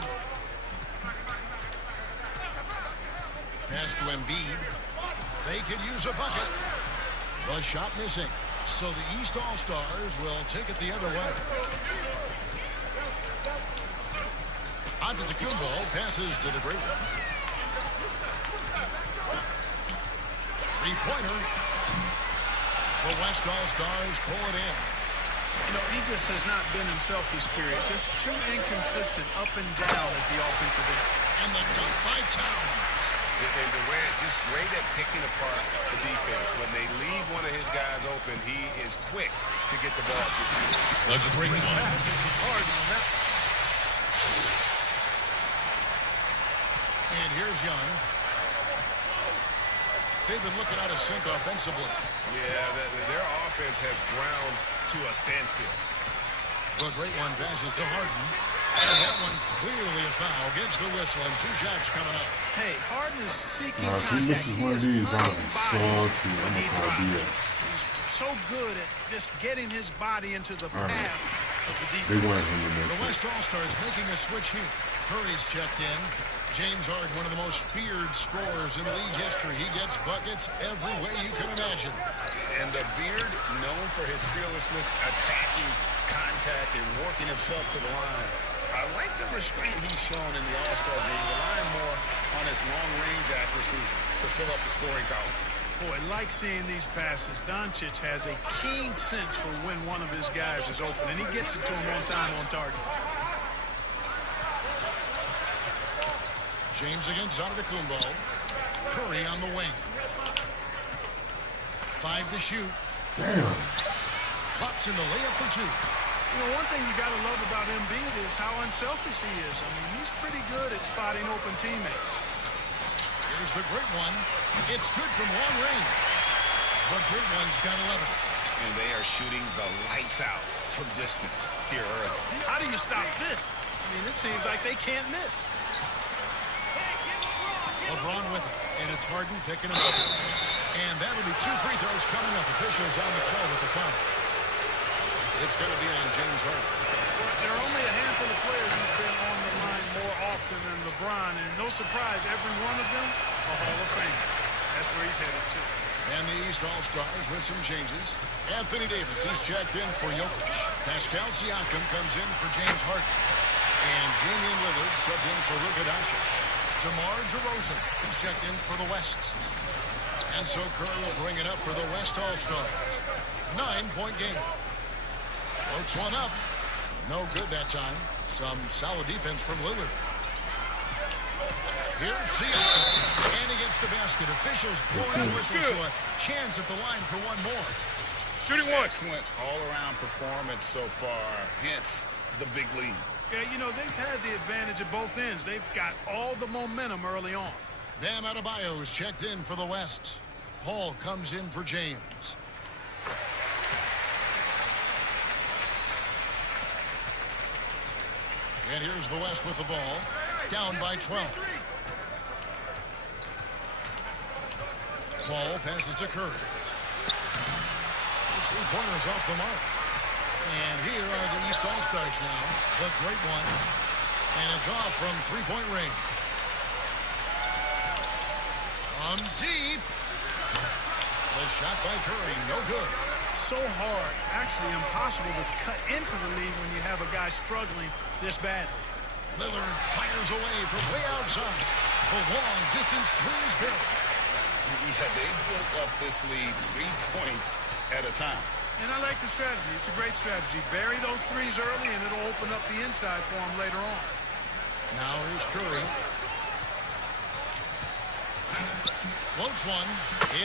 Pass to Embiid. They could use a bucket. The shot missing. So the East All-Stars will take it the other way. Antetokounmpo passes to the great one. Three-pointer. The West All-Stars pull it in. You know, he just has not been himself this period. Just too inconsistent up and down at the offensive end. And the dunk by Towns. And Durant just great at picking apart the defense. When they leave one of his guys open, he is quick to get the ball to him. A great pass from Harden on that. And here's Young. They've been looking out of sync offensively. Yeah, their offense has ground to a standstill. The great one passes to Harden. And that one clearly a foul. Gets the whistle and 2 shots coming up. Hey, Harden is seeking If he contact. misses one of these, I'm salty. I'm going to call BS. He's so good at just getting his body into the path of the They defense. want him to make The West All-Stars making a switch here. Curry's checked in. James Harden, one of the most feared scorers in league history. He gets buckets every way you can imagine. And the Beard, known for his fearlessness, attacking contact and working himself to the line. I like the restraint he's shown in the All-Star game, relying more on his long-range accuracy to fill up the scoring column. Boy, like seeing these passes. Doncic has a keen sense for when one of his guys is open, and he gets it to him on time, on target. James against Antetokounmpo. Curry on the wing. 5 to shoot. Damn. Pops in the layup for 2. You know, one thing you got to love about Embiid is how unselfish he is. I mean, he's pretty good at spotting open teammates. Here's the great one. It's good from long range. The great one's got 11. And they are shooting the lights out from distance here early. How do you stop this? I mean, it seems like they can't miss. LeBron with it, and it's Harden picking him up. And that'll be 2 free throws coming up. Officials on the call with the foul. It's going to be on James Harden. Well, there are only a handful of players who've been on the line more often than LeBron, and no surprise, every one of them a Hall of Fame. That's where he's headed to. And the East All-Stars with some changes. Anthony Davis, he's checked in for Jokic. Pascal Siakam comes in for James Harden. And Damian Lillard subbed in for Luka Doncic. DeMar DeRozan is checked in for the West. And so Curry will bring it up for the West All-Stars. 9-point game. Floats one up. No good that time. Some solid defense from Lillard. Here's Siakam. And he gets the basket. Officials blowing a whistle, so a chance at the line for one more. Shooting one. Excellent all-around performance so far. Hence the big lead. Yeah, you know, they've had the advantage at both ends. They've got all the momentum early on. Bam Adebayo is checked in for the West. Paul comes in for James. And here's the West with the ball. Down by 12. Paul passes to Curry. His 3-pointers off the mark. And here are the East All-Stars now. The great one. And it's off from 3-point range. On deep. The shot by Curry, no good. So hard, actually impossible to cut into the lead when you have a guy struggling this badly. Lillard fires away from way outside. The long distance three is buried. Yeah, they built up this lead 3 points at a time. And I like the strategy. It's a great strategy. Bury those threes early, and it'll open up the inside for him later on. Now here's Curry. Floats one.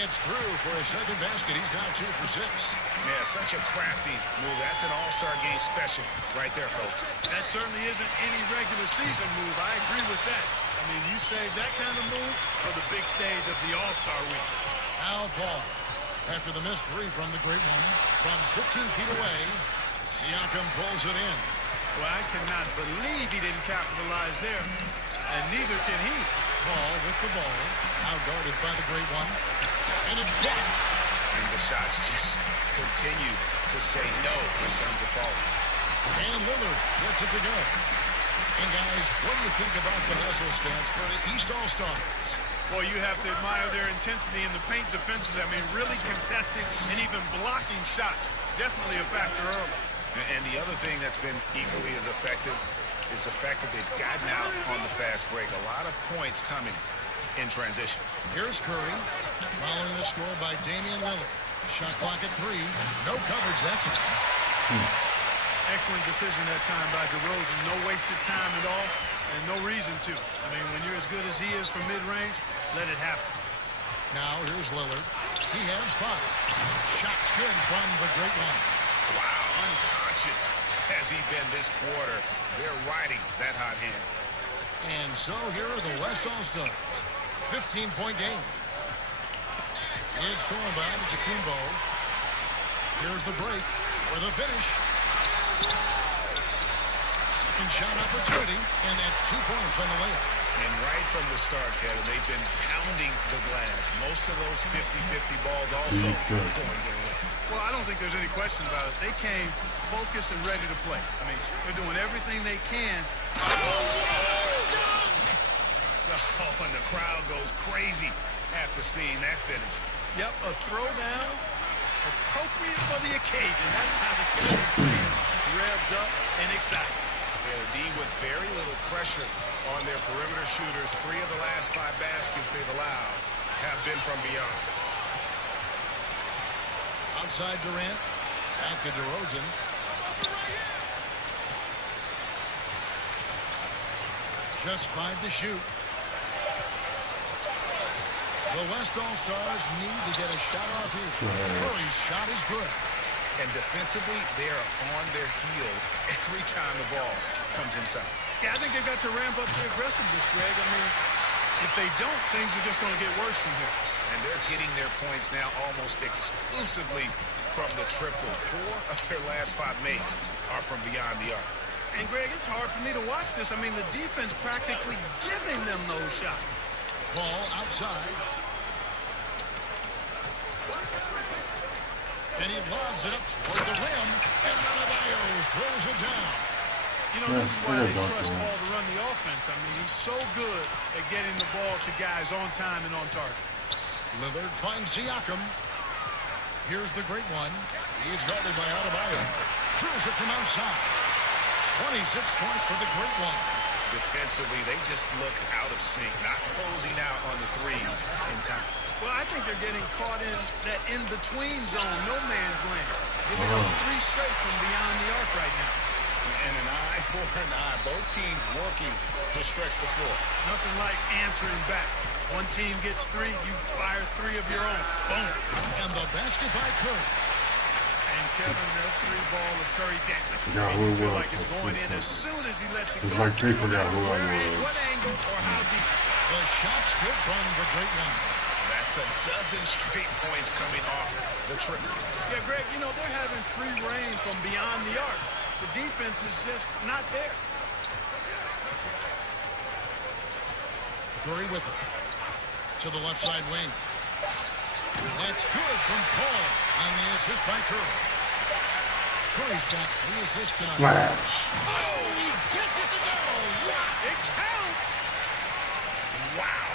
It's through for a second basket. He's now 2 for 6. Yeah, such a crafty move. That's an all-star game special right there, folks. That certainly isn't any regular season move. I agree with that. I mean, you save that kind of move for the big stage of the All-Star Week. Al Paul, after the missed three from the great one, from 15 feet away, Siakam pulls it in. Well, I cannot believe he didn't capitalize there, and neither can he. Paul with the ball, outguarded by the great one, and it's blocked. And the shots just continue to say no in terms of falling. And Lillard gets it to go. And guys, what do you think about the hustle stance for the East All-Stars? Well, you have to admire their intensity in the paint defensively. I mean, really contesting and even blocking shots. Definitely a factor early. And the other thing that's been equally as effective is the fact that they've gotten out on the fast break. A lot of points coming in transition. Here's Curry, following the score by Damian Lillard. Shot clock at 3. No coverage, that's it. Excellent decision that time by DeRozan. No wasted time at all, and no reason to. I mean, when you're as good as he is from mid-range, let it happen. Now, here's Lillard. He has 5. Shots good from the great one. Wow, unconscious has he been this quarter. They're riding that hot hand. And so here are the West All-Stars. 15-point game. It's thrown by Kumbo. Here's the break for the finish. Second shot opportunity, and that's 2 points on the layup. And right from the start, Kevin, they've been pounding the glass. Most of those 50-50 balls also going their way. Well, I don't think there's any question about it. They came focused and ready to play. I mean, they're doing everything they can. Oh, and the crowd goes crazy after seeing that finish. Yep, a throwdown appropriate for the occasion. That's how the Cavs fans revved up and excited. D with very little pressure on their perimeter shooters. 3 of the last 5 baskets they've allowed have been from beyond. Outside Durant, back to DeRozan. Just 5 to shoot. The West All-Stars need to get a shot off here. Curry's shot is good. And defensively, they are on their heels every time the ball comes inside. Yeah, I think they've got to ramp up the aggressiveness, Greg. I mean, if they don't, things are just going to get worse from here. And they're getting their points now almost exclusively from the triple. 4 of their last 5 makes are from beyond the arc. And, Greg, it's hard for me to watch this. I mean, the defense practically giving them those shots. Ball outside. And he lobs it up toward the rim. And Adebayo throws it down. You know, this is why they trust Paul to run the offense. I mean, he's so good at getting the ball to guys on time and on target. Lillard finds Siakam. Here's the great one. He's guarded by Adebayo. Drills it from outside. 26 points for the great one. Defensively, they just look out of sync, not closing out on the threes in time. Well, I think they're getting caught in that in-between zone, no man's land. Giving up 3 straight from beyond the arc right now. And an eye for an eye. Both teams working to stretch the floor. Nothing like answering back. One team gets 3, you fire 3 of your own. Boom. And the basket by Curry. And Kevin, that 3-ball of Curry, damn it. You feel like it's going in as soon as he lets it it's go. It's like they forgot who I was. What angle or how deep. The shot's good from the great one. That's a dozen straight points coming off the triple. Yeah, Greg, you know, they're having free reign from beyond the arc. The defense is just not there. Curry with it. To the left side wing. That's good from Paul on the assist by Curry. Curry's got 3 assists tonight. Flash. Oh, he gets it to go. Yeah, it counts. Wow,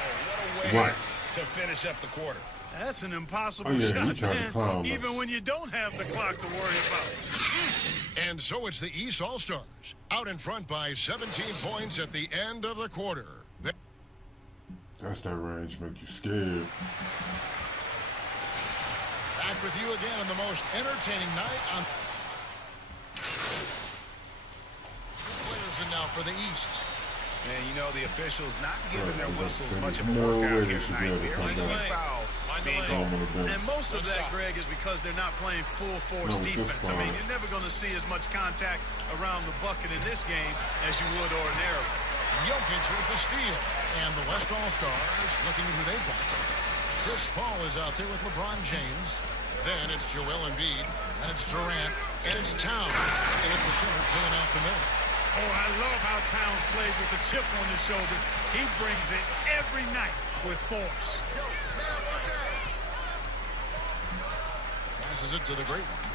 what a way to finish up the quarter. That's an impossible shot, man, even when you don't have the clock to worry about. And so it's the East All-Stars, out in front by 17 points at the end of the quarter. That's that range make you scared. Back with you again on the most entertaining night on... Players in now for the East. And, you know, the officials not giving their whistles much of a workout here tonight. Very few fouls being called. And most of that, Greg, is because they're not playing full force defense. I mean, you're never going to see as much contact around the bucket in this game as you would ordinarily. Jokic with the steal. And the West All-Stars looking at who they've got. Chris Paul is out there with LeBron James. Then it's Joel Embiid. And it's Durant. And it's Towns in at the center, filling out the middle. Oh, I love how Towns plays with the chip on his shoulder. He brings it every night with force. Passes it to the great one.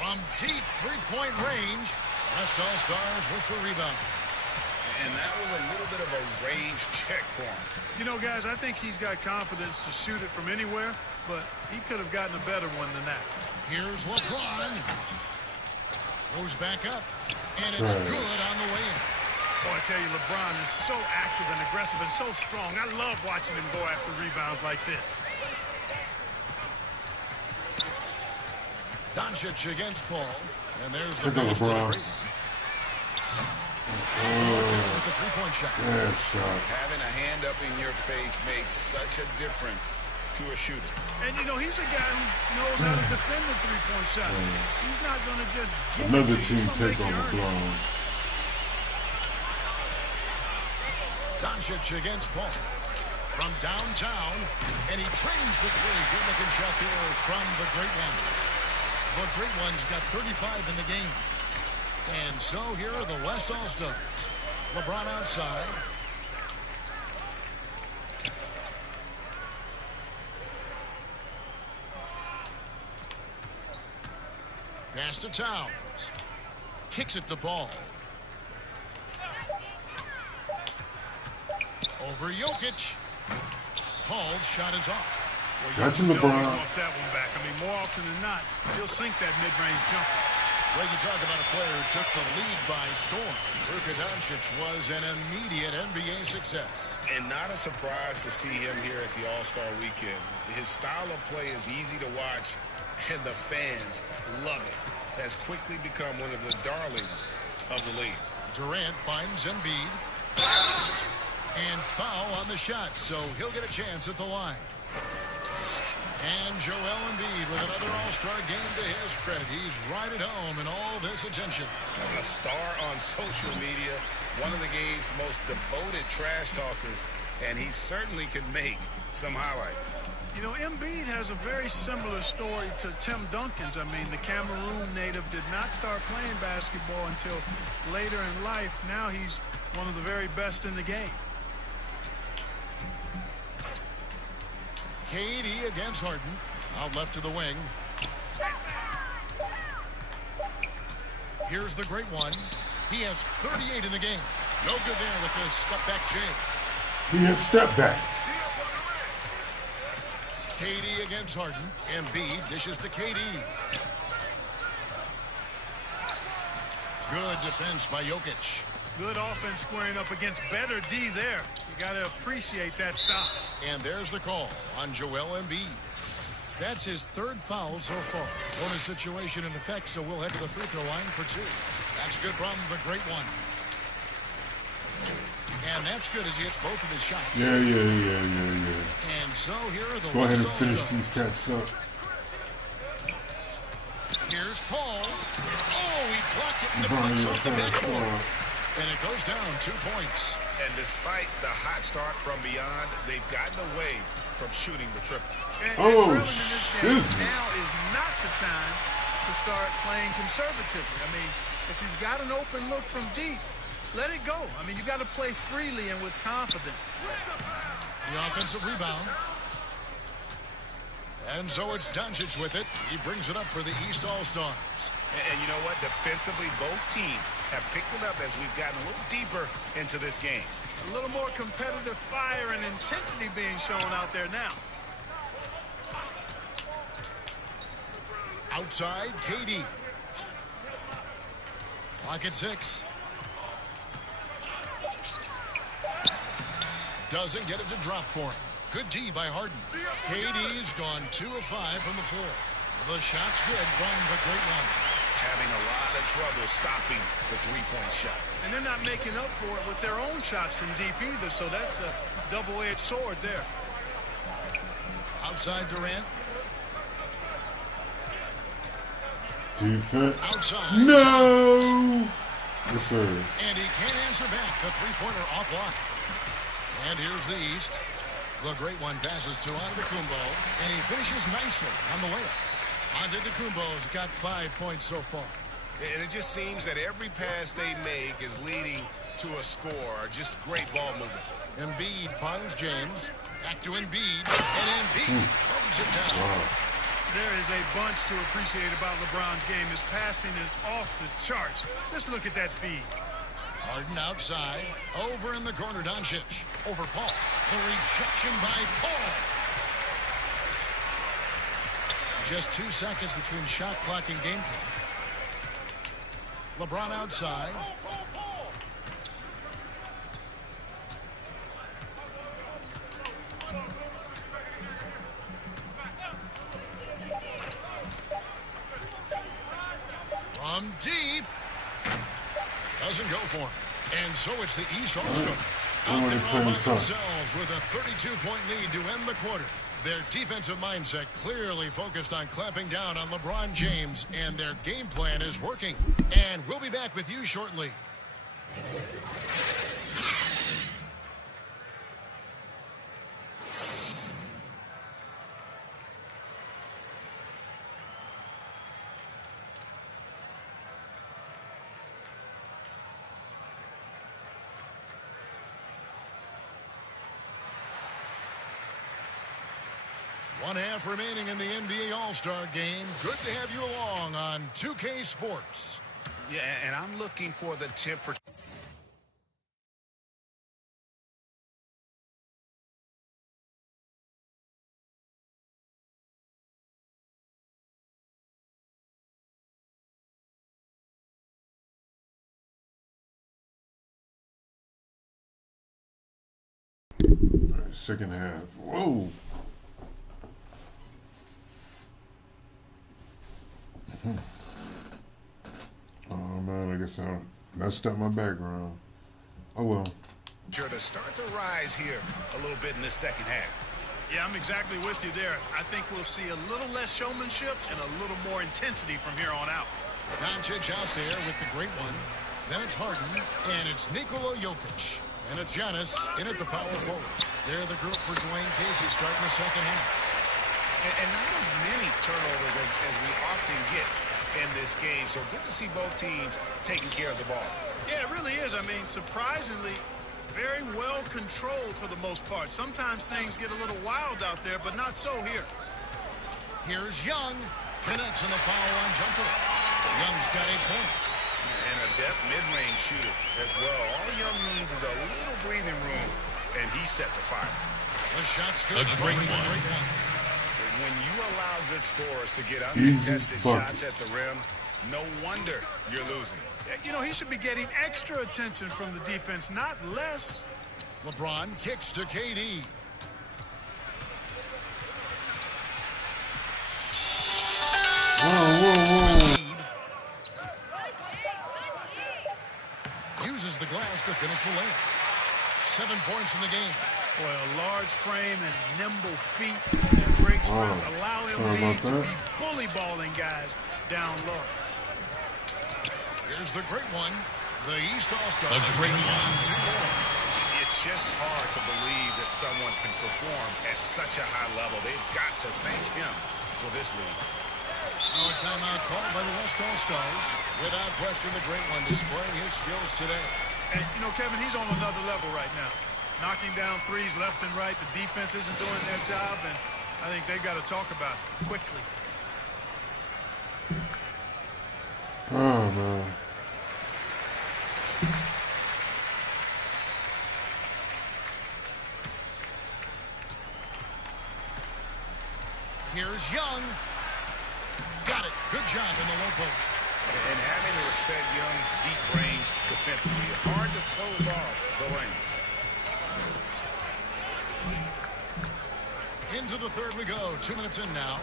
From deep three-point range, West All-Stars with the rebound. And that was a little bit of a range check for him. You know, guys, I think he's got confidence to shoot it from anywhere, but he could have gotten a better one than that. Here's LeBron. Goes back up, and it's good on the way in. Boy, I tell you, LeBron is so active and aggressive and so strong. I love watching him go after rebounds like this. Doncic against Paul, and there's the pass to the great one. With the three-point shot. Having a hand up in your face makes such a difference to a shooter. And, you know, he's a guy who knows how to defend the three-point shot. He's not going to just give Another it to you. team take on LeBron. Doncic against Paul. From downtown, and he trains the three. Good-looking shot there from the Great One. The Great One's got 35 in the game. And so here are the West All-Stars. LeBron outside. Pass to Towns. Kicks it to Paul. Over Jokic. Paul's shot is off. Well, you know he wants that one back. I mean, more often than not, he'll sink that mid-range jumper. Well, you talk about a player who took the lead by storm. Luka Doncic was an immediate NBA success. And not a surprise to see him here at the All-Star Weekend. His style of play is easy to watch, and the fans love it. Has quickly become one of the darlings of the league. Durant finds Embiid. And foul on the shot, so he'll get a chance at the line. And Joel Embiid with another All-Star game to his credit. He's right at home in all this attention. A star on social media, one of the game's most devoted trash talkers, and he certainly can make some highlights. You know, Embiid has a very similar story to Tim Duncan's. I mean, the Cameroon native did not start playing basketball until later in life. Now he's one of the very best in the game. KD against Harden. Out left to the wing. Here's the Great One. He has 38 in the game. No good there with this step-back jam. He has step back. KD against Harden. Embiid dishes to KD. Good defense by Jokic. Good offense squaring up against better D there. You got to appreciate that stop. And there's the call on Joel Embiid. That's his third foul so far. Bonus situation in effect, so we'll head to the free throw line for two. That's good from the Great One. And that's good as he hits both of his shots. Yeah. And so here are the Go ahead and West finish All-Stars. these cats up. Here's Paul. Oh, he blocked it and deflects off the backboard. And it goes down 2 points. And despite the hot start from beyond, they've gotten away from shooting the triple. And trailing in this game, now is not the time to start playing conservatively. I mean, if you've got an open look from deep, let it go. I mean, you've got to play freely and with confidence. The offensive rebound. And so it's Doncic with it. He brings it up for the East All-Stars. And you know what? Defensively, both teams have picked it up as we've gotten a little deeper into this game. A little more competitive fire and intensity being shown out there now. Outside, KD. Clock at 6. Doesn't get it to drop for him. Good D by Harden. KD's gone 2 of 5 from the floor. The shot's good from the Great One. Having a lot of trouble stopping the three-point shot. And they're not making up for it with their own shots from deep either, so that's a double-edged sword there. Outside Durant. Defense. Outside. No! Yes, sir. And he can't answer back. The three-pointer offline. And here's the East. The great one passes to Antetokounmpo, and he finishes nicely on the layup. Antetokounmpo's got 5 points so far. And it just seems that every pass they make is leading to a score. Just great ball movement. Embiid finds James. Back to Embiid. And Embiid throws it down. Wow. There is a bunch to appreciate about LeBron's game. His passing is off the charts. Just look at that feed. Harden outside. Over in the corner, Doncic. Over Paul. The rejection by Paul. Just 2 seconds between shot clock and game clock. LeBron outside. From deep. Doesn't go for him. And so it's the East All-Stars out there all by themselves with a 32-point lead to end the quarter. Their defensive mindset clearly focused on clamping down on LeBron James, and their game plan is working. And we'll be back with you shortly. One half remaining in the NBA All-Star game. Good to have you along on 2K Sports. Yeah, and I'm looking for the temperature. All right, second half. Whoa. Oh man, I guess I messed up my background. Oh well. To start to rise here a little bit in the second half. Yeah, I'm exactly with you there. I think we'll see a little less showmanship and a little more intensity from here on out. Doncic out there with the great one. Then it's Harden, and it's Nikola Jokic. And it's Giannis in at the power forward. They're the group for Dwayne Casey starting the second half. And not as many turnovers as we often get in this game. So good to see both teams taking care of the ball. Yeah, it really is. I mean, surprisingly, very well controlled for the most part. Sometimes things get a little wild out there, but not so here. Here's Young. Connects on the foul on jumper. Young's got 8 points. And a depth mid-range shooter as well. All Young needs is a little breathing room, and he set the fire. The shot's good. A great one. When you allow good scorers to get uncontested shots at the rim, no wonder you're losing. You know, he should be getting extra attention from the defense, not less. LeBron kicks to KD. Whoa. Uses the glass to finish the layup. 7 points in the game. Boy, a large frame and nimble feet and great strength allow him to be bully balling guys down low. Here's the great one. The East All-Stars. A great one. It's just hard to believe that someone can perform at such a high level. They've got to thank him for this lead. No timeout called by the West All-Stars. Without question, the great one displaying his skills today. And, you know, Kevin, he's on another level right now. Knocking down threes left and right. The defense isn't doing their job, and I think they've got to talk about it quickly. Oh, man. Here's Young. Got it. Good job in the low post. And having to respect Young's deep range defensively, hard to close off the lane. Into the third we go. 2 minutes in now.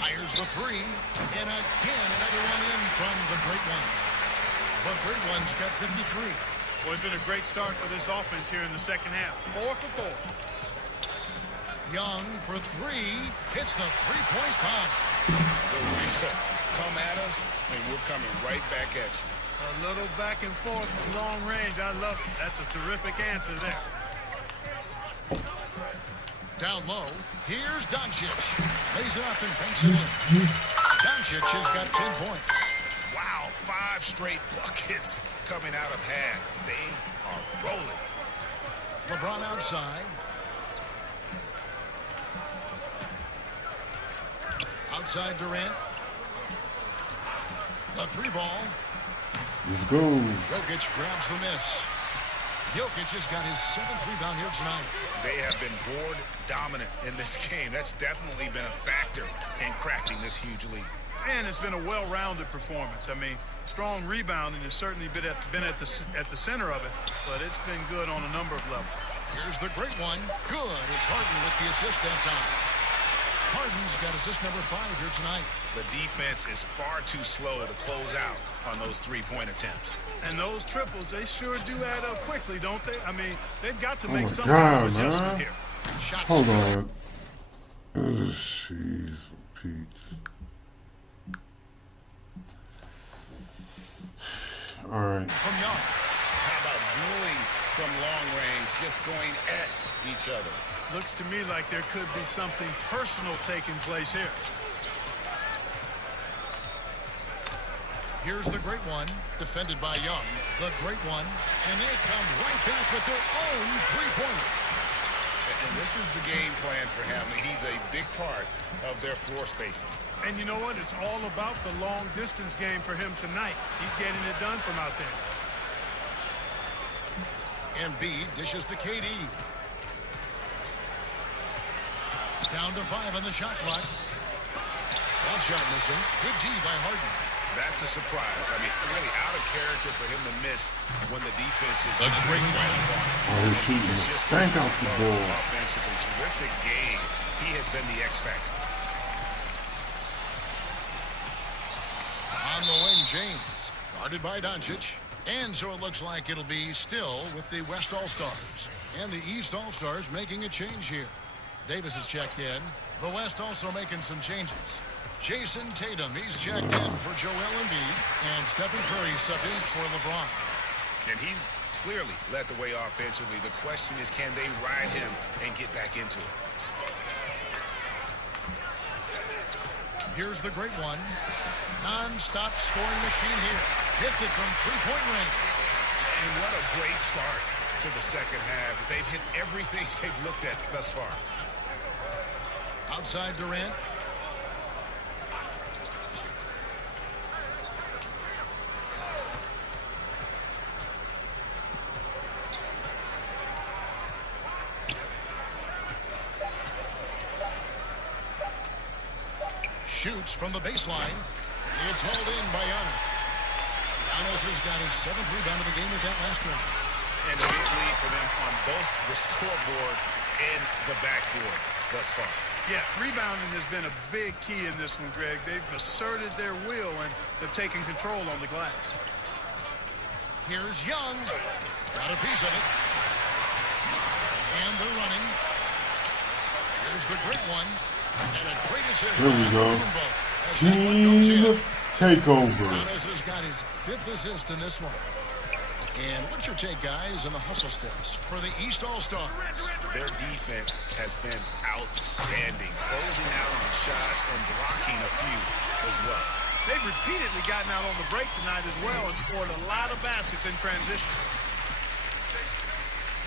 Fires the three. And again, another one in from the Great One. The Great One's got 53. Well, it's been a great start for this offense here in the second half. 4 for 4. Young for three. Hits the three-point bomb. Come at us, and we're coming right back at you. A little back and forth from long range. I love it. That's a terrific answer there. Down low, here's Doncic. Lays it up and banks it in. Doncic has got 10 points. Wow, 5 straight buckets coming out of half. They are rolling. LeBron outside. Outside Durant. The three ball. Let's go. Jokic grabs the miss. Jokic has got his 7th rebound here tonight. They have been board dominant in this game. That's definitely been a factor in crafting this huge lead. And it's been a well-rounded performance. I mean, strong rebounding has certainly been at the center of it, but it's been good on a number of levels. Here's the Great One. Good. It's Harden with the assist that time. Harden's got assist number 5 here tonight. The defense is far too slow to close out on those three-point attempts. And those triples, they sure do add up quickly, don't they? I mean, they've got to make some God, kind of adjustment man. here. Shots Hold good. on. Oh, jeez, Pete. All right. From Young. How about dueling from long range, just going at each other? Looks to me like there could be something personal taking place here. Here's the Great One, defended by Young. The Great One, and they come right back with their own three-pointer. And this is the game plan for him. He's a big part of their floor spacing. And you know what? It's all about the long-distance game for him tonight. He's getting it done from out there. Embiid dishes to KD. Down to 5 on the shot clock. That shot missing. Good D by Harden. That's a surprise. I mean, really out of character for him to miss when the defense is a great one. Oh, he's shooting the spank out the ball. Offensively, terrific game. He has been the X factor. On the wing, James. Guarded by Doncic. And so it looks like it'll be still with the West All-Stars. And the East All-Stars making a change here. Davis is checked in. The West also making some changes. Jason Tatum, he's checked in for Joel Embiid. And Stephen Curry subbed in for LeBron. And he's clearly led the way offensively. The question is, can they ride him and get back into it? Here's the Great One. Non-stop scoring machine here. Hits it from three-point range. And what a great start to the second half. They've hit everything they've looked at thus far. Outside Durant. Shoots from the baseline. It's held in by Giannis. Giannis has got his 7th rebound of the game with that last one. And a big lead for them on both the scoreboard and the backboard thus far. Yeah, rebounding has been a big key in this one, Greg. They've asserted their will and have taken control on the glass. Here's Young. Got a piece of it. And they're running. Here's the Great One. And a great assist. Here we go. Team takeover. Giannis has got his 5th assist in this one. And what's your take, guys, on the hustle steps for the East All-Stars? Their defense has been outstanding, closing out on shots and blocking a few as well. They've repeatedly gotten out on the break tonight as well and scored a lot of baskets in transition.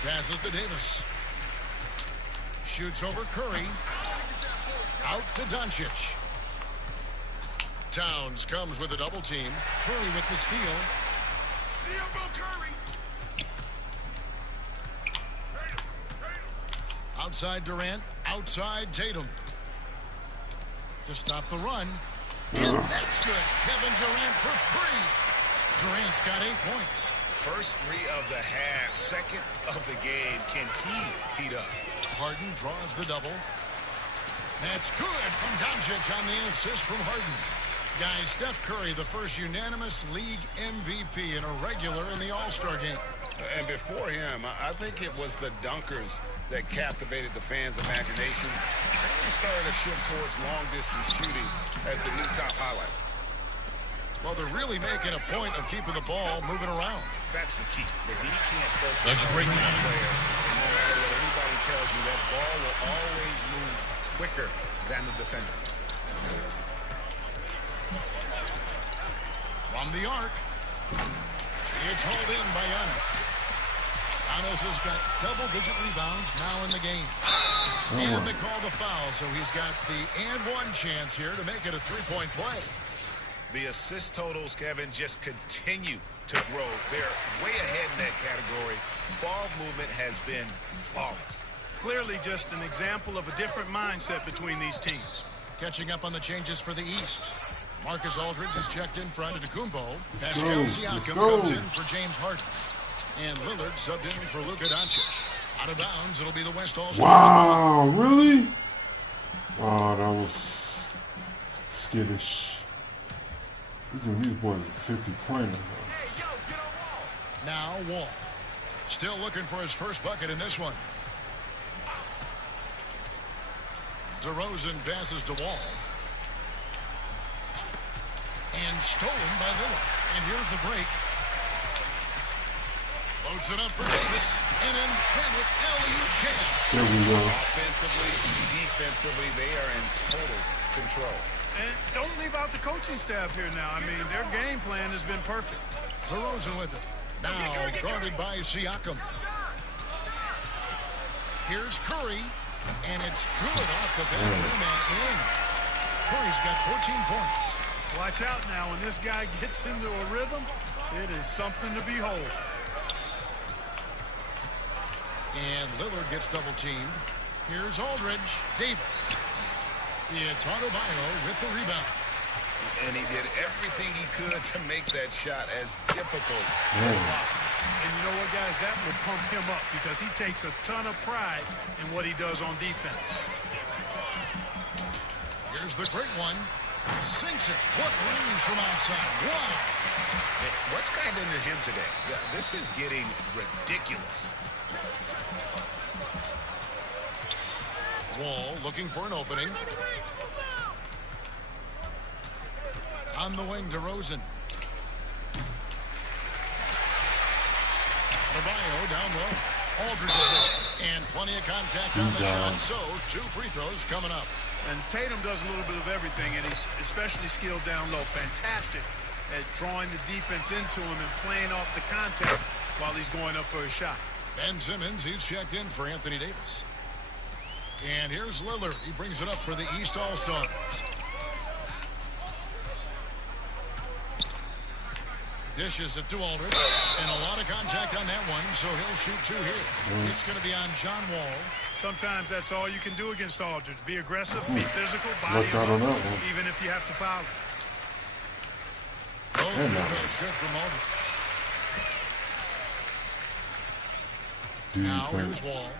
Passes to Davis. Shoots over Curry. Out to Doncic. Towns comes with a double team. Curry with the steal. Outside Durant. Outside Tatum. To stop the run. And that's good. Kevin Durant for 3. Durant's got 8 points. First 3 of the half. Second of the game. Can he heat up? Harden draws the double. That's good from Doncic on the assist from Harden. Guys, Steph Curry, the first unanimous league MVP and a regular in the All-Star game. And before him, I think it was the dunkers that captivated the fans' imagination. They started to shift towards long-distance shooting as the new top highlight. Well, they're really making a point of keeping the ball moving around. That's the key. If he can't focus on one player, and no matter what anybody tells you, that ball will always move quicker than the defender. From the arc, it's hauled in by Giannis. Giannis has got double-digit rebounds now in the game. And they call the foul, so he's got the and one chance here to make it a three-point play. The assist totals, Kevin, just continue to grow. They're way ahead in that category. Ball movement has been flawless. Clearly just an example of a different mindset between these teams. Catching up on the changes for the East. Marcus Aldridge is checked in for Antetokounmpo. Pascal Siakam comes in for James Harden. And Lillard subbed in for Luka Doncic. Out of bounds, it'll be the West All-Stars. Wow, really? Oh, that was skittish. We're giving these boys a 50-pointer. Now Wall. Still looking for his first bucket in this one. DeRozan passes to Wall. And stolen by Lillard. And here's the break. Loads it up for Davis. An emphatic alley-oop jam. There we go. Offensively, defensively, they are in total control. And don't leave out the coaching staff here now. I mean, their game plan has been perfect. DeRozan with it. Now guarded by Siakam. Here's Curry. And it's good off the back rim and in. Curry's got 14 points. Watch out now. When this guy gets into a rhythm, it is something to behold. And Lillard gets double-teamed. Here's Aldridge. Davis. It's Adebayo with the rebound. And he did everything he could to make that shot as difficult as possible. And you know what, guys? That will pump him up because he takes a ton of pride in what he does on defense. Here's the great one. Sinks it. What range from outside. Wow. What's gotten into him today? Yeah, this is getting ridiculous. Wall looking for an opening. On the wing, DeRozan. Adebayo down low. Aldridge is there. And plenty of contact on the shot. So, 2 free throws coming up. And Tatum does a little bit of everything, and he's especially skilled down low. Fantastic at drawing the defense into him and playing off the contact while he's going up for a shot. Ben Simmons, he's checked in for Anthony Davis. And here's Lillard. He brings it up for the East All-Stars. Dishes it to Aldridge. And a lot of contact on that one, so he'll shoot 2 here. It's going to be on John Wall. Sometimes that's all you can do against Aldridge. Be aggressive, be physical, body him up, even if you have to foul him. Both free throws good from Aldridge. Now here's Wall.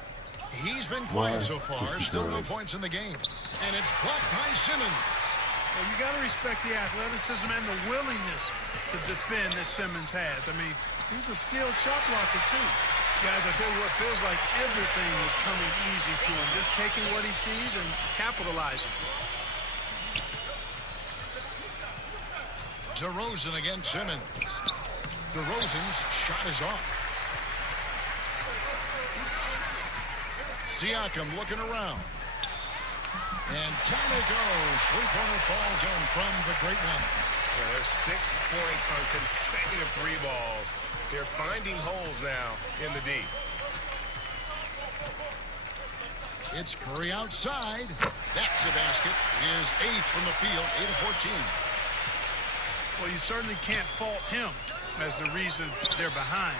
He's been quiet so far. Still no points in the game. And it's blocked by Simmons. Well, you got to respect the athleticism and the willingness to defend that Simmons has. I mean, he's a skilled shot blocker, too. Guys, I tell you what, feels like everything is coming easy to him. Just taking what he sees and capitalizing. DeRozan against Simmons. DeRozan's shot is off. Siakam looking around. And down it goes. Three-pointer falls in from the great one. Yeah, there's 6 points on consecutive 3 balls. They're finding holes now in the D. It's Curry outside. That's a basket. His 8th from the field, 8 of 14. Well, you certainly can't fault him as the reason they're behind.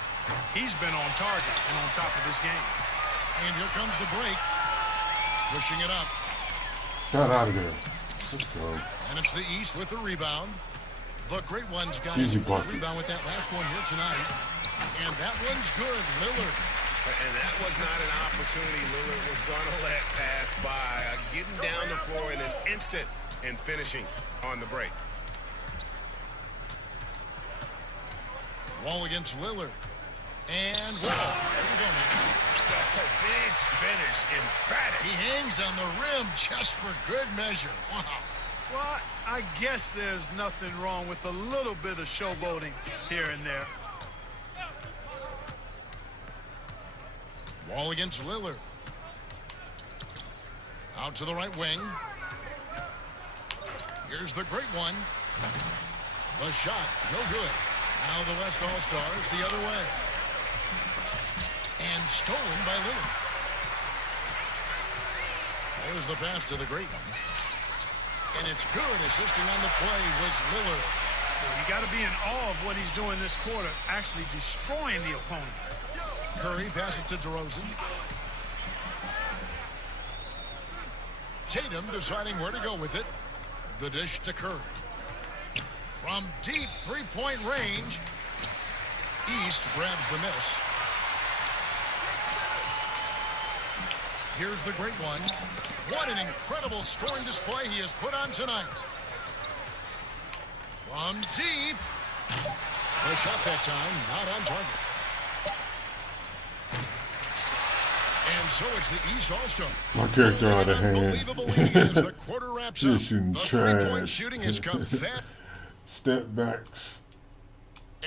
He's been on target and on top of his game. And here comes the break. Pushing it up. Got out of there. Let's go. And it's the East with the rebound. The great one's got Easy his 4th bucket. rebound with that last one here tonight. And that one's good. Lillard And that was not an opportunity Lillard was going to let pass by. Getting down the floor in an instant and finishing on the break. Wall against Lillard. And Wall. There we go, man. Big finish, emphatic. He hangs on the rim just for good measure. Wow. Well, I guess there's nothing wrong with a little bit of showboating here and there. Wall against Lillard. Out to the right wing. Here's the great one. The shot, no good. Now the West All-Stars the other way. And stolen by Lillard. There's the pass to the great one. And it's good. Assisting on the play was Lillard. You got to be in awe of what he's doing this quarter, actually destroying the opponent. Curry passes it to DeRozan. Tatum deciding where to go with it. The dish to Curry. From deep three-point range, East grabs the miss. Here's the great one. What an incredible scoring display he has put on tonight. From deep. The shot that time, not on target. And so it's the East All-Star. My character out of hand. Unbelievable lead as the quarter wraps up. Shooting The trash. three-point shooting has come fast. Step backs.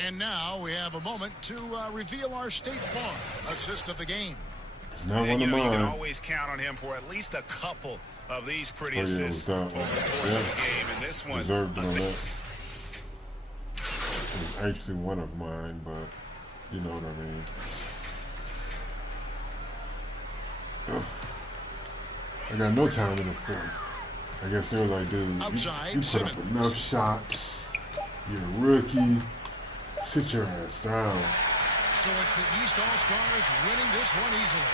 And now we have a moment to reveal our State Farm assist of the game. Not one of You mine. can always count on him for at least a couple of these pretty assists that over the course of the game. And this one, deserved it on that. It was actually one of mine, but you know what I mean. Oh. I got no time in the fourth. I guess they were like, dude, you put up enough shots. You're a rookie. Sit your ass down. So it's the East All-Stars winning this one easily.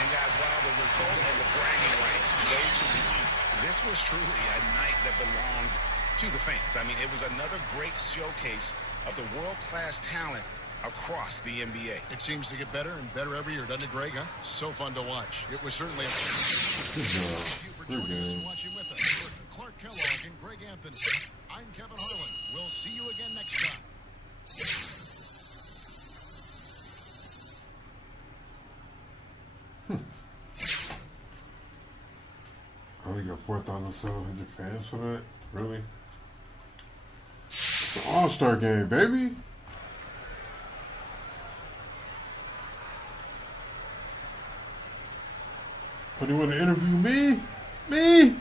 And guys, while the result and the bragging rights go to the East, this was truly a night that belonged to the fans. I mean, it was another great showcase of the world-class talent across the NBA. It seems to get better and better every year, doesn't it, Greg? Huh? So fun to watch. It was certainly a Good job. Thank you for joining us and watching with us. For Clark Kellogg and Greg Anthony, I'm Kevin Harlan. We'll see you again next time. I only got 4,700 fans for that? Really? It's the All-Star game, baby! What, do you want to interview me? Me?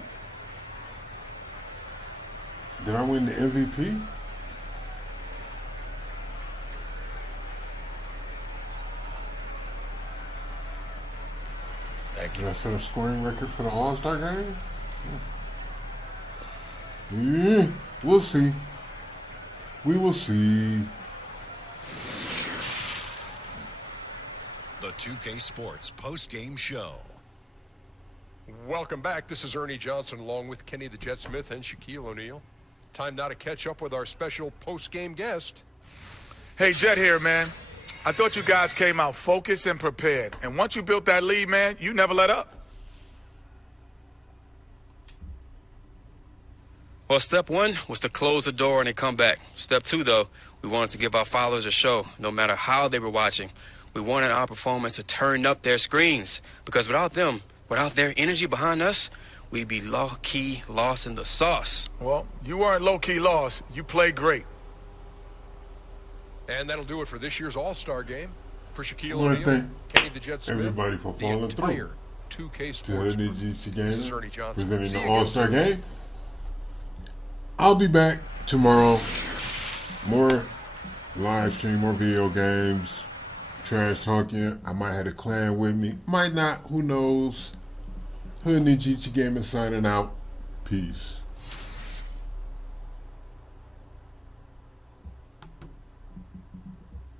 Did I win the MVP? Did I set a scoring record for the All-Star game? Yeah, we'll see. We will see. The 2K Sports post-game show. Welcome back. This is Ernie Johnson along with Kenny the Jet Smith and Shaquille O'Neal. Time now to catch up with our special post-game guest. Hey, Jet here, man. I thought you guys came out focused and prepared. And once you built that lead, man, you never let up. Well, step one was to close the door and then come back. Step two, though, we wanted to give our followers a show, no matter how they were watching. We wanted our performance to turn up their screens, because without them, without their energy behind us, we'd be low-key lost in the sauce. Well, you weren't low-key lost. You played great. And that'll do it for this year's All-Star game. For Shaquille I want to O'Neal, thank Kenny the Jet Smith, everybody for the following entire through 2K to Sports the group. NEGC This is game, Ernie Johnson. presenting See the you again All-Star soon. game. I'll be back tomorrow. More live stream, more video games, trash talking. I might have a clan with me. Might not. Who knows? Hood NEGC Gaming signing out. Peace.